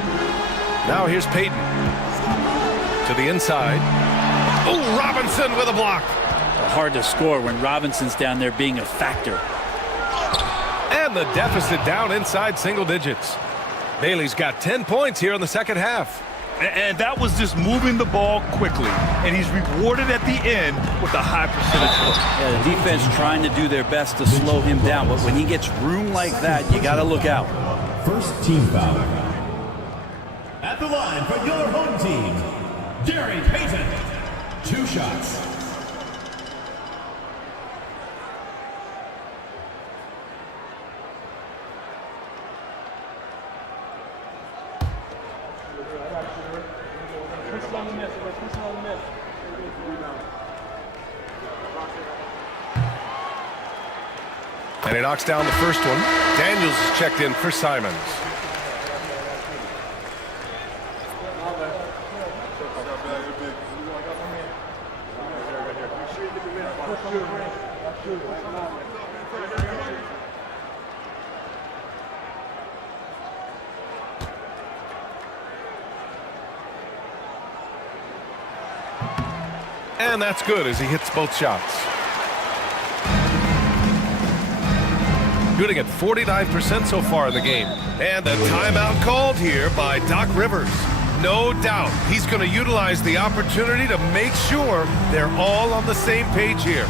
Now here's Payton. To the inside. Oh, Robinson with a block. Hard to score when Robinson's down there being a factor. And the deficit down inside single digits. Bailey's got 10 points here in the second half. And that was just moving the ball quickly. And he's rewarded at the end with a high percentage look. Yeah, the defense trying to do their best to slow him down. But when he gets room like that, you got to look out. First team foul. At the line for your home team, Gary Payton. 2 shots. And he knocks down the first one. Daniels is checked in for Simons. And that's good as he hits both shots. Shooting at 49% so far in the game. And a timeout called here by Doc Rivers. No doubt he's going to utilize the opportunity to make sure they're all on the same page here.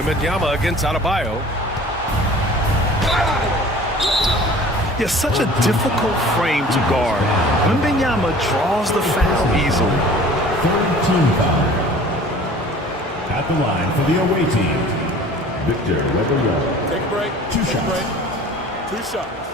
Wembanyama against Adebayo. Yeah, such a difficult frame to guard. Wembanyama draws the foul easily. Third team foul. At the line for the away team, Victor Wembanyama. Take a break. Two Take a shots. break. 2 shots.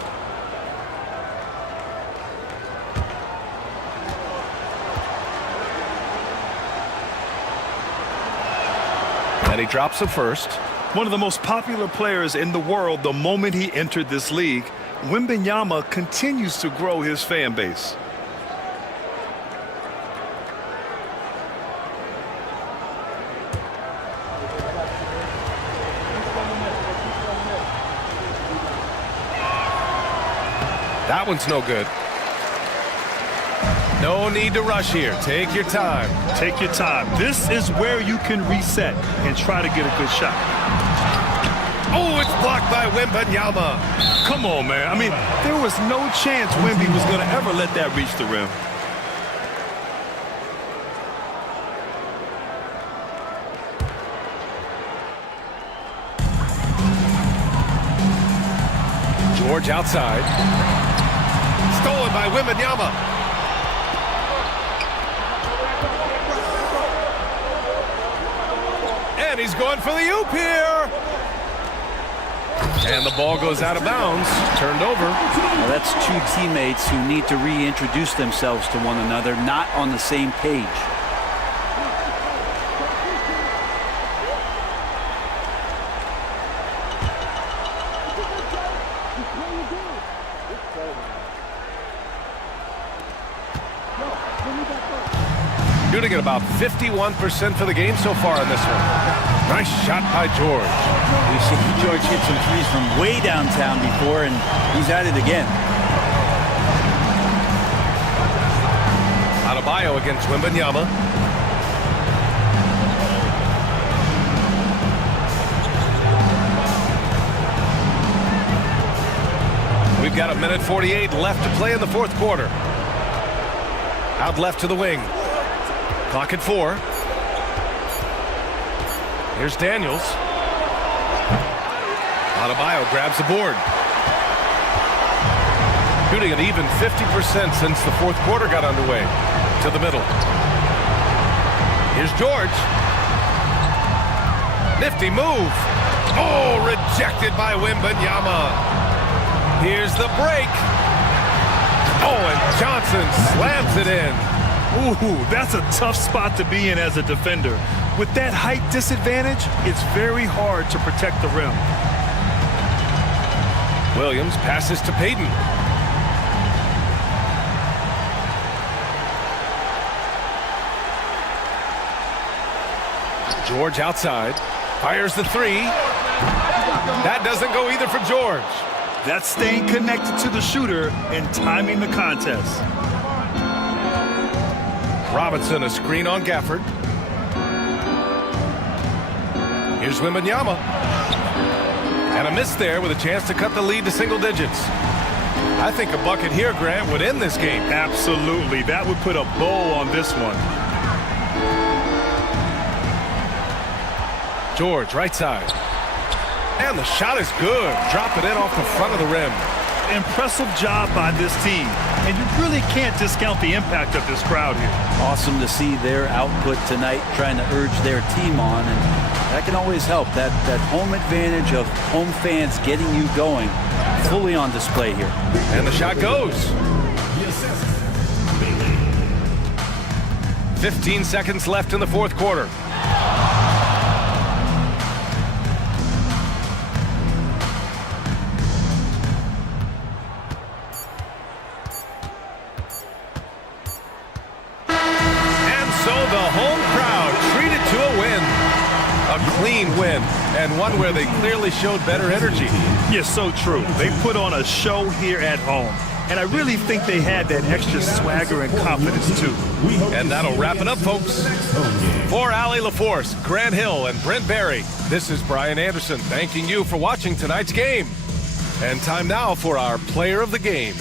And he drops the first. One of the most popular players in the world the moment he entered this league, Wembanyama continues to grow his fan base. That one's no good. No need to rush here. Take your time. Take your time. This is where you can reset and try to get a good shot. Oh, it's blocked by Wembanyama. Come on, man. I mean, there was no chance Wemby was going to ever let that reach the rim. George outside. Stolen by Wembanyama. And he's going for the oop here. And the ball goes out of bounds. Turned over. Now that's two teammates who need to reintroduce themselves to one another, not on the same page. Shooting at about 51% for the game so far in this one. Nice shot by George. We've seen George hit some threes from way downtown before, and he's at it again. Adebayo against Wembanyama. We've got 1:48 left to play in the fourth quarter. Out left to the wing. Clock at 4. Here's Daniels. Adebayo grabs the board. Shooting at even 50% since the fourth quarter got underway. To the middle. Here's George. Nifty move. Oh, rejected by Wembanyama. Here's the break. Oh, and Johnson slams it in. Ooh, that's a tough spot to be in as a defender. With that height disadvantage, it's very hard to protect the rim. Williams passes to Payton. George outside. Fires the 3. That doesn't go either for George. That's staying connected to the shooter and timing the contest. Robinson, a screen on Gafford. Here's Wembanyama. And a miss there with a chance to cut the lead to single digits. I think a bucket here, Grant, would end this game. Absolutely. That would put a bow on this one. George, right side. And the shot is good. Drop it in off the front of the rim. Impressive job by this team. And you really can't discount the impact of this crowd here. Awesome to see their output tonight, trying to urge their team on, and that can always help. That home advantage of home fans getting you going, fully on display here. And the shot goes. 15 seconds left in the fourth quarter. Clean win, and one where they clearly showed better energy. Yes, so true. They put on a show here at home, and I really think they had that extra swagger and confidence too. And that'll wrap it up, folks. For Allie LaForce, Grant Hill, and Brent Barry, this is Brian Anderson thanking you for watching tonight's game. And time now for our player of the game.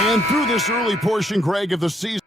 And through this early portion, Greg, of the season.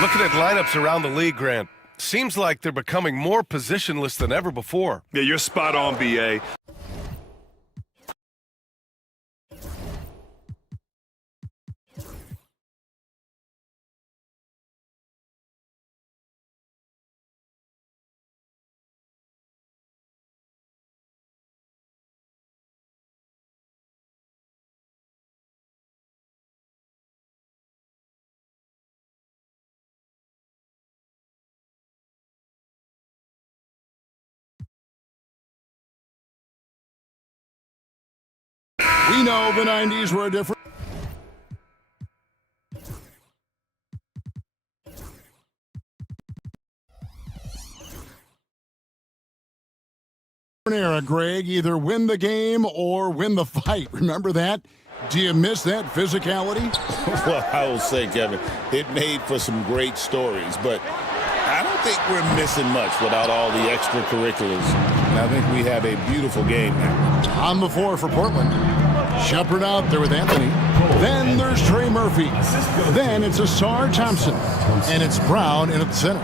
Looking at lineups around the league, Grant, seems like they're becoming more positionless than ever before. Yeah, you're spot on, B.A. We know the 90s were a different era Greg, either win the game or win the fight. Remember that? Do you miss that physicality? Well, I will say, Kevin, it made for some great stories, but I don't think we're missing much without all the extracurriculars. And I think we have a beautiful game now. On the floor for Portland. Shepard out there with Anthony. Then there's Trey Murphy. Then it's Asar Thompson. And it's Brown in at the center.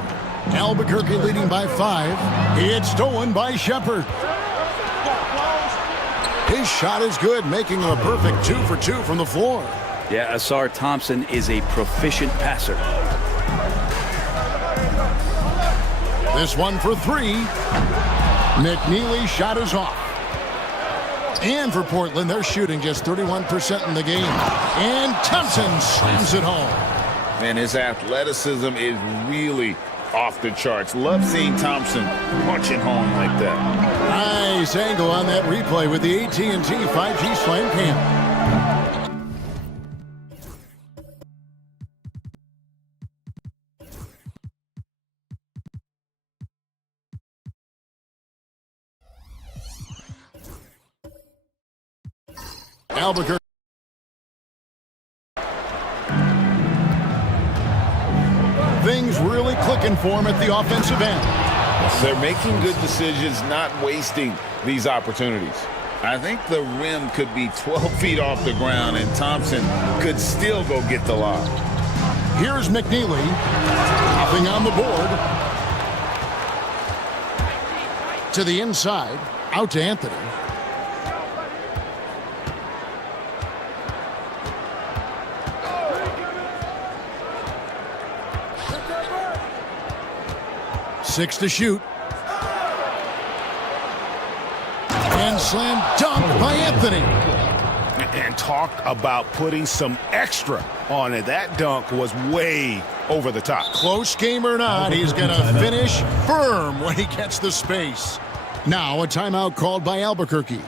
Albuquerque leading by 5. It's stolen by Shepard. His shot is good, making him a perfect 2 for 2 from the floor. Yeah, Asar Thompson is a proficient passer. This one for 3. McNeely's shot is off. And for Portland, they're shooting just 31% in the game. And Thompson slams it home. Man, his athleticism is really off the charts. Love seeing Thompson punching home like that. Nice angle on that replay with the AT&T 5G Slam Cam. Albuquerque. Things really clicking for him at the offensive end. They're making good decisions, not wasting these opportunities. I think the rim could be 12 feet off the ground, and Thompson could still go get the lob. Here's McNeely. Hopping on the board. To the inside. Out to Anthony. Six to shoot. And slam dunk by Anthony. And talk about putting some extra on it. That dunk was way over the top. Close game or not, he's going to finish firm when he gets the space. Now a timeout called by Albuquerque.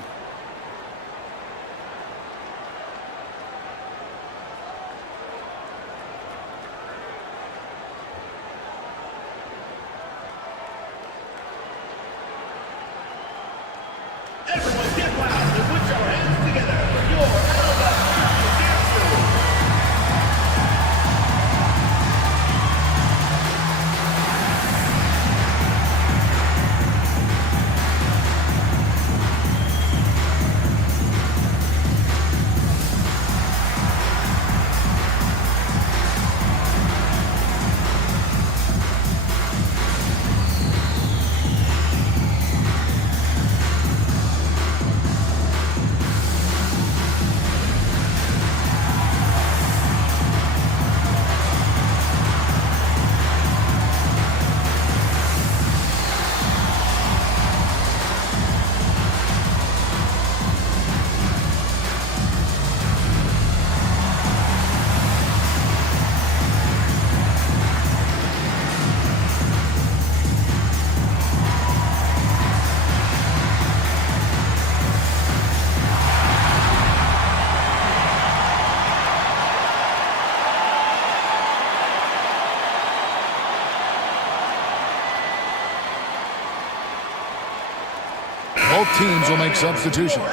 Both teams will make substitutions.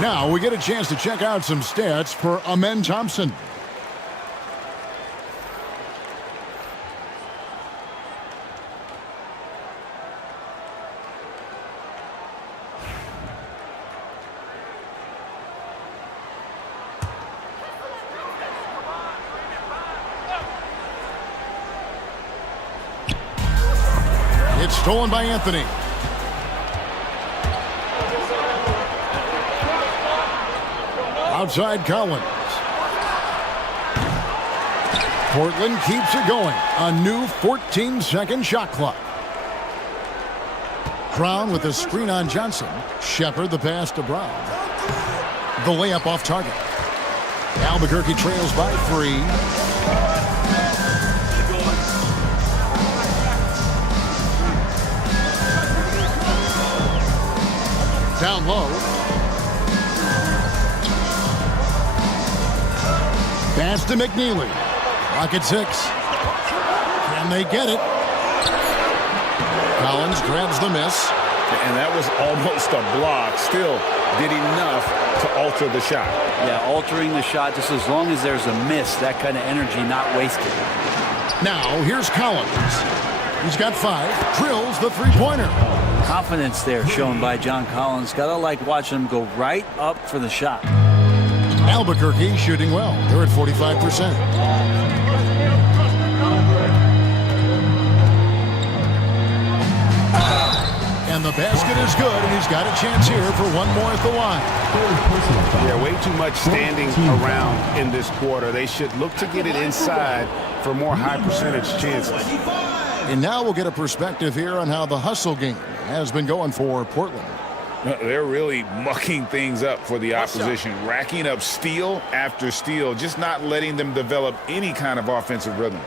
Now we get a chance to check out some stats for Amen Thompson. It's stolen by Anthony. Outside Collins. Portland keeps it going. A new 14-second shot clock. Brown with a screen on Johnson. Shepard the pass to Brown. The layup off target. Albuquerque trails by 3. Down low. Pass to McNeely. Clock at 6. Can they get it? Collins grabs the miss. And that was almost a block. Still did enough to alter the shot. Yeah, altering the shot, just as long as there's a miss, that kind of energy not wasted. Now, here's Collins. He's got 5, drills the three-pointer. Confidence there shown by John Collins. Gotta like watching him go right up for the shot. Albuquerque shooting well. They're at 45%. And the basket is good, and he's got a chance here for one more at the line. Yeah, way too much standing around in this quarter. They should look to get it inside for more high percentage chances. And now we'll get a perspective here on how the hustle game has been going for Portland. They're really mucking things up for the opposition, racking up steal after steal, just not letting them develop any kind of offensive rhythm.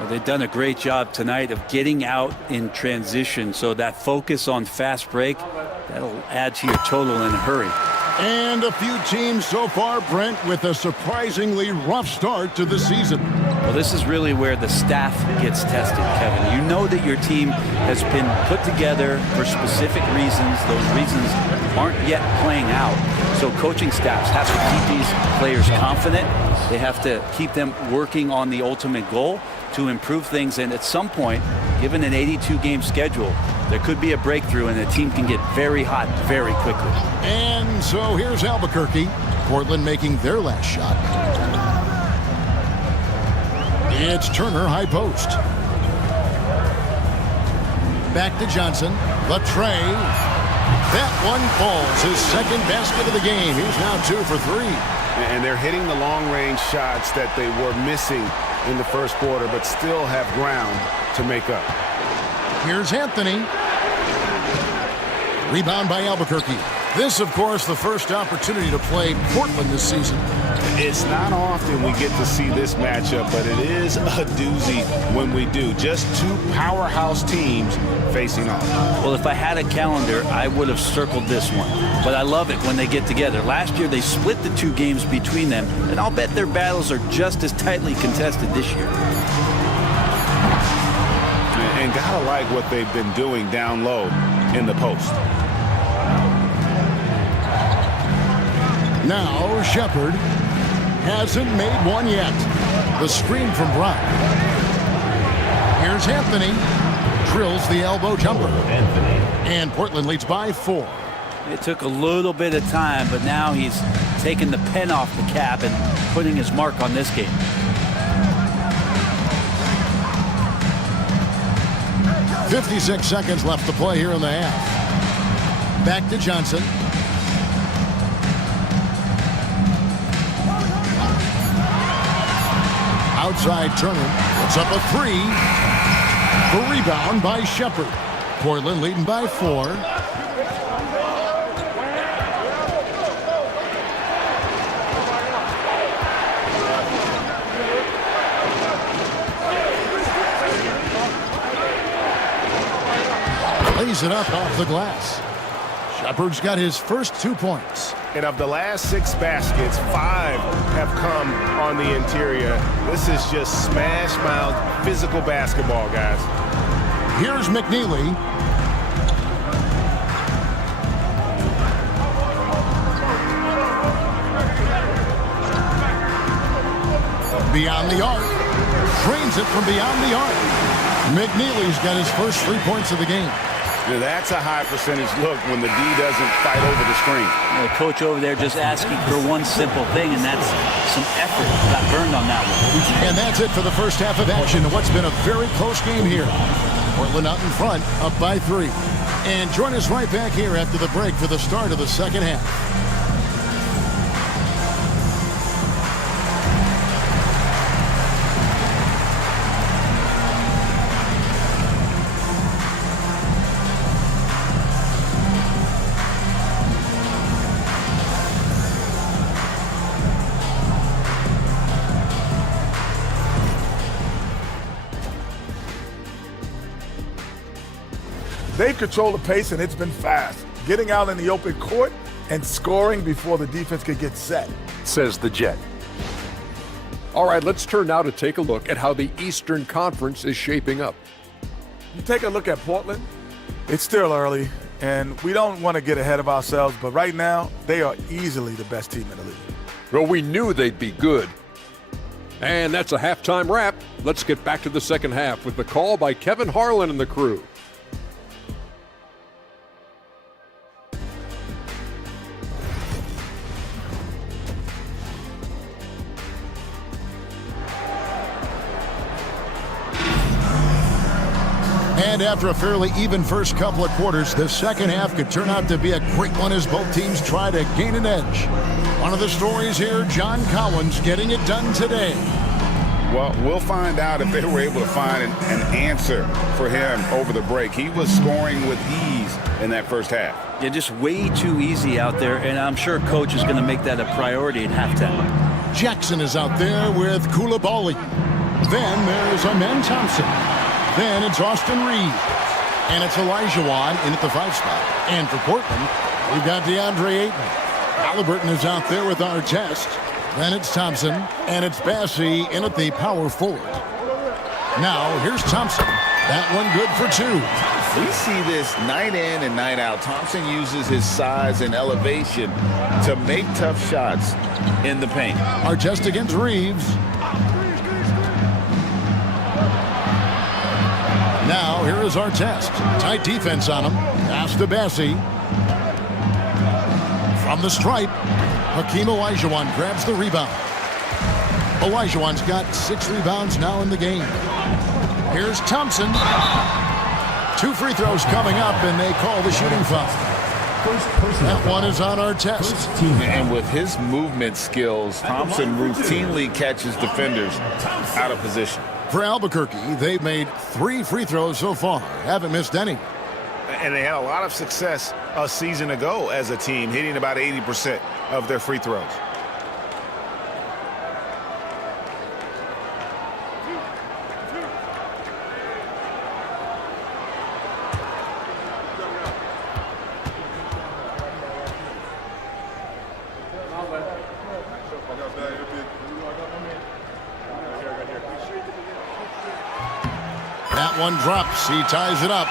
Well, they've done a great job tonight of getting out in transition, so that focus on fast break, that'll add to your total in a hurry. And a few teams so far, Brent, with a surprisingly rough start to the season. Well, this is really where the staff gets tested, Kevin. You know that your team has been put together for specific reasons. Those reasons aren't yet playing out. So coaching staffs have to keep these players confident. They have to keep them working on the ultimate goal to improve things. And at some point, given an 82-game schedule, there could be a breakthrough and the team can get very hot very quickly. And so here's Albuquerque. Portland making their last shot. It's Turner, high post. Back to Johnson. The tray. That one falls. His second basket of the game. He's now 2 for 3. And they're hitting the long-range shots that they were missing in the first quarter, but still have ground to make up. Here's Anthony. Rebound by Albuquerque. This, of course, the first opportunity to play Portland this season. It's not often we get to see this matchup, but it is a doozy when we do. Just 2 powerhouse teams facing off. Well, if I had a calendar, I would have circled this one. But I love it when they get together. Last year, they split the 2 games between them, and I'll bet their battles are just as tightly contested this year. And gotta like what they've been doing down low in the post. Now Shepard hasn't made one yet. The screen from Brown. Here's Anthony. Drills the elbow jumper. And Portland leads by 4. It took a little bit of time, but now he's taking the pen off the cap and putting his mark on this game. .56 seconds left to play here in the half. Back to Johnson. Outside Turner. Puts up a 3. The rebound by Shepard. Portland leading by 4. Lays it up off the glass. Shepard's got his first 2 points. And of the last 6 baskets, 5 have come on the interior. This is just smash mouth physical basketball, guys. Here's McNeely. Beyond the arc. Drains it from beyond the arc. McNeely's got his first 3 points of the game. Now that's a high percentage look when the D doesn't fight over the screen. The coach over there just asking for one simple thing, and that's some effort. Got burned on that one. And that's it for the first half of action. What's been a very close game here. Portland out in front, up by 3. And join us right back here after the break for the start of the second half. They've controlled the pace, and it's been fast. Getting out in the open court and scoring before the defense can get set. Says the Jet. All right, let's turn now to take a look at how the Eastern Conference is shaping up. You take a look at Portland, it's still early. And we don't want to get ahead of ourselves, but right now, they are easily the best team in the league. Well, we knew they'd be good. And that's a halftime wrap. Let's get back to the second half with the call by Kevin Harlan and the crew. And after a fairly even first couple of quarters, the second half could turn out to be a great one as both teams try to gain an edge. One of the stories here, John Collins getting it done today. Well, we'll find out if they were able to find an answer for him over the break. He was scoring with ease in that first half. Yeah, just way too easy out there, and I'm sure Coach is going to make that a priority at halftime. Jackson is out there with Koulibaly. Then there's Amen Thompson. Then it's Austin Reed. And it's Olajuwon in at the 5 spot. And for Portland, we've got DeAndre Ayton. Halliburton is out there with Artest. Then it's Thompson. And it's Bassey in at the power forward. Now, here's Thompson. That one good for 2. We see this night in and night out. Thompson uses his size and elevation to make tough shots in the paint. Artest against Reeves. Now, here is Artest. Tight defense on him. Pass to Bassey. From the stripe, Hakeem Olajuwon grabs the rebound. Olajuwon's got 6 rebounds now in the game. Here's Thompson. 2 free throws coming up, and they call the shooting foul. That one is on Artest. And with his movement skills, Thompson routinely catches defenders out of position. For Albuquerque, they've made 3 free throws so far. Haven't missed any. And they had a lot of success a season ago as a team, hitting about 80% of their free throws. That one drops. He ties it up.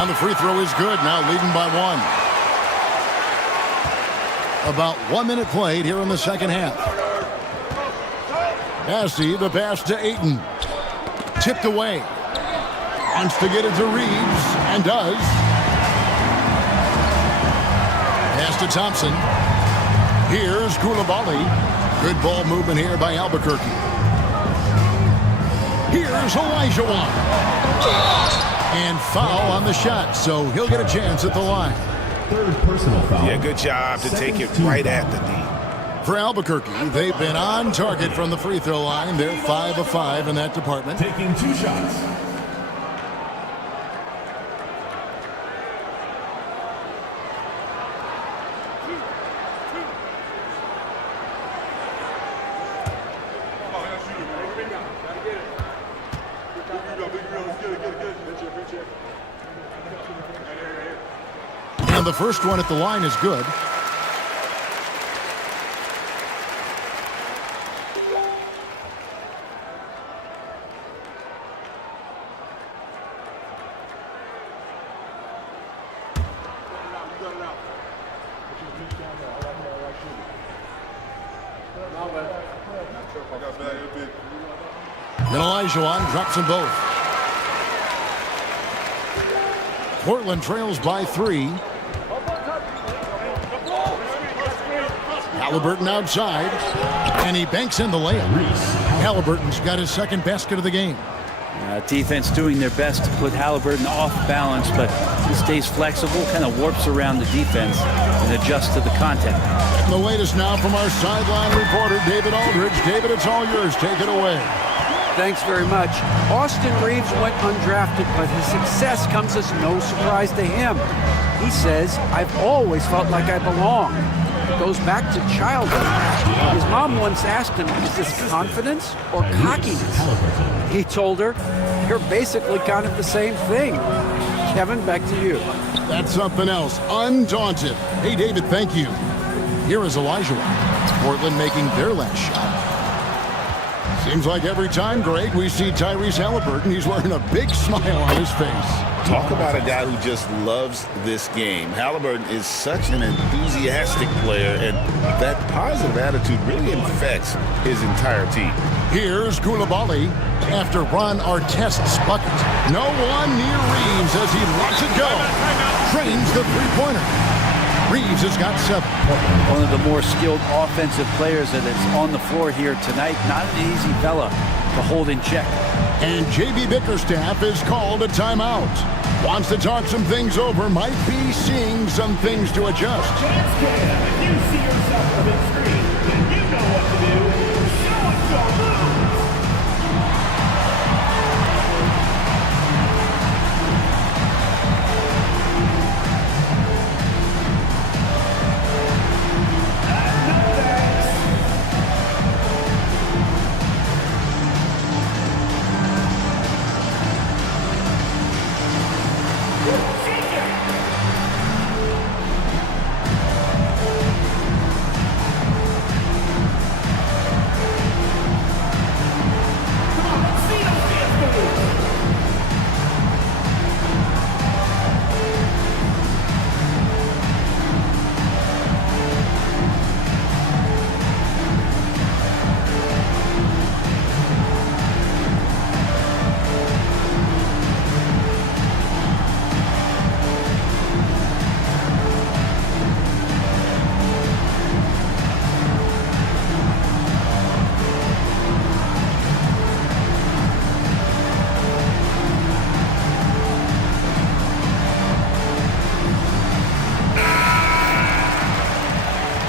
And the free throw is good. Now leading by 1. About 1 minute played here in the second half. Bassey, the pass to Ayton. Tipped away. Wants to get it to Reeves, and does. Pass to Thompson. Here's Koulibaly. Good ball movement here by Albuquerque. Here's Olajuwon. And foul on the shot, so he'll get a chance at the line. 3rd personal foul. Yeah, good job to take it right at the knee. For Albuquerque, they've been on target from the free throw line. They're 5 of 5 in that department. Taking 2 shots. And the first one at the line is good. And Olajuwon drops them both. Portland trails by 3. Halliburton outside, and he banks in the layup. Halliburton's got his 2nd basket of the game. Defense doing their best to put Halliburton off balance, but he stays flexible, kind of warps around the defense and adjusts to the contact. And the latest now from our sideline reporter, David Aldridge. David, it's all yours. Take it away. Thanks very much. Austin Reeves went undrafted, but his success comes as no surprise to him. He says, "I've always felt like I belong." It goes back to childhood. His mom once asked him, is this confidence or cockiness? He told her, you're basically kind of the same thing. Kevin, back to you. That's something else. Undaunted. Hey, David, thank you. Here is Elijah. Portland making their last shot. Seems like every time, Greg, we see Tyrese Halliburton, he's wearing a big smile on his face. Talk about a guy who just loves this game. Halliburton is such an enthusiastic player, and that positive attitude really infects his entire team. Here's Koulibaly after Ron Artest's bucket. No one near Reeves as he lets it go. Trains the three-pointer. Reeves has got 7. One of the more skilled offensive players that is on the floor here tonight. Not an easy fella to hold in check. And J.B. Bickerstaff is called a timeout. Wants to talk some things over, might be seeing some things to adjust. If you see yourself on the screen, then you know what to do. Show us your moves.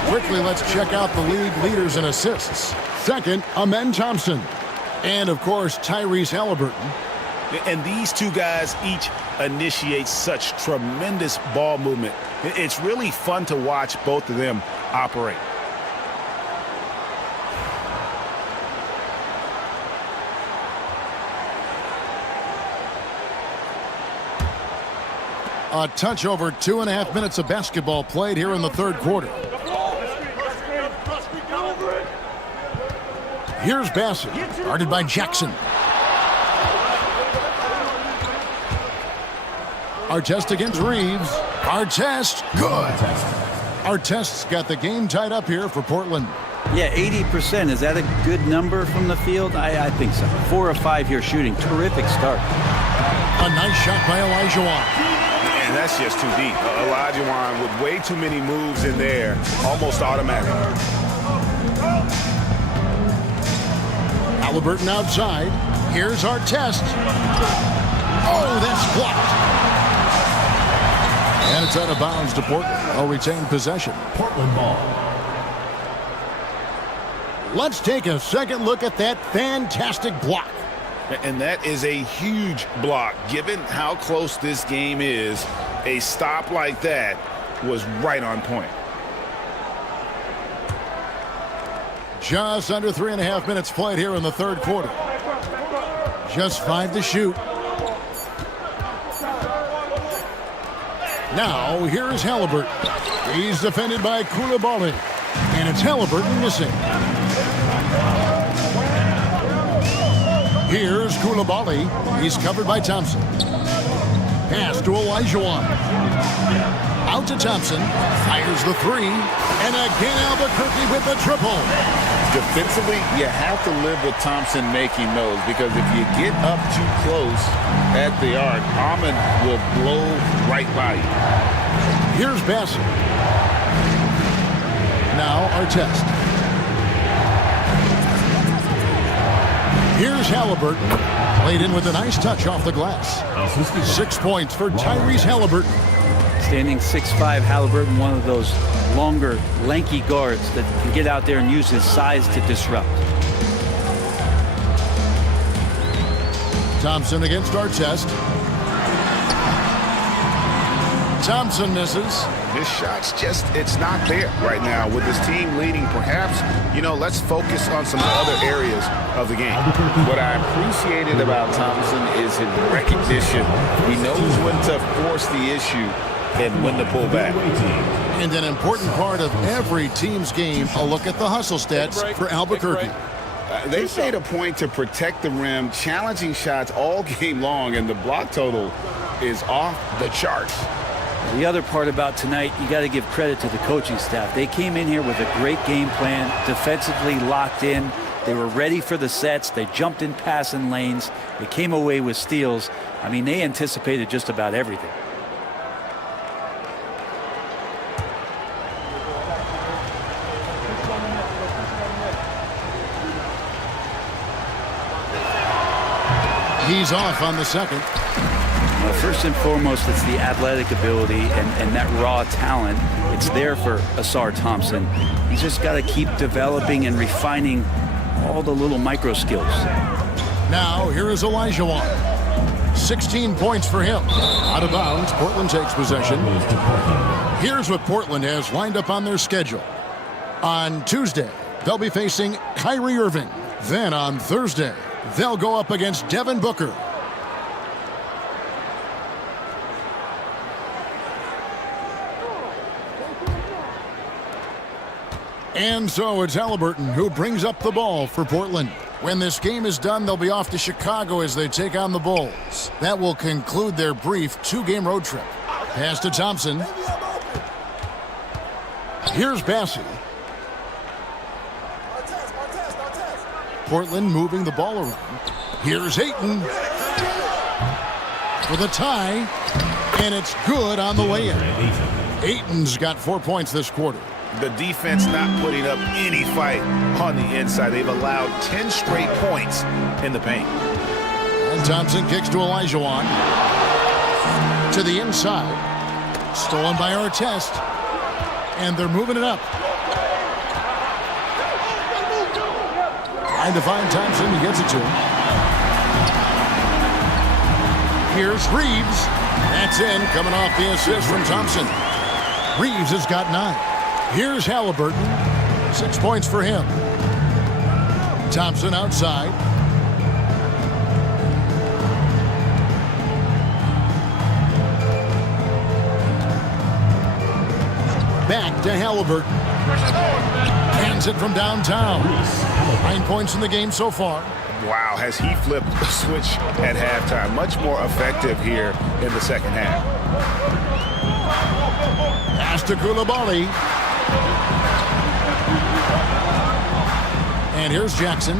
Quickly, let's check out the league leaders in assists. Second, Amen Thompson. And, of course, Tyrese Halliburton. And these two guys each initiate such tremendous ball movement. It's really fun to watch both of them operate. A touch over 2.5 minutes of basketball played here in the third quarter. Here's Bassett, guarded by Jackson. Artest against Reeves. Artest, good. Artest's got the game tied up here for Portland. Yeah, 80%. Is that a good number from the field? I think so. 4 of 5 here shooting. Terrific start. A nice shot by Olajuwon. And that's just too deep. Olajuwon with way too many moves in there, almost automatic. Halliburton outside. Here's Artest. Oh, that's blocked. And it's out of bounds to Portland. They'll retain possession. Portland ball. Let's take a second look at that fantastic block. And that is a huge block. Given how close this game is, a stop like that was right on point. Just under 3.5 minutes played here in the third quarter. Just 5 to shoot. Now, here's Halliburton. He's defended by Koulibaly. And it's Halliburton missing. Here's Koulibaly. He's covered by Thompson. Pass to Olajuwon. Out to Thompson. Fires the 3. And again, Albuquerque with the triple. Defensively, you have to live with Thompson making those, because if you get up too close at the arc, Ahmed will blow right by you. Here's Bassett. Now Artest. Here's Halliburton. Played in with a nice touch off the glass. 6 points for Tyrese Halliburton. Standing 6'5", Halliburton, one of those longer, lanky guards that can get out there and use his size to disrupt. Thompson against Artest. Thompson misses. His shot's just, it's not there right now. With his team leading, perhaps, let's focus on some other areas of the game. What I appreciated about Thompson is his recognition. He knows when to force the issue and when to pull back. And an important part of every team's game, a look at the hustle stats for Albuquerque. They made a point to protect the rim, challenging shots all game long, and the block total is off the charts. The other part about tonight, you got to give credit to the coaching staff. They came in here with a great game plan, defensively locked in. They were ready for the sets. They jumped in passing lanes. They came away with steals. I mean, they anticipated just about everything. He's off on the second. Well, first and foremost, it's the athletic ability and that raw talent. It's there for Asar Thompson. He's just got to keep developing and refining all the little micro skills. Now, here is Olajuwon. 16 points for him. Out of bounds, Portland takes possession. Here's what Portland has lined up on their schedule. On Tuesday, they'll be facing Kyrie Irving. Then on Thursday, they'll go up against Devin Booker. And so it's Halliburton who brings up the ball for Portland. When this game is done, they'll be off to Chicago as they take on the Bulls. That will conclude their brief two-game road trip. Pass to Thompson. Here's Bassey. Portland moving the ball around. Here's Ayton for the tie, and it's good on the way in. Ayton's got 4 points this quarter. The defense not putting up any fight on the inside. They've allowed 10 straight points in the paint. And Thompson kicks to Olajuwon. To the inside. Stolen by Artest. And they're moving it up. Trying to find Thompson. He gets it to him. Here's Reeves. That's in, coming off the assist from Thompson. Reeves has got 9. Here's Halliburton. 6 points for him. Thompson outside. Back to Halliburton. Hands it from downtown. 9 points in the game so far. Wow, has he flipped the switch at halftime. Much more effective here in the second half. Pass to Coulibaly. And here's Jackson.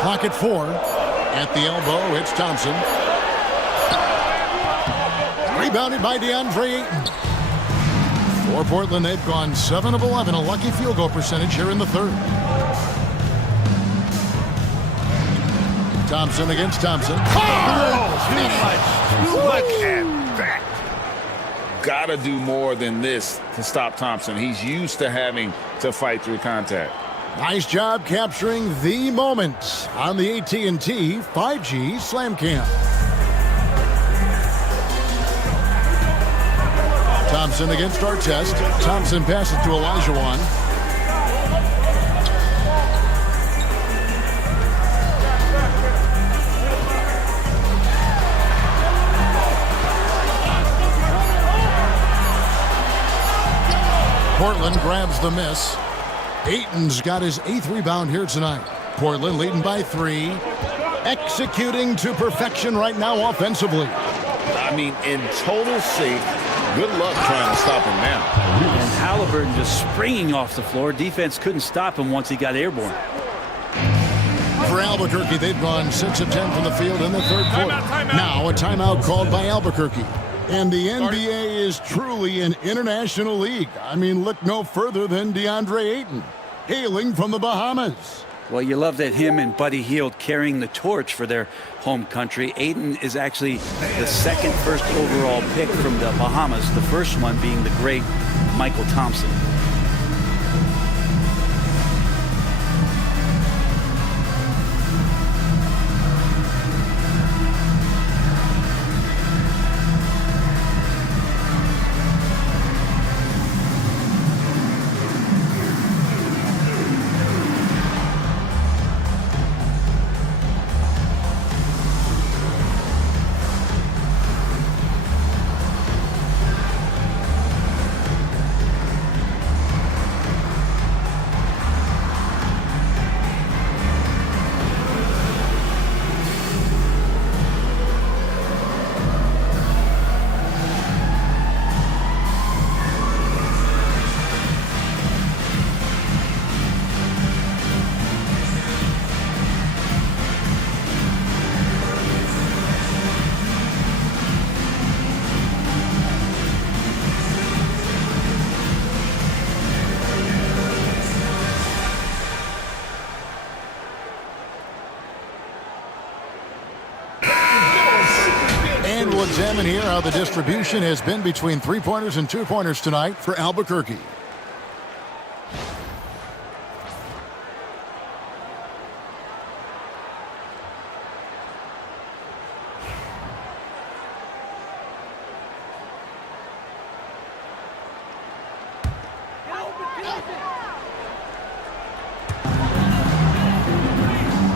Clock at 4. At the elbow, it's Thompson. Rebounded by DeAndre Ayton. For Portland, they've gone 7 of 11, a lucky field goal percentage here in the third. Thompson against Thompson. Look at that. Gotta do more than this to stop Thompson. He's used to having to fight through contact. Nice job capturing the moment on the AT&T 5G Slam Cam. Thompson against Artest. Thompson passes to Olajuwon. Portland grabs the miss. Ayton's got his 8th rebound here tonight. Portland leading by 3. Executing to perfection right now offensively. I mean, in total sync. Good luck trying to stop him now. And Halliburton just springing off the floor. Defense couldn't stop him once he got airborne. For Albuquerque, they've gone 6 of 10 from the field in the third quarter. Now a timeout called by Albuquerque. And the NBA is truly an international league. I mean, look no further than DeAndre Ayton, hailing from the Bahamas. Well, you love that him and Buddy Hield carrying the torch for their home country. Ayton is actually the second first overall pick from the Bahamas, the first one being the great Michael Thompson. examine here how the distribution has been between three-pointers and two-pointers tonight for Albuquerque.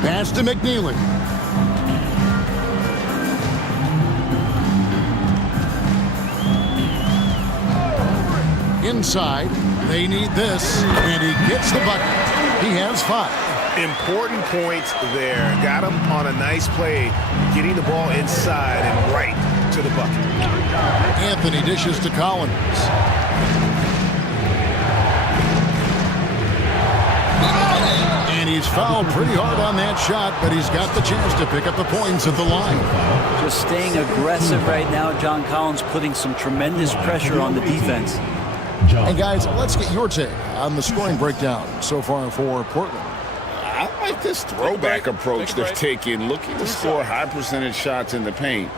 Pass to McNeely. Inside, they need this, and he gets the bucket. He has 5. Important points there. Got him on a nice play, getting the ball inside and right to the bucket. Anthony dishes to Collins. And he's fouled pretty hard on that shot, but he's got the chance to pick up the points at the line. Just staying aggressive right now. John Collins putting some tremendous pressure on the defense. And guys, let's get your take on the scoring breakdown so far for Portland. I like this throwback approach they're taking, looking to score high percentage shots in the paint.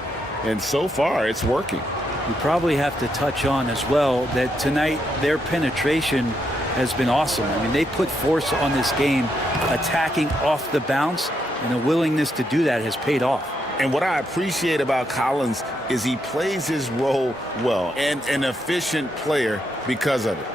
And so far, it's working. You probably have to touch on as well that tonight their penetration has been awesome. I mean, they put force on this game, attacking off the bounce, and a willingness to do that has paid off. And what I appreciate about Collins is he plays his role well, and an efficient player because of it.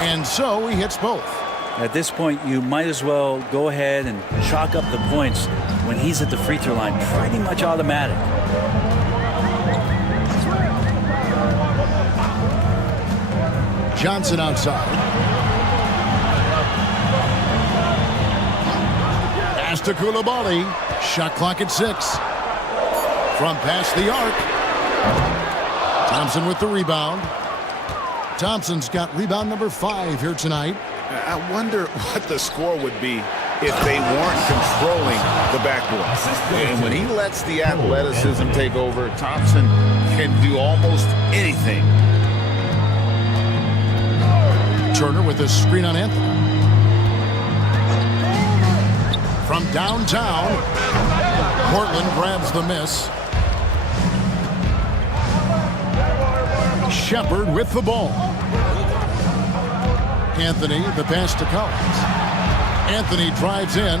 And so he hits both. At this point, you might as well go ahead and chalk up the points when he's at the free throw line. Pretty much automatic. Johnson outside. Pass to Coulibaly. Shot clock at 6. From past the arc. Thompson with the rebound. Thompson's got rebound number 5 here tonight. I wonder what the score would be if they weren't controlling the backboard. And when he lets the athleticism take over, Thompson can do almost anything. Turner with a screen on Anthony. From downtown, Portland grabs the miss. Shepard with the ball. Anthony, the pass to Collins. Anthony drives in.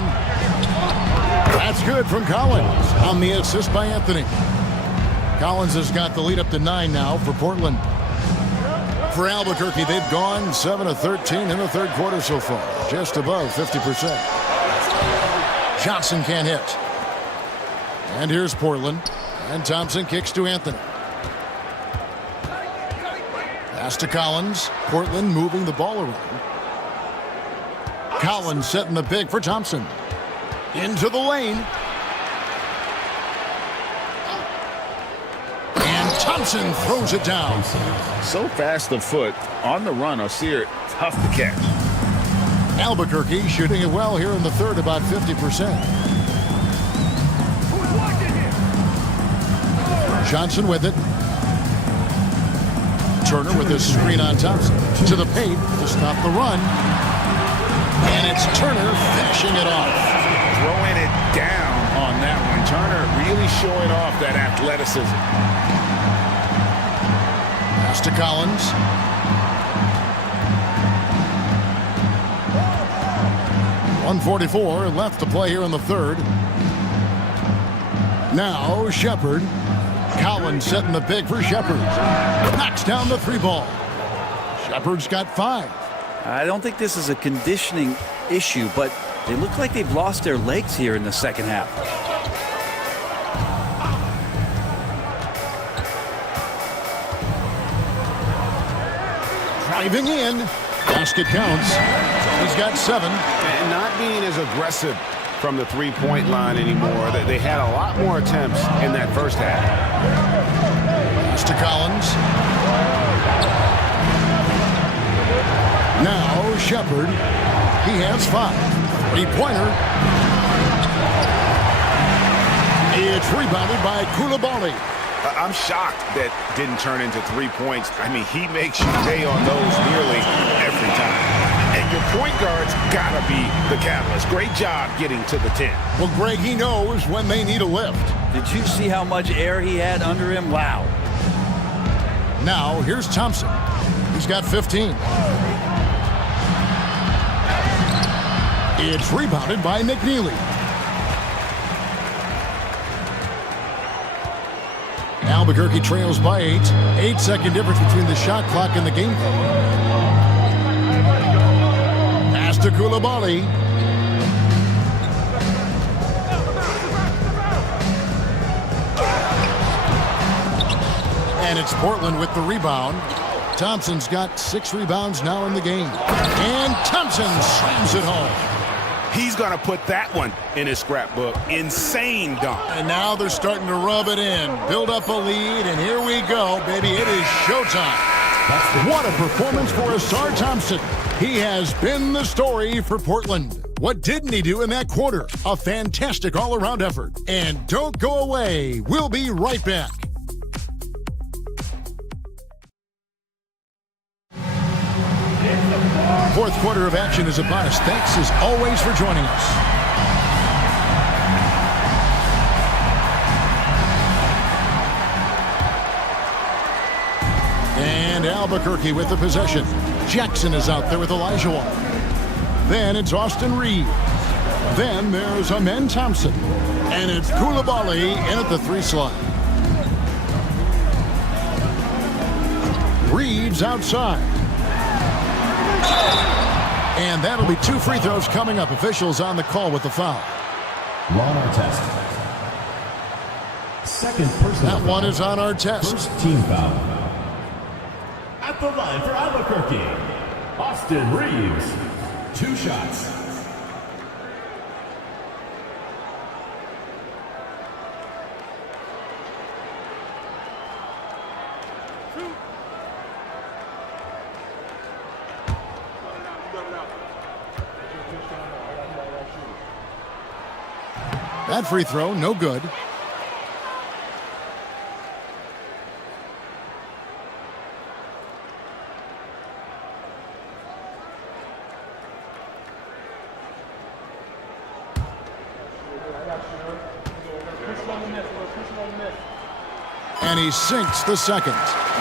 That's good from Collins on the assist by Anthony. Collins has got the lead up to 9 now for Portland. For Albuquerque, they've gone 7 of 13 in the third quarter so far, just above 50%. Johnson can't hit. And here's Portland. And Thompson kicks to Anthony. Pass to Collins. Portland moving the ball around. Collins setting the big for Thompson. Into the lane. And Thompson throws it down. So fast of foot, on the run, Osir, tough to catch. Albuquerque shooting it well here in the third, about 50%. Johnson with it. Turner with his screen on Thompson. To the paint to stop the run. And it's Turner finishing it off. Throwing it down on that one. Turner really showing off that athleticism. Pass to Collins. .144 left to play here in the third. Now Shepard. Collins setting the big for Shepard. Knocks down the 3 ball. Shepard's got 5. I don't think this is a conditioning issue, but they look like they've lost their legs here in the second half. Driving in. Basket counts. He's got 7. And not being as aggressive from the three-point line anymore. They had a lot more attempts in that first half. Pass to Collins. Now Shepard. He has 5. 3-pointer. It's rebounded by Coulibaly. I'm shocked that didn't turn into 3 points. I mean, he makes you pay on those nearly every time. And your point guard's got to be the catalyst. Great job getting to the 10. Well, Greg, he knows when they need a lift. Did you see how much air he had under him? Wow. Now, here's Thompson. He's got 15. It's rebounded by McNeely. Albuquerque trails by 8. 8-second difference between the shot clock and the game clock. Pass to Coulibaly. And it's Portland with the rebound. Thompson's got 6 rebounds now in the game. And Thompson slams it home. He's going to put that one in his scrapbook. Insane dunk. And now they're starting to rub it in. Build up a lead, and here we go, baby. It is showtime. What a performance for Ausar Thompson. He has been the story for Portland. What didn't he do in that quarter? A fantastic all-around effort. And don't go away. We'll be right back. Fourth quarter of action is upon us. Thanks as always for joining us. And Albuquerque with the possession. Jackson is out there with Olajuwon. Then it's Austin Reeves. Then there's Amen Thompson. And it's Coulibaly in at the 3 slot. Reeves outside. And that'll be 2 free throws coming up. Officials on the call with the foul. Ron Artest. Second personal That one is on Artest. First team foul. At the line for Albuquerque, Austin Reeves. 2 shots. That free throw, no good. And he sinks the second.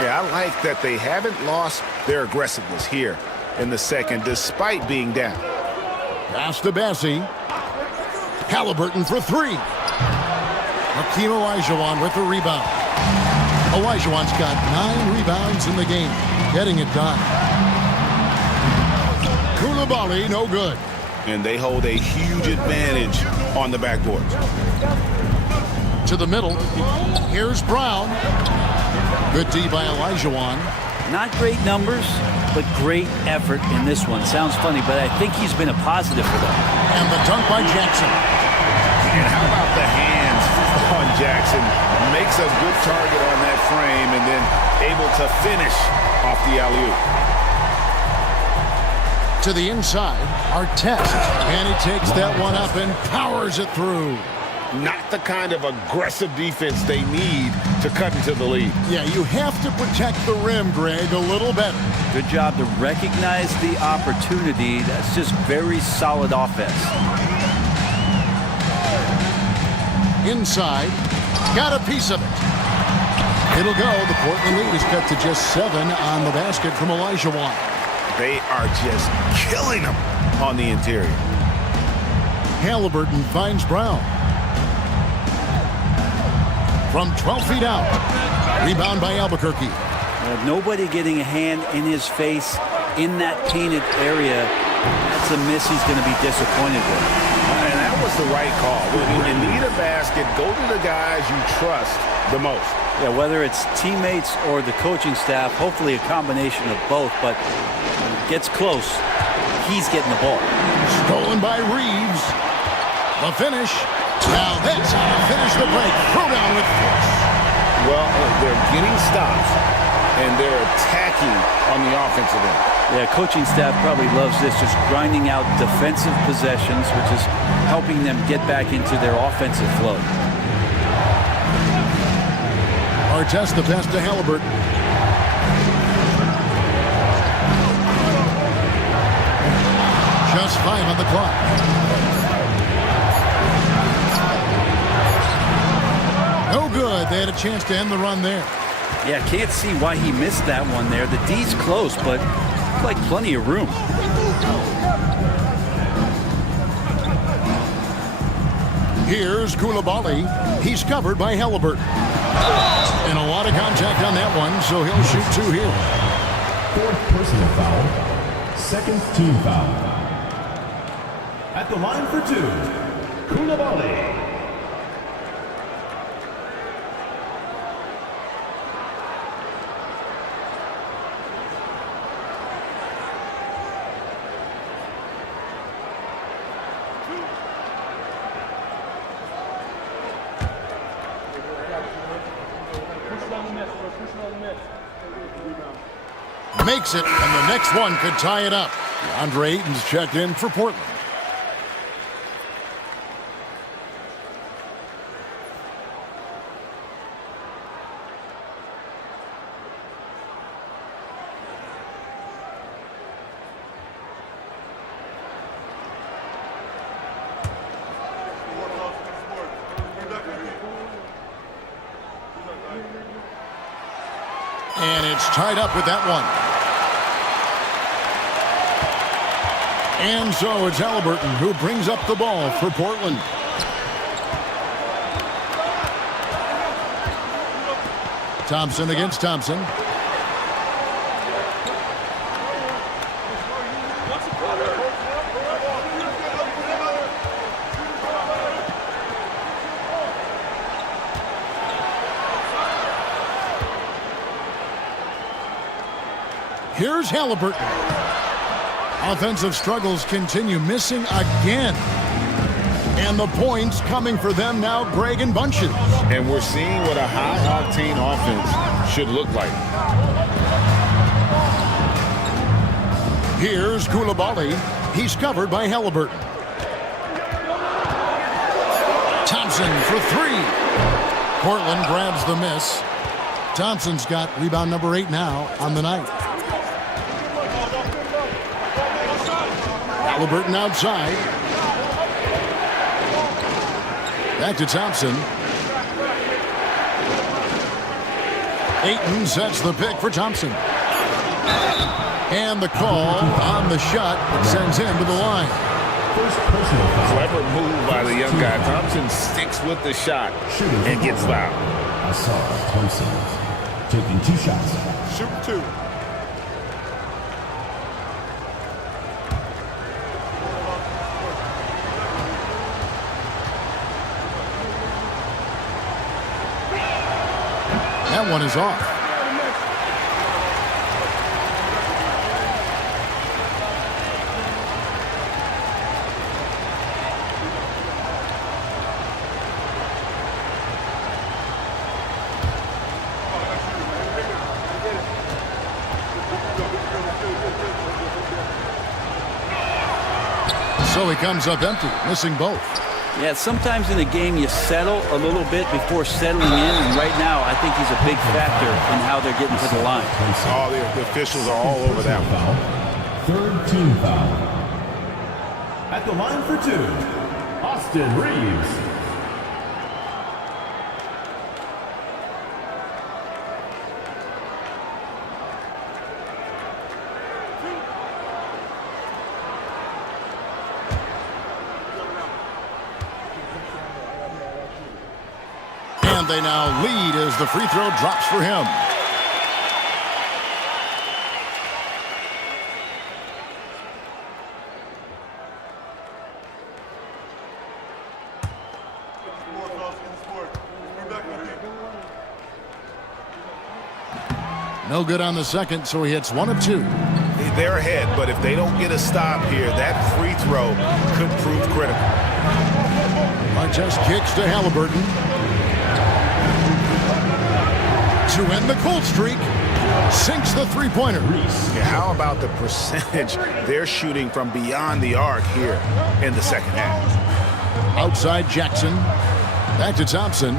Yeah, I like that they haven't lost their aggressiveness here in the second, despite being down. Pass to Bassie. Halliburton for 3. Hakeem Olajuwon with the rebound. Olajuwon's got 9 rebounds in the game, getting it done. Coulibaly, no good. And they hold a huge advantage on the backboard. To the middle. Here's Brown. Good D by Olajuwon. Not great numbers, but great effort in this one. Sounds funny, but I think he's been a positive for them. And the dunk by Jackson. And how about the hands on Jackson? Makes a good target on that frame and then able to finish off the alley-oop. To the inside, Artest. And he takes that one up and powers it through. Not the kind of aggressive defense they need to cut into the lead. Yeah, you have to protect the rim, Greg, a little better. Good job to recognize the opportunity. That's just very solid offense. Inside, got a piece of it. It'll go. The Portland lead is cut to just 7 on the basket from Olajuwon. They are just killing them on the interior. Halliburton finds Brown. From 12 feet out. Rebound by Albuquerque. Nobody getting a hand in his face in that painted area. That's a miss he's going to be disappointed with. And that was the right call. When you need a basket, go to the guys you trust the most. Yeah, whether it's teammates or the coaching staff, hopefully a combination of both, but when it gets close, he's getting the ball. Stolen by Reeves. The finish. Now that's how to finish the break. Throw down with force. Well, they're getting stops, and they're attacking on the offensive end. Yeah, coaching staff probably loves this, just grinding out defensive possessions, which is helping them get back into their offensive flow. Artest the pass to Halliburton. Just 5 on the clock. No good. They had a chance to end the run there. Yeah, can't see why he missed that one there. The D's close, but like plenty of room. Here's Koulibaly. He's covered by Halliburton. And a lot of contact on that one, so he'll shoot 2 here. 4th personal foul. 2nd team foul. At the line for 2, Koulibaly. Makes it, and the next one could tie it up. DeAndre Ayton's checked in for Portland. And it's tied up with that one. And so it's Halliburton who brings up the ball for Portland. Thompson against Thompson. Here's Halliburton. Offensive struggles continue, missing again. And the points coming for them now, Greg and Bunches. And we're seeing what a high-octane offense should look like. Here's Koulibaly. He's covered by Halliburton. Thompson for 3. Portland grabs the miss. Thompson's got rebound number 8 now on the night. Halliburton outside. Back to Thompson. Ayton sets the pick for Thompson. And the call on the shot that sends him to the line. Clever move by the young guy. Thompson sticks with the shot and gets fouled. I saw Thompson taking 2 shots. Shoot 2. That one is off. So he comes up empty, missing both. Yeah, sometimes in a game you settle a little bit before settling in, and right now I think he's a big factor in how they're getting to the line. All the officials are all over that one. 3rd team foul. At the line for 2, Austin Reeves. And they now lead as the free throw drops for him. No good on the second, so he hits 1 of 2. They're ahead, but if they don't get a stop here, that free throw could prove critical. Artest kicks to Halliburton. To end the cold streak, sinks the three-pointer. Yeah, how about the percentage they're shooting from beyond the arc here in the second half? Outside Jackson. Back to Thompson.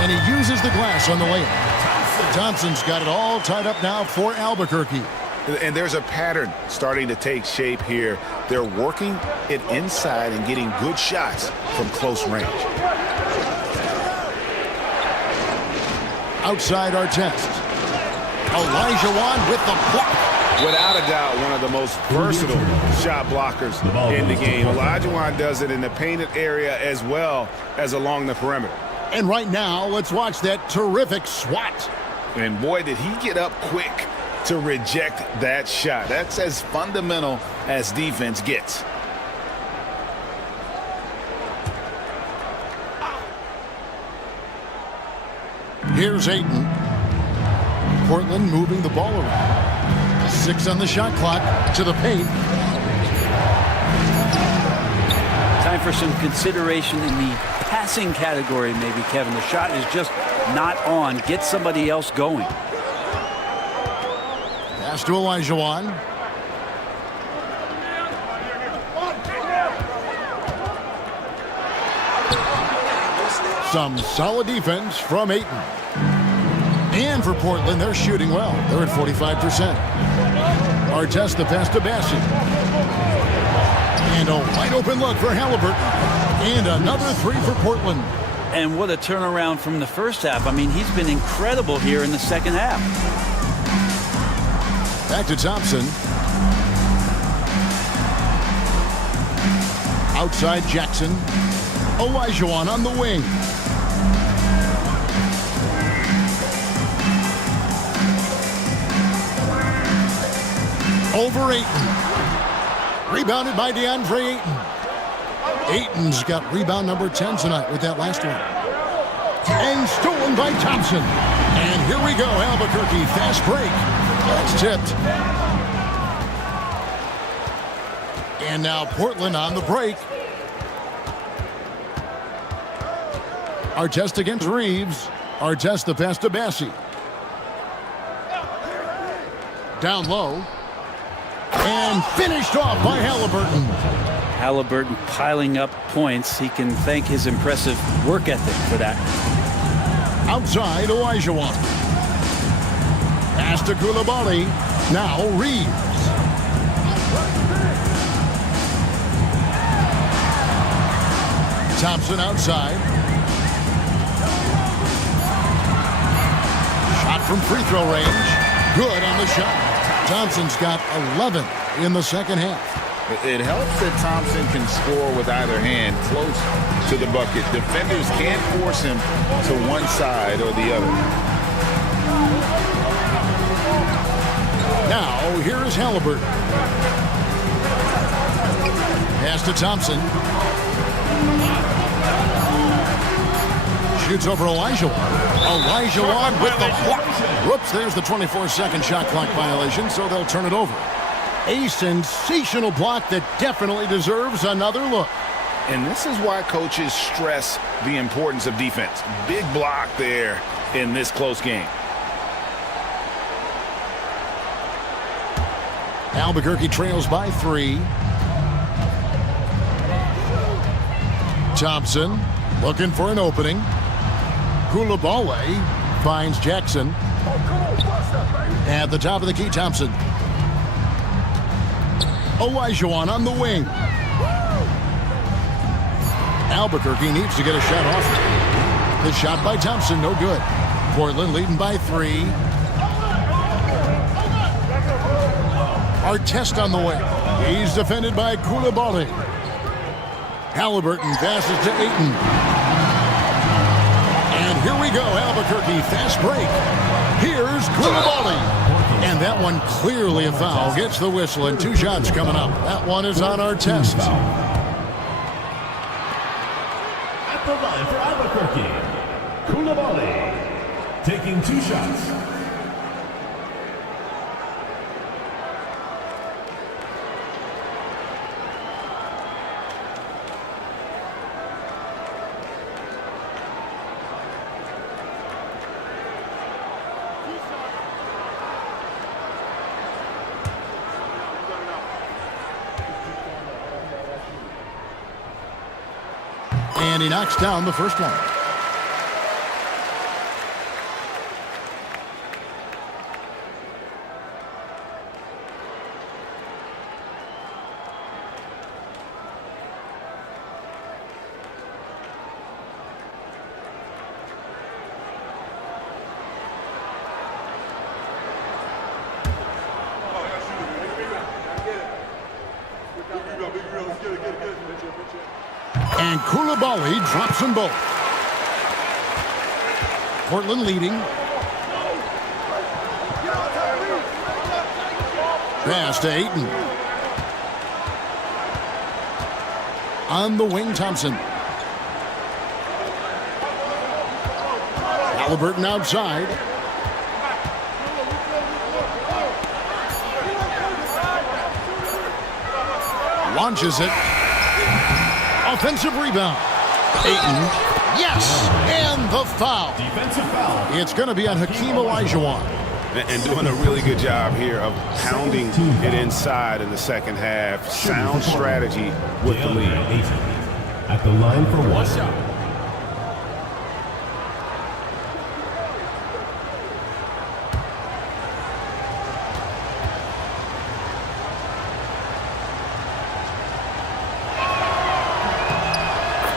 And he uses the glass on the layup. Thompson's got it all tied up now for Albuquerque. And there's a pattern starting to take shape here. They're working it inside and getting good shots from close range. Outside Artest. Olajuwon with the block. Without a doubt, one of the most versatile shot blockers in the game. Olajuwon does it in the painted area as well as along the perimeter. And right now, let's watch that terrific swat. And boy, did he get up quick to reject that shot. That's as fundamental as defense gets. Here's Ayton. Portland moving the ball around. 6 on the shot clock to the paint. Time for some consideration in the passing category, maybe, Kevin. The shot is just not on. Get somebody else going. Pass to Olajuwon. Some solid defense from Ayton. And for Portland, they're shooting well. They're at 45%. Artest the pass to Bassi. And a wide open look for Halliburton. And another 3 for Portland. And what a turnaround from the first half. I mean, he's been incredible here in the second half. Back to Thompson. Outside Jackson. Olajuwon on the wing. Over Ayton. Rebounded by DeAndre Ayton. Ayton's got rebound number 10 tonight with that last one. And stolen by Thompson. And here we go, Albuquerque. Fast break. That's tipped. And now Portland on the break. Artest against Reeves. Artest the pass to Bassi. Down low. And finished off by Halliburton. Halliburton piling up points. He can thank his impressive work ethic for that. Outside Olajuwon. Pass to Koulibaly. Now Reeves. Thompson outside. Shot from free throw range. Good on the shot. Thompson's got 11 in the second half. It helps that Thompson can score with either hand close to the bucket. Defenders can't force him to one side or the other. Now, here is Halliburton. Pass to Thompson. Shoots over Olajuwon. Olajuwon with the block. Whoops, there's the 24-second shot clock violation, so they'll turn it over. A sensational block that definitely deserves another look. And this is why coaches stress the importance of defense. Big block there in this close game. Albuquerque trails by 3. Thompson looking for an opening. Koulibaly finds Jackson. At the top of the key, Thompson. Olajuwon on the wing. Albuquerque needs to get a shot off. The shot by Thompson, no good. Portland leading by 3. Artest on the wing. He's defended by Koulibaly. Halliburton passes to Ayton. And here we go, Albuquerque, fast break. Here's Koulibaly. And that one clearly a foul. Gets the whistle, and 2 shots coming up. That one is on Artest. At the line for Albuquerque, Koulibaly taking 2 shots. And he knocks down the first one. And Koulibaly drops them both. Portland leading. Pass to Ayton. On the wing, Thompson. Halliburton outside. Launches it. Offensive rebound. Ayton. Yes, and the foul. Defensive foul. It's going to be on Hakeem Olajuwon. And doing a really good job here of pounding it inside in the second half. Sound strategy with the lead. At the line for one.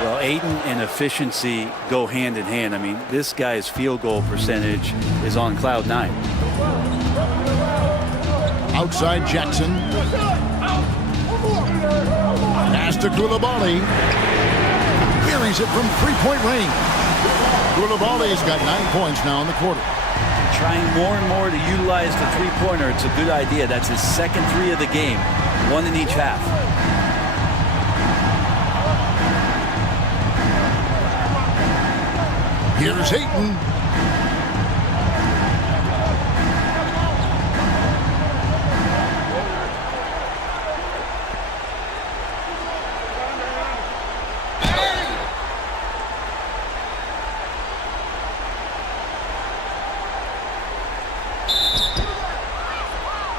Well, Ayton and efficiency go hand in hand. I mean, this guy's field goal percentage is on cloud 9. Outside Jackson. Pass to Koulibaly. Carries it from three-point range. Koulibaly's got 9 points now in the quarter. Trying more and more to utilize the three-pointer. It's a good idea. That's his second three of the game. One in each half. Here's Ayton.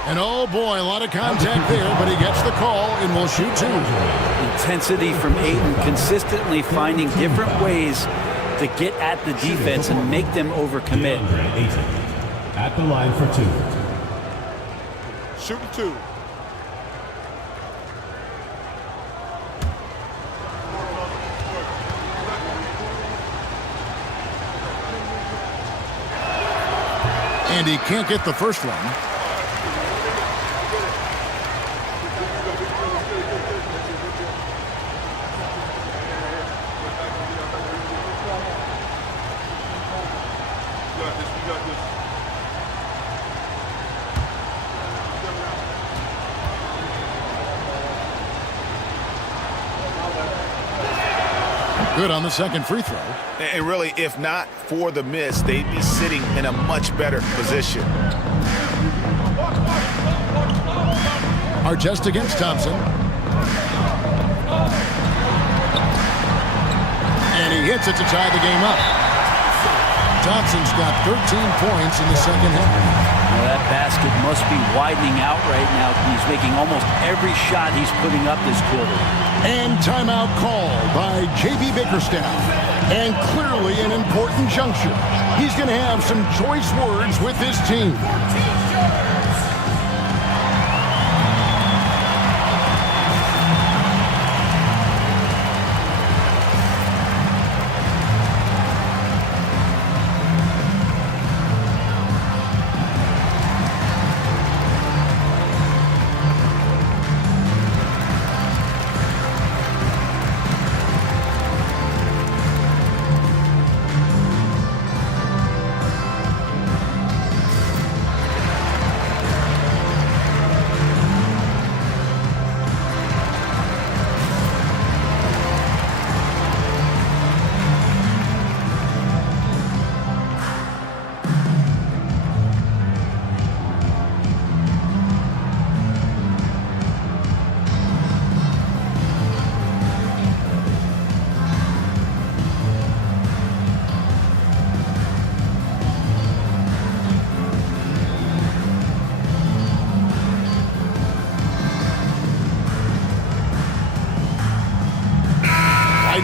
And oh boy, a lot of contact there, but he gets the call and will shoot two. Intensity from Ayton, consistently finding different ways to get at the defense and make them overcommit. At the line for two. Shooting two. And he can't get the first one. Good on the second free throw. And really, if not for the miss, they'd be sitting in a much better position. Artest against Thompson. And he hits it to tie the game up. Thompson's got 13 points in the second half. Well, that basket must be widening out right now. He's making almost every shot he's putting up this quarter. And timeout called by J.B. Bickerstaff. And clearly an important juncture. He's going to have some choice words with his team.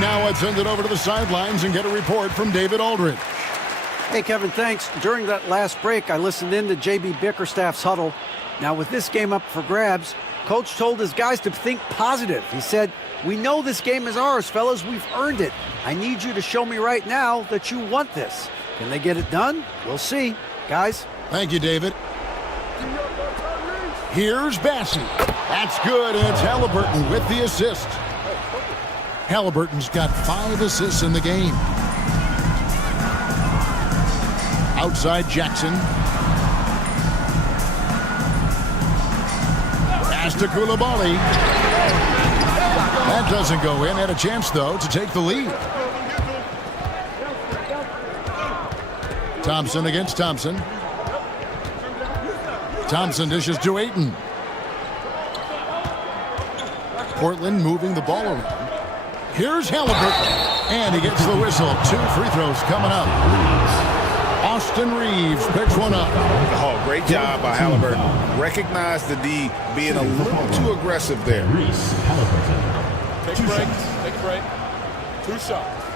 Now let's send it over to the sidelines and get a report from David Aldridge. Hey, Kevin, thanks. During that last break, I listened in to J.B. Bickerstaff's huddle. Now, with this game up for grabs, Coach told his guys to think positive. He said, "We know this game is ours, fellas. We've earned it. I need you to show me right now that you want this." Can they get it done? We'll see. Guys? Thank you, David. Here's Bassey. That's good, and it's Halliburton with the assist. Halliburton's got 5 assists in the game. Outside Jackson. Pass to Coulibaly. That doesn't go in. Had a chance, though, to take the lead. Thompson against Thompson. Thompson dishes to Ayton. Portland moving the ball around. Here's Halliburton. And he gets the whistle. 2 free throws coming up. Austin Reeves picks one up. Oh, great job by Halliburton. Recognize the D being a little too aggressive there. Take a break. Take a break. 2 shots.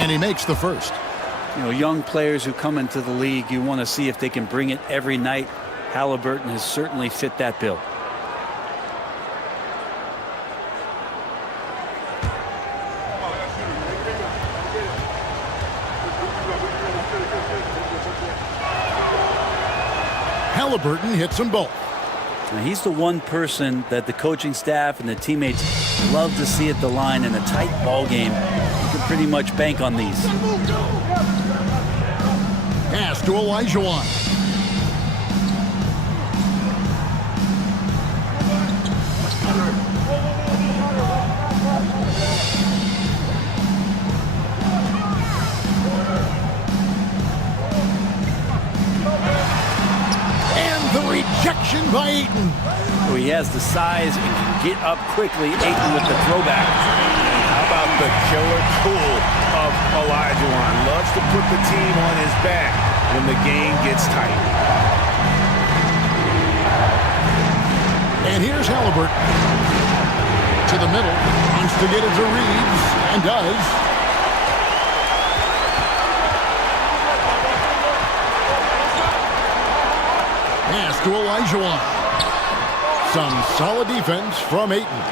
And he makes the first. You know, young players who come into the league, you want to see if they can bring it every night. Halliburton has certainly fit that bill. Halliburton hits them both. Now, he's the one person that the coaching staff and the teammates love to see at the line in a tight ball game. You can pretty much bank on these. Pass to Olajuwon. Rejection by Ayton. So he has the size and can get up quickly. Ayton with the throwback. How about the killer tool of Olajuwon? Loves to put the team on his back when the game gets tight. And here's Halliburton. To the middle. Wants to get it to Reeves. And does. Pass to Olajuwon. Some solid defense from Ayton.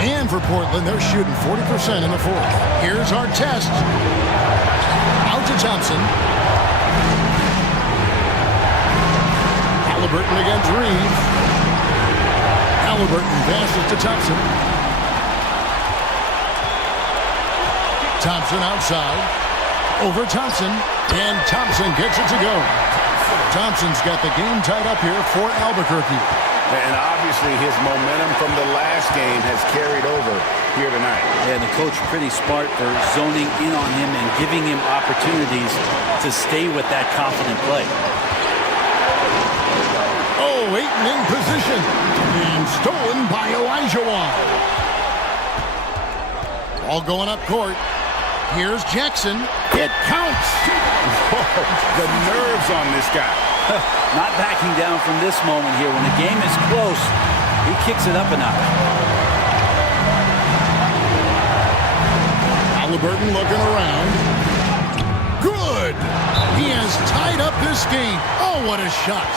And for Portland, they're shooting 40% in the fourth. Here's our test. Out to Thompson. Halliburton against Reeves. Halliburton passes to Thompson. Thompson outside. Over Thompson. And Thompson gets it to go. Thompson's got the game tied up here for Albuquerque. And obviously his momentum from the last game has carried over here tonight. And the coach pretty smart for zoning in on him and giving him opportunities to stay with that confident play. Oh, Ayton in position. And stolen by Olajuwon. All going up court. Here's Jackson. It counts. The nerves on this guy. Not backing down from this moment here. When the game is close, he kicks it up a notch. Halliburton looking around. Good. He has tied up this game. Oh, what a shot.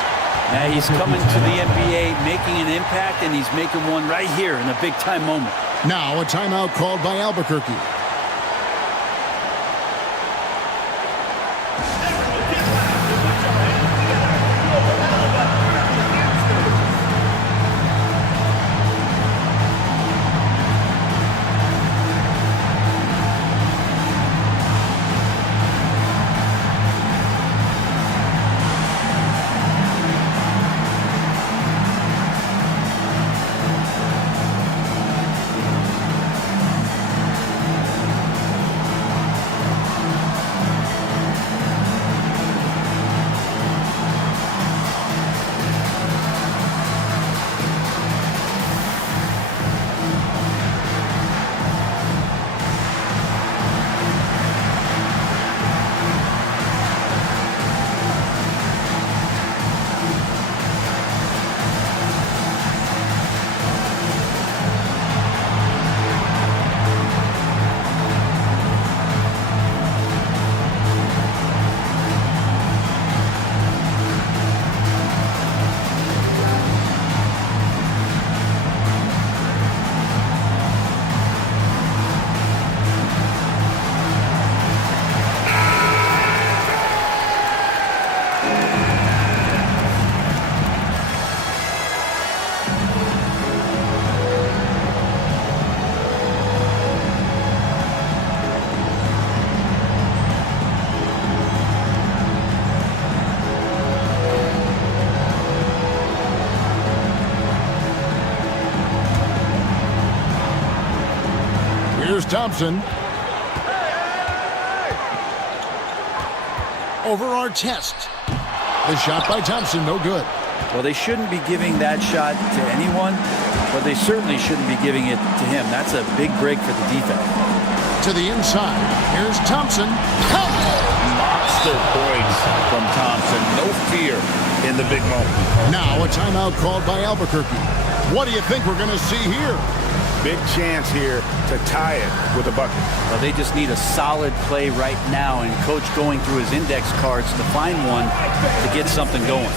Now he's coming to the NBA, making an impact, and he's making one right here in a big-time moment. Now a timeout called by Albuquerque. Thompson. Over Artest. The shot by Thompson, no good. Well, they shouldn't be giving that shot to anyone, but they certainly shouldn't be giving it to him. That's a big break for the defense. To the inside. Here's Thompson. Monster points from Thompson. No fear in the big moment. Now a timeout called by Albuquerque. What do you think we're going to see here? Big chance here to tie it with a bucket. Well, they just need a solid play right now, and Coach going through his index cards to find one to get something going.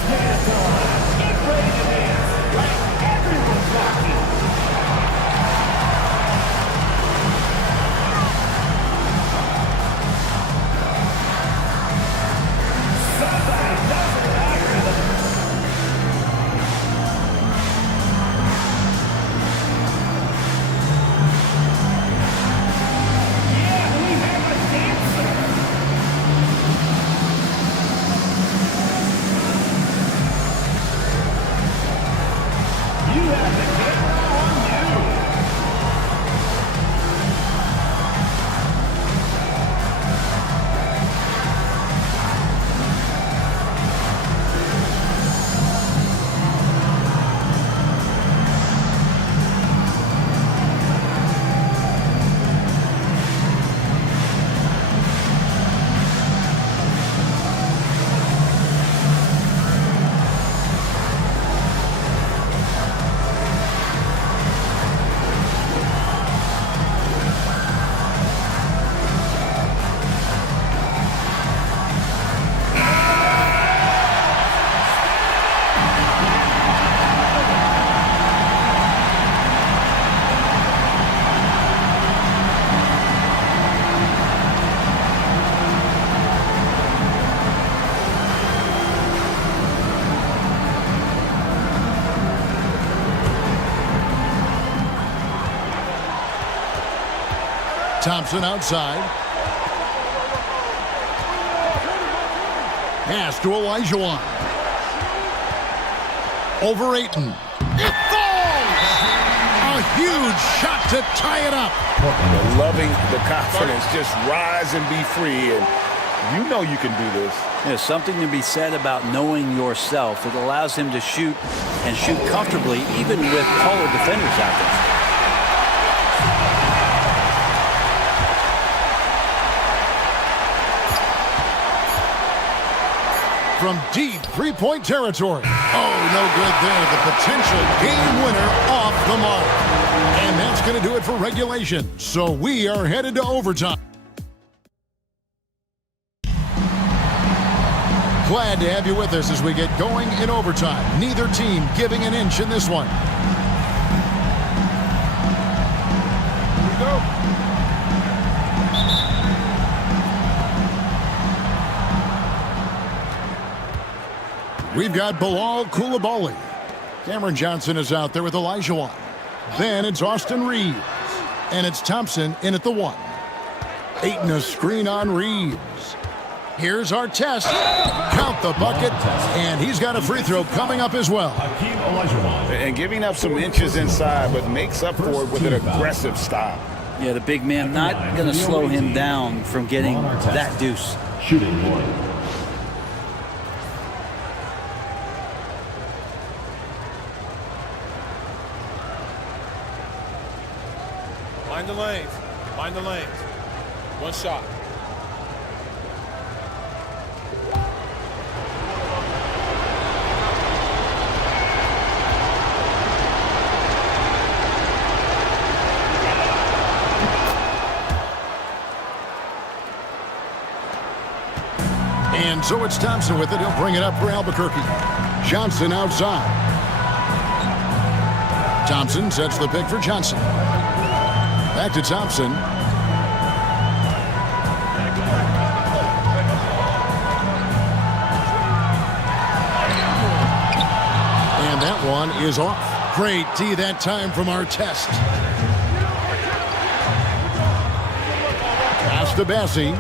Thompson outside. Pass to Olajuwon. Over Ayton. It falls! A huge shot to tie it up. Loving the confidence. Just rise and be free. And you know you can do this. There's something to be said about knowing yourself. It allows him to shoot and shoot comfortably, even with taller defenders out there. From deep three-point territory. Oh, no good there. The potential game winner off the mark. And that's going to do it for regulation. So we are headed to overtime. Glad to have you with us as we get going in overtime. Neither team giving an inch in this one. Here we go. We've got Bilal Coulibaly. Cameron Johnson is out there with Olajuwon. Then it's Austin Reeves. And it's Thompson in at the 1. Ayton a screen on Reeves. Here's Artest. Count the bucket. And he's got a free throw coming up as well. And giving up some inches inside, but makes up for it with an aggressive stop. Yeah, the big man not going to slow him down from getting that deuce. Shooting 1. Mind the lanes. Mind the lanes. One shot. And so it's Thompson with it. He'll bring it up for Albuquerque. Johnson outside. Thompson sets the pick for Johnson. Back to Thompson. And that one is off. Great D that time from Artest. Pass to Bassi.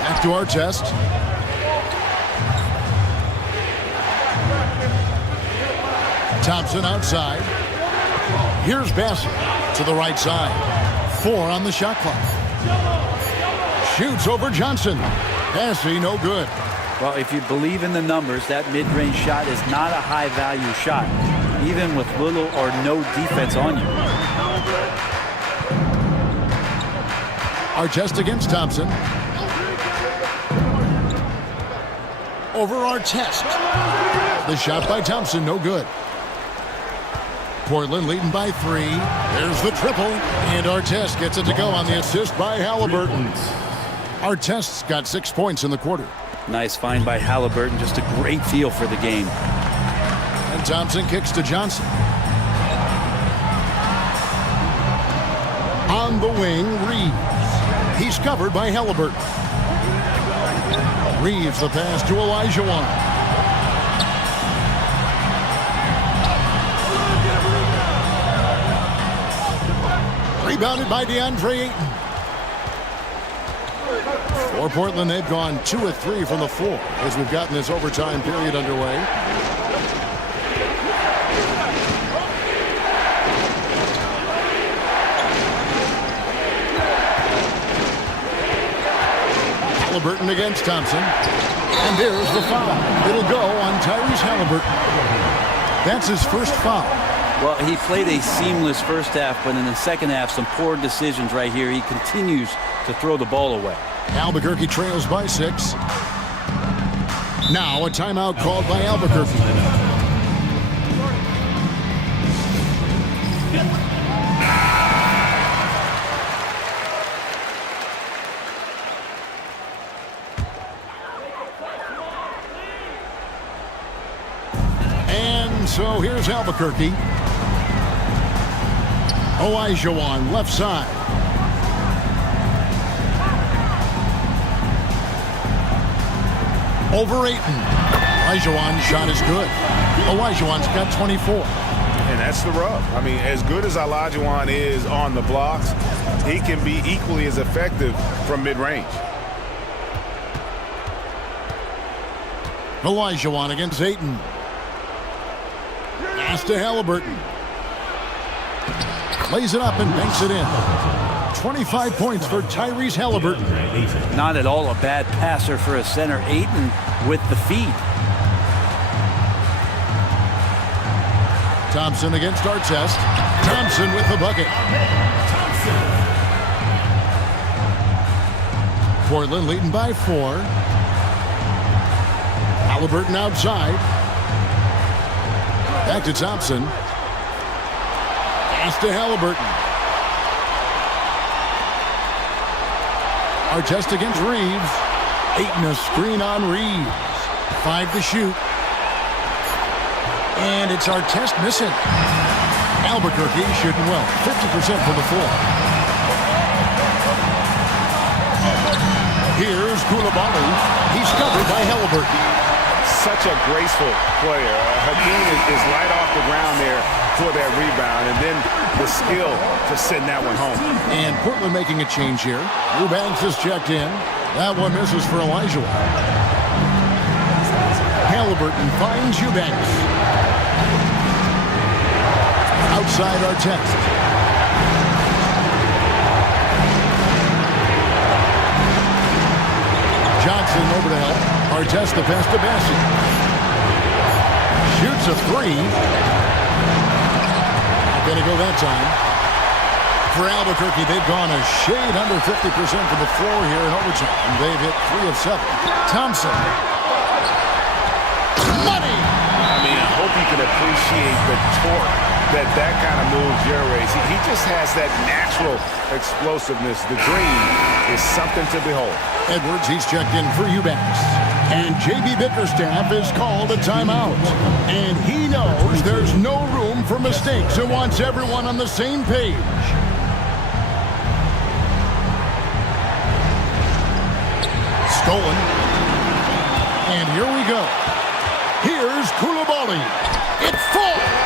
Back to Artest. Thompson outside. Here's Bassett. To the right side. 4 on the shot clock. Shoots over Johnson. Passing, no good. Well, if you believe in the numbers, that mid-range shot is not a high-value shot, even with little or no defense on you. Artest against Thompson. Over Artest. The shot by Thompson, no good. Portland leading by 3. There's the triple. And Artest gets it to go on the assist by Halliburton. Artest's got 6 points in the quarter. Nice find by Halliburton. Just a great feel for the game. And Thompson kicks to Johnson. On the wing, Reeves. He's covered by Halliburton. Reeves the pass to Olajuwon. Rebounded by DeAndre Ayton. For Portland, they've gone 2 of 3 from the floor as we've gotten this overtime period underway. Halliburton against Thompson. And there's the foul. It'll go on Tyrese Halliburton. That's his first foul. Well, he played a seamless first half, but in the second half, some poor decisions right here. He continues to throw the ball away. Albuquerque trails by 6. Now a timeout called by Albuquerque. And so here's Albuquerque. Olajuwon left side. Over Ayton. Olajuwon's shot is good. Olajuwon's got 24. And that's the rub. I mean, as good as Olajuwon is on the blocks, he can be equally as effective from mid-range. Olajuwon against Ayton. Pass to Halliburton. Lays it up and banks it in. 25 points for Tyrese Halliburton. Not at all a bad passer for a center. Ayton with the feed. Thompson against Artest. Thompson with the bucket. Portland leading by 4. Halliburton outside. Back to Thompson. Pass to Halliburton. Artest against Reeves. Ayton a screen on Reeves. 5 to shoot. And it's Artest missing. Albuquerque shooting well. 50% from the floor. Here's Koulibaly. He's covered by Halliburton. Such a graceful player. Hakeem is right off the ground there for that rebound, and then the skill to send that one home. And Portland making a change here. Eubanks is checked in. That one misses for Olajuwon. Halliburton finds Eubanks. Outside Artest. Johnson over to help. Artest the pass to Bassett. Shoots a 3. Not going to go that time. For Albuquerque, they've gone a shade under 50% from the floor here in overtime. And they've hit 3 of 7. Thompson. Money! I mean, I hope you can appreciate the torque that kind of move generates. He just has that natural explosiveness. The dream is something to behold. Edwards, he's checked in for Eubanks. And J.B. Bickerstaff is called a timeout. And he knows there's no room for mistakes and wants everyone on the same page. Stolen. And here we go. Here's Koulibaly. It falls.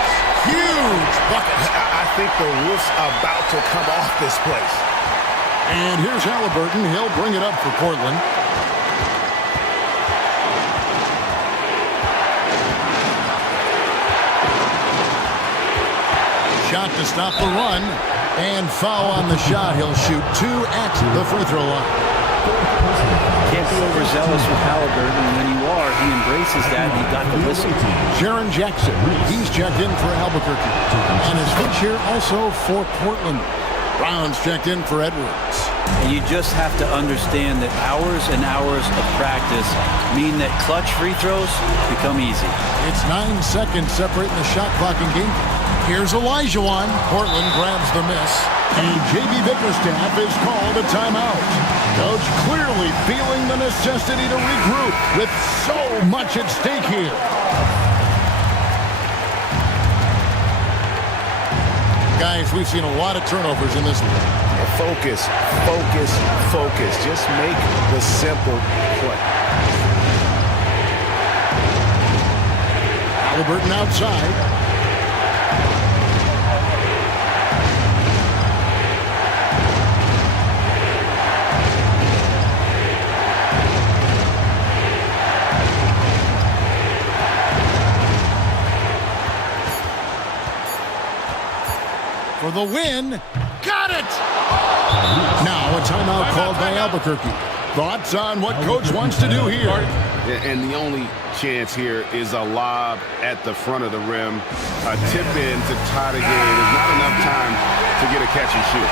Huge bucket. I think the roof's about to come off this place. And here's Halliburton. He'll bring it up for Portland. Shot to stop the run. And foul on the shot. He'll shoot 2 at the free throw line. Can't be overzealous with Halliburton, and when you are, he embraces that, and you got to listen. Jaron Jackson, he's checked in for Albuquerque. And his fifth here also for Portland. Brown's checked in for Edwards. And you just have to understand that hours and hours of practice mean that clutch free throws become easy. It's 9 seconds separating the shot clock in game. Here's Olajuwon. Portland grabs the miss. And J.B. Bickerstaff is called a timeout. Coach clearly feeling the necessity to regroup with so much at stake here. Guys, we've seen a lot of turnovers in this one. Focus, focus, focus. Just make the simple play. Halliburton outside. For the win. Got it! Now a timeout called by Albuquerque. Thoughts on what Coach wants to do here? And the only chance here is a lob at the front of the rim. A tip in to tie the game. There's not enough time to get a catch and shoot.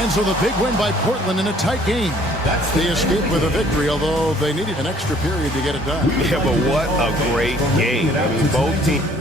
And so the big win by Portland in a tight game. They escaped with a victory, although they needed an extra period to get it done. Yeah, but what a great game. I mean, both teams.